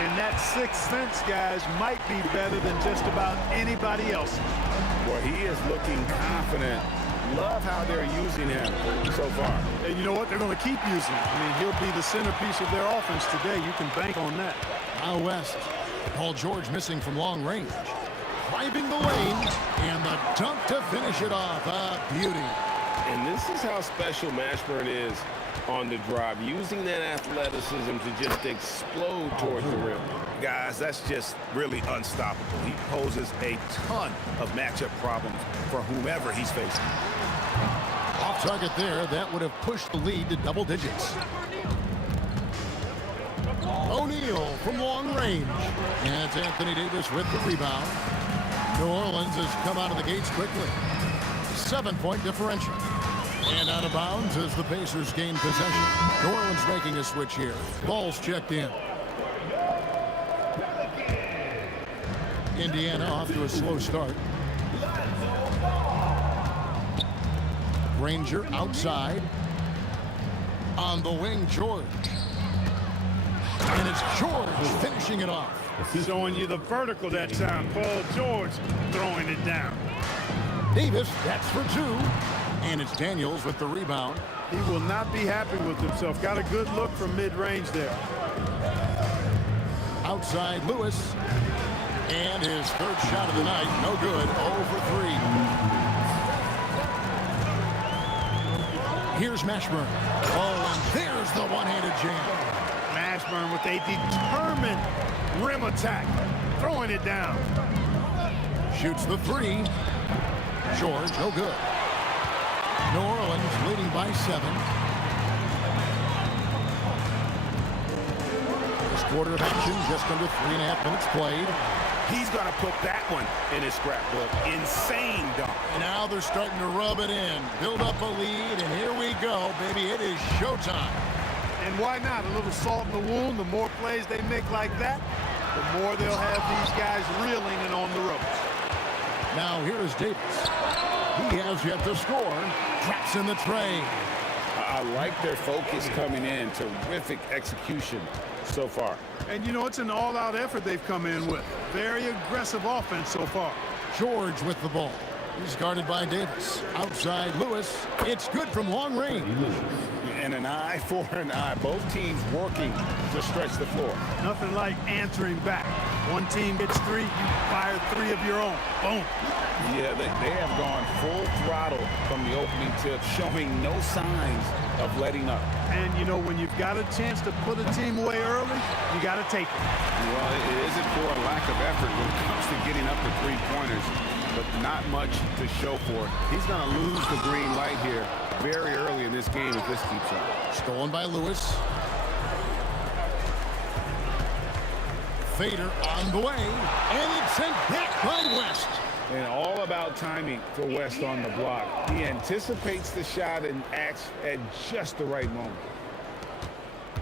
And that sixth sense, guys, might be better than just about anybody else. Well, he is looking confident. Love how they're using him so far. And you know what? They're going to keep using him. I mean, he'll be the centerpiece of their offense today. You can bank on that. Now West. Paul George missing from long range. Driving the lane. And the dunk to finish it off. A beauty. And this is how special Mashburn is on the drive. Using that athleticism to just explode towards the rim. Guys, that's just really unstoppable. He poses a ton of matchup problems for whomever he's facing. Off target there. That would have pushed the lead to double digits. O'Neal from long range. And it's Anthony Davis with the rebound. New Orleans has come out of the gates quickly. 7-point differential. And out of bounds as the Pacers gain possession. New Orleans making a switch here. Ball's checked in. Indiana off to a slow start. Granger outside. On the wing, George. And it's George finishing it off. Showing you the vertical that time. Paul George throwing it down. Davis, that's for 2. And it's Daniels with the rebound. He will not be happy with himself. Got a good look from mid-range there. Outside Lewis. And his third shot of the night, no good, 0 for 3. Here's Mashburn. Oh, and there's the one-handed jam. Mashburn with a determined rim attack, throwing it down. Shoots the 3. George, no good. New Orleans leading by 7. This quarter of action, just under 3.5 minutes played. He's going to put that one in his scrapbook. Insane dunk. And now they're starting to rub it in. Build up a lead, and here we go, baby. It is showtime. And why not? A little salt in the wound. The more plays they make like that, the more they'll have these guys reeling and on the ropes. Now here is Davis. He has yet to score. Traps in the tray. I like their focus coming in. Terrific execution so far. And, you know, it's an all-out effort they've come in with. Very aggressive offense so far. George with the ball. He's guarded by Davis. Outside Lewis. It's good from long range. And an eye for an eye. Both teams working to stretch the floor. Nothing like answering back. One team gets 3, you fire 3 of your own. Boom. Yeah, they have gone full throttle from the opening tip, showing no signs of letting up. And, you know, when you've got a chance to put a team away early, you got to take it. Well, it isn't for a lack of effort when it comes to getting up the three-pointers, but not much to show for it. He's going to lose the green light here very early in this game if this keeps up. Stolen by Lewis. Fader on the way, and it's sent back by West. And all about timing for West on the block. He anticipates the shot and acts at just the right moment.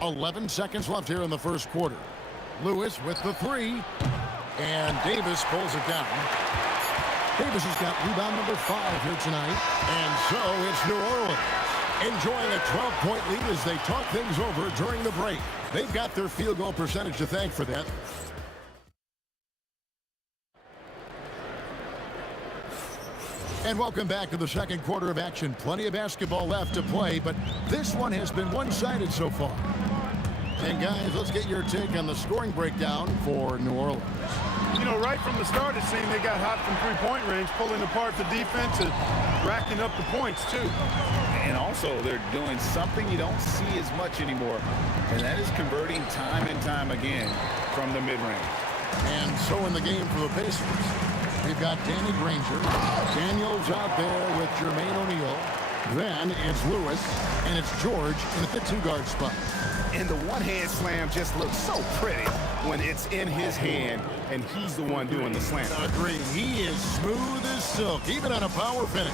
11 seconds left here in the first quarter. Lewis with the 3, and Davis pulls it down. Davis has got rebound number 5 here tonight, and so it's New Orleans. Enjoying a 12-point lead as they talk things over during the break. They've got their field goal percentage to thank for that. And welcome back to the second quarter of action. Plenty of basketball left to play, but this one has been one-sided so far. And guys, let's get your take on the scoring breakdown for New Orleans. You know, right from the start, it seemed they got hot from three-point range, pulling apart the defense and racking up the points, too. And also, they're doing something you don't see as much anymore, and that is converting time and time again from the mid-range. And so in the game for the Pacers, we've got Danny Granger. Daniels out there with Jermaine O'Neal. Then it's Lewis, and it's George in at the two-guard spot. And the one-hand slam just looks so pretty when it's in his hand and he's the one doing the slam. Agreed. He is smooth as silk, even on a power finish.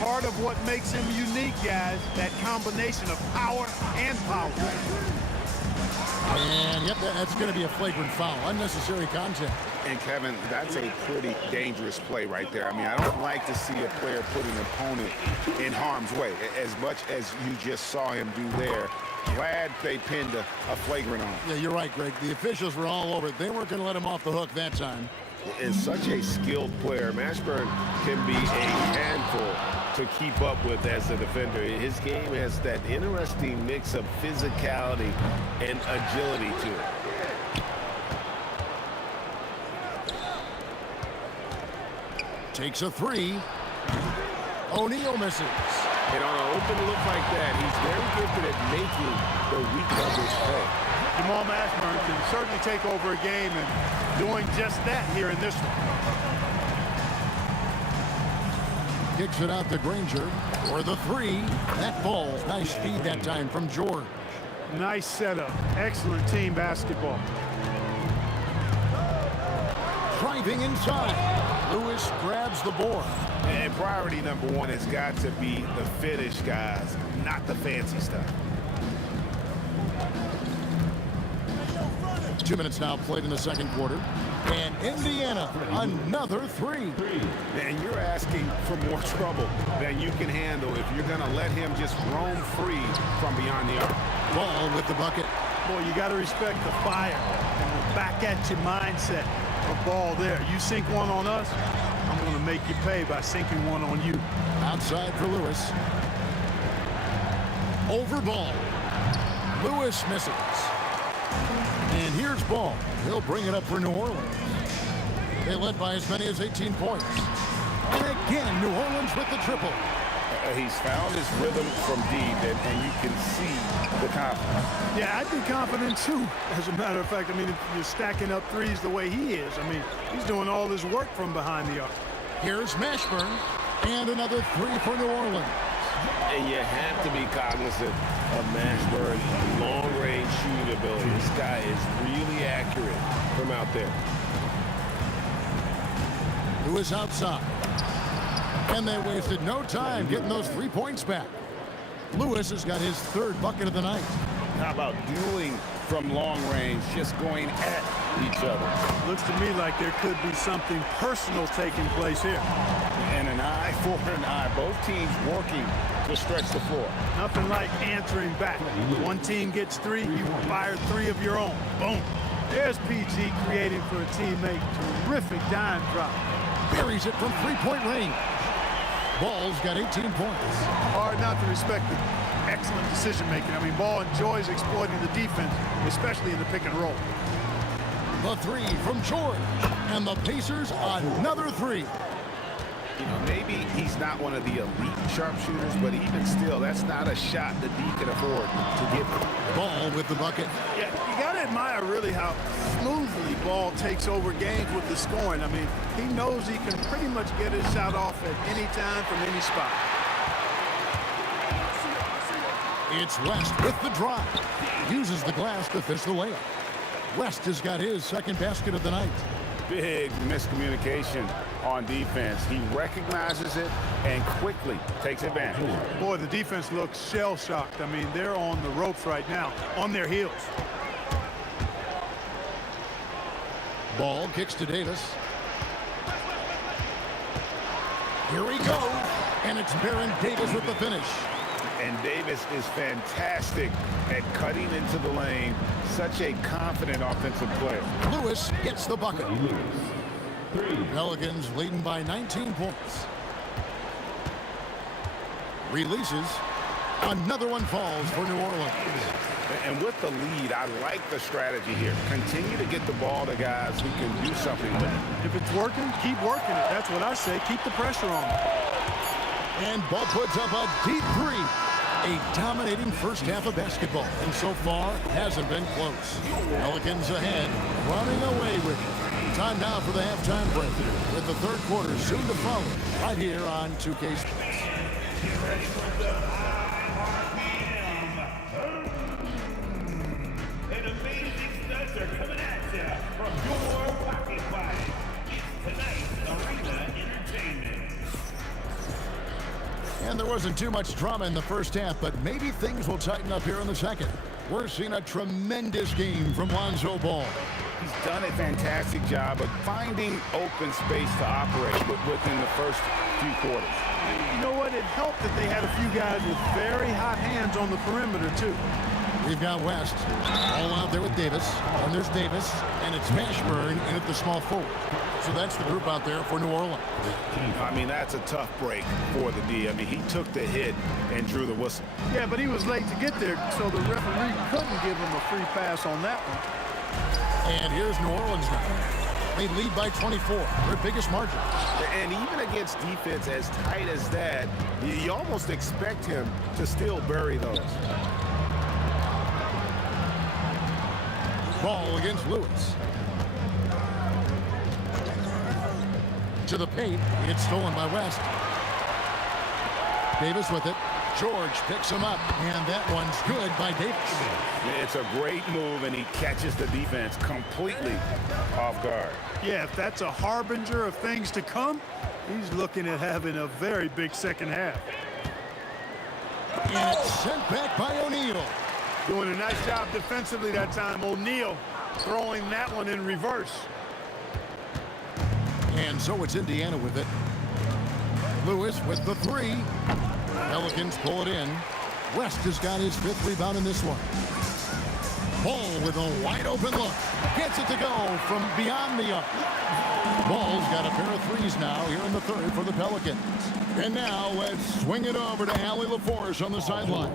Part of what makes him unique, guys, that combination of power and power. And yep, that's going to be a flagrant foul. Unnecessary contact. And Kevin, that's a pretty dangerous play right there. I mean, I don't like to see a player put an opponent in harm's way as much as you just saw him do there. Glad they pinned a flagrant on him. Yeah, you're right, Greg. The officials were all over it. They weren't going to let him off the hook that time. Is such a skilled player. Mashburn can be a handful to keep up with as a defender. His game has that interesting mix of physicality and agility to it. Takes a three. O'Neal misses. And on an open look like that, he's very gifted at making the weak numbers pay. Jamal Mashburn can certainly take over a game and doing just that here in this one. Kicks it out to Granger for the three. That ball, nice speed that time from George. Nice setup. Excellent team basketball. Driving inside. Lewis grabs the board. And priority number one has got to be the finish, guys, not the fancy stuff. 2 minutes now played in the second quarter. And Indiana, another three. And you're asking for more trouble than you can handle if you're going to let him just roam free from beyond the arc. Ball with the bucket. Boy, you got to respect the fire and the back-at-you mindset of Ball there. You sink one on us, I'm going to make you pay by sinking one on you. Outside for Lewis. Over Ball. Lewis misses. And here's Ball. He'll bring it up for New Orleans. They led by as many as 18 points. And again, New Orleans with the triple. He's found his rhythm from deep, and you can see the confidence. Yeah, I'd be confident, too, as a matter of fact. I mean, if you're stacking up threes the way he is, I mean, he's doing all his work from behind the arc. Here's Mashburn, and another three for New Orleans. And you have to be cognizant of Mashburn's long-range shooting ability. This guy is really accurate from out there. Lewis outside. And they wasted no time getting those 3 points back. Lewis has got his third bucket of the night. How about dueling from long range, just going at each other? Looks to me like there could be something personal taking place here. And an eye for an eye. Both teams working to stretch the floor. Nothing like answering back. One team gets three, you fire three of your own. Boom. There's PG creating for a teammate. Terrific dime drop. Buries it from three-point range. Ball's got 18 points. Hard not to respect the excellent decision-making. I mean, Ball enjoys exploiting the defense, especially in the pick and roll. The three from George. And the Pacers another three. You know, maybe he's not one of the elite sharpshooters, but even still, that's not a shot that D can afford to give him. Ball with the bucket. Yeah, you got to admire really how smoothly Ball takes over games with the scoring. I mean, he knows he can pretty much get his shot off at any time from any spot. It's West with the drive. Uses the glass to fish the layup. West has got his second basket of the night. Big miscommunication on defense. He recognizes it and quickly takes advantage. Boy, the defense looks shell-shocked. I mean, they're on the ropes right now, on their heels. Ball kicks to Davis. Here he goes. And it's Baron Davis with the finish. And Davis is fantastic at cutting into the lane. Such a confident offensive player. Lewis gets the bucket. Pelicans leading by 19 points. Releases. Another one falls for New Orleans. And with the lead, I like the strategy here. Continue to get the ball to guys who can do something with it. If it's working, keep working it. That's what I say. Keep the pressure on. And Ball puts up a deep three. A dominating first half of basketball. And so far, hasn't been close. Pelicans ahead, running away with it. Time now for the halftime break, with the third quarter soon to follow, right here on 2K Sports. An amazing studs are coming at you from your pocket wide. It's tonight's Arena Entertainment. And there wasn't too much drama in the first half, but maybe things will tighten up here in the second. We're seeing a tremendous game from Lonzo Ball. He's done a fantastic job of finding open space to operate within the first few quarters. You know what? It helped that they had a few guys with very hot hands on the perimeter, too. We've got West all out there with Davis, and there's Davis, and it's Mashburn in at the small forward. So that's the group out there for New Orleans. I mean, that's a tough break for the D. I mean, he took the hit and drew the whistle. Yeah, but he was late to get there, so the referee couldn't give him a free pass on that one. And here's New Orleans now. They lead by 24, their biggest margin. And even against defense as tight as that, you almost expect him to still bury those. Ball against Lewis. To the paint. It's stolen by West. Davis with it. George picks him up, and that one's good by Davis. It's a great move, and he catches the defense completely off guard. Yeah, if that's a harbinger of things to come, he's looking at having a very big second half. And it's sent back by O'Neal. Doing a nice job defensively that time. O'Neal throwing that one in reverse. And so it's Indiana with it. Lewis with the three. Pelicans pull it in. West has got his fifth rebound in this one. Ball with a wide open look. Gets it to go from beyond the arc. Ball's got a pair of threes now here in the third for the Pelicans. And now let's swing it over to Allie LaForce on the sideline.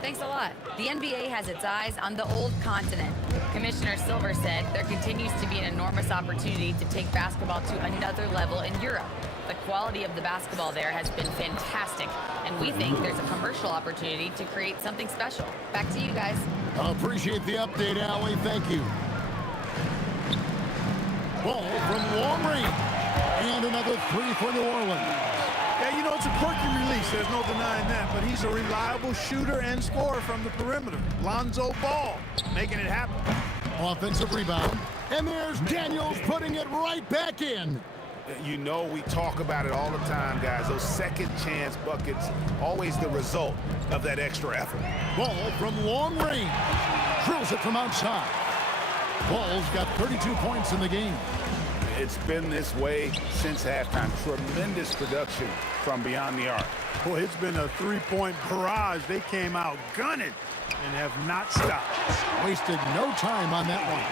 Thanks a lot. The NBA has its eyes on the old continent. Commissioner Silver said there continues to be an enormous opportunity to take basketball to another level in Europe. The quality of the basketball there has been fantastic, and we think there's a commercial opportunity to create something special. Back to you guys. Appreciate the update, Allie. Thank you. Ball from long range. And another three for New Orleans. Yeah, you know, it's a quirky release. There's no denying that. But he's a reliable shooter and scorer from the perimeter. Lonzo Ball making it happen. Offensive rebound. And there's Daniels putting it right back in. You know, we talk about it all the time, guys. Those second chance buckets, always the result of that extra effort. Ball from long range. Drills it from outside. Ball's got 32 points in the game. It's been this way since halftime. Tremendous production from beyond the arc. Boy, it's been a three-point barrage. They came out gunning and have not stopped. Wasted no time on that one.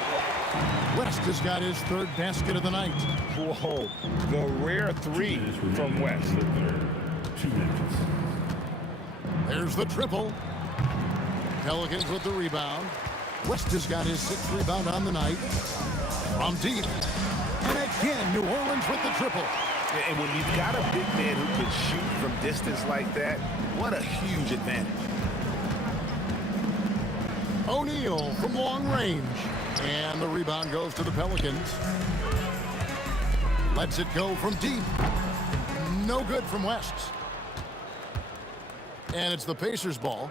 West has got his third basket of the night. Whoa, the rare three from West. 2 minutes. There's the triple. Pelicans with the rebound. West has got his sixth rebound on the night. From deep. And again, New Orleans with the triple. And when you've got a big man who can shoot from distance like that, what a huge advantage. O'Neal from long range. And the rebound goes to the Pelicans. Lets it go from deep. No good from West. And it's the Pacers' ball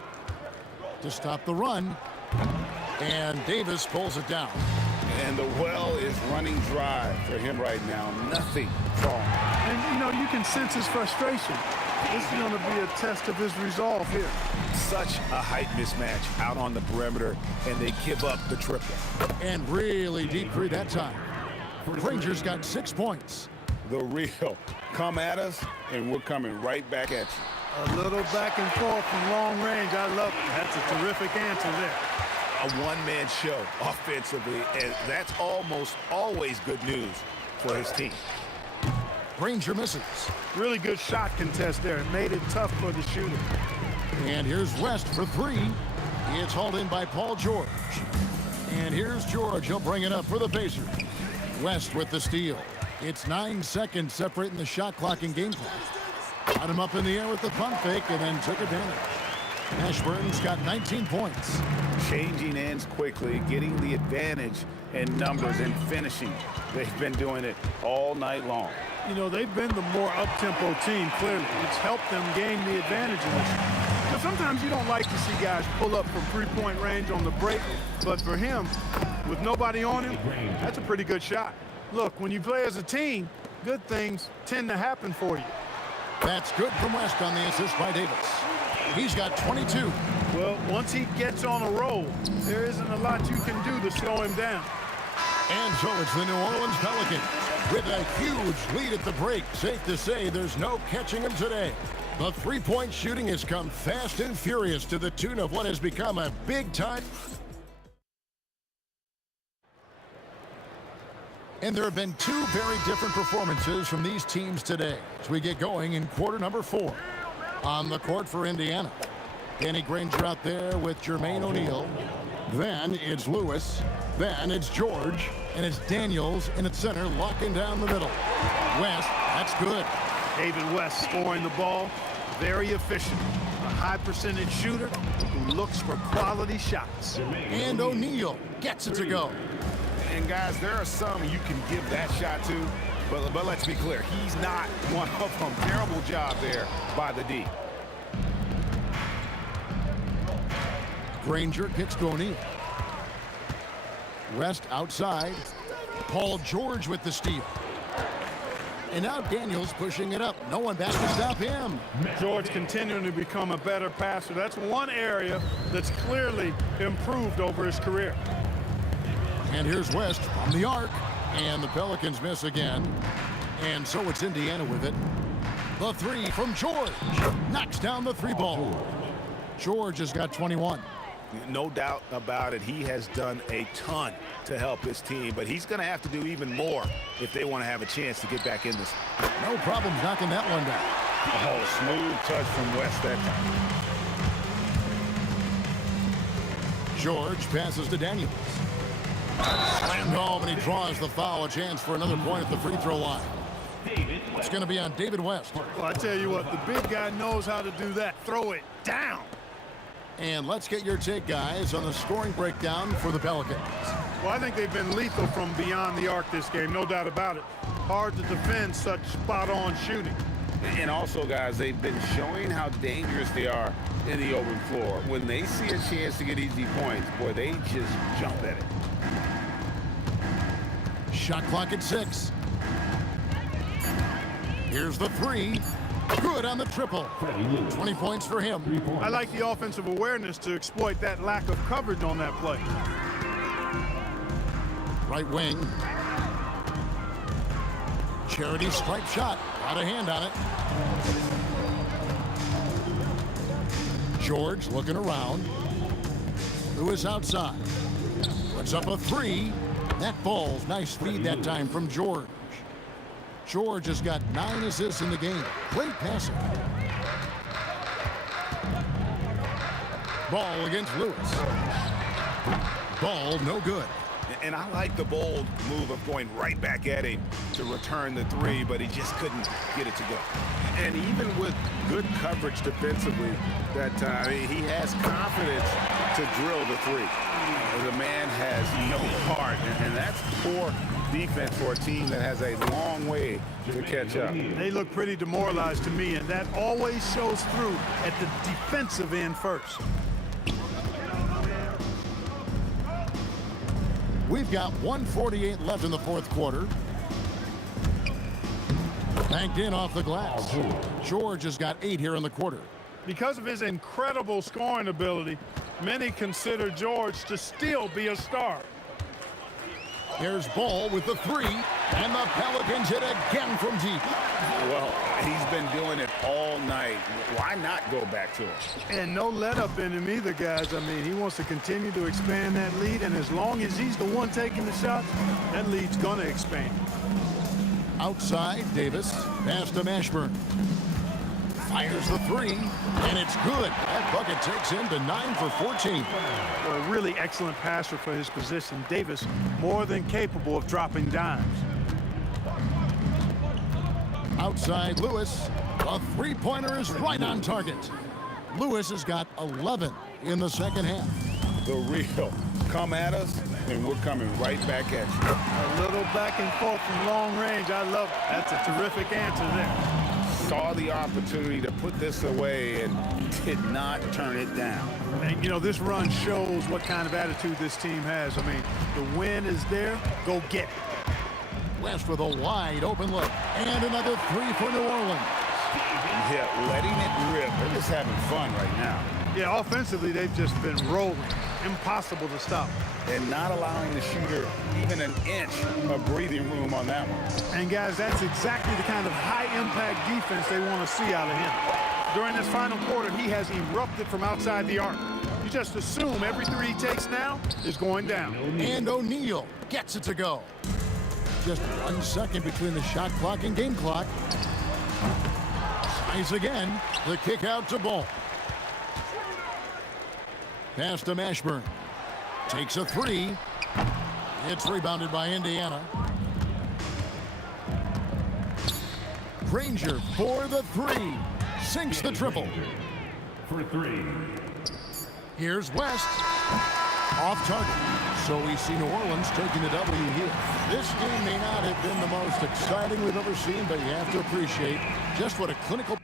to stop the run. And Davis pulls it down. And the well is running dry for him right now. Nothing wrong. And, you know, you can sense his frustration. This is going to be a test of his resolve here. Such a height mismatch out on the perimeter, and they give up the triple. And really deep three that time. Rangers got 6 points. The real. Come at us, and we're coming right back at you. A little back and forth from long range. I love it. That's a terrific answer there. A one-man show offensively, and that's almost always good news for his team. Granger misses. Really good shot contest there. It made it tough for the shooter. And here's West for three. It's hauled in by Paul George. And here's George. He'll bring it up for the Pacers. West with the steal. It's 9 seconds separating the shot clock and game clock. Got him up in the air with the pump fake and then took advantage. Ashburn's got 19 points. Changing ends quickly, getting the advantage in numbers and finishing. They've been doing it all night long. You know, they've been the more up-tempo team, clearly. It's helped them gain the advantage in this. Because sometimes you don't like to see guys pull up from three-point range on the break, but for him, with nobody on him, that's a pretty good shot. Look, when you play as a team, good things tend to happen for you. That's good from West on the assist by Davis. He's got 22. Well, once he gets on a roll, there isn't a lot you can do to slow him down. And so it's the New Orleans Pelicans with a huge lead at the break. Safe to say there's no catching them today. The three-point shooting has come fast and furious to the tune of what has become a big-time. And there have been two very different performances from these teams today as we get going in quarter number 4. On the court for Indiana, Danny Granger out there with Jermaine O'Neal. Then it's Lewis. Then it's George. And it's Daniels in its center, locking down the middle. West, that's good. David West scoring the ball, very efficient. A high-percentage shooter who looks for quality shots. And O'Neal gets it to go. And guys, there are some you can give that shot to, but let's be clear, he's not one of them. Terrible job there by the D. Granger gets to O'Neal. West outside. Paul George with the steal. And now Daniels pushing it up. No one back to stop him. George continuing to become a better passer. That's one area that's clearly improved over his career. And here's West from the arc. And the Pelicans miss again. And so it's Indiana with it. The three from George. Knocks down the three ball. George has got 21. No doubt about it. He has done a ton to help his team, but he's going to have to do even more if they want to have a chance to get back in this. No problem knocking that one down. Oh, smooth touch from West that time. George passes to Daniels. Slammed home, and he draws the foul. A chance for another point at the free throw line. It's going to be on David West. Well, I tell you what, the big guy knows how to do that. Throw it down. And let's get your take, guys, on the scoring breakdown for the Pelicans. Well, I think they've been lethal from beyond the arc this game, no doubt about it. Hard to defend such spot-on shooting. And also, guys, they've been showing how dangerous they are in the open floor. When they see a chance to get easy points, boy, they just jump at it. Shot clock at 6. Here's the three. Good on the triple. 20 points for him. I like the offensive awareness to exploit that lack of coverage on that play. Right wing. Charity stripe shot. Got a hand on it. George looking around. Lewis outside. Puts up a three. That falls. Nice feed that time from George. George has got 9 assists in the game. Great passing. Ball against Lewis. Ball no good. And I like the bold move of going right back at him to return the three, but he just couldn't get it to go. And even with good coverage defensively that time, he has confidence to drill the three. The man has no heart, and that's poor defense for a team that has a long way to catch up. They look pretty demoralized to me, and that always shows through at the defensive end first. We've got 1:48 left in the fourth quarter. Banked in off the glass. George has got 8 here in the quarter. Because of his incredible scoring ability, many consider George to still be a star. There's Ball with the three. And the Pelicans hit again from deep. Well, he's been doing it all night. Why not go back to him? And no let-up in him either, guys. I mean, he wants to continue to expand that lead, and as long as he's the one taking the shots, that lead's going to expand. Outside, Davis. Pass to Mashburn. Fires the three, and it's good. That bucket takes him to 9 for 14. Well, a really excellent passer for his position. Davis, more than capable of dropping dimes. Outside, Lewis. A three-pointer is right on target. Lewis has got 11 in the second half. The real. Come at us, and we're coming right back at you. A little back and forth from long range. I love it. That's a terrific answer there. Saw the opportunity to put this away and did not turn it down. And, you know, this run shows what kind of attitude this team has. I mean, the win is there. Go get it. West with a wide open look. And another three for New Orleans. Yeah, letting it rip. They're just having fun right now. Yeah, offensively, they've just been rolling. Impossible to stop. And not allowing the shooter even an inch of breathing room on that one. And, guys, that's exactly the kind of high-impact defense they want to see out of him. During this final quarter, he has erupted from outside the arc. You just assume every three he takes now is going down. And O'Neal gets it to go. Just 1 second between the shot clock and game clock. Tries again. The kick out to Ball. Pass to Mashburn. Takes a three. It's rebounded by Indiana. Granger for the three. Sinks the triple. For three. Here's West. Off target. So we see New Orleans taking the W here. This game may not have been the most exciting we've ever seen, but you have to appreciate just what a clinical...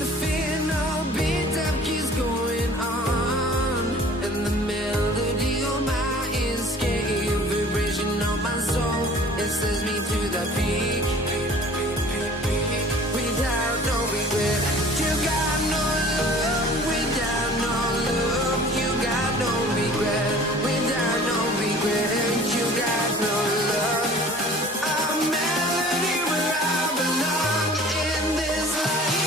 The fear no beat up keeps going on, and the melody on my escape, vibration on my soul, it sends me to the peak. Without no regret, you got no love. Without no love, you got no regret. Without no regret, you got no love. A melody where I belong in this life.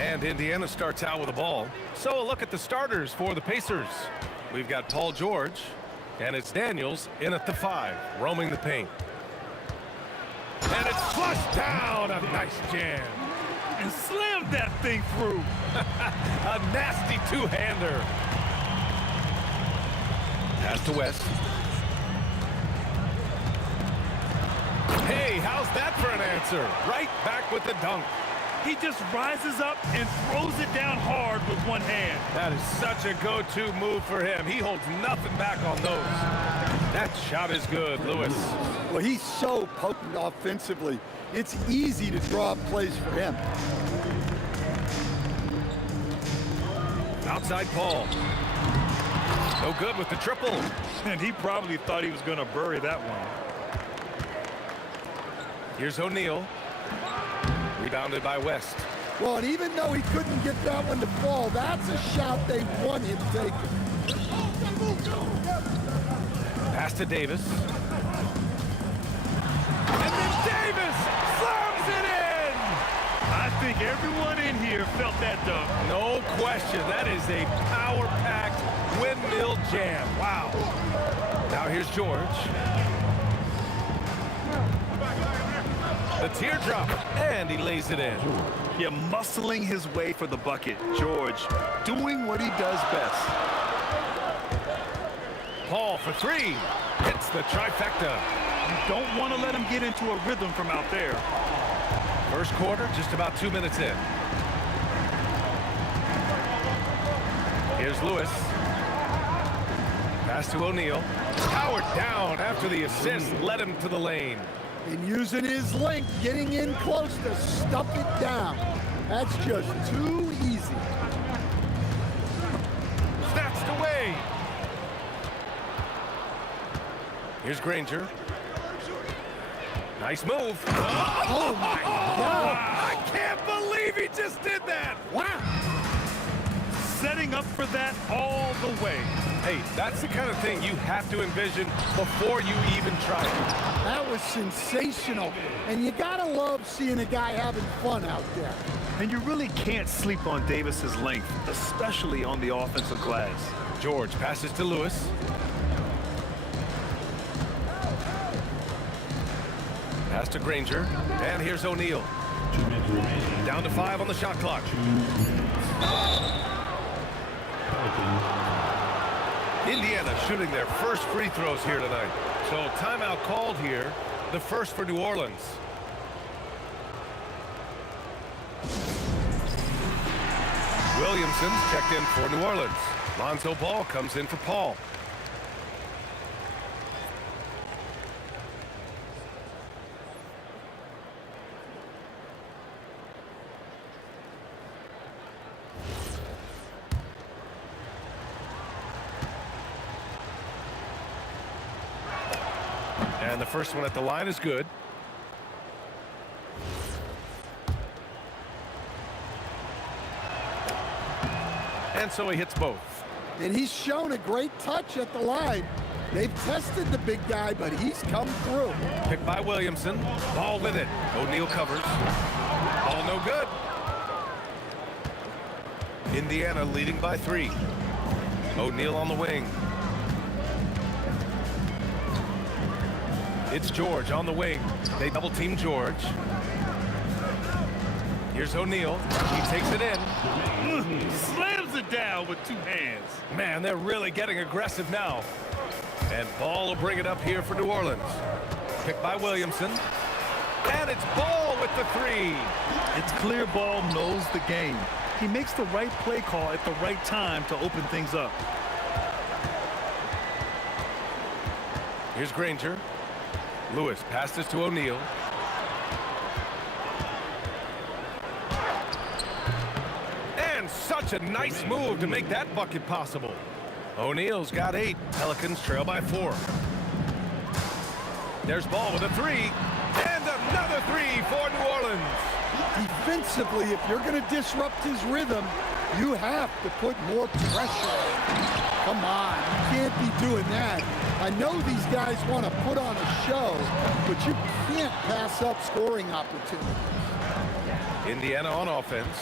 And Indiana starts out with the ball. So a look at the starters for the Pacers. We've got Paul George, and it's Daniels in at the 5, roaming the paint. And it's flushed down, a nice jam. And slammed that thing through. A nasty two-hander. Pass to West. Hey, how's that for an answer? Right back with the dunk. He just rises up and throws it down hard with one hand. That is such a go-to move for him. He holds nothing back on those. That shot is good, Lewis. Well, he's so potent offensively. It's easy to draw up plays for him. Outside Paul. No good with the triple. And he probably thought he was going to bury that one. Here's O'Neal. Rebounded by West. Well, and even though he couldn't get that one to fall, that's a shot they want him taking. Pass to Davis. And then Davis slams it in! I think everyone in here felt that dunk. No question. That is a power-packed windmill jam. Wow. Now here's George. The teardrop, and he lays it in. Yeah, muscling his way for the bucket. George doing what he does best. Paul for three. Hits the trifecta. You don't want to let him get into a rhythm from out there. First quarter, just about 2 minutes in. Here's Lewis. Pass to O'Neal. Powered down after the assist led him to the lane. And using his length, getting in close to stuff it down. That's just too easy. Snatched away. Here's Granger. Nice move. Oh, my God. I can't believe he just did that. Wow. Setting up for that all the way. Hey, that's the kind of thing you have to envision before you even try it. That was sensational. And you got to love seeing a guy having fun out there. And you really can't sleep on Davis's length, especially on the offensive glass. George passes to Lewis. Pass to Granger. And here's O'Neal. Down to 5 on the shot clock. Indiana shooting their first free throws here tonight. So timeout called here, the first for New Orleans. Williamson checked in for New Orleans. Lonzo Ball comes in for Paul. And the first one at the line is good. And so he hits both. And he's shown a great touch at the line. They've tested the big guy, but he's come through. Picked by Williamson. Ball with it. O'Neal covers. Ball no good. Indiana leading by 3. O'Neal on the wing. It's George on the wing. They double team George. Here's O'Neal. He takes it in. Slams it down with 2 hands. Man, they're really getting aggressive now. And Ball will bring it up here for New Orleans. Picked by Williamson. And it's Ball with the 3. It's clear Ball knows the game. He makes the right play call at the right time to open things up. Here's Granger. Lewis passes to O'Neal. And such a nice move to make that bucket possible. O'Neal's got 8. Pelicans trail by 4. There's Ball with a 3. And another 3 for New Orleans. Defensively, if you're going to disrupt his rhythm, you have to put more pressure on him. Come on, you can't be doing that. I know these guys want to put on a show, but you can't pass up scoring opportunities. Indiana on offense.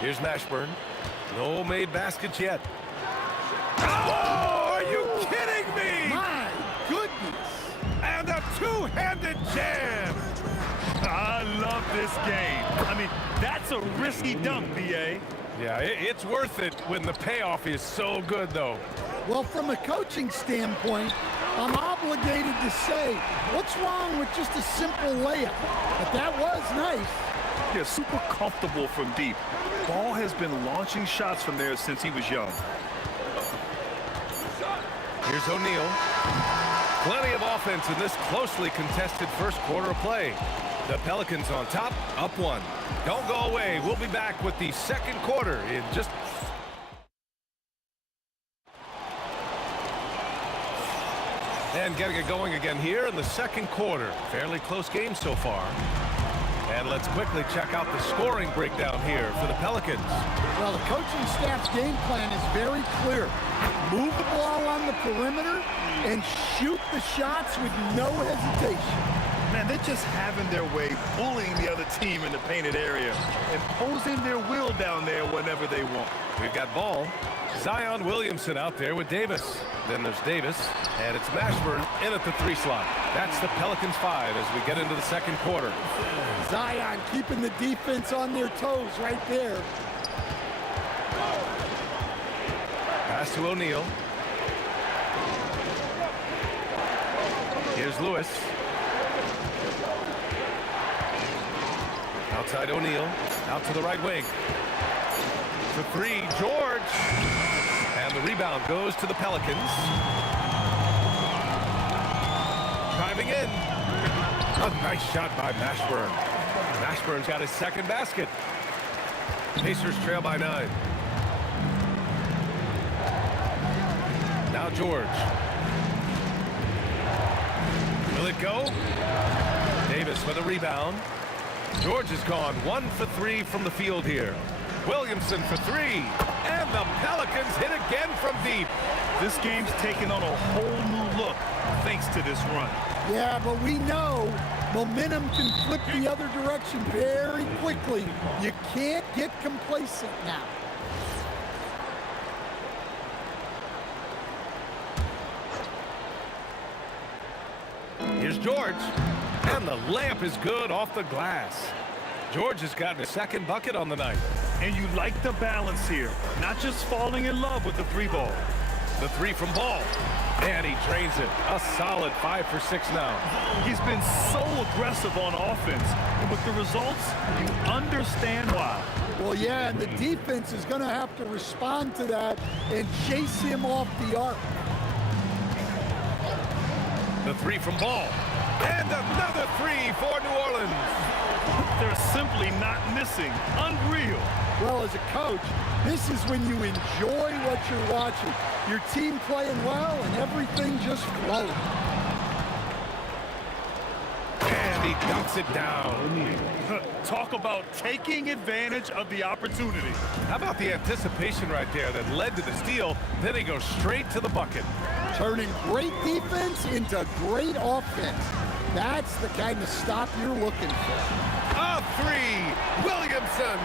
Here's Mashburn. No made baskets yet. Oh, are you kidding me? My goodness. And a two-handed jam. I love this game. I mean, that's a risky dunk, B.A. Yeah, it's worth it when the payoff is so good, though. Well, from a coaching standpoint, I'm obligated to say, what's wrong with just a simple layup? But that was nice. Yeah, super comfortable from deep. Ball has been launching shots from there since he was young. Here's O'Neal. Plenty of offense in this closely contested first quarter of play. The Pelicans on top, up 1. Don't go away. We'll be back with the second quarter in just... And getting it going again here in the second quarter. Fairly close game so far. And let's quickly check out the scoring breakdown here for the Pelicans. Well, the coaching staff's game plan is very clear. Move the ball on the perimeter and shoot the shots with no hesitation. Man, they're just having their way, bullying the other team in the painted area, imposing their will down there whenever they want. We've got Ball. Zion Williamson out there with Davis. Then there's Davis, and it's Mashburn in at the 3 slot. That's the Pelicans 5 as we get into the second quarter. Zion keeping the defense on their toes right there. Pass to O'Neal. Here's Lewis. Outside O'Neal. Out to the right wing. For 3, George. And the rebound goes to the Pelicans. Driving in. A nice shot by Mashburn. Mashburn's got his second basket. Pacers trail by 9. Now George. Will it go? Davis with a rebound. George is gone 1 for 3 from the field here. Williamson for 3. And the Pelicans hit again from deep. This game's taken on a whole new look thanks to this run. Yeah, but we know momentum can flip the other direction very quickly. You can't get complacent now. Here's George. And the layup is good off the glass. George has gotten his second bucket on the night. And you like the balance here. Not just falling in love with the 3 ball. The 3 from Ball. And he drains it. A solid 5 for 6 now. He's been so aggressive on offense. And with the results, you understand why. Well, yeah, and the defense is going to have to respond to that and chase him off the arc. The 3 from Ball. And another 3 for New Orleans. They're simply not missing. Unreal. Well, as a coach, this is when you enjoy what you're watching. Your team playing well and everything just flowing. And he dunks it down. Talk about taking advantage of the opportunity. How about the anticipation right there that led to the steal? Then he goes straight to the bucket. Turning great defense into great offense. That's the kind of stop you're looking for. A 3, Williamson.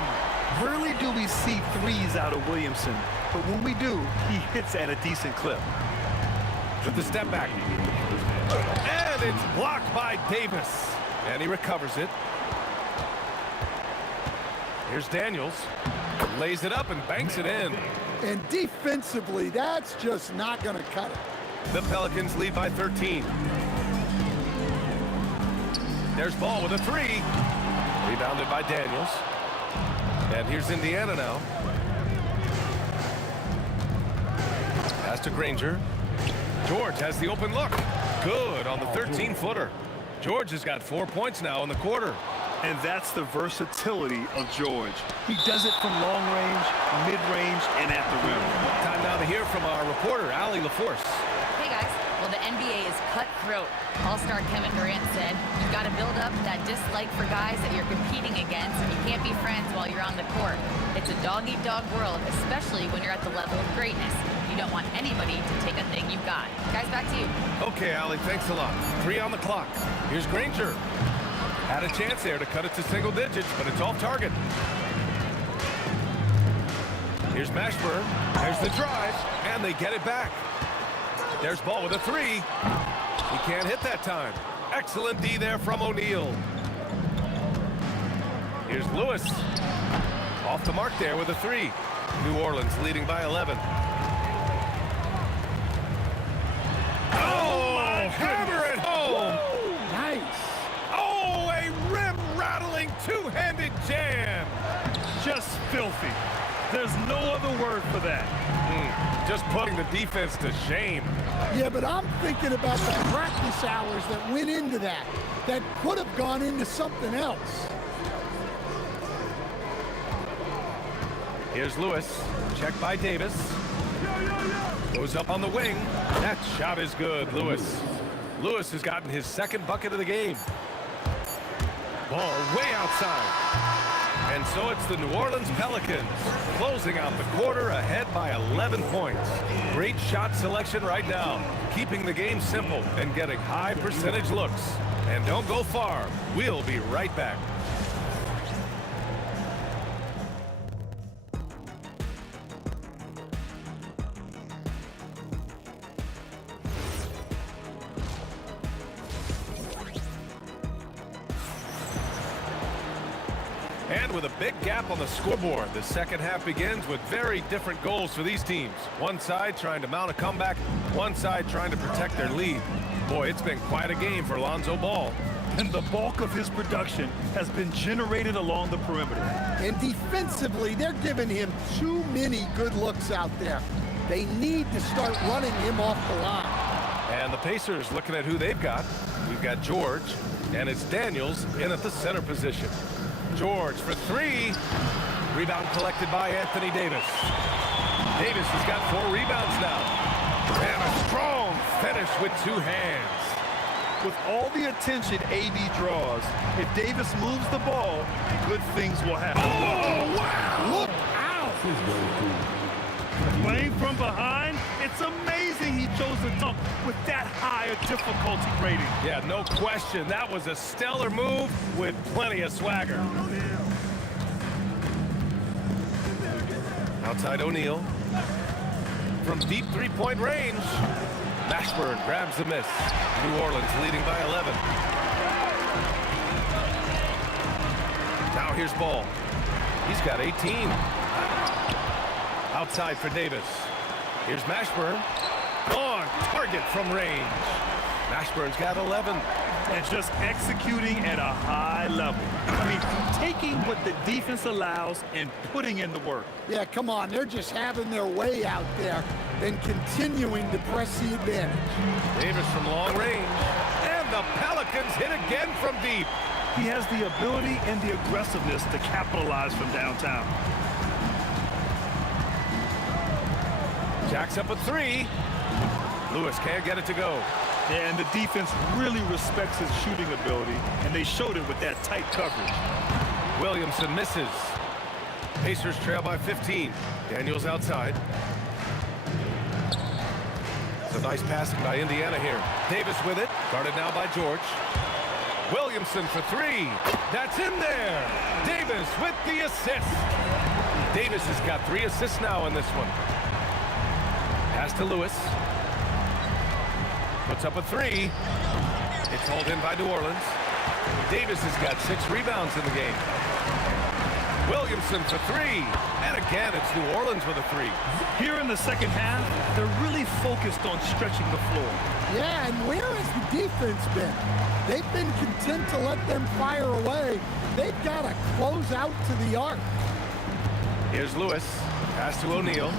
Rarely do we see threes out of Williamson, but when we do, he hits at a decent clip. With the step back. And it's blocked by Davis. And he recovers it. Here's Daniels. Lays it up and banks it in. And defensively, that's just not going to cut it. The Pelicans lead by 13. There's Ball with a 3. Rebounded by Daniels. And here's Indiana now. Pass to Granger. George has the open look. Good on the 13-footer. George has got 4 points now in the quarter. And that's the versatility of George. He does it from long range, mid-range, and at the rim. Time now to hear from our reporter, Allie LaForce. Hey guys, well the NBA is cutthroat. All-star Kevin Durant said, you've got to build up that dislike for guys that you're competing against, and you can't be friends while you're on the court. It's a dog-eat-dog world, especially when you're at the level of greatness. You don't want anybody to take a thing you've got. Guys, back to you. Okay, Allie, thanks a lot. 3 on the clock. Here's Granger. Had a chance there to cut it to single digits, but it's off target. Here's Mashburn. There's the drive, and they get it back. There's Ball with a 3. He can't hit that time. Excellent D there from O'Neal. Here's Lewis. Off the mark there with a 3. New Orleans leading by 11. Oh, hammer it home. Nice. Oh, a rim-rattling two-handed jam. Just filthy. There's no other word for that. Just putting the defense to shame. Yeah, but I'm thinking about the practice hours that went into that could have gone into something else. Here's Lewis. Checked by Davis. Goes up on the wing. That shot is good, Lewis. Lewis has gotten his second bucket of the game. Ball way outside. And so it's the New Orleans Pelicans closing out the quarter ahead by 11 points. Great shot selection right now, keeping the game simple and getting high percentage looks. And don't go far. We'll be right back. And with a big gap on the scoreboard, the second half begins with very different goals for these teams. One side trying to mount a comeback, one side trying to protect their lead. Boy, it's been quite a game for Lonzo Ball. And the bulk of his production has been generated along the perimeter. And defensively, they're giving him too many good looks out there. They need to start running him off the line. And the Pacers looking at who they've got. We've got George, and it's Daniels in at the center position. George for three. Rebound collected by Anthony Davis. Davis has got 4 rebounds now. And a strong finish with 2 hands. With all the attention AD draws, if Davis moves the ball, good things will happen. Oh, wow! Look out! Playing from behind, it's amazing he chose to dunk with that higher difficulty rating. Yeah, no question. That was a stellar move with plenty of swagger. Outside O'Neal. From deep three-point range. Mashburn grabs the miss. New Orleans leading by 11. Now here's Ball. He's got 18. Outside for Davis. Here's Mashburn. On target from range. Mashburn's got 11. And just executing at a high level. I mean, taking what the defense allows and putting in the work. Yeah, come on. They're just having their way out there and continuing to press the advantage. Davis from long range. And the Pelicans hit again from deep. He has the ability and the aggressiveness to capitalize from downtown. Jacks up a 3. Lewis can't get it to go. Yeah, and the defense really respects his shooting ability, and they showed it with that tight coverage. Williamson misses. Pacers trail by 15. Daniels outside. It's a nice passing by Indiana here. Davis with it. Guarded now by George. Williamson for 3. That's in there. Davis with the assist. Davis has got 3 assists now in this one. Pass to Lewis. Puts up a 3. It's hauled in by New Orleans. Davis has got 6 rebounds in the game. Williamson for 3. And again, it's New Orleans with a 3. Here in the second half, they're really focused on stretching the floor. Yeah, and where has the defense been? They've been content to let them fire away. They've got to close out to the arc. Here's Lewis. Pass to O'Neal.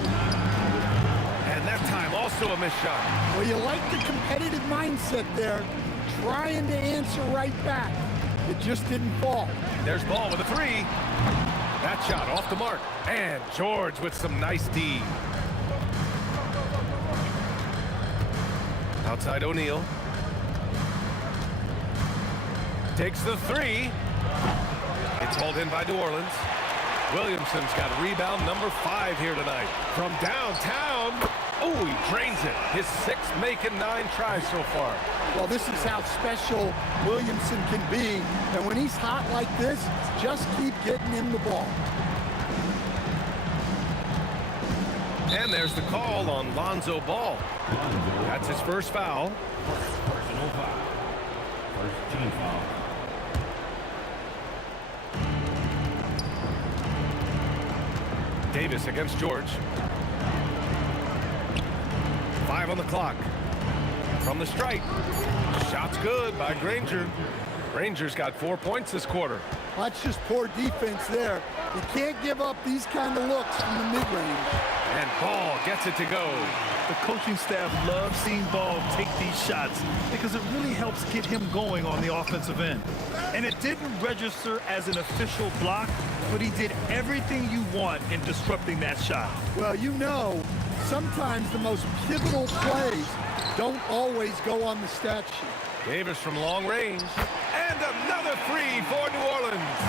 And that time also a missed shot. Well, you like the competitive mindset there, trying to answer right back. It just didn't fall. There's Ball with a 3. That shot off the mark. And George with some nice D. Outside O'Neal. Takes the 3. It's hauled in by New Orleans. Williamson's got rebound number 5 here tonight. From downtown. Oh, he drains it. His 6th making 9 tries so far. Well, this is how special Williamson can be. And when he's hot like this, just keep getting him the ball. And there's the call on Lonzo Ball. That's his first foul. Personal foul. First team foul. Davis against George. 5 on the clock. From the stripe. Shot's good by Granger. Granger's got 4 points this quarter. That's just poor defense there. You can't give up these kind of looks from the mid-range. And Ball gets it to go. The coaching staff loves seeing Ball take these shots because it really helps get him going on the offensive end. And it didn't register as an official block, but he did everything you want in disrupting that shot. Well, you know, sometimes the most pivotal plays don't always go on the stat sheet. Davis from long range. And another 3 for New Orleans.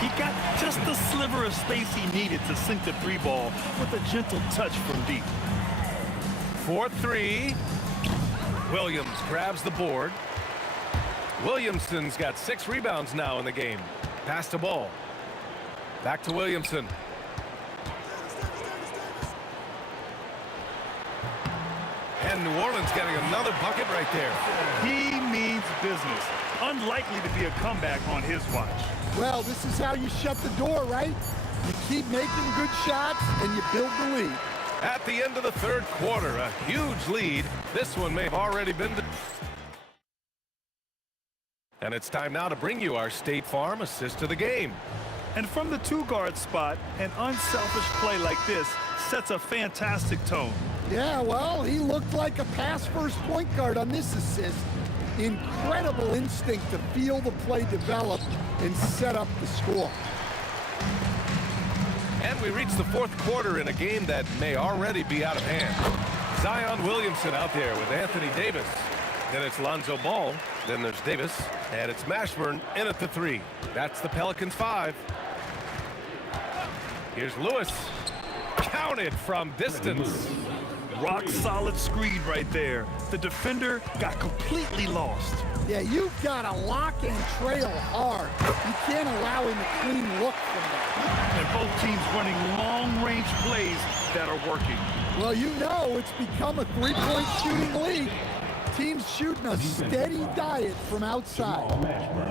He got just the sliver of space he needed to sink the 3 ball with a gentle touch from deep. 4-3. Williams grabs the board. Williamson's got 6 rebounds now in the game. Pass to Ball. Back to Williamson. And New Orleans getting another bucket right there. He means business. Unlikely to be a comeback on his watch. Well, this is how you shut the door, right? You keep making good shots and you build the lead. At the end of the third quarter, a huge lead. This one may have already been... And it's time now to bring you our State Farm assist to the game. And from the two-guard spot, an unselfish play like this sets a fantastic tone. Yeah, well, he looked like a pass-first point guard on this assist. Incredible instinct to feel the play develop and set up the score. And we reach the fourth quarter in a game that may already be out of hand. Zion Williamson out there with Anthony Davis. Then it's Lonzo Ball. Then there's Davis. And it's Mashburn in at the three. That's the Pelicans 5. Here's Lewis. Counted from distance. Rock solid screen right there. The defender got completely lost. Yeah, you've got to lock and trail hard. You can't allow him a clean look from that. And both teams running long-range plays that are working. Well, you know it's become a three-point shooting league. Teams shooting a steady diet from outside.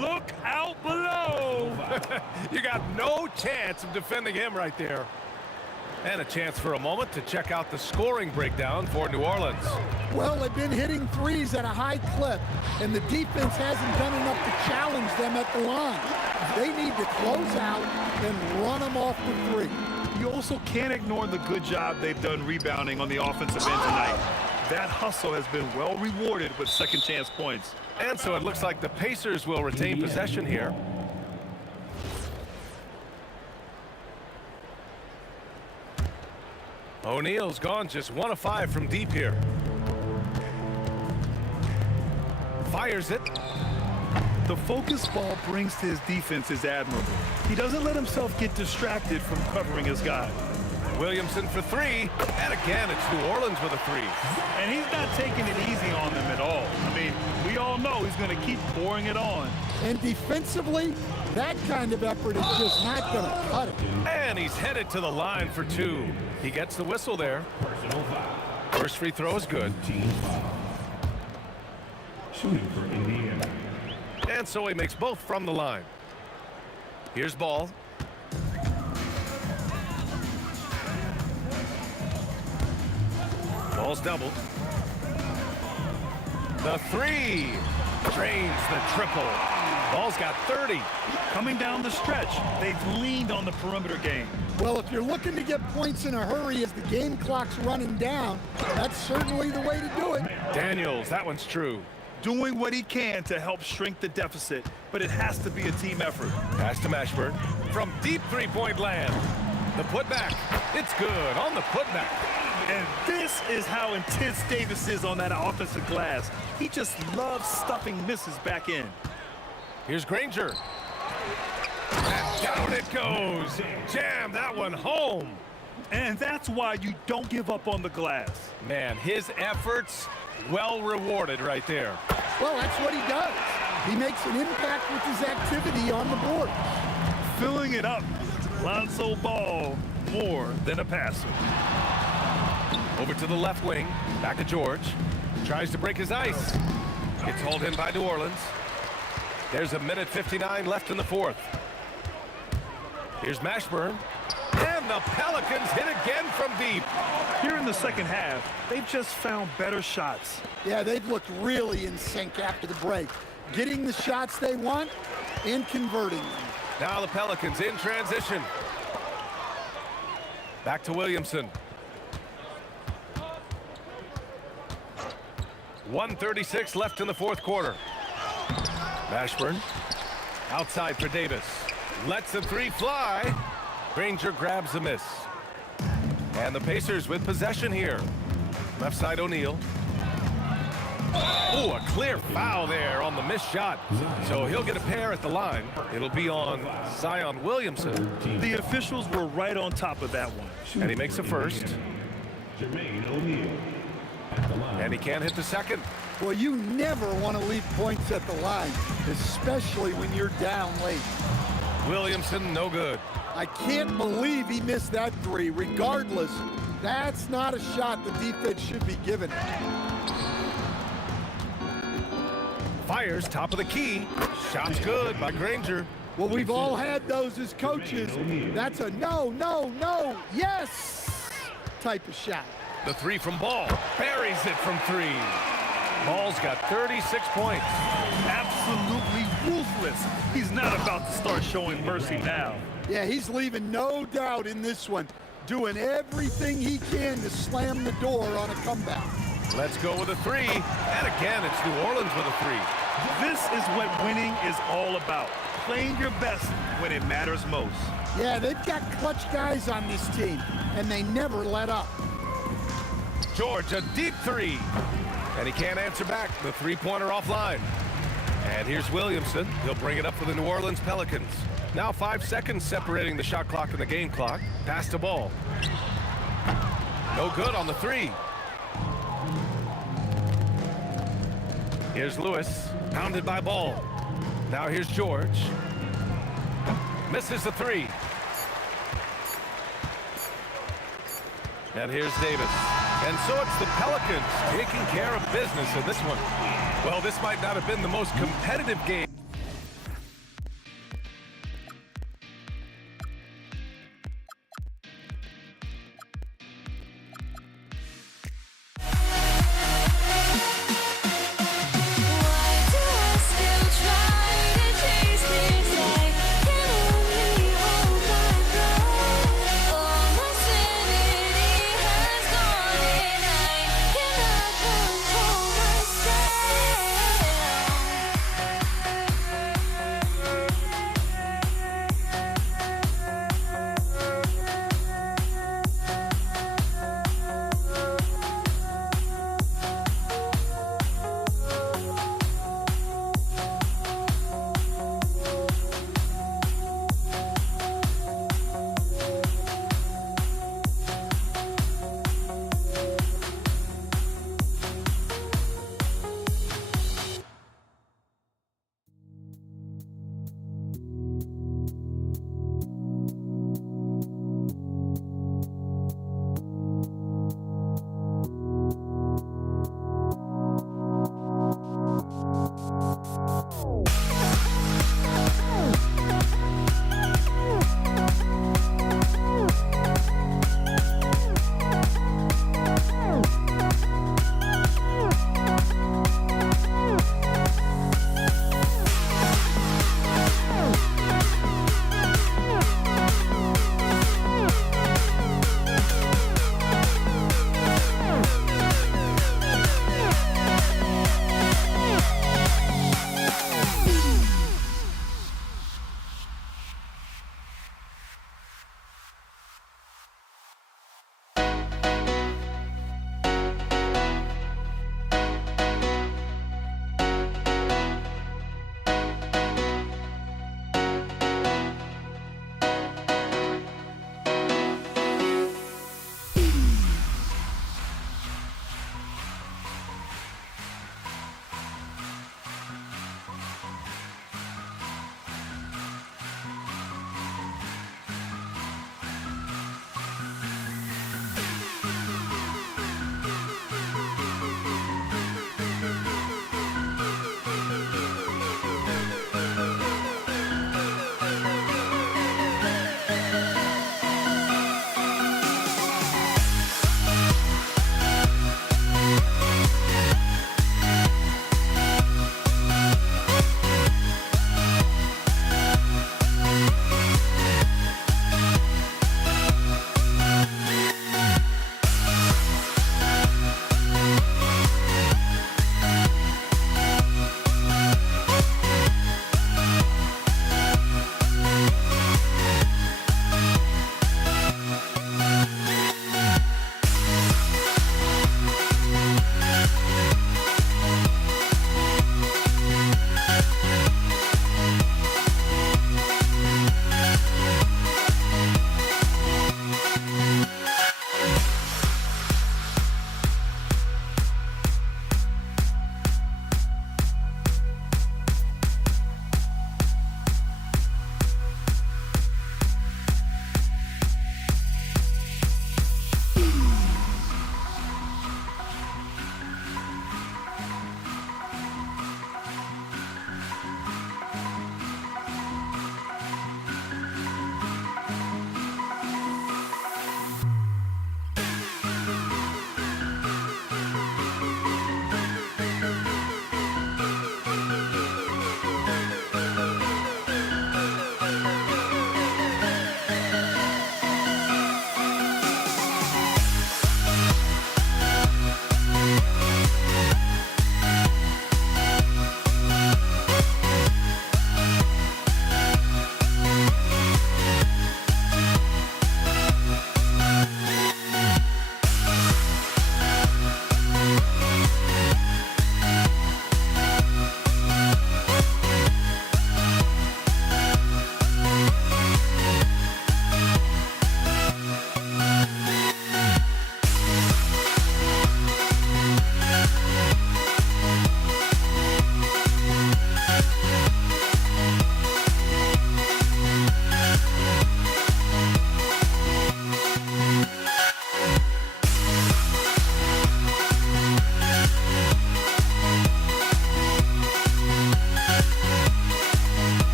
Look out below! You got no chance of defending him right there. And a chance for a moment to check out the scoring breakdown for New Orleans. Well, they've been hitting threes at a high clip, and the defense hasn't done enough to challenge them at the line. They need to close out and run them off the three. You also can't ignore the good job they've done rebounding on the offensive end tonight. That hustle has been well rewarded with second chance points. And so it looks like the Pacers will retain possession here. O'Neal's gone just 1 of 5 from deep here. Fires it. The focus ball brings to his defense is admirable. He doesn't let himself get distracted from covering his guy. Williamson for 3, and again it's New Orleans with a 3. And he's not taking it easy on them at all. I mean, we all know he's going to keep pouring it on. And defensively, that kind of effort is just not going to cut it. And he's headed to the line for 2. He gets the whistle there. First free throw is good. Shooting for Indiana. And so he makes both from the line. Here's Ball. Ball's doubled. The 3 drains the triple. Ball's got 30. Coming down the stretch, they've leaned on the perimeter game. Well, if you're looking to get points in a hurry as the game clock's running down, that's certainly the way to do it. Daniels, that one's true. Doing what he can to help shrink the deficit, but it has to be a team effort. Pass to Mashburn from deep three-point land. The putback, it's good on the putback. And this is how intense Davis is on that offensive glass. He just loves stuffing misses back in. Here's Granger. And down it goes. Jam that one home. And that's why you don't give up on the glass. Man, his efforts well rewarded right there. Well, that's what he does. He makes an impact with his activity on the board. Filling it up. Lonzo Ball, more than a passer. Over to the left wing. Back to George. Tries to break his ice. Gets hauled in by New Orleans. There's a minute 59 left in the fourth. Here's Mashburn. And the Pelicans hit again from deep. Here in the second half, they've just found better shots. Yeah, they've looked really in sync after the break. Getting the shots they want and converting them. Now the Pelicans in transition. Back to Williamson. 1:36 left in the fourth quarter. Mashburn outside for Davis. Lets the 3 fly. Granger grabs the miss. And the Pacers with possession here. Left side O'Neal. Oh, a clear foul there on the missed shot. So he'll get a pair at the line. It'll be on Zion Williamson. The officials were right on top of that one. And he makes the first. Jermaine O'Neal. And he can't hit the second. Well, you never want to leave points at the line, especially when you're down late. Williamson, no good. I can't believe he missed that 3. Regardless, that's not a shot the defense should be giving. Fires top of the key. Shot's good by Granger. Well, we've all had those as coaches. That's a no, no, no, yes type of shot. The three from Ball. Buries it from three. Ball's got 36 points. Absolutely ruthless. He's not about to start showing mercy now. Yeah, he's leaving no doubt in this one, doing everything he can to slam the door on a comeback. Let's go with a three. And again, it's New Orleans with a three. This is what winning is all about. Playing your best when it matters most. Yeah, they've got clutch guys on this team, and they never let up. George, a deep three. And he can't answer back. The three-pointer offline. And here's Williamson. He'll bring it up for the New Orleans Pelicans. Now 5 seconds separating the shot clock and the game clock. Pass to Ball. No good on the three. Here's Lewis, pounded by Ball. Now here's George. Misses the three. And here's Davis. And so it's the Pelicans taking care of business in this one. Well, this might not have been the most competitive game.